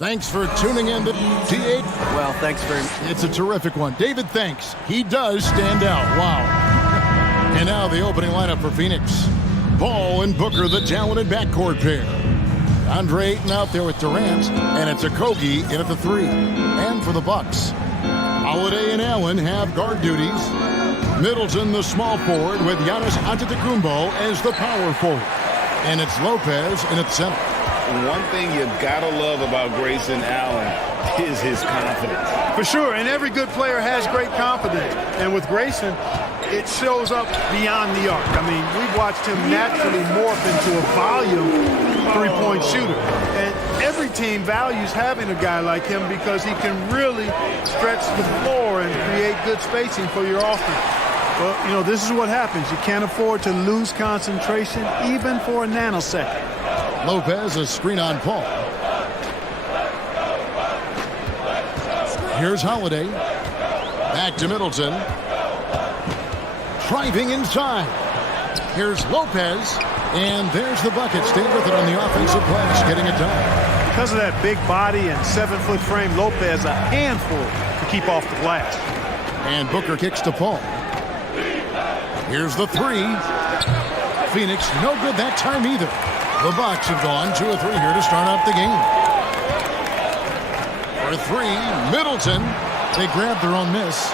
Thanks for tuning in to T8. Well, thanks very much. It's a terrific one. David, thanks. He does stand out. Wow. And now the opening lineup for Phoenix. Paul and Booker, the talented backcourt pair. Andre Ayton out there with Durant, and it's Okogie in at the 3. And for the Bucks, Holiday and Allen have guard duties. Middleton, the small forward, with Giannis Antetokounmpo as the power forward. And it's Lopez in at the center. One thing you gotta love about Grayson Allen is his confidence. For sure, and every good player has great confidence. And with Grayson, it shows up beyond the arc. I mean, we've watched him naturally morph into a volume three-point shooter. And every team values having a guy like him because he can really stretch the floor and create good spacing for your offense. Well, you know, this is what happens. You can't afford to lose concentration even for a nanosecond. Lopez, a screen on Paul. Here's Holiday. Back to Middleton. Driving inside. Here's Lopez. And there's the bucket. Staying with it on the offensive glass, getting it done. Because of that big body and 7-foot frame, Lopez a handful to keep off the glass. And Booker kicks to Paul. Here's the 3. Phoenix, no good that time either. The Bucks have gone 2 of 3 here to start out the game. For 3, Middleton. They grab their own miss.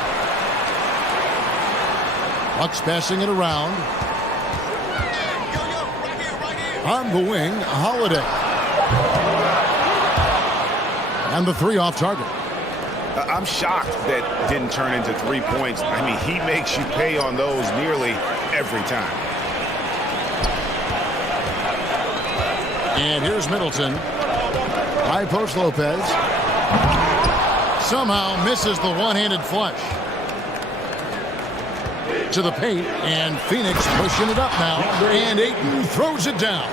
Bucks passing it around. On the wing, Holiday. And the 3 off target. I'm shocked that didn't turn into 3 points. I mean, he makes you pay on those nearly every time. And here's Middleton. High post Lopez. Somehow misses the one-handed flush. To the paint, and Phoenix pushing it up now. And Ayton throws it down.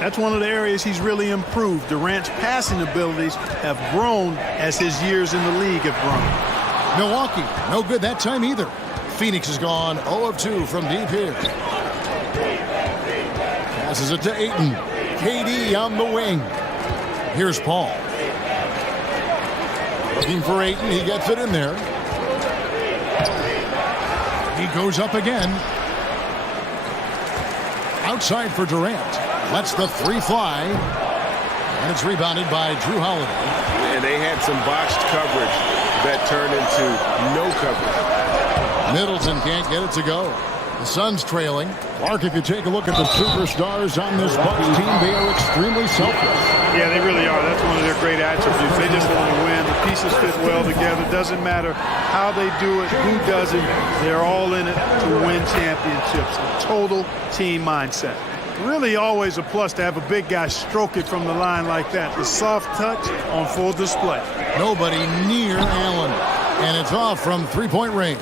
That's one of the areas he's really improved. Durant's passing abilities have grown as his years in the league have grown. Milwaukee, no good that time either. Phoenix has gone 0 of 2 from deep here. Passes it to Ayton. KD on the wing. Here's Paul. Looking for Ayton. He gets it in there. He goes up again. Outside for Durant. Lets the 3 fly. And it's rebounded by Drew Holiday. And they had some botched coverage that turned into no coverage. Middleton can't get it to go. The Suns trailing. Clark, if you take a look at the superstars on this Bucks team, they are extremely selfless. Yeah, they really are. That's one of their great attributes. They just want to win. The pieces fit well together. Doesn't matter how they do it, who does it. They're all in it to win championships. A total team mindset. Really always a plus to have a big guy stroke it from the line like that. The soft touch on full display. Nobody near Allen. And it's off from three-point range.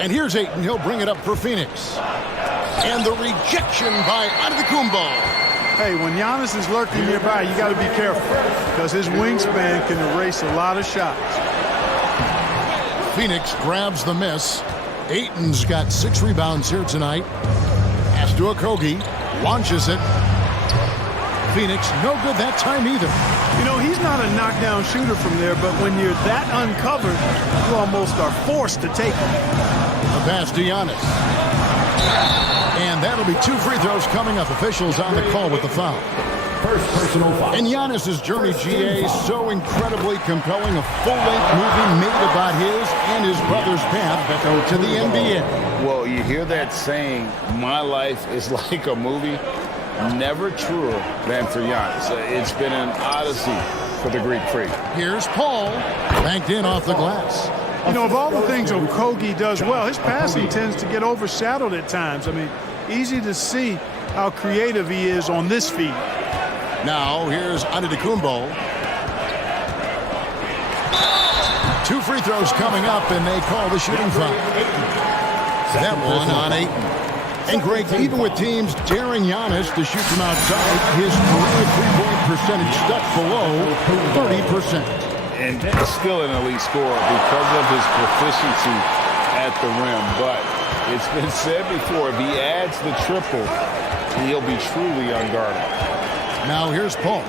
And here's Ayton. He'll bring it up for Phoenix. And the rejection by Antetokounmpo. Hey, when Giannis is lurking nearby, you got to be careful because his wingspan can erase a lot of shots. Phoenix grabs the miss. Ayton's got 6 rebounds here tonight. Pass to Okogie. Launches it. Phoenix, no good that time either. You know, he's not a knockdown shooter from there, but when you're that uncovered, you almost are forced to take it. The pass to Giannis. And that'll be 2 free throws coming up. Officials on the call with the foul. First personal foul. And Giannis's journey, GA, so incredibly compelling. A full-length movie made about his and his brother's path to the NBA. Well, you hear that saying, my life is like a movie. Never truer than for Giannis. It's been an odyssey for the Greek freak. Here's Paul. Banked in off the glass. You know, of all the things Okogie does well, his passing tends to get overshadowed at times. I mean, easy to see how creative he is on this feed. Now, here's Antetokounmpo. 2 free throws coming up, and they call the shooting foul. That one on Ayton. And Greg, even with teams daring Giannis to shoot from outside, his career three-point percentage stuck below 30%. And still an elite scorer because of his proficiency at the rim. But it's been said before, if he adds the triple, he'll be truly unguardable. Now here's Paul.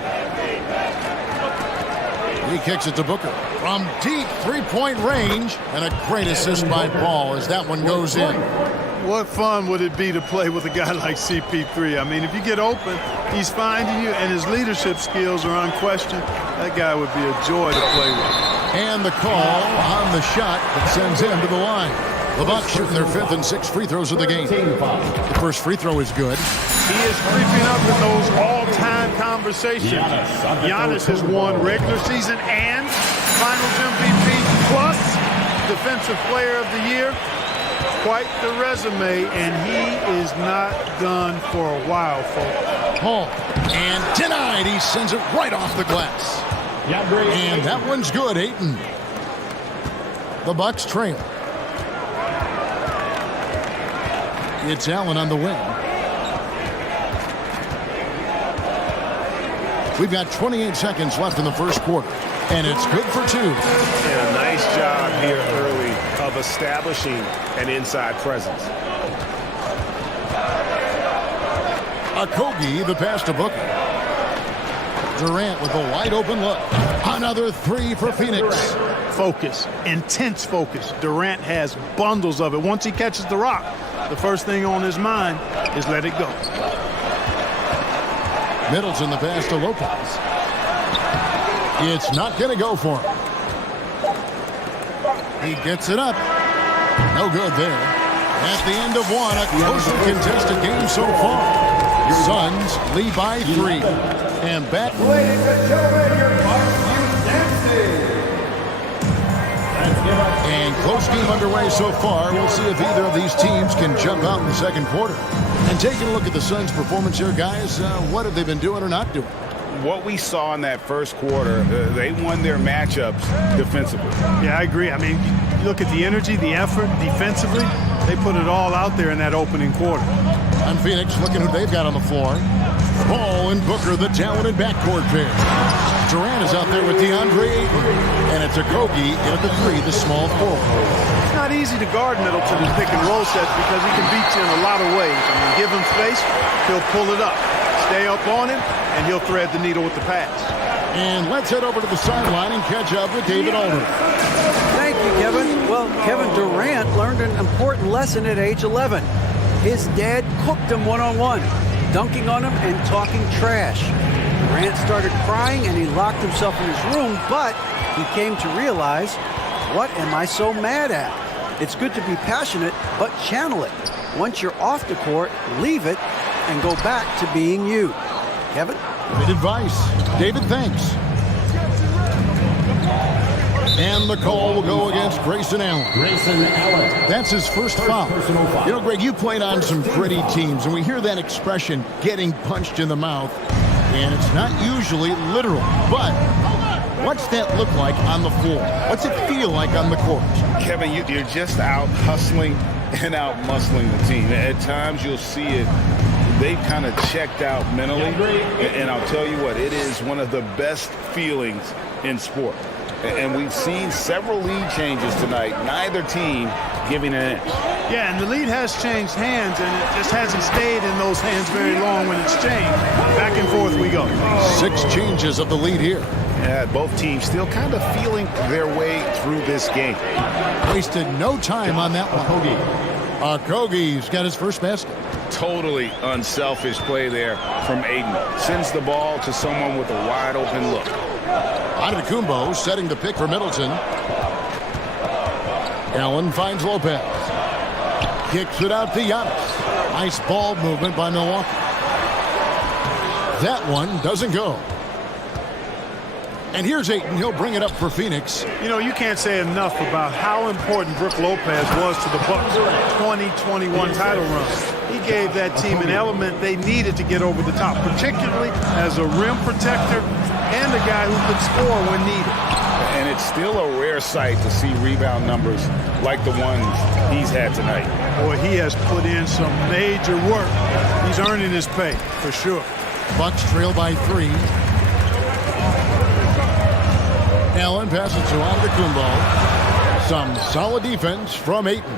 He kicks it to Booker from deep three-point range, and a great assist by Paul as that one goes in. What fun would it be to play with a guy like CP3? I mean, if you get open, he's finding you, and his leadership skills are unquestioned. That guy would be a joy to play with. And the call on the shot that sends him to the line. The Bucks shooting their 5th and 6th free throws of the game. The first free throw is good. He is creeping up in those all-time conversations. Giannis has won regular season and Finals MVP plus Defensive Player of the Year. Quite the resume, and he is not done for a while, folks. Paul, and denied. He sends it right off the glass. And that one's good, Ayton. The Bucks trail. It's Allen on the wing. We've got 28 seconds left in the first quarter, and it's good for 2. And a nice job here early of establishing an inside presence. Okogie, the pass to Booker. Durant with a wide open look. Another 3 for Phoenix. Focus, intense focus. Durant has bundles of it. Once he catches the rock, the first thing on his mind is let it go. Middleton the pass to Lopez. It's not going to go for him. He gets it up. No good there. At the end of one, a closely contested game so far. Suns lead by 3. And back. Ladies and gentlemen, your Bucks Youth Dancing. And close game underway so far. We'll see if either of these teams can jump out in the second quarter. And taking a look at the Suns' performance here, guys, what have they been doing or not doing? What we saw in that first quarter, they won their matchups defensively. Yeah, I agree. I mean, you look at the energy, the effort defensively, they put it all out there in that opening quarter. On Phoenix, looking who they've got on the floor. Paul and Booker, the talented backcourt pair. Durant is out there with DeAndre Ayton. And it's Okogie in at the 3, the small forward. It's not easy to guard Middleton in pick and roll sets because he can beat you in a lot of ways. I mean, give him space, he'll pull it up. Stay up on him, and he'll thread the needle with the pass. And let's head over to the sideline and catch up with David Aldridge. Thank you, Kevin. Well, Kevin Durant learned an important lesson at age 11. His dad cooked him one-on-one, dunking on him and talking trash. Durant started crying and he locked himself in his room, but he came to realize, what am I so mad at? It's good to be passionate, but channel it. Once you're off the court, leave it and go back to being you. Kevin? Great advice. David, thanks. And the call will go against Grayson Allen. That's his first foul. You know, Greg, you played on some gritty teams, and we hear that expression, getting punched in the mouth, and it's not usually literal. But what's that look like on the floor? What's it feel like on the court? Kevin, you're just out hustling and out muscling the team. At times you'll see it. They've kind of checked out mentally, and I'll tell you what, it is one of the best feelings in sport. And we've seen several lead changes tonight, neither team giving an inch. Yeah, and the lead has changed hands, and it just hasn't stayed in those hands very long when it's changed. Back and forth we go. 6 changes of the lead here. Yeah, both teams still kind of feeling their way through this game. Wasted no time on that one. Okogie's got his first basket. Totally unselfish play there from Ayton. Sends the ball to someone with a wide open look. Antetokounmpo setting the pick for Middleton. Allen finds Lopez. Kicks it out to Giannis. Nice ball movement by Milwaukee. That one doesn't go. And here's Ayton. He'll bring it up for Phoenix. You know, you can't say enough about how important Brook Lopez was to the Bucks' 2021 title run. He gave that team an element they needed to get over the top, particularly as a rim protector and a guy who could score when needed. And it's still a rare sight to see rebound numbers like the ones he's had tonight. Boy, he has put in some major work. He's earning his pay, for sure. Bucks trail by 3. Allen passes to Antetokounmpo. Some solid defense from Ayton.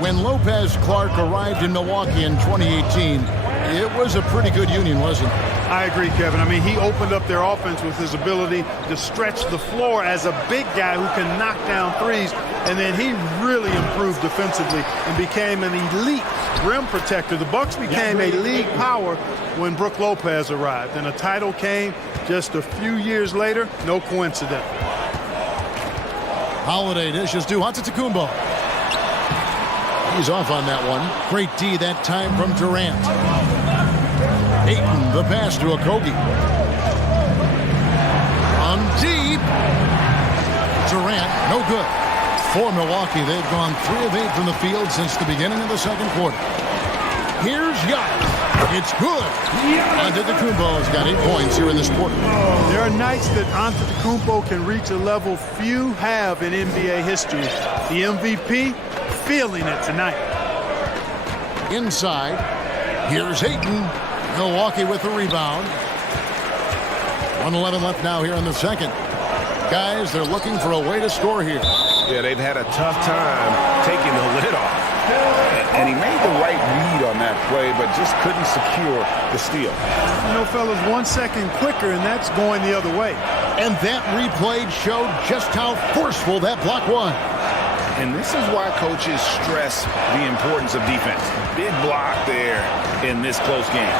When Lopez Clark arrived in Milwaukee in 2018, it was a pretty good union, wasn't it? I agree, Kevin. I mean, he opened up their offense with his ability to stretch the floor as a big guy who can knock down threes. And then he really improved defensively and became an elite rim protector. The Bucks became a league power when Brook Lopez arrived. And a title came just a few years later. No coincidence. Holiday dishes to Antetokounmpo. He's off on that one. Great D that time from Durant. Ayton, the pass to Okogie. On deep. Durant, no good. For Milwaukee, they've gone 3 of 8 from the field since the beginning of the second quarter. Here's Giannis. It's good. Antetokounmpo's got 8 points here in this quarter. There are nights that Antetokounmpo can reach a level few have in NBA history. The MVP feeling it tonight. Inside, here's Ayton. Milwaukee with the rebound. 1:11 left now here in the second. Guys, they're looking for a way to score here. Yeah, they've had a tough time taking the lid off. And he made the right read on that play, but just couldn't secure the steal. You know, fellas, 1 second quicker, and that's going the other way. And that replay showed just how forceful that block was. And this is why coaches stress the importance of defense. Big block there in this close game.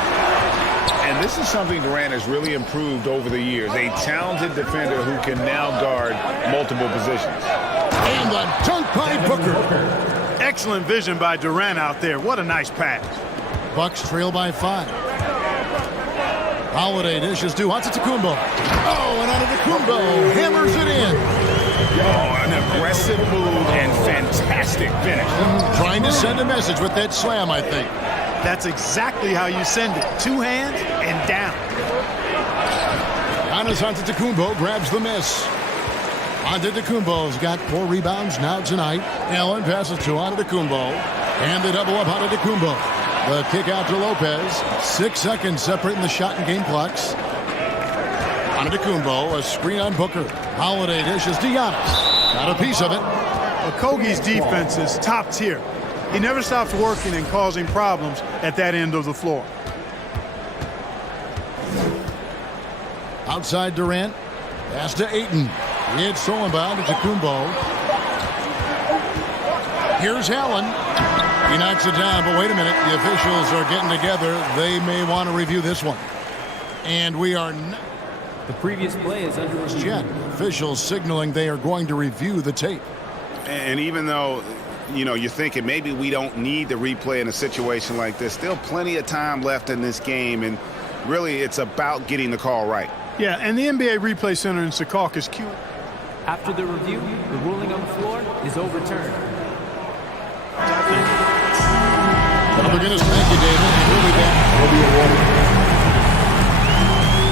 And this is something Durant has really improved over the years. A talented defender who can now guard multiple positions. And the dunk by Booker. Excellent vision by Durant out there. What a nice pass. Bucks trail by 5. Holiday dishes to Antetokounmpo. Oh, and Antetokounmpo hammers it in. Oh, an aggressive move and fantastic finish. Trying to send a message with that slam, I think. That's exactly how you send it. 2 hands and down. Giannis Antetokounmpo grabs the miss. Antetokounmpo's got 4 rebounds now tonight. Allen passes to Antetokounmpo. And they double up Antetokounmpo. The kick out to Lopez. 6 seconds separating the shot and game clocks. Antetokounmpo, a screen on Booker. Holiday dishes to Giannis. Got a piece of it. Okogie's defense is top tier. He never stops working and causing problems at that end of the floor. Outside Durant. Pass to Ayton. It's stolen by Antetokounmpo. Here's Allen. He knocks it down, but wait a minute. The officials are getting together. They may want to review this one. And we are not. The previous play is under review. Yet. Officials signaling they are going to review the tape. And even though, you know, you're thinking maybe we don't need the replay in a situation like this, still plenty of time left in this game, and really it's about getting the call right. Yeah, and the NBA Replay Center in Secaucus Q. After the review, the ruling on the floor is overturned. Well, beginners, thank you, David. We'll be back. We'll be awarded.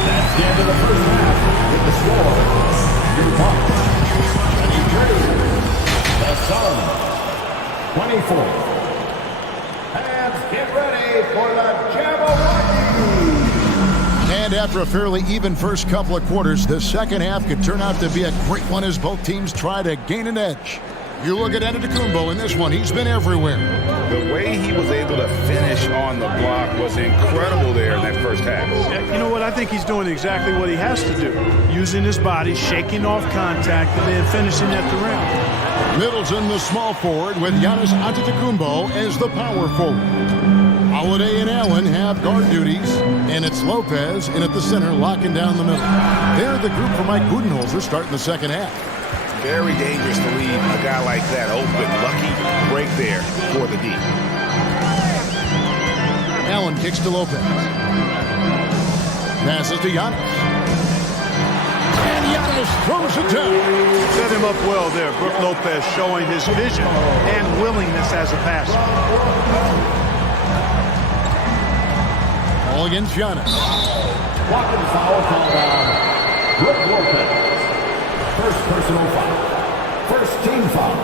That's the end of the first half with the score. Your Bucks 23, the Suns 24. And get ready for the Jabberwocky. And after a fairly even first couple of quarters, the second half could turn out to be a great one as both teams try to gain an edge. You look at Antetokounmpo in this one. He's been everywhere. The way he was able to finish on the block was incredible there in that first half. You know what? I think he's doing exactly what he has to do. Using his body, shaking off contact, and then finishing at the rim. Middleton, the small forward, with Giannis Antetokounmpo as the power forward. Holiday and Allen have guard duties, and it's Lopez in at the center, locking down the middle. They're the group for Mike Budenholzer starting the second half. Very dangerous to leave a guy like that open. Lucky break there for the D. Allen kicks to Lopez. Passes to Giannis. And Giannis throws it down. Set him up well there. Brook Lopez showing his vision and willingness as a passer. All against Giannis. Walking foul called on Brook Lopez. First personal foul. First team foul.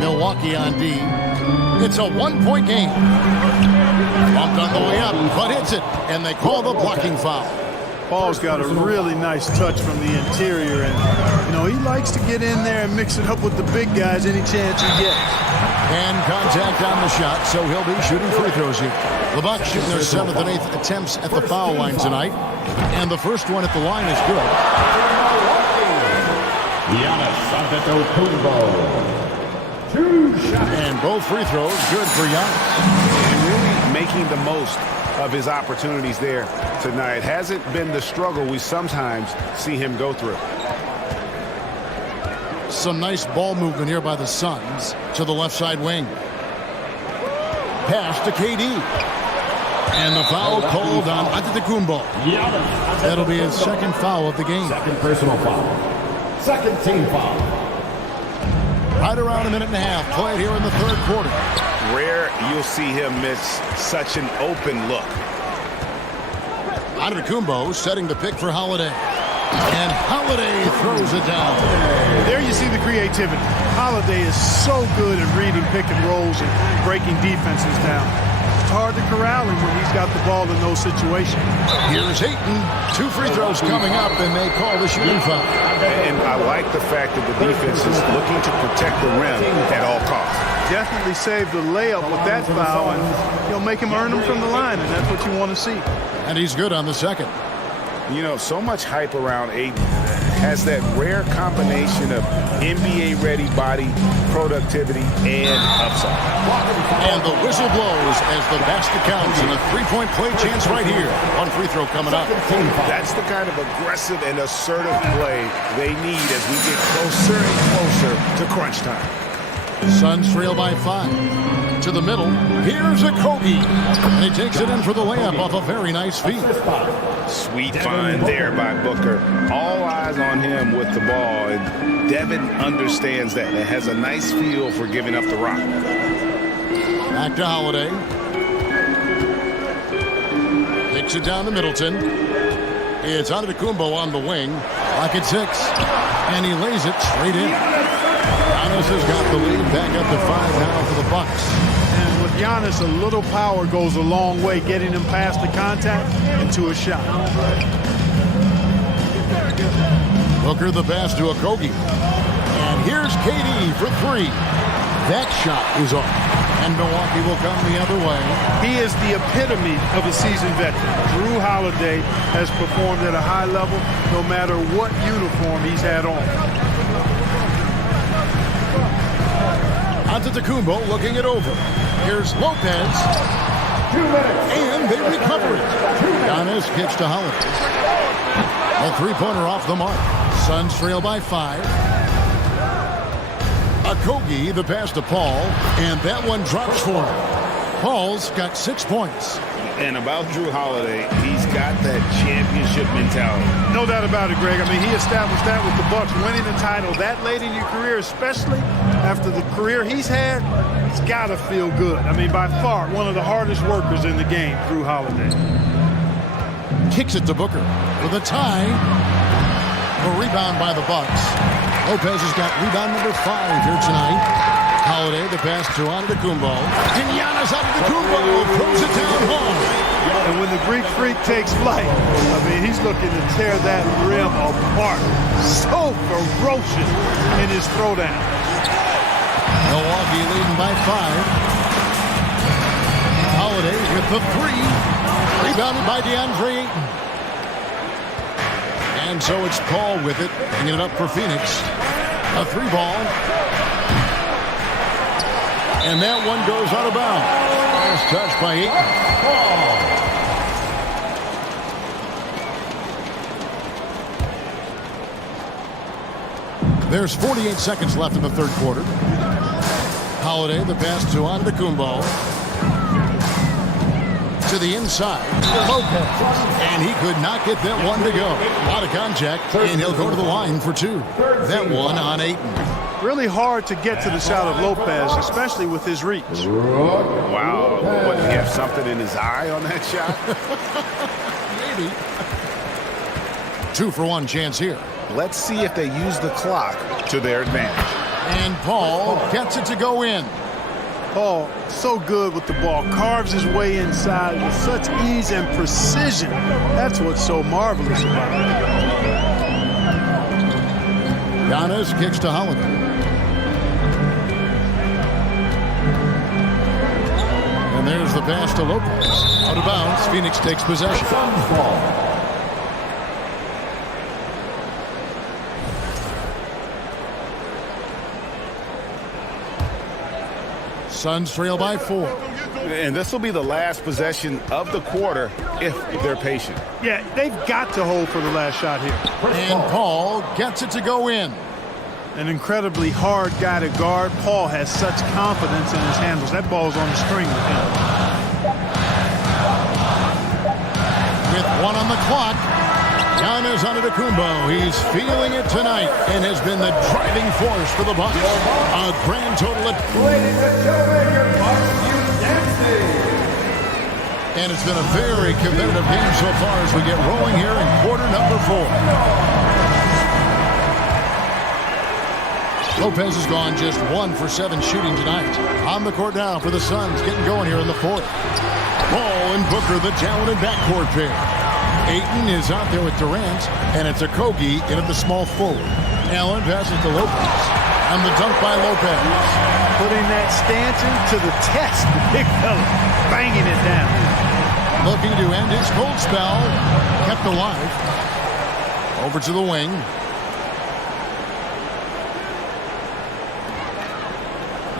Milwaukee on D. It's a one-point game. Bumped on the way up, but hits it, and they call the blocking foul. Paul's got a really nice touch from the interior, and, you know, he likes to get in there and mix it up with the big guys any chance he gets. And contact on the shot, so he'll be shooting free throws here. The Bucks shooting their 7th and 8th attempts at the foul line tonight, and the first one at the line is good. Giannis Antetokounmpo. 2 shots. And both free throws good for Giannis. And really making the most of his opportunities there tonight. Hasn't been the struggle we sometimes see him go through. Some nice ball movement here by the Suns to the left side wing. Pass to KD. And the foul called on Antetokounmpo. That'll be his second foul of the game. Second personal foul. Second team foul. Right around a minute and a half played here in the third quarter. Rare you'll see him miss such an open look. Antetokounmpo setting the pick for Holiday. And Holiday throws it down. There you see the creativity. Holiday is so good at reading pick and rolls and breaking defenses down. It's hard to corral him when he's got the ball in those situations. Here's Ayton. 2 free throws coming up, and they call the shooting foul. And I like the fact that the defense is looking to protect the rim at all costs. Definitely save the layup with that foul, and you'll make him earn them from the line, and that's what you want to see. And he's good on the second. You know, so much hype around Ayton. Has that rare combination of NBA-ready body, productivity, and upside. And the whistle blows as the basket counts, and a three-point play chance right here. One free throw coming up. That's the kind of aggressive and assertive play they need as we get closer and closer to crunch time. Suns trail by 5. To the middle. Here's Okogie. And he takes it in for the layup off a very nice feed. Sweet find there by Booker. All eyes on him with the ball. And Devin understands that. And has a nice feel for giving up the rock. Back to Holiday. Kicks it down to Middleton. It's Antetokounmpo on the wing. Lock at 6. And he lays it straight in. Giannis has got the lead back up to 5 now for the Bucks. And with Giannis, a little power goes a long way, getting him past the contact into a shot. Booker the pass to Okogie. And here's KD for 3. That shot is off. And Milwaukee will come the other way. He is the epitome of a seasoned veteran. Drew Holiday has performed at a high level no matter what uniform he's had on. Antetokounmpo looking it over. Here's Lopez. 2 minutes. And they recover it. Giannis kicks to Holiday. A three-pointer off the mark. Suns trail by 5. Okogie, the pass to Paul. And that one drops for him. Paul's got 6 points. And about Drew Holiday, he's got that championship mentality. No doubt about it, Greg. I mean, he established that with the Bucks, winning the title that late in your career, especially after the career he's had. It's got to feel good. I mean, by far, one of the hardest workers in the game, Drew Holiday. Kicks it to Booker with a tie. A rebound by the Bucks. Lopez has got rebound number 5 here tonight. Holiday, the pass to Antetokounmpo. And Giannis Antetokounmpo throws it down home. And when the Greek Freak takes flight, I mean, he's looking to tear that rim apart. So ferocious in his throwdown. Milwaukee leading by 5. Holiday with the 3. Rebounded by DeAndre Ayton. And so it's Paul with it, bringing it up for Phoenix. A 3-ball. And that one goes out of bounds. Last touch by Ayton. There's 48 seconds left in the third quarter. Holiday, the pass to Antetokounmpo. To the inside. And he could not get that one to go. A lot of contact, and he'll go to the line for 2. That one on Ayton. Really hard to get to the shot of Lopez, especially with his reach. Wow. What, did he have something in his eye on that shot? Maybe. 2-for-1 chance here. Let's see if they use the clock to their advantage. And Paul gets it to go in. Paul, so good with the ball. Carves his way inside with such ease and precision. That's what's so marvelous about it. Giannis kicks to Holiday. And there's the pass to Lopez. Out of bounds. Phoenix takes possession. Suns trail by 4. And this will be the last possession of the quarter if they're patient. Yeah, they've got to hold for the last shot here. And Paul gets it to go in. An incredibly hard guy to guard. Paul has such confidence in his handles. That ball's on the string with him. With 1 on the clock, Giannis Antetokounmpo. He's feeling it tonight and has been the driving force for the Bucks. A grand total of... Ladies and gentlemen, your Bucks Youth Dancing. And it's been a very competitive game so far as we get rolling here in quarter number 4. Lopez has gone just 1 for 7 shooting tonight. On the court now for the Suns, getting going here in the 4th. Ball and Booker, the talented backcourt pair. Ayton is out there with Durant, and it's Okogie in at the small forward. Allen passes to Lopez. And the dunk by Lopez. Putting that stanchion to the test. The big fella banging it down. Looking to end his cold spell. Kept alive. Over to the wing.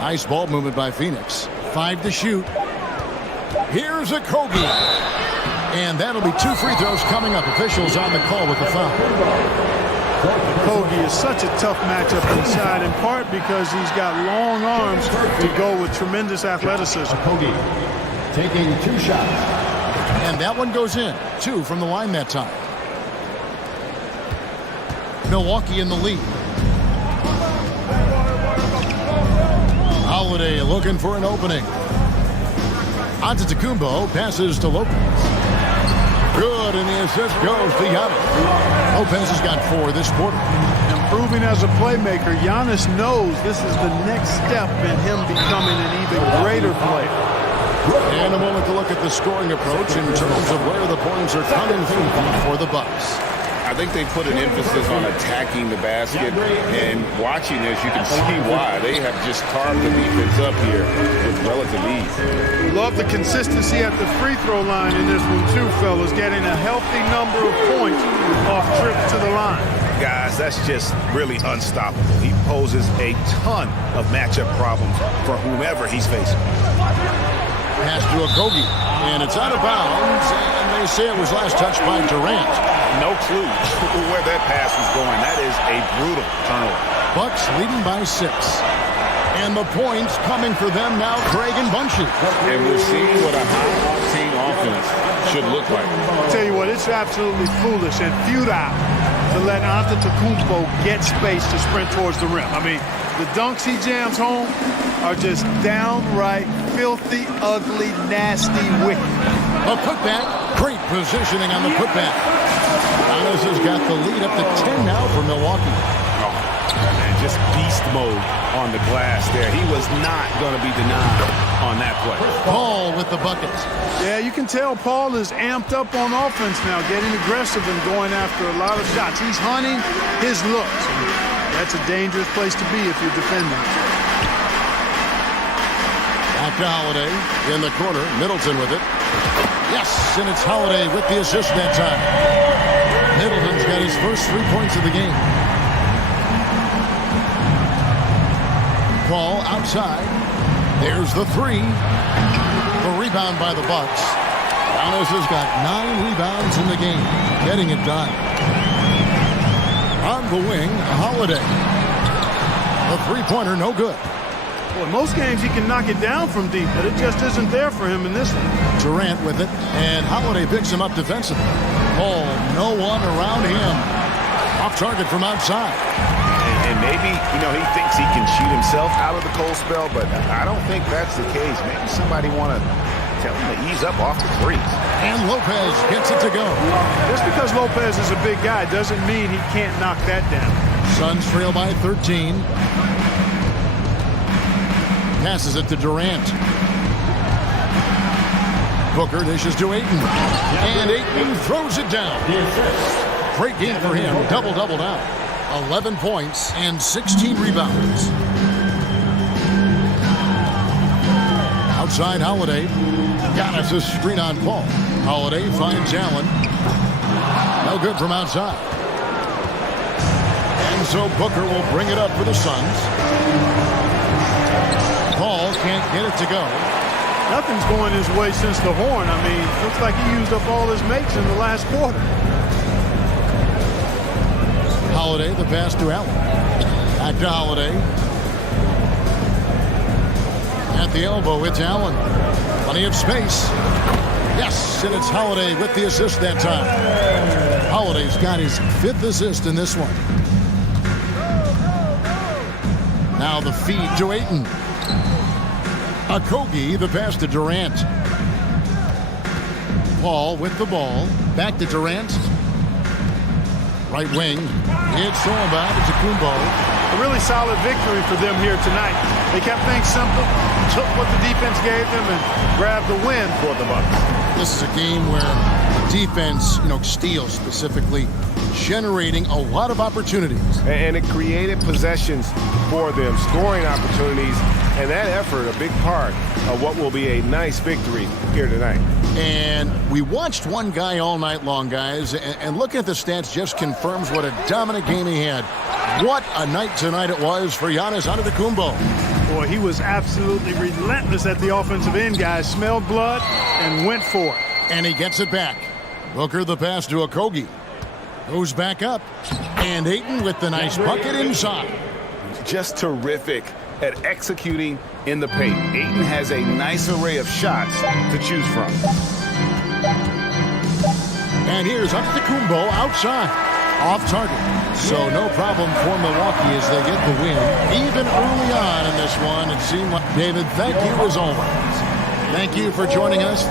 Nice ball movement by Phoenix. 5 to shoot. Here's Okogie. And that'll be 2 free throws coming up. Officials on the call with the foul. Okogie is such a tough matchup inside, in part because he's got long arms to go with tremendous athleticism. Okogie taking 2 shots. And that one goes in. 2 from the line that time. Milwaukee in the lead. Holiday looking for an opening. Antetokounmpo passes to Lopez. Good, and the assist goes to Giannis. Lopez has got 4 this quarter. Improving as a playmaker, Giannis knows this is the next step in him becoming an even greater player. And a moment to look at the scoring approach in terms of where the points are coming from for the Bucks. I think they put an emphasis on attacking the basket, and watching this, you can see why. They have just carved the defense up here with relative ease. Love the consistency at the free throw line in this one too, fellas. Getting a healthy number of points off trips to the line. Guys, that's just really unstoppable. He poses a ton of matchup problems for whomever he's facing. Pass to Okogie, and it's out of bounds, and they say it was last touched by Durant. No clue where that pass was going. That is a brutal turnover. Bucks leading by 6. And the points coming for them now, Craig and Bunchy. And we're seeing what a high-octane offense should look like. I'll tell you what, it's absolutely foolish and futile to let Antetokounmpo get space to sprint towards the rim. I mean, the dunks he jams home are just downright filthy, ugly, nasty, wicked. A putback. Great positioning on the putback. Giannis has got the lead up to 10 now for Milwaukee. And just beast mode on the glass there. He was not going to be denied on that play. Paul with the buckets. Yeah, you can tell Paul is amped up on offense now, getting aggressive and going after a lot of shots. He's hunting his looks. That's a dangerous place to be if you're defending. Back to Holiday in the corner. Middleton with it. Yes, and it's Holiday with the assist that time. Middleton's got his first 3 points of the game. Paul outside. There's the 3. The rebound by the Bucks. Giannis has got 9 rebounds in the game, getting it done. On the wing, Holiday. The 3-pointer, no good. Well, in most games he can knock it down from deep, but it just isn't there for him in this one. Durant with it, and Holiday picks him up defensively. Oh, no one around him. Off target from outside. And maybe, he thinks he can shoot himself out of the cold spell, but I don't think that's the case. Maybe somebody want to tell him to ease up off the threes. And Lopez gets it to go. Just because Lopez is a big guy doesn't mean he can't knock that down. Suns trail by 13. passes it to Durant. Booker dishes to Ayton. And Ayton throws it down. Great game for him. Double-double now. 11 points and 16 rebounds. Outside Holiday. Giannis a screen on Paul. Holiday finds Allen. No good from outside. And so Booker will bring it up for the Suns. Paul can't get it to go. Nothing's going his way since the horn. I mean, looks like he used up all his makes in the last quarter. Holiday, the pass to Allen. Back to Holiday. At the elbow, it's Allen. Plenty of space. Yes, and it's Holiday with the assist that time. Holiday's got his 5th assist in this one. Now the feed to Ayton. Okogie, the pass to Durant. Paul with the ball. Back to Durant. Right wing. It's Solomon to Kumbo. A really solid victory for them here tonight. They kept things simple, took what the defense gave them, and grabbed the win for the Bucks. This is a game where the defense, steals specifically, generating a lot of opportunities. And it created possessions for them, scoring opportunities, and that effort, a big part of what will be a nice victory here tonight. And we watched one guy all night long, guys, and looking at the stats just confirms what a dominant game he had. What a night tonight it was for Giannis Antetokounmpo. Boy, he was absolutely relentless at the offensive end, guys. Smelled blood and went for it. And he gets it back. Booker the pass to Okogie. Goes back up. And Ayton with the nice bucket inside. Just terrific at executing in the paint. Ayton has a nice array of shots to choose from. And here's Antetokounmpo outside. Off target. So no problem for Milwaukee as they get the win. Even early on in this one, it seemed like... David, thank you as always. Thank you for joining us.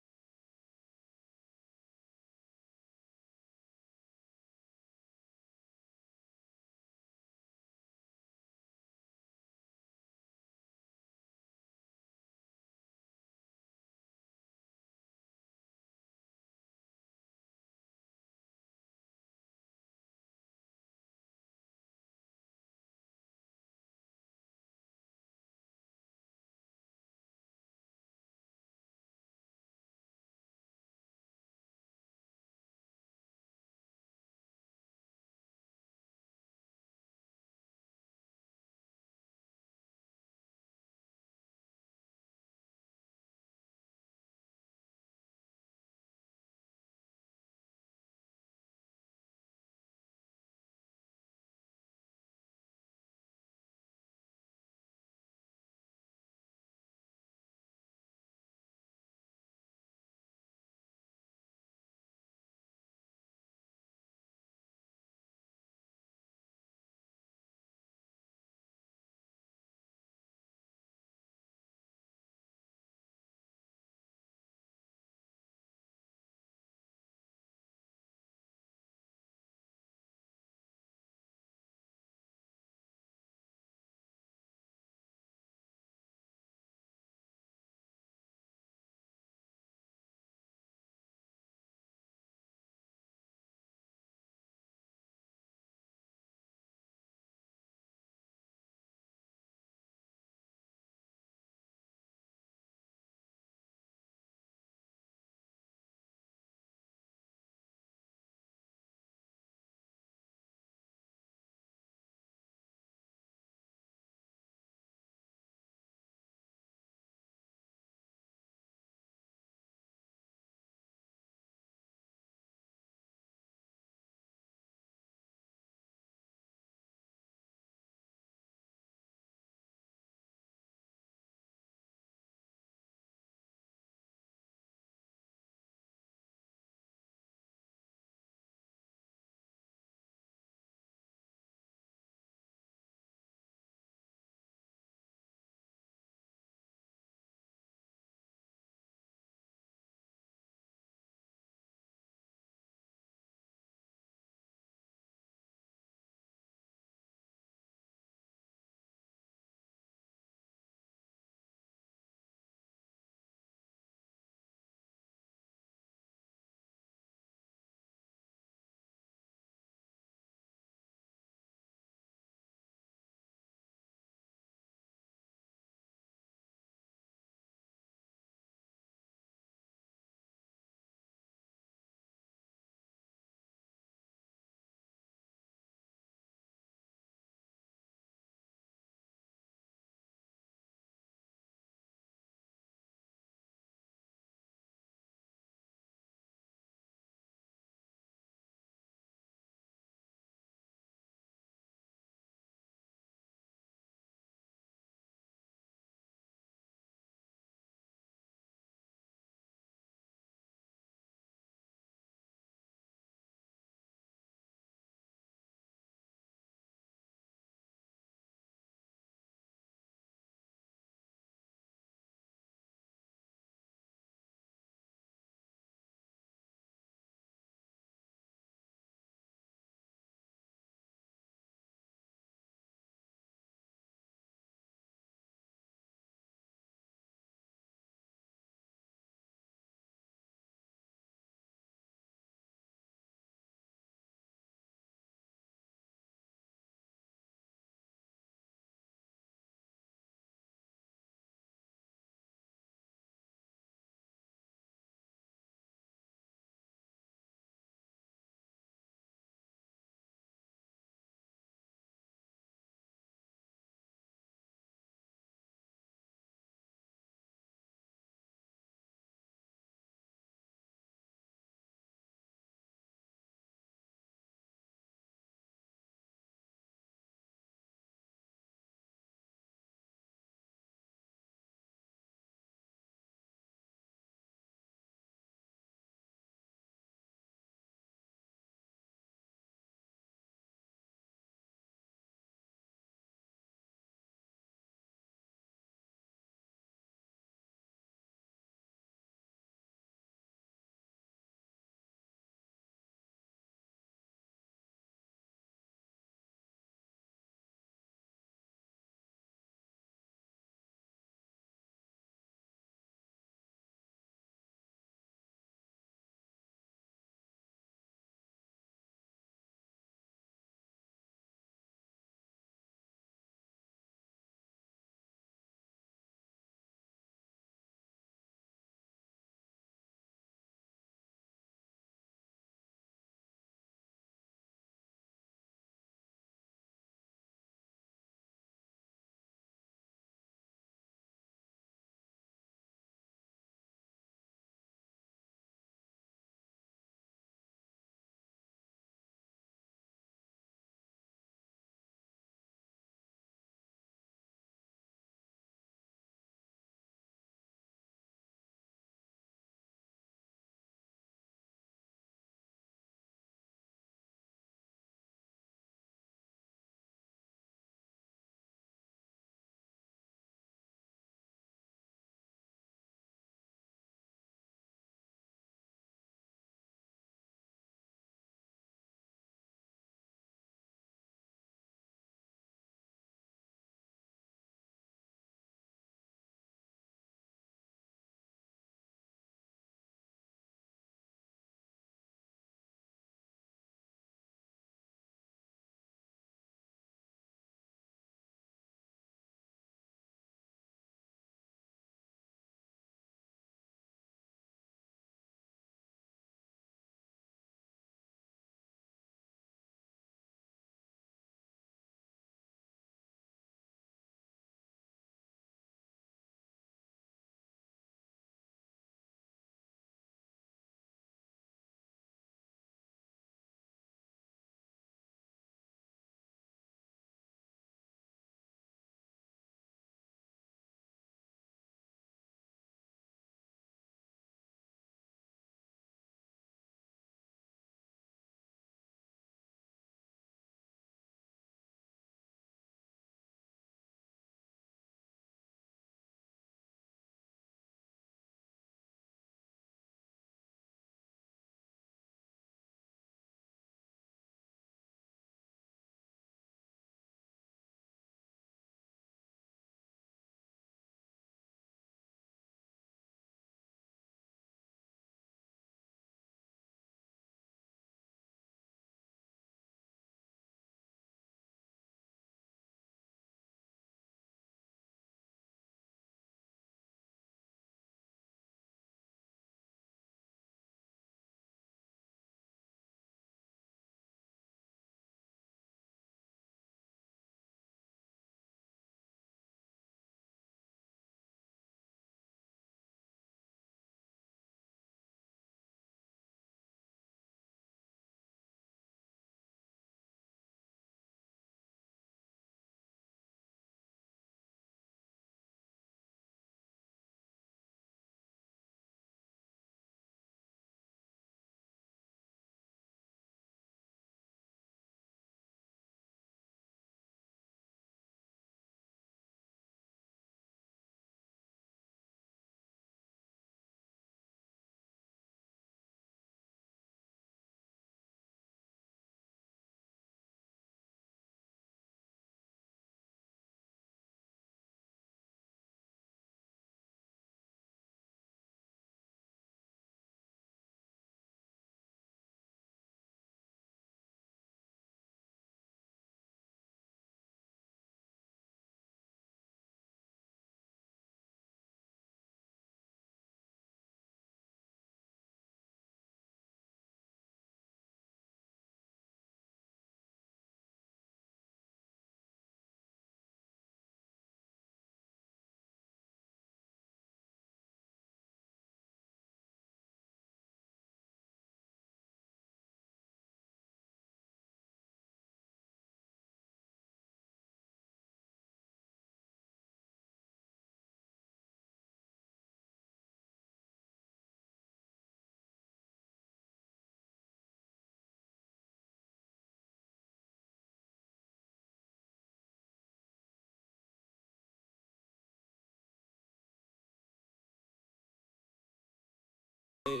Should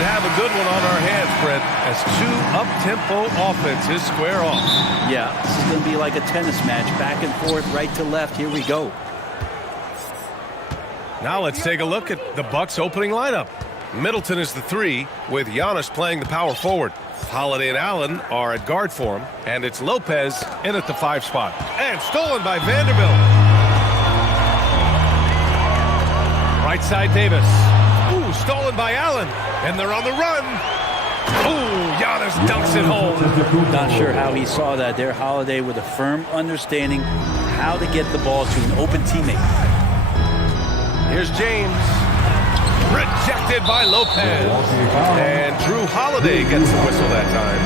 have a good one on our hands, Fred, as two up-tempo offenses square off. Yeah, this is going to be like a tennis match, back and forth, right to left. Here we go. Now let's take a look at the Bucks opening lineup. Middleton is the 3, with Giannis playing the power forward. Holiday and Allen are at guard for him, and it's Lopez in at the 5 spot. And stolen by Vanderbilt. Right side, Davis. Ooh, stolen by Allen. And they're on the run. Ooh, Giannis dunks it home. Not sure how he saw that there. Holiday with a firm understanding how to get the ball to an open teammate. Here's James. Rejected by Lopez. And Drew Holiday gets the whistle that time.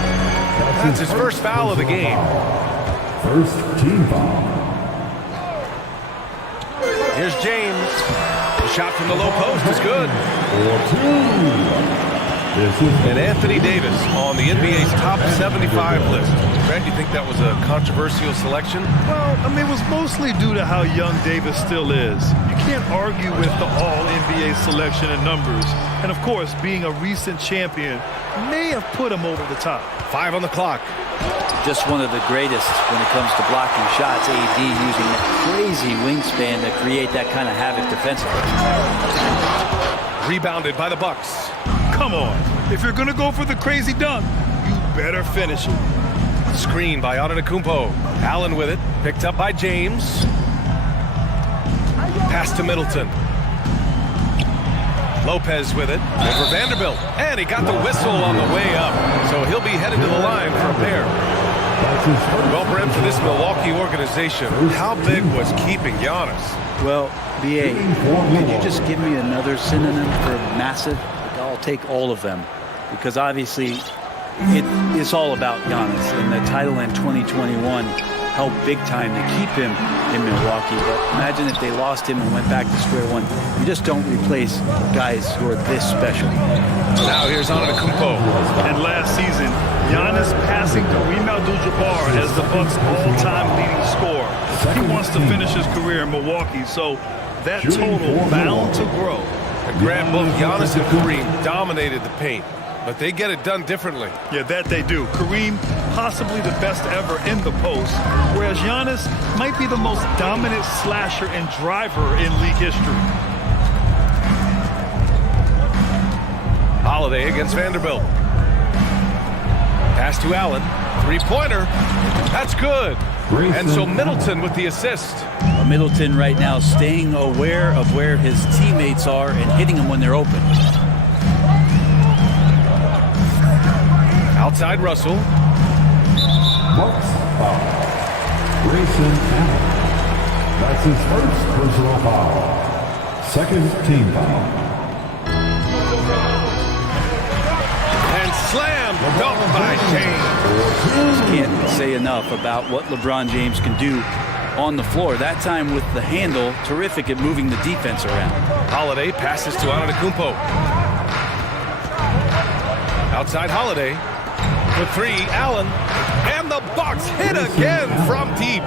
That's his first foul of the game. First team foul. Here's James. The shot from the low post is good. And Anthony Davis on the NBA's top 75 list. Brent, you think that was a controversial selection? Well, I mean, it was mostly due to how young Davis still is. You can't argue with the all-NBA selection and numbers. And, of course, being a recent champion may have put him over the top. 5 on the clock. Just one of the greatest when it comes to blocking shots. AD using that crazy wingspan to create that kind of havoc defensively. Rebounded by the Bucks. Come on. If you're going to go for the crazy dunk, you better finish it. Screen by Antetokounmpo. Allen with it. Picked up by James. Pass to Middleton. Lopez with it. Over Vanderbilt. And he got the whistle on the way up. So he'll be headed to the line for a pair. Well, Brent, for this Milwaukee organization, how big was keeping Giannis? Well, B.A., could you just give me another synonym for massive? I'll take all of them. Because obviously, it's all about Giannis. And the title in 2021 helped big time to keep him in Milwaukee. But imagine if they lost him and went back to square one. You just don't replace guys who are this special. Now here's Antetokounmpo. And last season, Giannis passing Kareem Abdul-Jabbar as the Bucks' all-time leading scorer. He wants to finish his career in Milwaukee, so that total bound to grow. And Grant, both Giannis and Kareem dominated the paint, but they get it done differently. Yeah, that they do. Kareem, possibly the best ever in the post, whereas Giannis might be the most dominant slasher and driver in league history. Holiday against Vanderbilt. Pass to Allen. Three-pointer. That's good. And so Middleton with the assist. Middleton right now staying aware of where his teammates are and hitting them when they're open. Outside Russell. Bucks foul. Grayson Allen. That's his first personal foul. Second team foul. And slammed dunk by James. Can't say enough about what LeBron James can do on the floor. That time with the handle, terrific at moving the defense around. Holiday passes to Antetokounmpo. Outside Holiday. The 3, Allen. And the Bucks hit again from deep.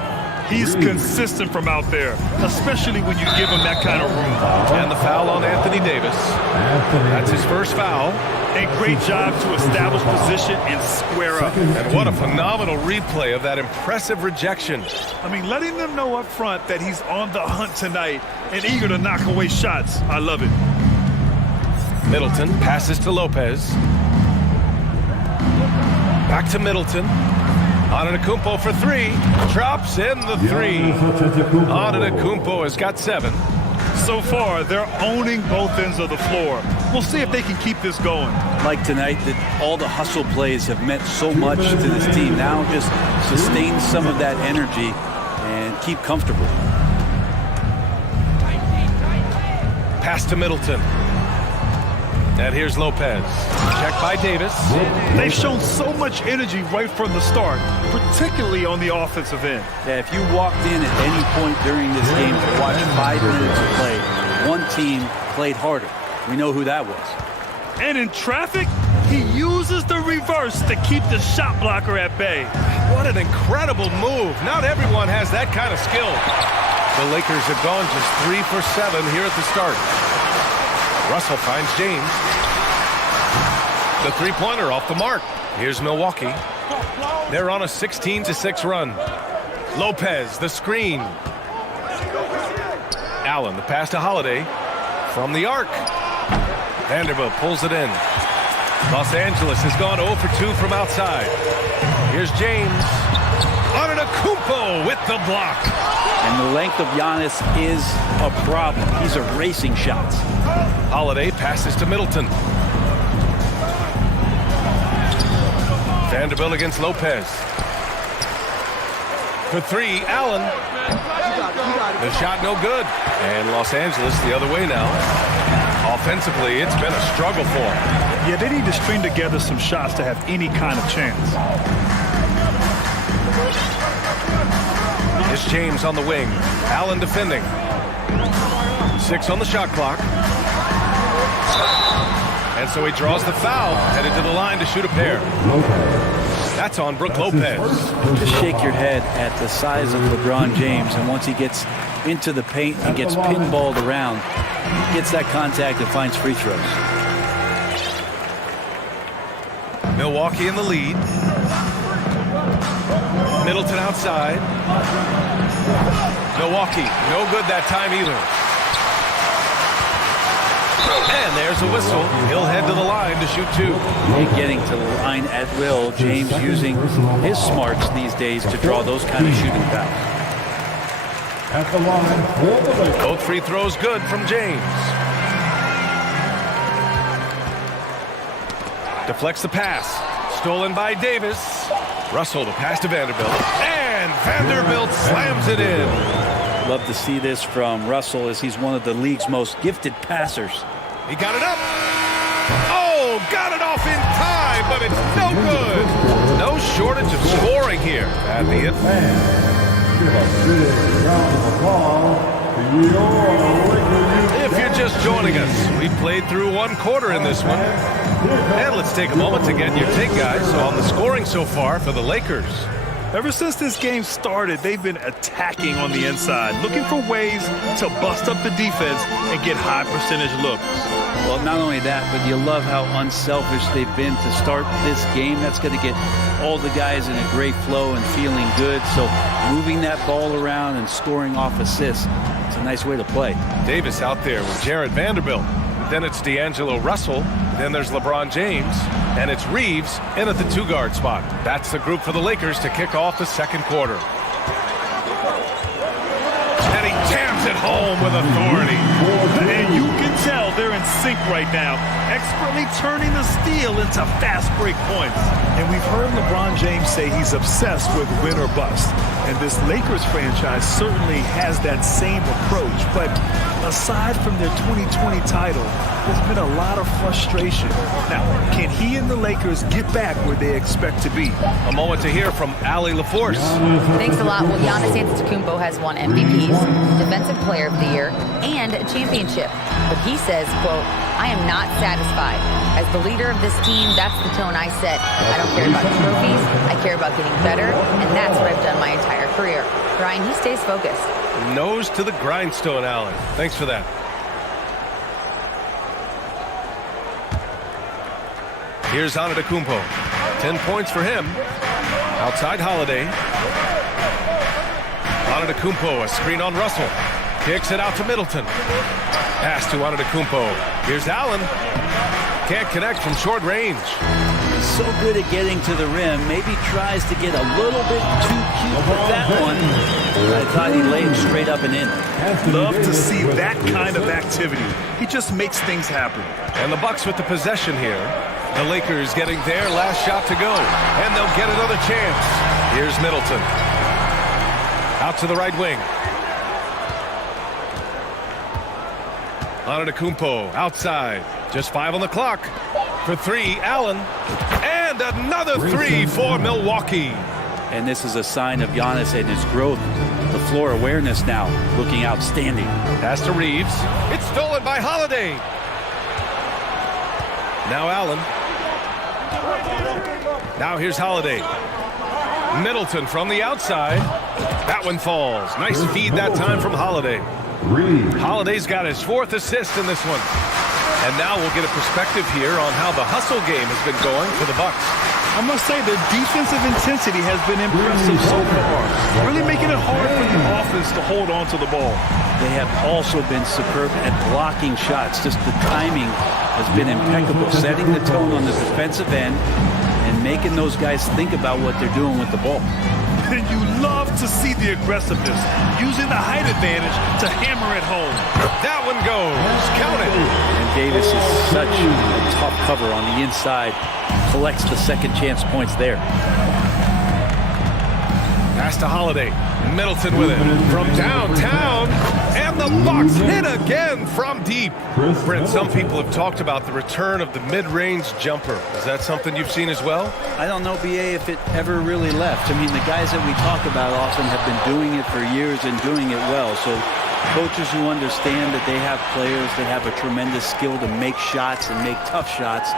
He's consistent from out there, especially when you give him that kind of room. And the foul on Anthony Davis. That's his first foul. A great job to establish position and square up. And what a phenomenal replay of that impressive rejection. I mean, letting them know up front that he's on the hunt tonight and eager to knock away shots. I love it. Middleton passes to Lopez. Back to Middleton. Antetokounmpo for 3. Drops in the 3. Antetokounmpo has got 7. So far, they're owning both ends of the floor. We'll see if they can keep this going. Like tonight, that all the hustle plays have meant so much to this team. Now just sustain some of that energy and keep comfortable. Pass to Middleton. And here's Lopez. Check by Davis. They've shown so much energy right from the start, particularly on the offensive end. Yeah, if you walked in at any point during this game to watch 5 minutes of play, one team played harder. We know who that was. And in traffic, He uses the reverse to keep the shot blocker at bay. What an incredible move. Not everyone has that kind of skill. The Lakers have gone just 3 for 7 here at the start. Russell finds James. The three-pointer off the mark. Here's Milwaukee. They're on a 16-6 run. Lopez, the screen. Allen, the pass to Holiday. From the arc. Vanderbilt pulls it in. Los Angeles has gone 0 for 2 from outside. Here's James. Antetokounmpo with the block. And the length of Giannis is a problem. He's erasing shots. Holiday passes to Middleton. Vanderbilt against Lopez. For three, Allen. The shot no good. And Los Angeles the other way now. Offensively, it's been a struggle for them. Yeah, they need to string together some shots to have any kind of chance. It's James on the wing. Allen defending. 6 on the shot clock. And so he draws the foul, headed to the line to shoot a pair. That's on Brook Lopez. Just shake your head at the size of LeBron James, and once he gets into the paint and gets pinballed around, gets that contact and finds free throws. Milwaukee in the lead. Middleton outside. Milwaukee, no good that time either. And there's a whistle. He'll head to the line to shoot 2. Getting to the line at will. James using his smarts these days to draw those kind of shooting fouls. At the line for the Lakers. Both free throws good from James. Deflects the pass. Stolen by Davis. Russell the pass to Vanderbilt. And Vanderbilt slams it in. Love to see this from Russell, as he's one of the league's most gifted passers. He got it up. Oh, got it off in time, but it's no good. No shortage of scoring here at the end. Give a big round of applause to your Lakers. If you're just joining us, we played through 1 quarter in this one. And let's take a moment to get your take, guys, on the scoring so far for the Lakers. Ever since this game started, they've been attacking on the inside, looking for ways to bust up the defense and get high percentage looks. Well, not only that, but you love how unselfish they've been to start this game. That's going to get all the guys in a great flow and feeling good. So moving that ball around and scoring off assists, it's a nice way to play. Davis out there with Jared Vanderbilt. Then it's D'Angelo Russell. Then there's LeBron James. And it's Reeves in at the 2-guard spot. That's the group for the Lakers to kick off the second quarter. And he jams it home with authority. And you can tell they're in sync right now, expertly turning the steal into fast break points. And we've heard LeBron James say he's obsessed with win or bust. And this Lakers franchise certainly has that same approach. But aside from their 2020 title, there's been a lot of frustration. Now, can he and the Lakers get back where they expect to be? A moment to hear from Allie LaForce. Thanks a lot. Well, Giannis Antetokounmpo has won MVPs, Defensive Player of the Year, and a championship. But he says, quote, "I am not satisfied. As the leader of this team, that's the tone I set. I don't care about trophies. I care about getting better, and that's what I've done my entire career." Brian, he stays focused. Nose to the grindstone, Allen. Thanks for that. Here's Antetokounmpo. 10 points for him. Outside Holiday. Antetokounmpo, a screen on Russell. Kicks it out to Middleton. Pass to Antetokounmpo. Here's Allen. Can't connect from short range. He's so good at getting to the rim. Maybe tries to get a little bit too cute with that one. I thought he laid straight up and in. Love to see that kind of activity. He just makes things happen. And the Bucks with the possession here. The Lakers getting their last shot to go. And they'll get another chance. Here's Middleton. Out to the right wing. Antetokounmpo outside. Just 5 on the clock. For 3, Allen. And another 3 for Milwaukee. And this is a sign of Giannis and his growth. The floor awareness now looking outstanding. Pass to Reeves. It's stolen by Holiday. Now Allen. Now here's Holiday. Middleton from the outside. That one falls. Nice feed that time from Holiday. Holiday's got his 4th assist in this one. And now we'll get a perspective here on how the hustle game has been going for the Bucks. I must say the defensive intensity has been impressive so far. Really making it hard for the offense to hold on to the ball. They have also been superb at blocking shots. Just the timing has been impeccable, setting the tone on the defensive end and making those guys think about what they're doing with the ball. And you love to see the aggressiveness, using the height advantage to hammer it home. That one goes. Count it. And Davis is such a tough cover on the inside. Collects the second chance points there. Pass to Holiday. Middleton with it from downtown. And the Bucks hit again from deep. Brent, some people have talked about the return of the mid-range jumper. Is that something you've seen as well? I don't know, BA, if it ever really left. I mean, the guys that we talk about often have been doing it for years and doing it well. So coaches who understand that they have players that have a tremendous skill to make shots and make tough shots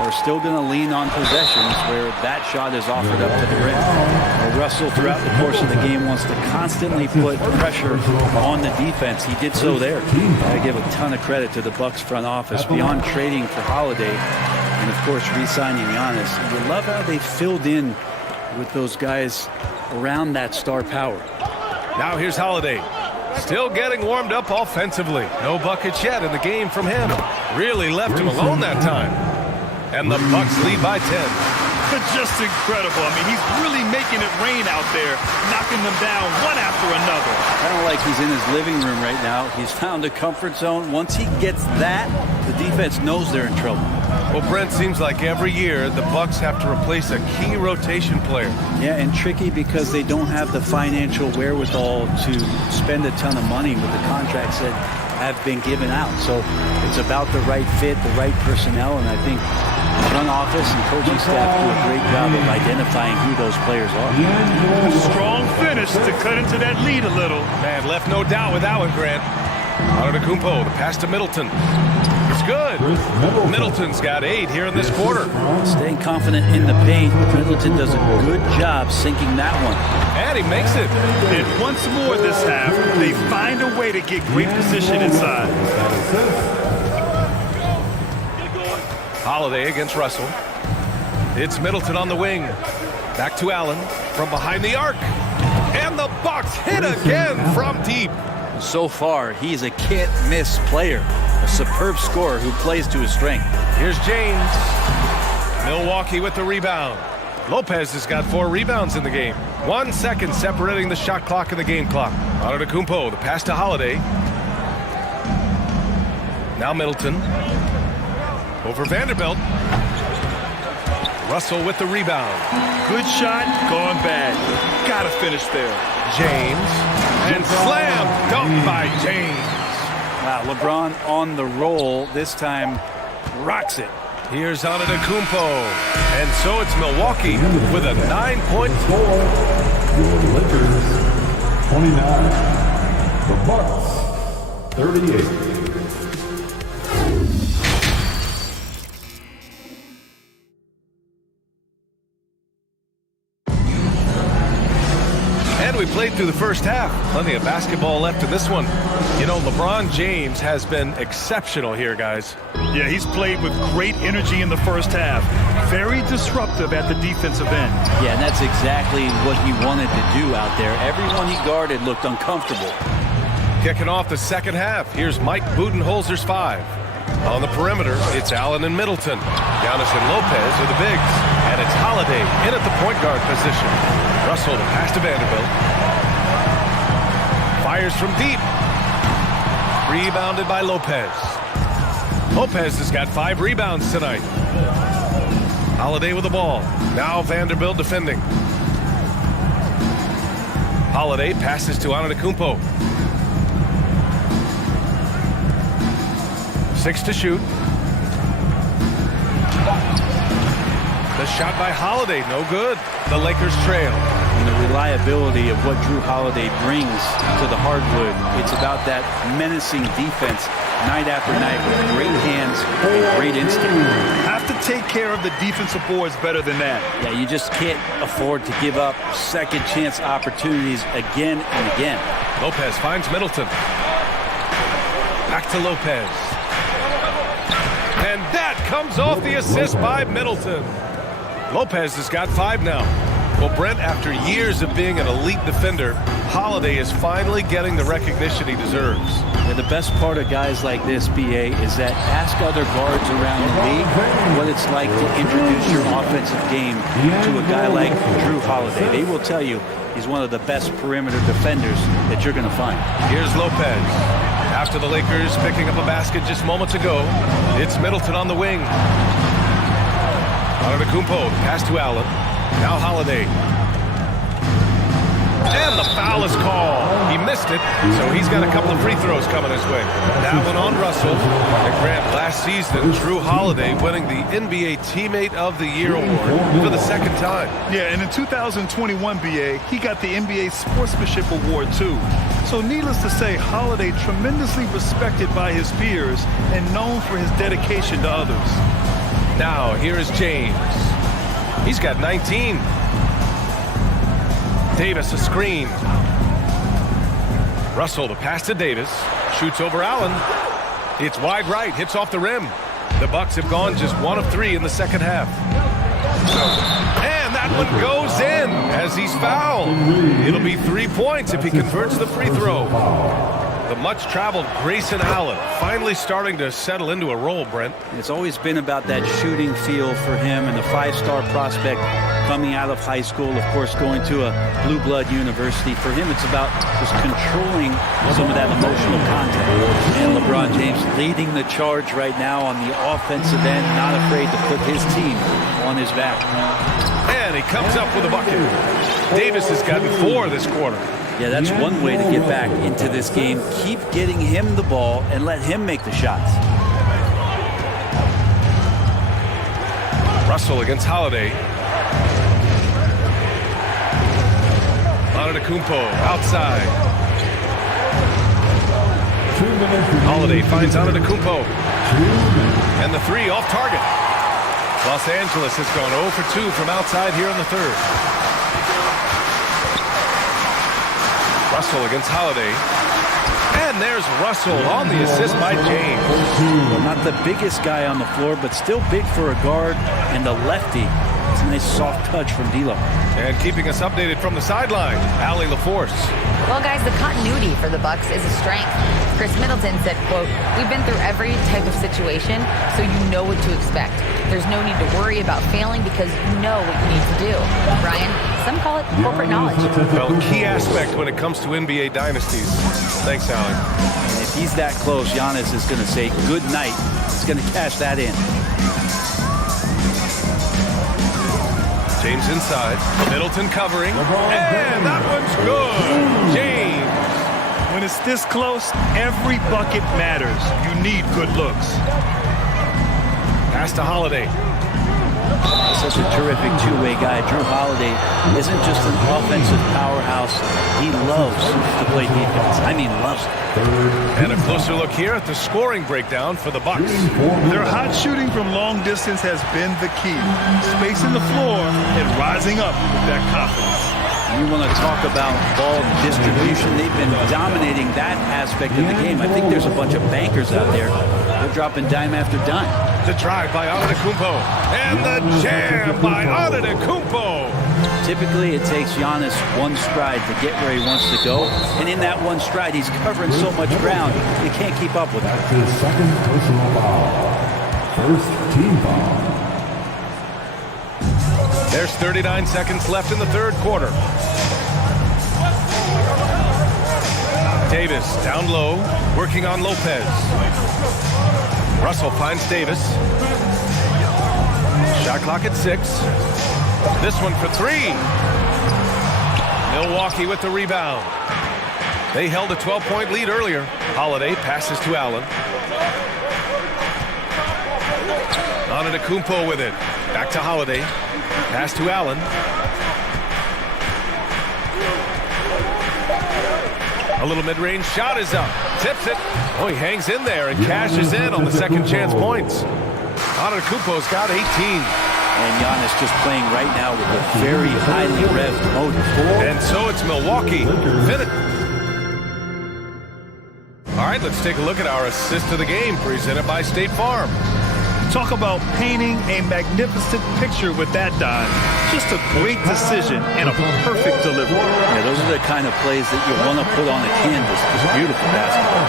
are still going to lean on possessions where that shot is offered up to the rim. Well, Russell, throughout the course of the game, wants to constantly put pressure on the defense. He did so there. I give a ton of credit to the Bucks front office beyond trading for Holiday and, of course, re-signing Giannis. You love how they filled in with those guys around that star power. Now here's Holiday. Still getting warmed up offensively. No buckets yet in the game from him. Really left him alone that time. And the Bucks lead by 10. Just incredible. I mean, he's really making it rain out there, knocking them down one after another. I don't like he's in his living room right now. He's found a comfort zone. Once he gets that, the defense knows they're in trouble. Well, Brent, seems like every year the Bucks have to replace a key rotation player. Yeah, and tricky because they don't have the financial wherewithal to spend a ton of money with the contracts that have been given out. So it's about the right fit, the right personnel, and I think the front office and coaching staff do a great job of identifying who those players are. A strong finish to cut into that lead a little. Man, left no doubt with that one, Grant. Antetokounmpo, the pass to Middleton. It's good. Middleton's got 8 here in this quarter. Staying confident in the paint. Middleton does a good job sinking that one. And he makes it. And once more this half, they find a way to get great position inside. Holiday against Russell. It's Middleton on the wing. Back to Allen from behind the arc. And the Bucks hit again from deep. So far, he's a can't-miss player. A superb scorer who plays to his strength. Here's James. Milwaukee with the rebound. Lopez has got 4 rebounds in the game. 1 second separating the shot clock and the game clock. Antetokounmpo, the pass to Holiday. Now Middleton. Over Vanderbilt. Russell with the rebound. Good shot, gone bad. Gotta finish there. James. And slam dunked by James. Wow, LeBron on the roll. This time rocks it. Here's Antetokounmpo. And so it's Milwaukee with a 9-point score. Lakers 29. The Bucks 38. We played through the first half. Plenty of basketball left in this one. You know, LeBron James has been exceptional here, guys. Yeah, he's played with great energy in the first half. Very disruptive at the defensive end. Yeah, and that's exactly what he wanted to do out there. Everyone he guarded looked uncomfortable. Kicking off the second half, here's Mike Budenholzer's 5. On the perimeter, it's Allen and Middleton. Giannis and Lopez are the bigs. And it's Holiday in at the point guard position. Russell, the pass to Vanderbilt. Fires from deep. Rebounded by Lopez. Lopez has got 5 rebounds tonight. Holiday with the ball. Now Vanderbilt defending. Holiday passes to Antetokounmpo. 6 to shoot. The shot by Holiday, no good. The Lakers trail. And the reliability of what Drew Holiday brings to the hardwood. It's about that menacing defense night after night with great hands and great instinct. Have to take care of the defensive boards better than that. Yeah, you just can't afford to give up second chance opportunities again and again. Lopez finds Middleton. Back to Lopez. And that comes off the assist by Middleton. Lopez has got 5 now. Well, Brent, after years of being an elite defender, Holiday is finally getting the recognition he deserves. Yeah, the best part of guys like this, BA, is that ask other guards around the league what it's like to introduce your offensive game to a guy like Drew Holiday. They will tell you he's one of the best perimeter defenders that you're going to find. Here's Lopez. After the Lakers picking up a basket just moments ago, it's Middleton on the wing. Antetokounmpo, pass to Allen. Now Holiday. And the foul is called. He missed it, so he's got a couple of free throws coming his way. That one on Russell. And Grant, last season, Drew Holiday winning the NBA Teammate of the Year award for the second time. Yeah, and in 2021, BA, he got the NBA Sportsmanship Award, too. So needless to say, Holiday tremendously respected by his peers and known for his dedication to others. Now, here is James. He's got 19. Davis a screen. Russell the pass to Davis. Shoots over Allen. It's wide right. Hits off the rim. The Bucks have gone just 1 of 3 in the second half. And that one goes in as he's fouled. It'll be 3 points if he converts the free throw. The much-traveled Grayson Allen finally starting to settle into a role, Brent. It's always been about that shooting feel for him and the 5-star prospect coming out of high school, of course, going to a blue blood university. For him, it's about just controlling some of that emotional content. And LeBron James leading the charge right now on the offensive end, not afraid to put his team on his back. And he comes up with a bucket. Davis has gotten 4 this quarter. Yeah, that's one way to get back into this game. Keep getting him the ball and let him make the shots. Russell against Holiday. Antetokounmpo outside. Holiday finds Antetokounmpo. And the 3 off target. Los Angeles has gone 0 for 2 from outside here in the third. Russell against Holiday. And there's Russell on the assist by James. Well, not the biggest guy on the floor, but still big for a guard and a lefty. It's a nice soft touch from D'Lo. And keeping us updated from the sideline, Allie LaForce. Well, guys, the continuity for the Bucks is a strength. Chris Middleton said, quote, "We've been through every type of situation, so you know what to expect. There's no need to worry about failing because you know what you need to do." Brian, some call it corporate knowledge. Well, key aspect when it comes to NBA dynasties. Thanks, Allie. And if he's that close, Giannis is going to say good night. He's going to cash that in. James inside. Middleton covering. And that one's good. James. When it's this close, every bucket matters. You need good looks. Pass to Holiday. Such a terrific two-way guy. Drew Holiday isn't just an offensive powerhouse. He loves to play defense. I mean, loves it. And a closer look here at the scoring breakdown for the Bucks. Their hot shooting from long distance has been the key. Spacing the floor and rising up with that confidence. You want to talk about ball distribution. They've been dominating that aspect of the game. I think there's a bunch of bankers out there. They're dropping dime after dime. The drive by Antetokounmpo. And the jam by Antetokounmpo. Typically, it takes Giannis one stride to get where he wants to go. And in that one stride, he's covering so much ground, you can't keep up with him. That's his second personal foul. First team foul. There's 39 seconds left in the third quarter. Davis down low, working on Lopez. Russell finds Davis. Shot clock at 6. This one for 3. Milwaukee with the rebound. They held a 12-point lead earlier. Holiday passes to Allen. Antetokounmpo with it. Back to Holiday. Pass to Allen. A little mid-range shot is up. Tips it. Oh, he hangs in there and cashes in on the second chance points. Antetokounmpo's got 18. And Giannis just playing right now with a very highly revved motor. And so it's Milwaukee. All right, let's take a look at our assist of the game presented by State Farm. Talk about painting a magnificent picture with that dive. Just a great decision and a perfect delivery. Yeah, those are the kind of plays that you want to put on the canvas. It's beautiful basketball.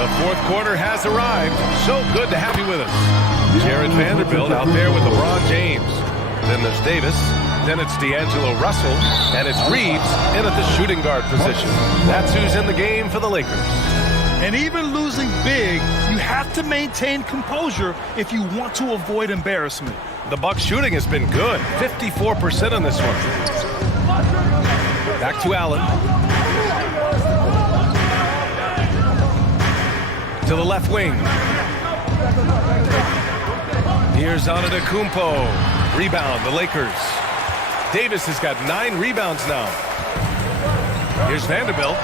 The fourth quarter has arrived. So good to have you with us. Jared Vanderbilt out there with LeBron James. Then there's Davis. Then it's D'Angelo Russell. And it's Reeves in at the shooting guard position. That's who's in the game for the Lakers. And even losing big, you have to maintain composure if you want to avoid embarrassment. The Bucks shooting has been good. 54% on this one. Back to Allen. To the left wing. Here's Antetokounmpo. Rebound, the Lakers. Davis has got 9 rebounds now. Here's Vanderbilt.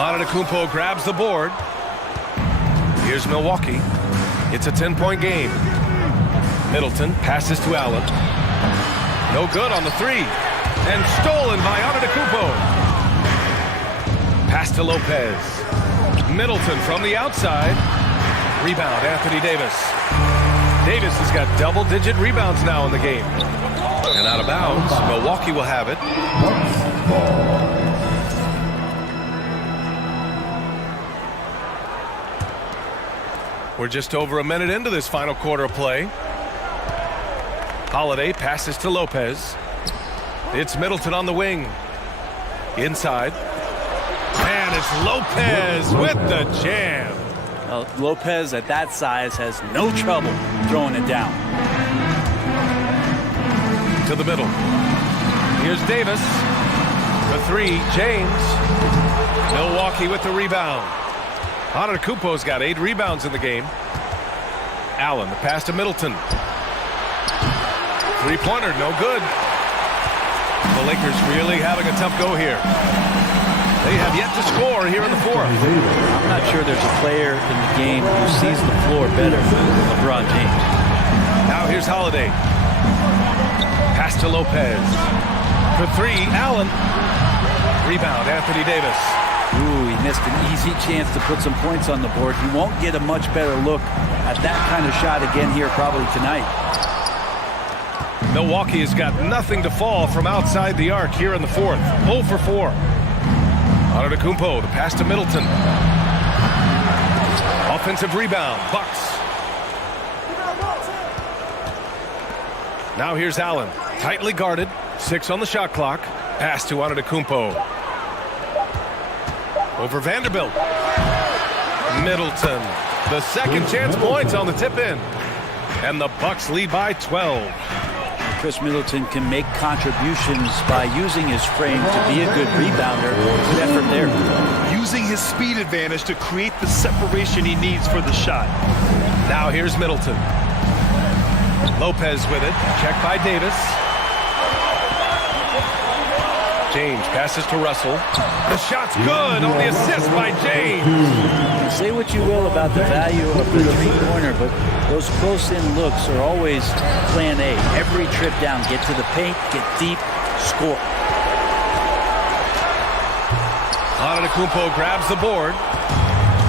Antetokounmpo grabs the board. Here's Milwaukee. It's a 10-point game. Middleton passes to Allen. No good on the 3. And stolen by Antetokounmpo. Pass to Lopez. Middleton from the outside. Rebound, Anthony Davis. Davis has got double-digit rebounds now in the game. And out of bounds, Milwaukee will have it. We're just over a minute into this final quarter of play. Holiday passes to Lopez. It's Middleton on the wing. Inside. And it's Lopez with the jam. Lopez at that size has no trouble throwing it down. To the middle. Here's Davis. The 3, James. Milwaukee with the rebound. Antetokounmpo's got 8 rebounds in the game. Allen, the pass to Middleton. Three-pointer, no good. The Lakers really having a tough go here. They have yet to score here in the fourth. I'm not sure there's a player in the game who sees the floor better than LeBron James. Now here's Holiday. Pass to Lopez. For 3, Allen. Rebound, Anthony Davis. Ooh, he missed an easy chance to put some points on the board. He won't get a much better look at that kind of shot again here probably tonight. Milwaukee has got nothing to fall from outside the arc here in the fourth. 0 for 4. Antetokounmpo, the pass to Middleton. Offensive rebound, Bucks. Now here's Allen, tightly guarded, 6 on the shot clock. Pass to Antetokounmpo. Over Vanderbilt. Middleton, the second chance points on the tip-in. And the Bucks lead by 12. Chris Middleton can make contributions by using his frame to be a good rebounder. Good effort there. Using his speed advantage to create the separation he needs for the shot. Now here's Middleton. Lopez with it. Checked by Davis. James passes to Russell. The shot's good on the assist by James. Say what you will about the value of the three-pointer, but those close-in looks are always plan A. Every trip down, get to the paint, get deep, score. Antetokounmpo grabs the board.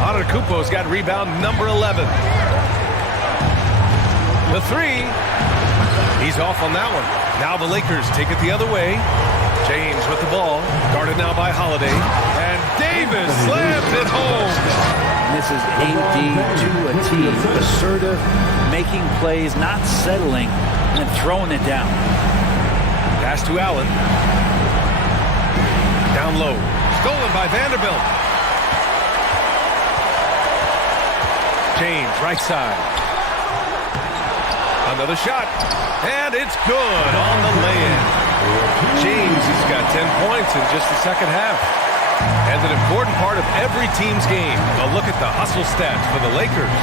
Antetokounmpo's got rebound number 11. The 3. He's off on that one. Now the Lakers take it the other way. James with the ball, guarded now by Holiday, and Davis slams it home. And this is AD to a T, assertive, making plays, not settling, and throwing it down. Pass to Allen. Down low, stolen by Vanderbilt. James, right side. Another shot, and it's good on the lay-in. James has got 10 points in just the second half. And an important part of every team's game. A look at the hustle stats for the Lakers.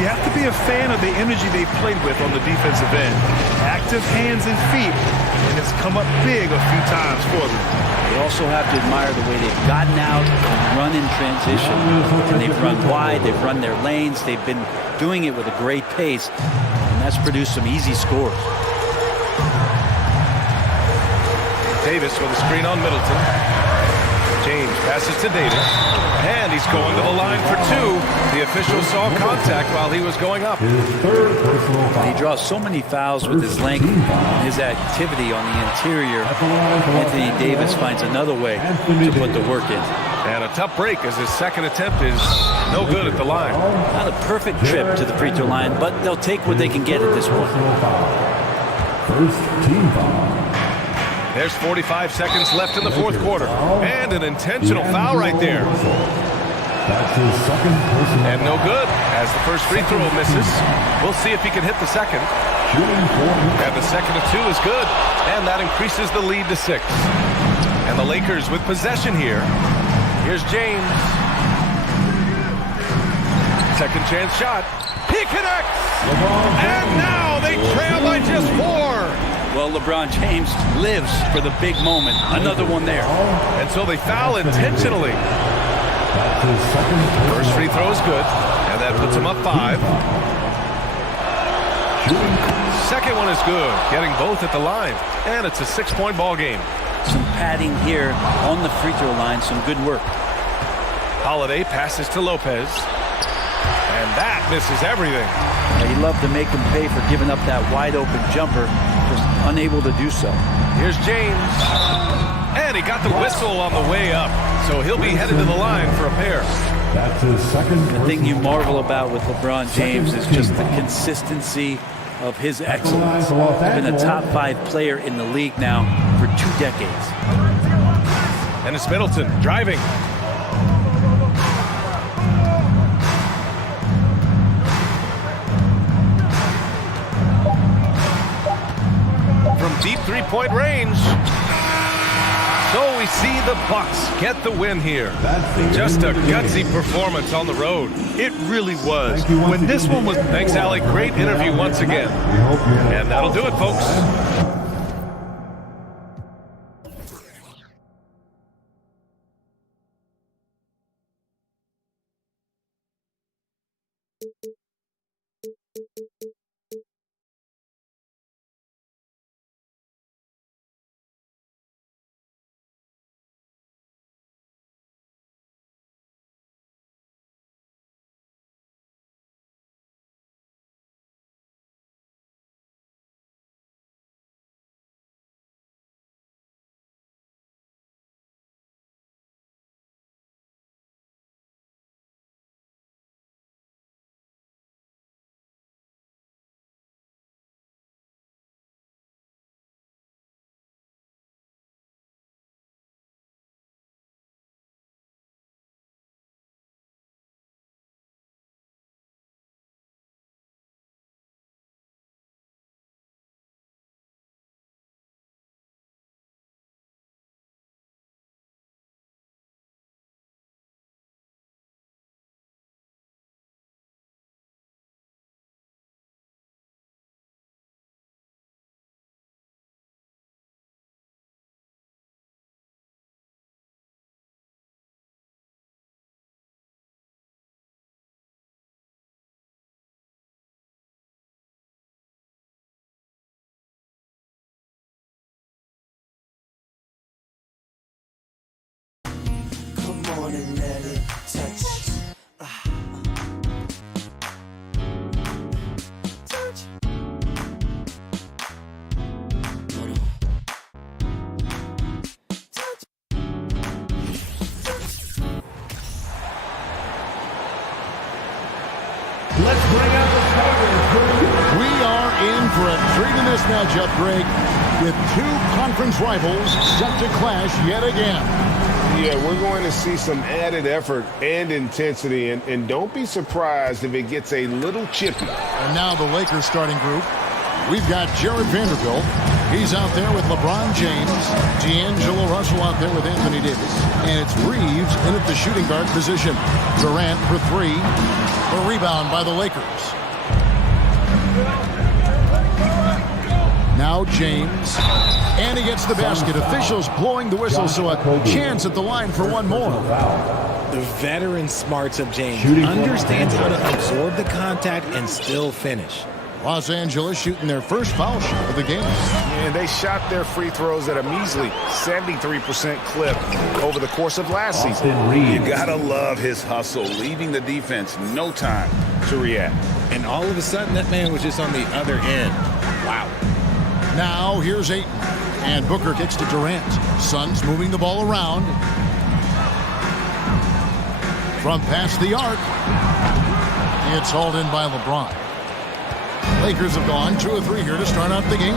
You have to be a fan of the energy they played with on the defensive end. Active hands and feet, and it's come up big a few times for them. They also have to admire the way they've gotten out and run in transition. And they've run wide, they've run their lanes, they've been doing it with a great pace, and that's produced some easy scores. Davis with a screen on Middleton. James passes to Davis, and he's going to the line for two. The official saw contact while he was going up. He draws so many fouls with his length and his activity on the interior. Anthony Davis finds another way to put the work in. And a tough break as his second attempt is no good at the line. Not a perfect trip to the free throw line, but they'll take what they can get at this point. First team foul. There's 45 seconds left in the fourth quarter. And an intentional foul right there. That's his second personal and no good as the first free throw misses. We'll see if he can hit the second. And the second of two is good. And that increases the lead to 6. And the Lakers with possession here. Here's James. Second chance shot. He connects. And now they trail by just 4. Well, LeBron James lives for the big moment. Another one there. And so they foul intentionally. First free throw is good, and that puts him up 5. Second one is good, getting both at the line, and it's a 6-point ball game. Some padding here on the free throw line, some good work. Holiday passes to Lopez, and that misses everything. He'd love to make him pay for giving up that wide open jumper, just unable to do so. Here's James, and he got the whistle on the way up, so he'll be headed to the line for a pair. That's his second. The thing you marvel about with LeBron James is just the consistency of his excellence. He's been a top 5 player in the league now for 2 decades. And it's Middleton driving. From deep 3-point range. So we see the Bucks get the win here. Just a gutsy performance on the road. It really was. When this one was... Thanks, Alec. Great interview once again. And that'll do it, folks. And let it touch. Touch. Touch. Let's bring out the starters. We are in for a treat in this matchup, Greg, with 2 conference rivals set to clash yet again. Yeah, we're going to see some added effort and intensity, and don't be surprised if it gets a little chippy. And now the Lakers starting group. We've got Jared Vanderbilt, He's out there with LeBron James. D'Angelo Russell out there with Anthony Davis. And it's Reeves in at the shooting guard position. Durant for three. The rebound by the Lakers. Now James. And he gets the basket. Officials blowing the whistle, so a chance at the line for one more. The veteran smarts of James understands how to absorb the contact and still finish. Los Angeles shooting their first foul shot of the game. And they shot their free throws at a measly 73% clip over the course of last season. You gotta love his hustle, leaving the defense no time to react. And all of a sudden, that man was just on the other end. Wow. Now here's Ayton. And Booker kicks to Durant. Suns moving the ball around. From past the arc. It's hauled in by LeBron. Lakers have gone 2 of 3 here to start out the game.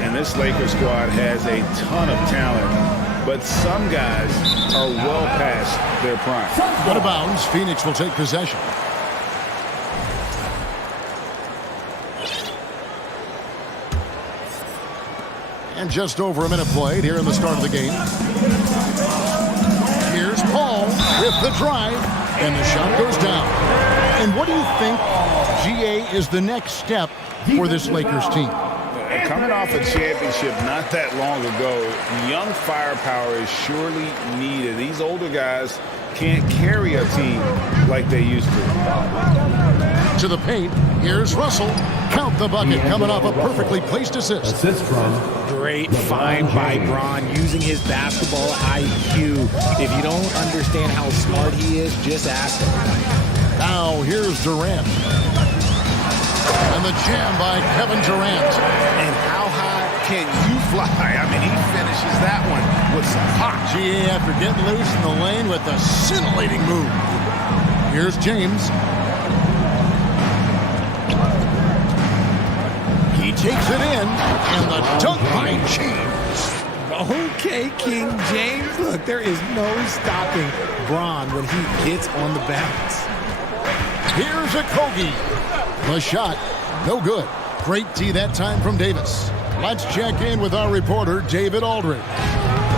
And this Lakers squad has a ton of talent, but some guys are well past their prime. Out of bounds, Phoenix will take possession. And just over a minute played here in the start of the game. Here's Paul with the drive, and the shot goes down. And what do you think, GA, is the next step for this Lakers team? Coming off a championship not that long ago, young firepower is surely needed. These older guys can't carry a team like they used to. To the paint, here's Russell. Count the bucket, coming off a perfectly placed assist. Assist from Great find by Bron, using his basketball IQ. If you don't understand how smart he is, just ask him. Now here's Durant. And the jam by Kevin Durant. And how high can you fly? I mean, he finishes that one with some pop. GA after getting loose in the lane with a scintillating move. Here's James. He takes it in, and the dunk by James. Okay, King James. Look, there is no stopping Bron when he gets on the bounce. Here's a Kogi. The shot, no good. Great D that time from Davis. Let's check in with our reporter, David Aldridge.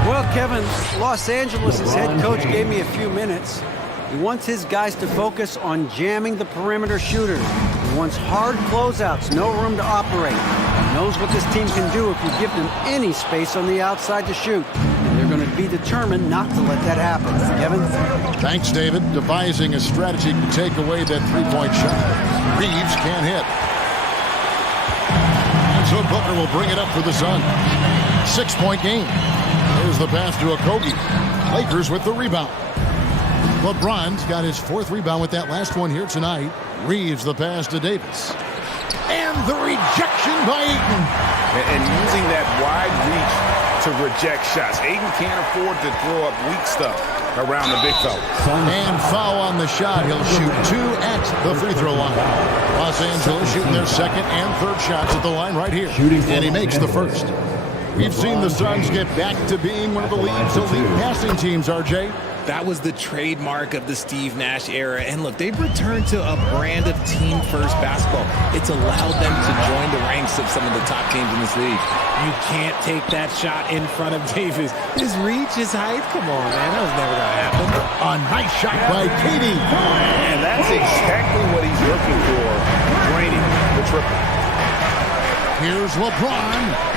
Well, Kevin, Los Angeles' head coach gave me a few minutes. He wants his guys to focus on jamming the perimeter shooters. He wants hard closeouts, no room to operate. He knows what this team can do if you give them any space on the outside to shoot. And they're going to be determined not to let that happen. Kevin? Thanks, David. Devising a strategy to take away that three-point shot. Reeves can't hit. And so Booker will bring it up for the Suns. 6-point game. There's the pass to Okogie. Lakers with the rebound. LeBron's got his 4th rebound with that last one here tonight. Reeves the pass to Davis. And the rejection by Ayton. And using that wide reach to reject shots. Ayton can't afford to throw up weak stuff around the big fella. And foul on the shot. He'll shoot 2 at the free throw line. Los Angeles shooting their 2nd and 3rd shots at the line right here. And he makes the 1st. We've seen the Suns get back to being one of the league's elite passing teams, RJ. That was the trademark of the Steve Nash era. And look, they've returned to a brand of team-first basketball. It's allowed them to join the ranks of some of the top teams in this league. You can't take that shot in front of Davis. His reach, his height, come on, man. That was never going to happen. A nice shot by Katie. And that's exactly what he's looking for, draining the triple. Here's LeBron.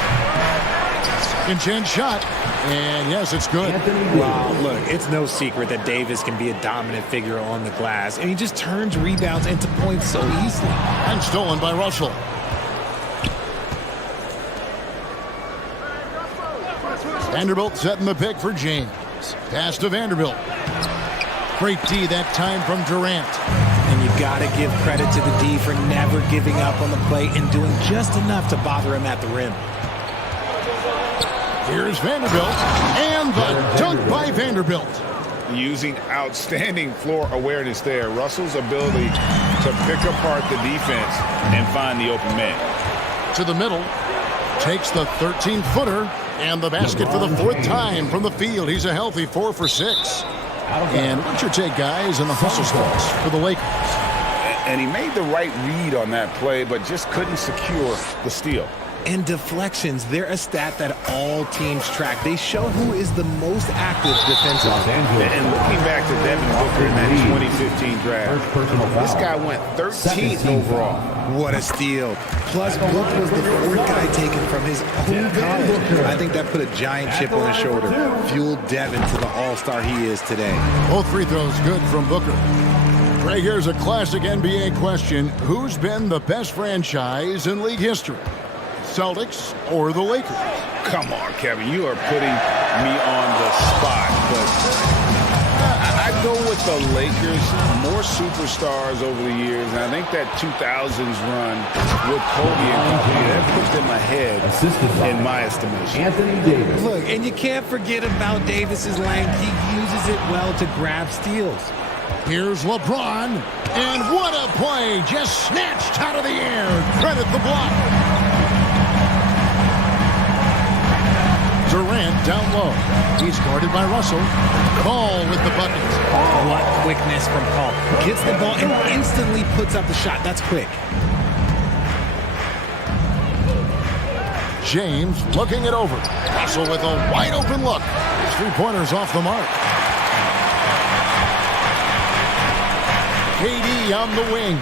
Second shot. And yes, it's good. Wow, look, it's no secret that Davis can be a dominant figure on the glass, and he just turns rebounds into points so easily. And stolen by Russell. Vanderbilt setting the pick for James. Pass to Vanderbilt. Great D that time from Durant. And you got to give credit to the D for never giving up on the play and doing just enough to bother him at the rim. Here's Vanderbilt, and the dunk by Vanderbilt. Using outstanding floor awareness there. Russell's ability to pick apart the defense and find the open man. To the middle, takes the 13-footer, and the basket for the 4th time from the field. He's a healthy 4 for 6. And what's your take, guys, on the hustle stats for the Lakers? And he made the right read on that play, but just couldn't secure the steal. And deflections, they're a stat that all teams track. They show who is the most active defensively. And looking back to Devin Booker in that 2015 draft, this guy went 13th overall. What a steal. Plus, Book was the fourth guy taken from his own college. I think that put a giant chip on his shoulder, fueled Devin to the all-star he is today. Both free throws good from Booker. Right, here's a classic NBA question. Who's been the best franchise in league history? Celtics or the Lakers? Come on, Kevin. You are putting me on the spot. But I go with the Lakers. More superstars over the years. And I think that 2000s run with Kobe and company, that put them ahead in my estimation. Anthony Davis. Look, and you can't forget about Davis's length. He uses it well to grab steals. Here's LeBron. And what a play. Just snatched out of the air. Credit the block. Durant down low. He's guarded by Russell. Ball with the buckets. Oh, what quickness from Paul. Gets the ball and instantly puts up the shot. That's quick. James looking it over. Russell with a wide open look. His three-pointers off the mark. KD on the wing.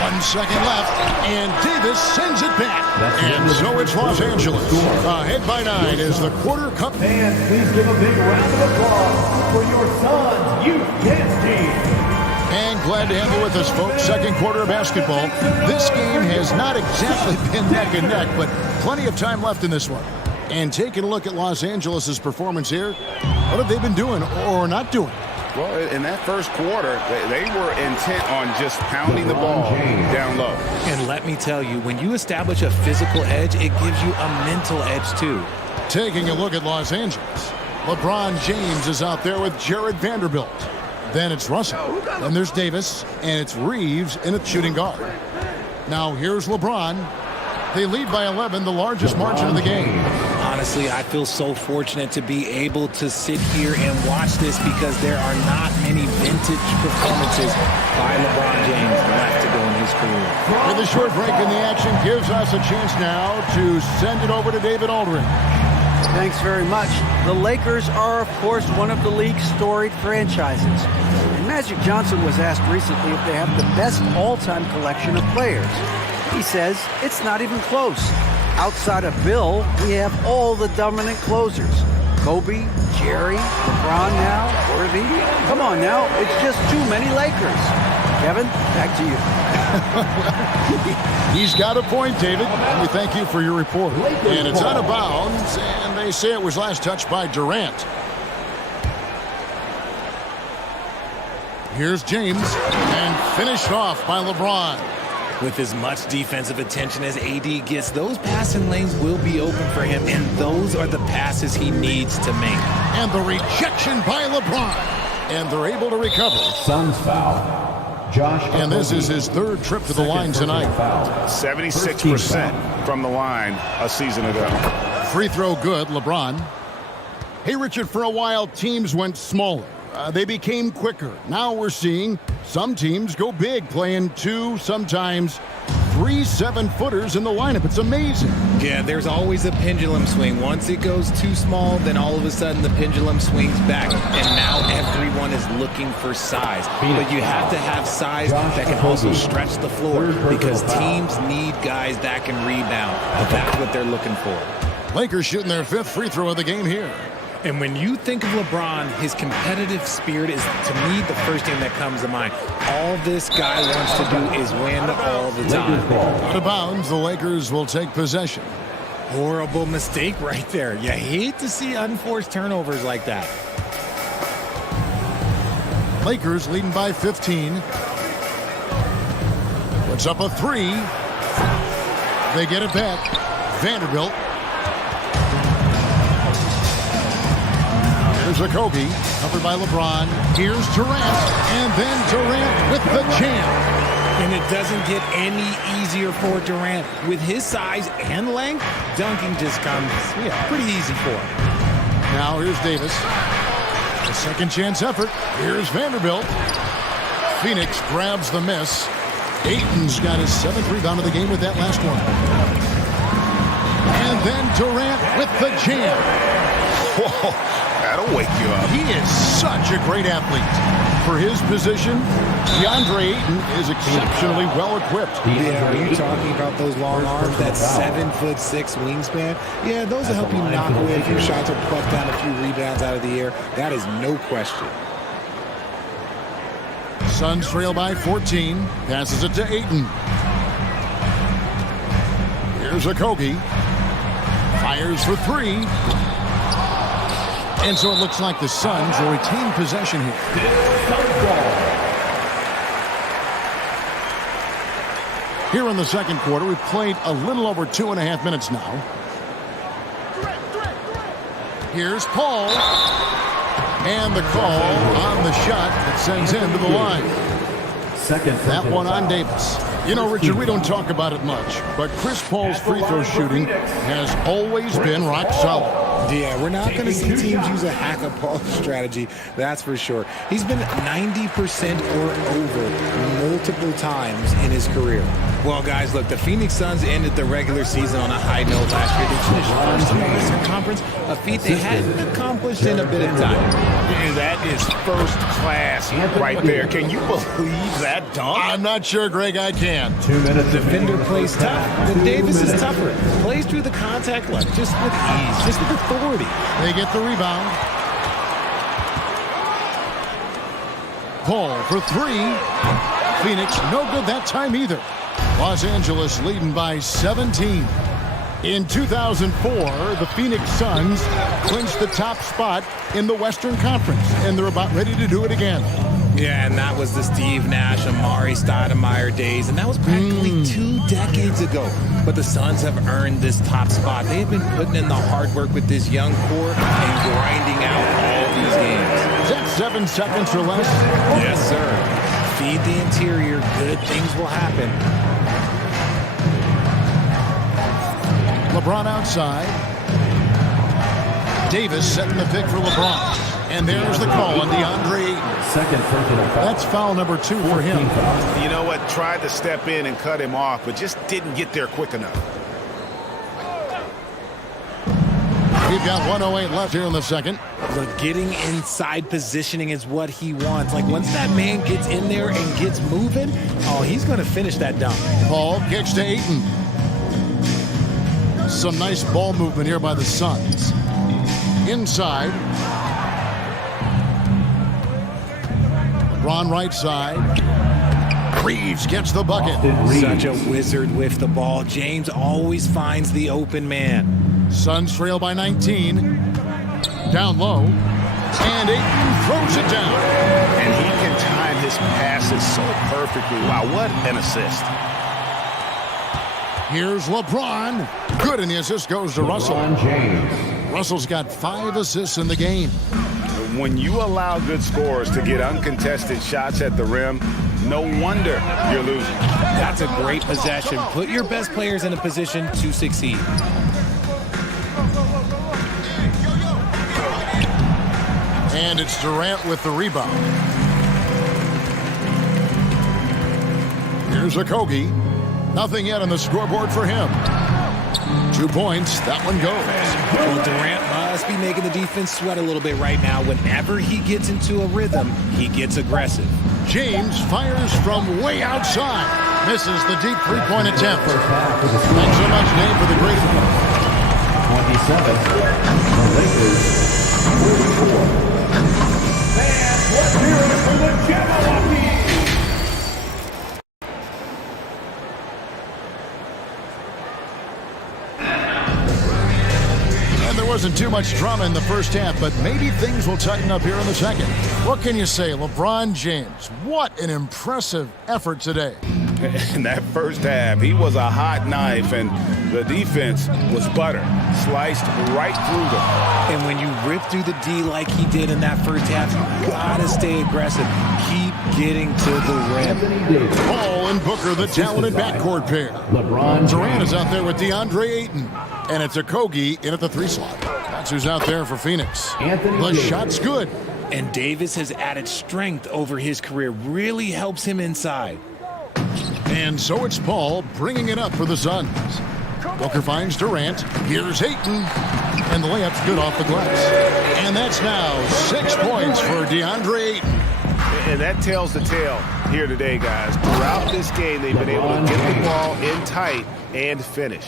1 second left, and Davis sends it back. And so it's Los Angeles. Ahead by 9 is the quarter cup. And please give a big round of applause for your son's youth dance team. And glad to have you with us, folks. Second quarter of basketball. This game has not exactly been neck and neck, but plenty of time left in this one. And taking a look at Los Angeles' performance here, what have they been doing or not doing? Well, in that first quarter, they were intent on just pounding the ball down low. And let me tell you, when you establish a physical edge, it gives you a mental edge too. Taking a look at Los Angeles, LeBron James is out there with Jared Vanderbilt. Then it's Russell. Then there's Davis, and it's Reeves in a shooting guard. Now here's LeBron. They lead by 11, the largest margin of the game. Honestly, I feel so fortunate to be able to sit here and watch this because there are not many vintage performances by LeBron James left to go in his career. With a short break in the action gives us a chance now to send it over to David Aldridge. Thanks very much. The Lakers are, of course, one of the league's storied franchises. And Magic Johnson was asked recently if they have the best all-time collection of players. He says it's not even close. Outside of Bill, we have all the dominant closers. Kobe, Jerry, LeBron now, Worthy. Come on now, it's just too many Lakers. Kevin, back to you. He's got a point, David. And we thank you for your report. And it's out of bounds, and they say it was last touched by Durant. Here's James, and finished off by LeBron. With as much defensive attention as AD gets, those passing lanes will be open for him, and those are the passes he needs to make. And the rejection by LeBron. And they're able to recover. Suns foul. Josh. And this is his third trip to the line tonight. 76% from the line a season ago. Free throw good, LeBron. Hey, Richard, for a while, teams went smaller. They became quicker. Now we're seeing some teams go big, playing 2, sometimes 3 7-footers in the lineup. It's amazing. Yeah, there's always a pendulum swing. Once it goes too small, then all of a sudden the pendulum swings back. And now everyone is looking for size. But you have to have size that can also stretch the floor because teams need guys that can rebound. That's what they're looking for. Lakers shooting their 5th free throw of the game here. And when you think of LeBron, his competitive spirit is, to me, the first thing that comes to mind. All this guy wants to do is win all the time. Out of bounds, the Lakers will take possession. Horrible mistake right there. You hate to see unforced turnovers like that. Lakers leading by 15. Puts up a 3. They get it back. Vanderbilt. Here's a Kobe, covered by LeBron. Here's Durant, and then Durant with the jam. And it doesn't get any easier for Durant. With his size and length, dunking just comes pretty easy for him. Now here's Davis. A second chance effort. Here's Vanderbilt. Phoenix grabs the miss. Ayton's got his 7th rebound of the game with that last one. And then Durant with the jam. Whoa, that'll wake you up. He is such a great athlete. For his position, DeAndre Ayton is exceptionally well equipped. Yeah, are you talking about those long arms, that 7'6" wingspan? Yeah, those will help you knock away a few shots or pluck down a few rebounds out of the air. That is no question. Suns trail by 14. Passes it to Ayton. Here's Okogie. Fires for 3. And so it looks like the Suns will retain possession here. Here in the second quarter, we've played a little over 2.5 minutes now. Here's Paul. And the call on the shot that sends him to the line. That one on Davis. You know, Richard, we don't talk about it much, but Chris Paul's free throw shooting has always been rock solid. Yeah, we're not going to see teams use a hack-a-Paul strategy, that's for sure. He's been 90% or over multiple times in his career. Well, guys, look, the Phoenix Suns ended the regular season on a high note last year. They finished first in the Western Conference, a feat they hadn't accomplished in a bit of time. And that is first class right there. Can you believe that dunk? I'm not sure, Greg, I can. 2 minutes. Defender plays tough, but Davis is tougher. Plays through the contact line just with ease, just with authority. They get the rebound. Paul for 3. Phoenix no good that time either. Los Angeles leading by 17. In 2004, the Phoenix Suns clinched the top spot in the Western Conference, and they're about ready to do it again. Yeah, and that was the Steve Nash, Amari Stoudemire days, and that was practically 2 decades ago. But the Suns have earned this top spot. They have been putting in the hard work with this young core and grinding out all these games. Is that 7 seconds or less? Yes, sir. Feed the interior, good things will happen. LeBron outside. Davis setting the pick for LeBron. And there's the call on DeAndre Ayton. Second personal foul. That's foul number 2 for him. You know what? Tried to step in and cut him off, but just didn't get there quick enough. We've got 1:08 left here in the second. Look, getting inside positioning is what he wants. Like, once that man gets in there and gets moving, oh, he's going to finish that dunk. Paul kicks to Ayton. Some nice ball movement here by the Suns. Inside. LeBron right side. Reeves gets the bucket. Such a wizard with the ball. James always finds the open man. Suns trail by 19. Down low. And Ayton throws it down. And he can time his passes so perfectly. Wow, what an assist. Here's LeBron. Good, and the assist goes to Russell. James. Russell's got 5 assists in the game. When you allow good scorers to get uncontested shots at the rim, no wonder you're losing. That's a great possession. Put your best players in a position to succeed. And it's Durant with the rebound. Here's Okogie. Nothing yet on the scoreboard for him. 2 points. That one goes. Well, Durant must be making the defense sweat a little bit right now. Whenever he gets into a rhythm, he gets aggressive. James fires from way outside. Misses the deep three-point attempt. Thanks so much, Dave, for the great 27. The Lakers, 44. And let's hear it for the Jabberwocky. Wasn't too much drama in the first half, but maybe things will tighten up here in the second. What can you say? LeBron James, what an impressive effort today. In that first half, he was a hot knife, and the defense was butter. Sliced right through them. And when you rip through the D like he did in that first half, you gotta stay aggressive. Keep getting to the rim. Paul and Booker, the talented backcourt pair. Durant is out there with DeAndre Ayton. And it's Okogie in at the 3 slot. That's who's out there for Phoenix. The shot's good. And Davis has added strength over his career. Really helps him inside. And so it's Paul bringing it up for the Suns. Booker finds Durant. Here's Ayton. And the layup's good off the glass. And that's now 6 points for DeAndre Ayton. And that tells the tale here today, guys. Throughout this game, they've been able to get the ball in tight and finish.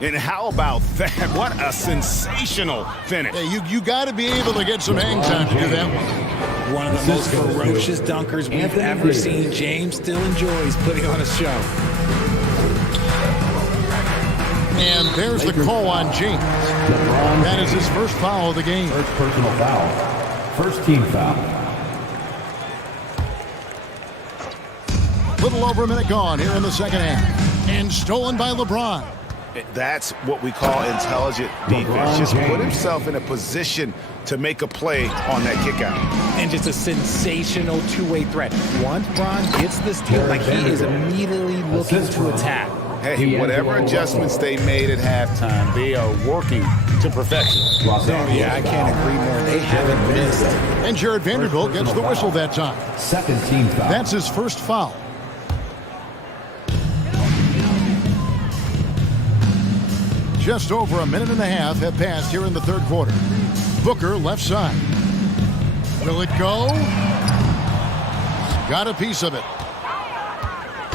And how about that? What a sensational finish. Yeah, you got to be able to get some hang time to do that one. One of the most ferocious dunkers we've ever seen. James still enjoys putting on a show. And there's the call on James. That is his first foul of the game. First personal foul. First team foul. Little over a minute gone here in the second half. And stolen by LeBron. That's what we call intelligent defense. Just put himself in a position to make a play on that kick out. And just a sensational two-way threat. Once Bron gets the steal, like he is immediately looking to attack. Hey, whatever adjustments they made at halftime, they are working to perfection. Oh, yeah, I can't agree more. They haven't missed. And Jared Vanderbilt gets the whistle that time. Second team foul. That's his first foul. Just over a minute and a half have passed here in the third quarter. Booker left side. Will it go? Got a piece of it.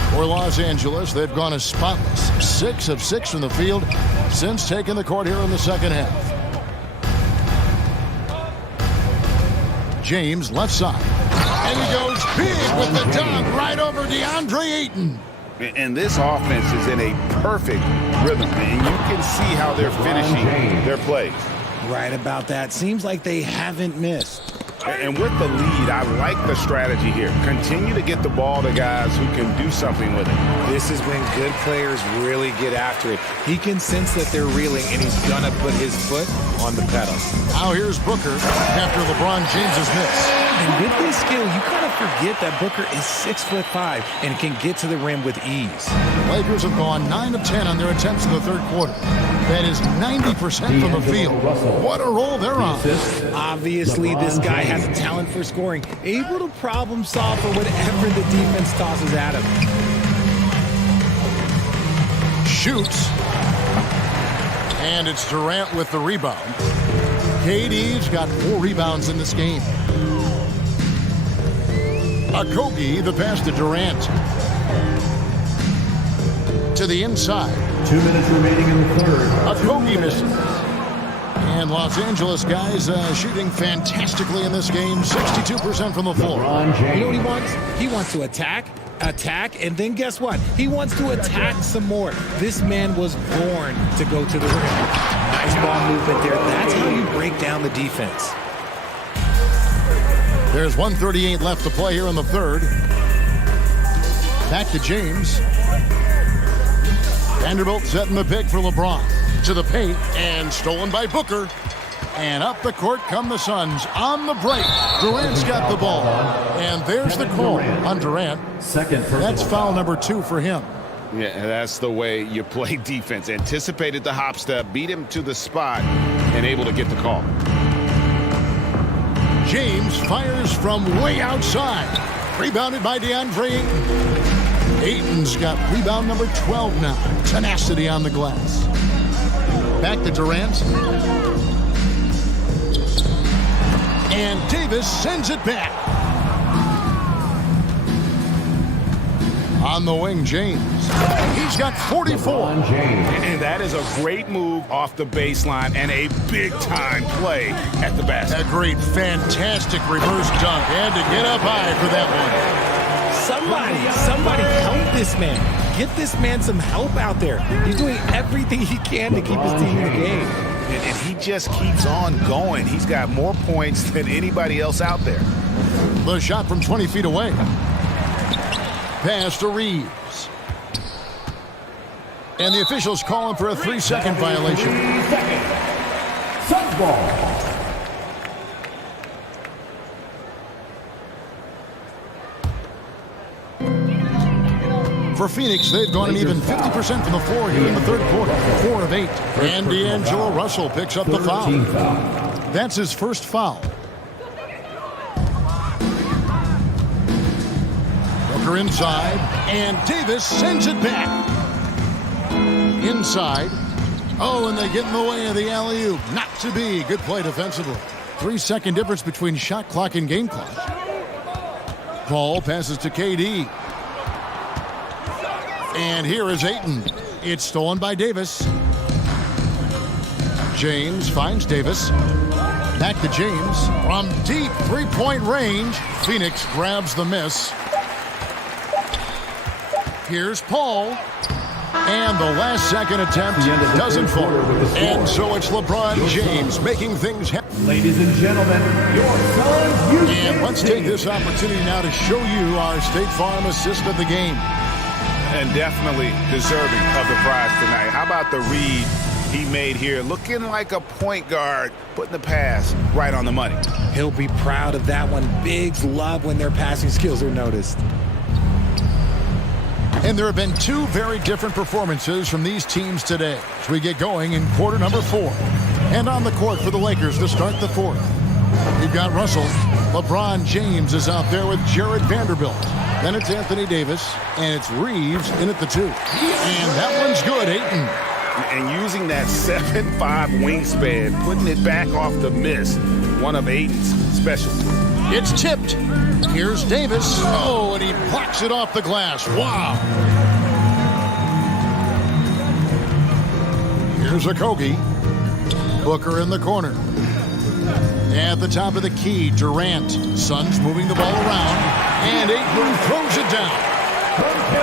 For Los Angeles, they've gone as spotless. 6 of 6 from the field since taking the court here in the second half. James left side. And he goes big with the dunk right over DeAndre Ayton. And this offense is in a perfect rhythm, and you can see how they're finishing their plays. Right about that. Seems like they haven't missed. And with the lead, I like the strategy here. Continue to get the ball to guys who can do something with it. This is when good players really get after it. He can sense that they're reeling, and he's going to put his foot on the pedal. Now here's Booker after LeBron James's miss. And with this skill, you kind of forget that Booker is 6'5" and can get to the rim with ease. Lakers have gone 9 of 10 on their attempts in the third quarter. That is 90% from the field. What a roll they're on. Obviously, this guy has a talent for scoring, able to problem solve for whatever the defense tosses at him. Shoots. And it's Durant with the rebound. KD's got 4 rebounds in this game. Okogie, the pass to Durant. To the inside. 2 minutes remaining in the third. Okogie misses. And Los Angeles guys shooting fantastically in this game. 62% from the floor. You know what he wants? He wants to attack, and then guess what? He wants to attack some more. This man was born to go to the rim. Nice ball movement there. That's how you break down the defense. There's 1:38 left to play here in the third. Back to James. Vanderbilt setting the pick for LeBron. To the paint, and stolen by Booker. And up the court come the Suns on the break. Durant's got the ball. And there's the call on Durant. That's foul number 2 for him. Yeah, that's the way you play defense. Anticipated the hop step, beat him to the spot, and able to get the call. James fires from way outside. Rebounded by DeAndre Ayton. Ayton's got rebound number 12 now. Tenacity on the glass. Back to Durant. And Davis sends it back. On the wing, James. He's got 44. And that is a great move off the baseline and a big-time play at the basket. A great, fantastic reverse dunk. Had to get up high for that one. Somebody help this man. Get this man some help out there. He's doing everything he can to keep his team in the game. And he just keeps on going. He's got more points than anybody else out there. The shot from 20 feet away. Pass to Reeves. And the officials calling for a 3-second violation. 3 seconds. Suns ball. For Phoenix, they've gone an even 50% from the floor here in the third quarter. 4 of 8. And D'Angelo Russell picks up the foul. That's his first foul. Booker inside, and Davis sends it back. Inside. Oh, and they get in the way of the alley-oop. Not to be. Good play defensively. 3-second difference between shot clock and game clock. Paul passes to KD. And here is Ayton. It's stolen by Davis. James finds Davis. Back to James. From deep three-point range, Phoenix grabs the miss. Here's Paul. And the last second attempt doesn't fall. And so it's LeBron James making things happen. Ladies and gentlemen, your son, And let's take this opportunity now to show you our State Farm assist of the game. And definitely deserving of the prize tonight. How about the read he made here? Looking like a point guard, putting the pass right on the money. He'll be proud of that one. Bigs love when their passing skills are noticed. And there have been two very different performances from these teams today as we get going in quarter number 4. And on the court for the Lakers to start the fourth. You've got Russell. LeBron James is out there with Jared Vanderbilt. Then it's Anthony Davis, and it's Reeves in at the 2. And that one's good, Ayton. And using that 7'5" wingspan, putting it back off the miss, one of Ayton's specialties. It's tipped. Here's Davis. Oh, and he blocks it off the glass. Wow. Here's Okogie. Booker in the corner. At the top of the key, Durant. Suns moving the ball around. And Ayton throws it down.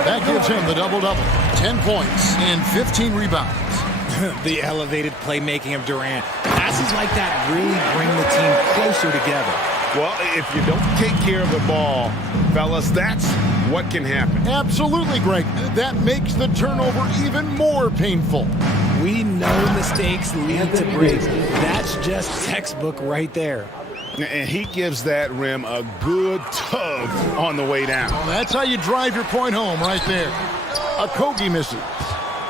That gives him the double-double. 10 points and 15 rebounds. The elevated playmaking of Durant. Passes like that really bring the team closer together. Well, if you don't take care of the ball, fellas, that's what can happen. Absolutely, Greg. That makes the turnover even more painful. We know mistakes lead to breaks. That's just textbook right there. And he gives that rim a good tug on the way down. Well, that's how you drive your point home right there. Okogie misses.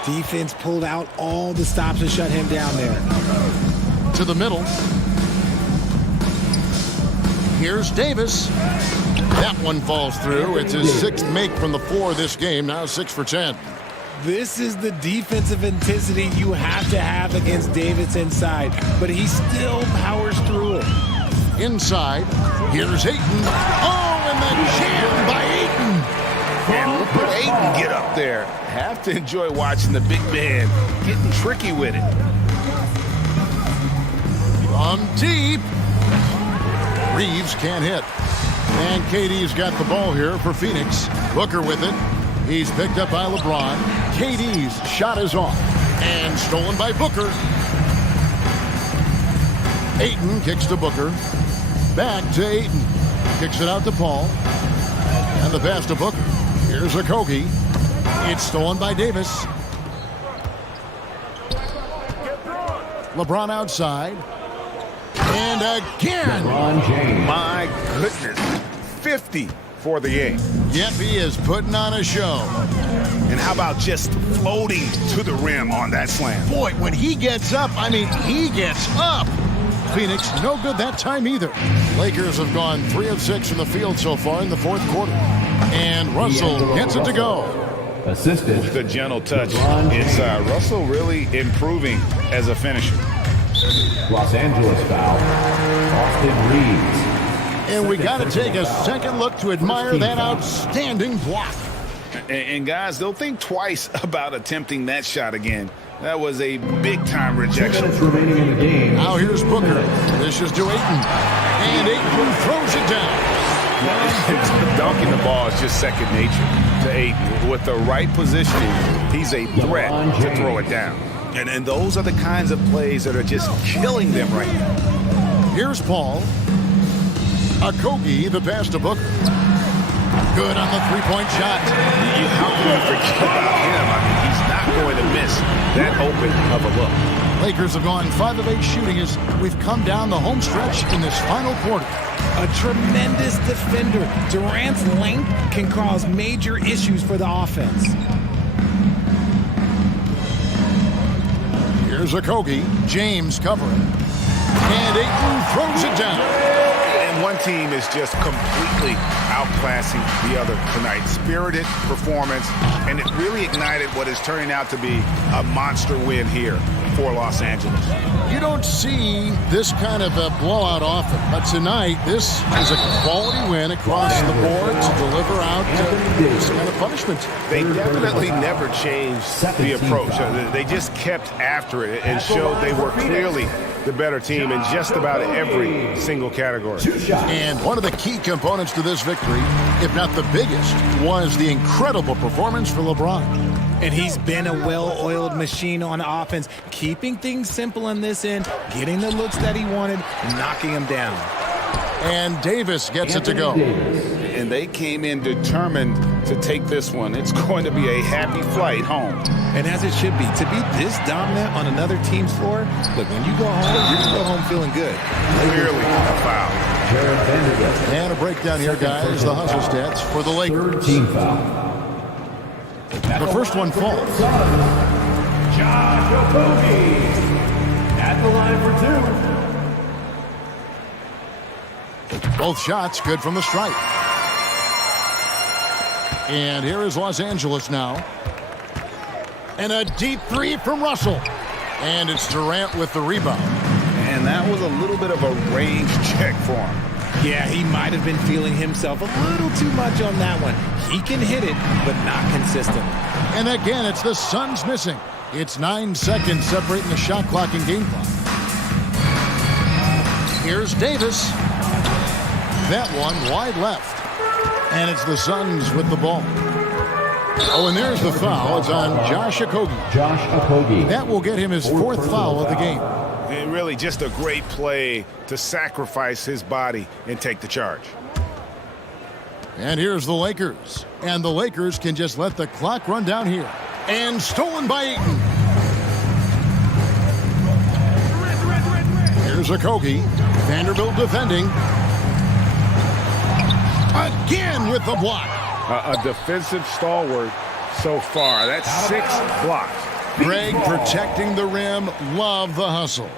Defense pulled out all the stops to shut him down there. To the middle. Here's Davis. That one falls through. It's his 6th make from the floor this game. Now 6 for 10. This is the defensive intensity you have to have against Davis inside, but he still powers through it. Inside, here's Ayton. Oh, and the jam by Ayton. And look at Ayton get up there. Have to enjoy watching the big man getting tricky with it. From deep. Reeves can't hit. And KD's got the ball here for Phoenix. Booker with it. He's picked up by LeBron. KD's shot is off. And stolen by Booker. Ayton kicks to Booker. Back to Ayton. Kicks it out to Paul. And the pass to Booker. Here's Okogie. It's stolen by Davis. LeBron outside. And again. LeBron James. My goodness. 50 for the game. Yep, he is putting on a show. And how about just floating to the rim on that slam? Boy, when he gets up, I mean, he gets up. Phoenix, no good that time either. Lakers have gone 3 of 6 from the field so far in the fourth quarter. And Russell gets it to go. Assisted. The gentle touch inside. Russell really improving as a finisher. Los Angeles foul. Austin Reeves. And we got to take a second look to admire that outstanding block. And guys, they'll think twice about attempting that shot again. That was a big-time rejection. 2 minutes remaining in the game. Now here's Booker. This is to Ayton. And Ayton throws it down. Dunking the ball is just second nature to Ayton. With the right positioning, he's a threat to throw it down. And those are the kinds of plays that are just killing them right now. Here's Paul. Okogie, the pass to Booker. Good on the three-point shot. How can you forget about him? I mean, he's not going to miss that open of a look. Lakers have gone 5 of 8 shooting as we've come down the home stretch in this final quarter. A tremendous defender. Durant's length can cause major issues for the offense. Here's Okogie. James covering. And Ayton throws it down. And one team is just completely outclassing the other tonight. Spirited performance, and it really ignited what is turning out to be a monster win here for Los Angeles. You don't see this kind of a blowout often, but tonight this is a quality win across the board to deliver out this kind of punishment. They definitely never changed the approach. They just kept after it and showed they were clearly the better team in just about every single category. And one of the key components to this victory, if not the biggest, was the incredible performance for LeBron. And he's been a well-oiled machine on offense, keeping things simple on this end, getting the looks that he wanted, knocking him down. And Davis gets it to go. And they came in determined to take this one. It's going to be a happy flight home. And as it should be, to be this dominant on another team's floor, look, when you go home, you're going to go home feeling good. Clearly a foul. And a breakdown here, guys. The hustle stats for the Lakers. Third team foul. The first one falls. Josh Okogie at the line for 2. Both shots good from the stripe. And here is Los Angeles now. And a deep three from Russell. And it's Durant with the rebound. And that was a little bit of a range check for him. Yeah, he might have been feeling himself a little too much on that one. He can hit it, but not consistent. And again, it's the Suns missing. It's 9 seconds separating the shot clock and game clock. Here's Davis. That one wide left. And it's the Suns with the ball. Oh, and there's the foul. It's on Josh Okogie. That will get him his fourth foul of the game. And really just a great play to sacrifice his body and take the charge. And here's the Lakers. And the Lakers can just let the clock run down here. And stolen by Ayton. Here's Okogie. Vanderbilt defending. Again with the block. A defensive stalwart so far. That's 6 blocks. Greg protecting the rim. Love the hustle.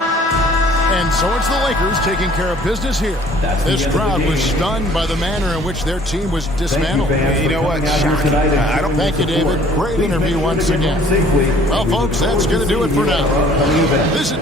And so it's the Lakers taking care of business here. This crowd was stunned by the manner in which their team was dismantled. You know what? Shocking. I don't Thank you, David. Great interview once again. Well, folks, that's going to do it for now. This is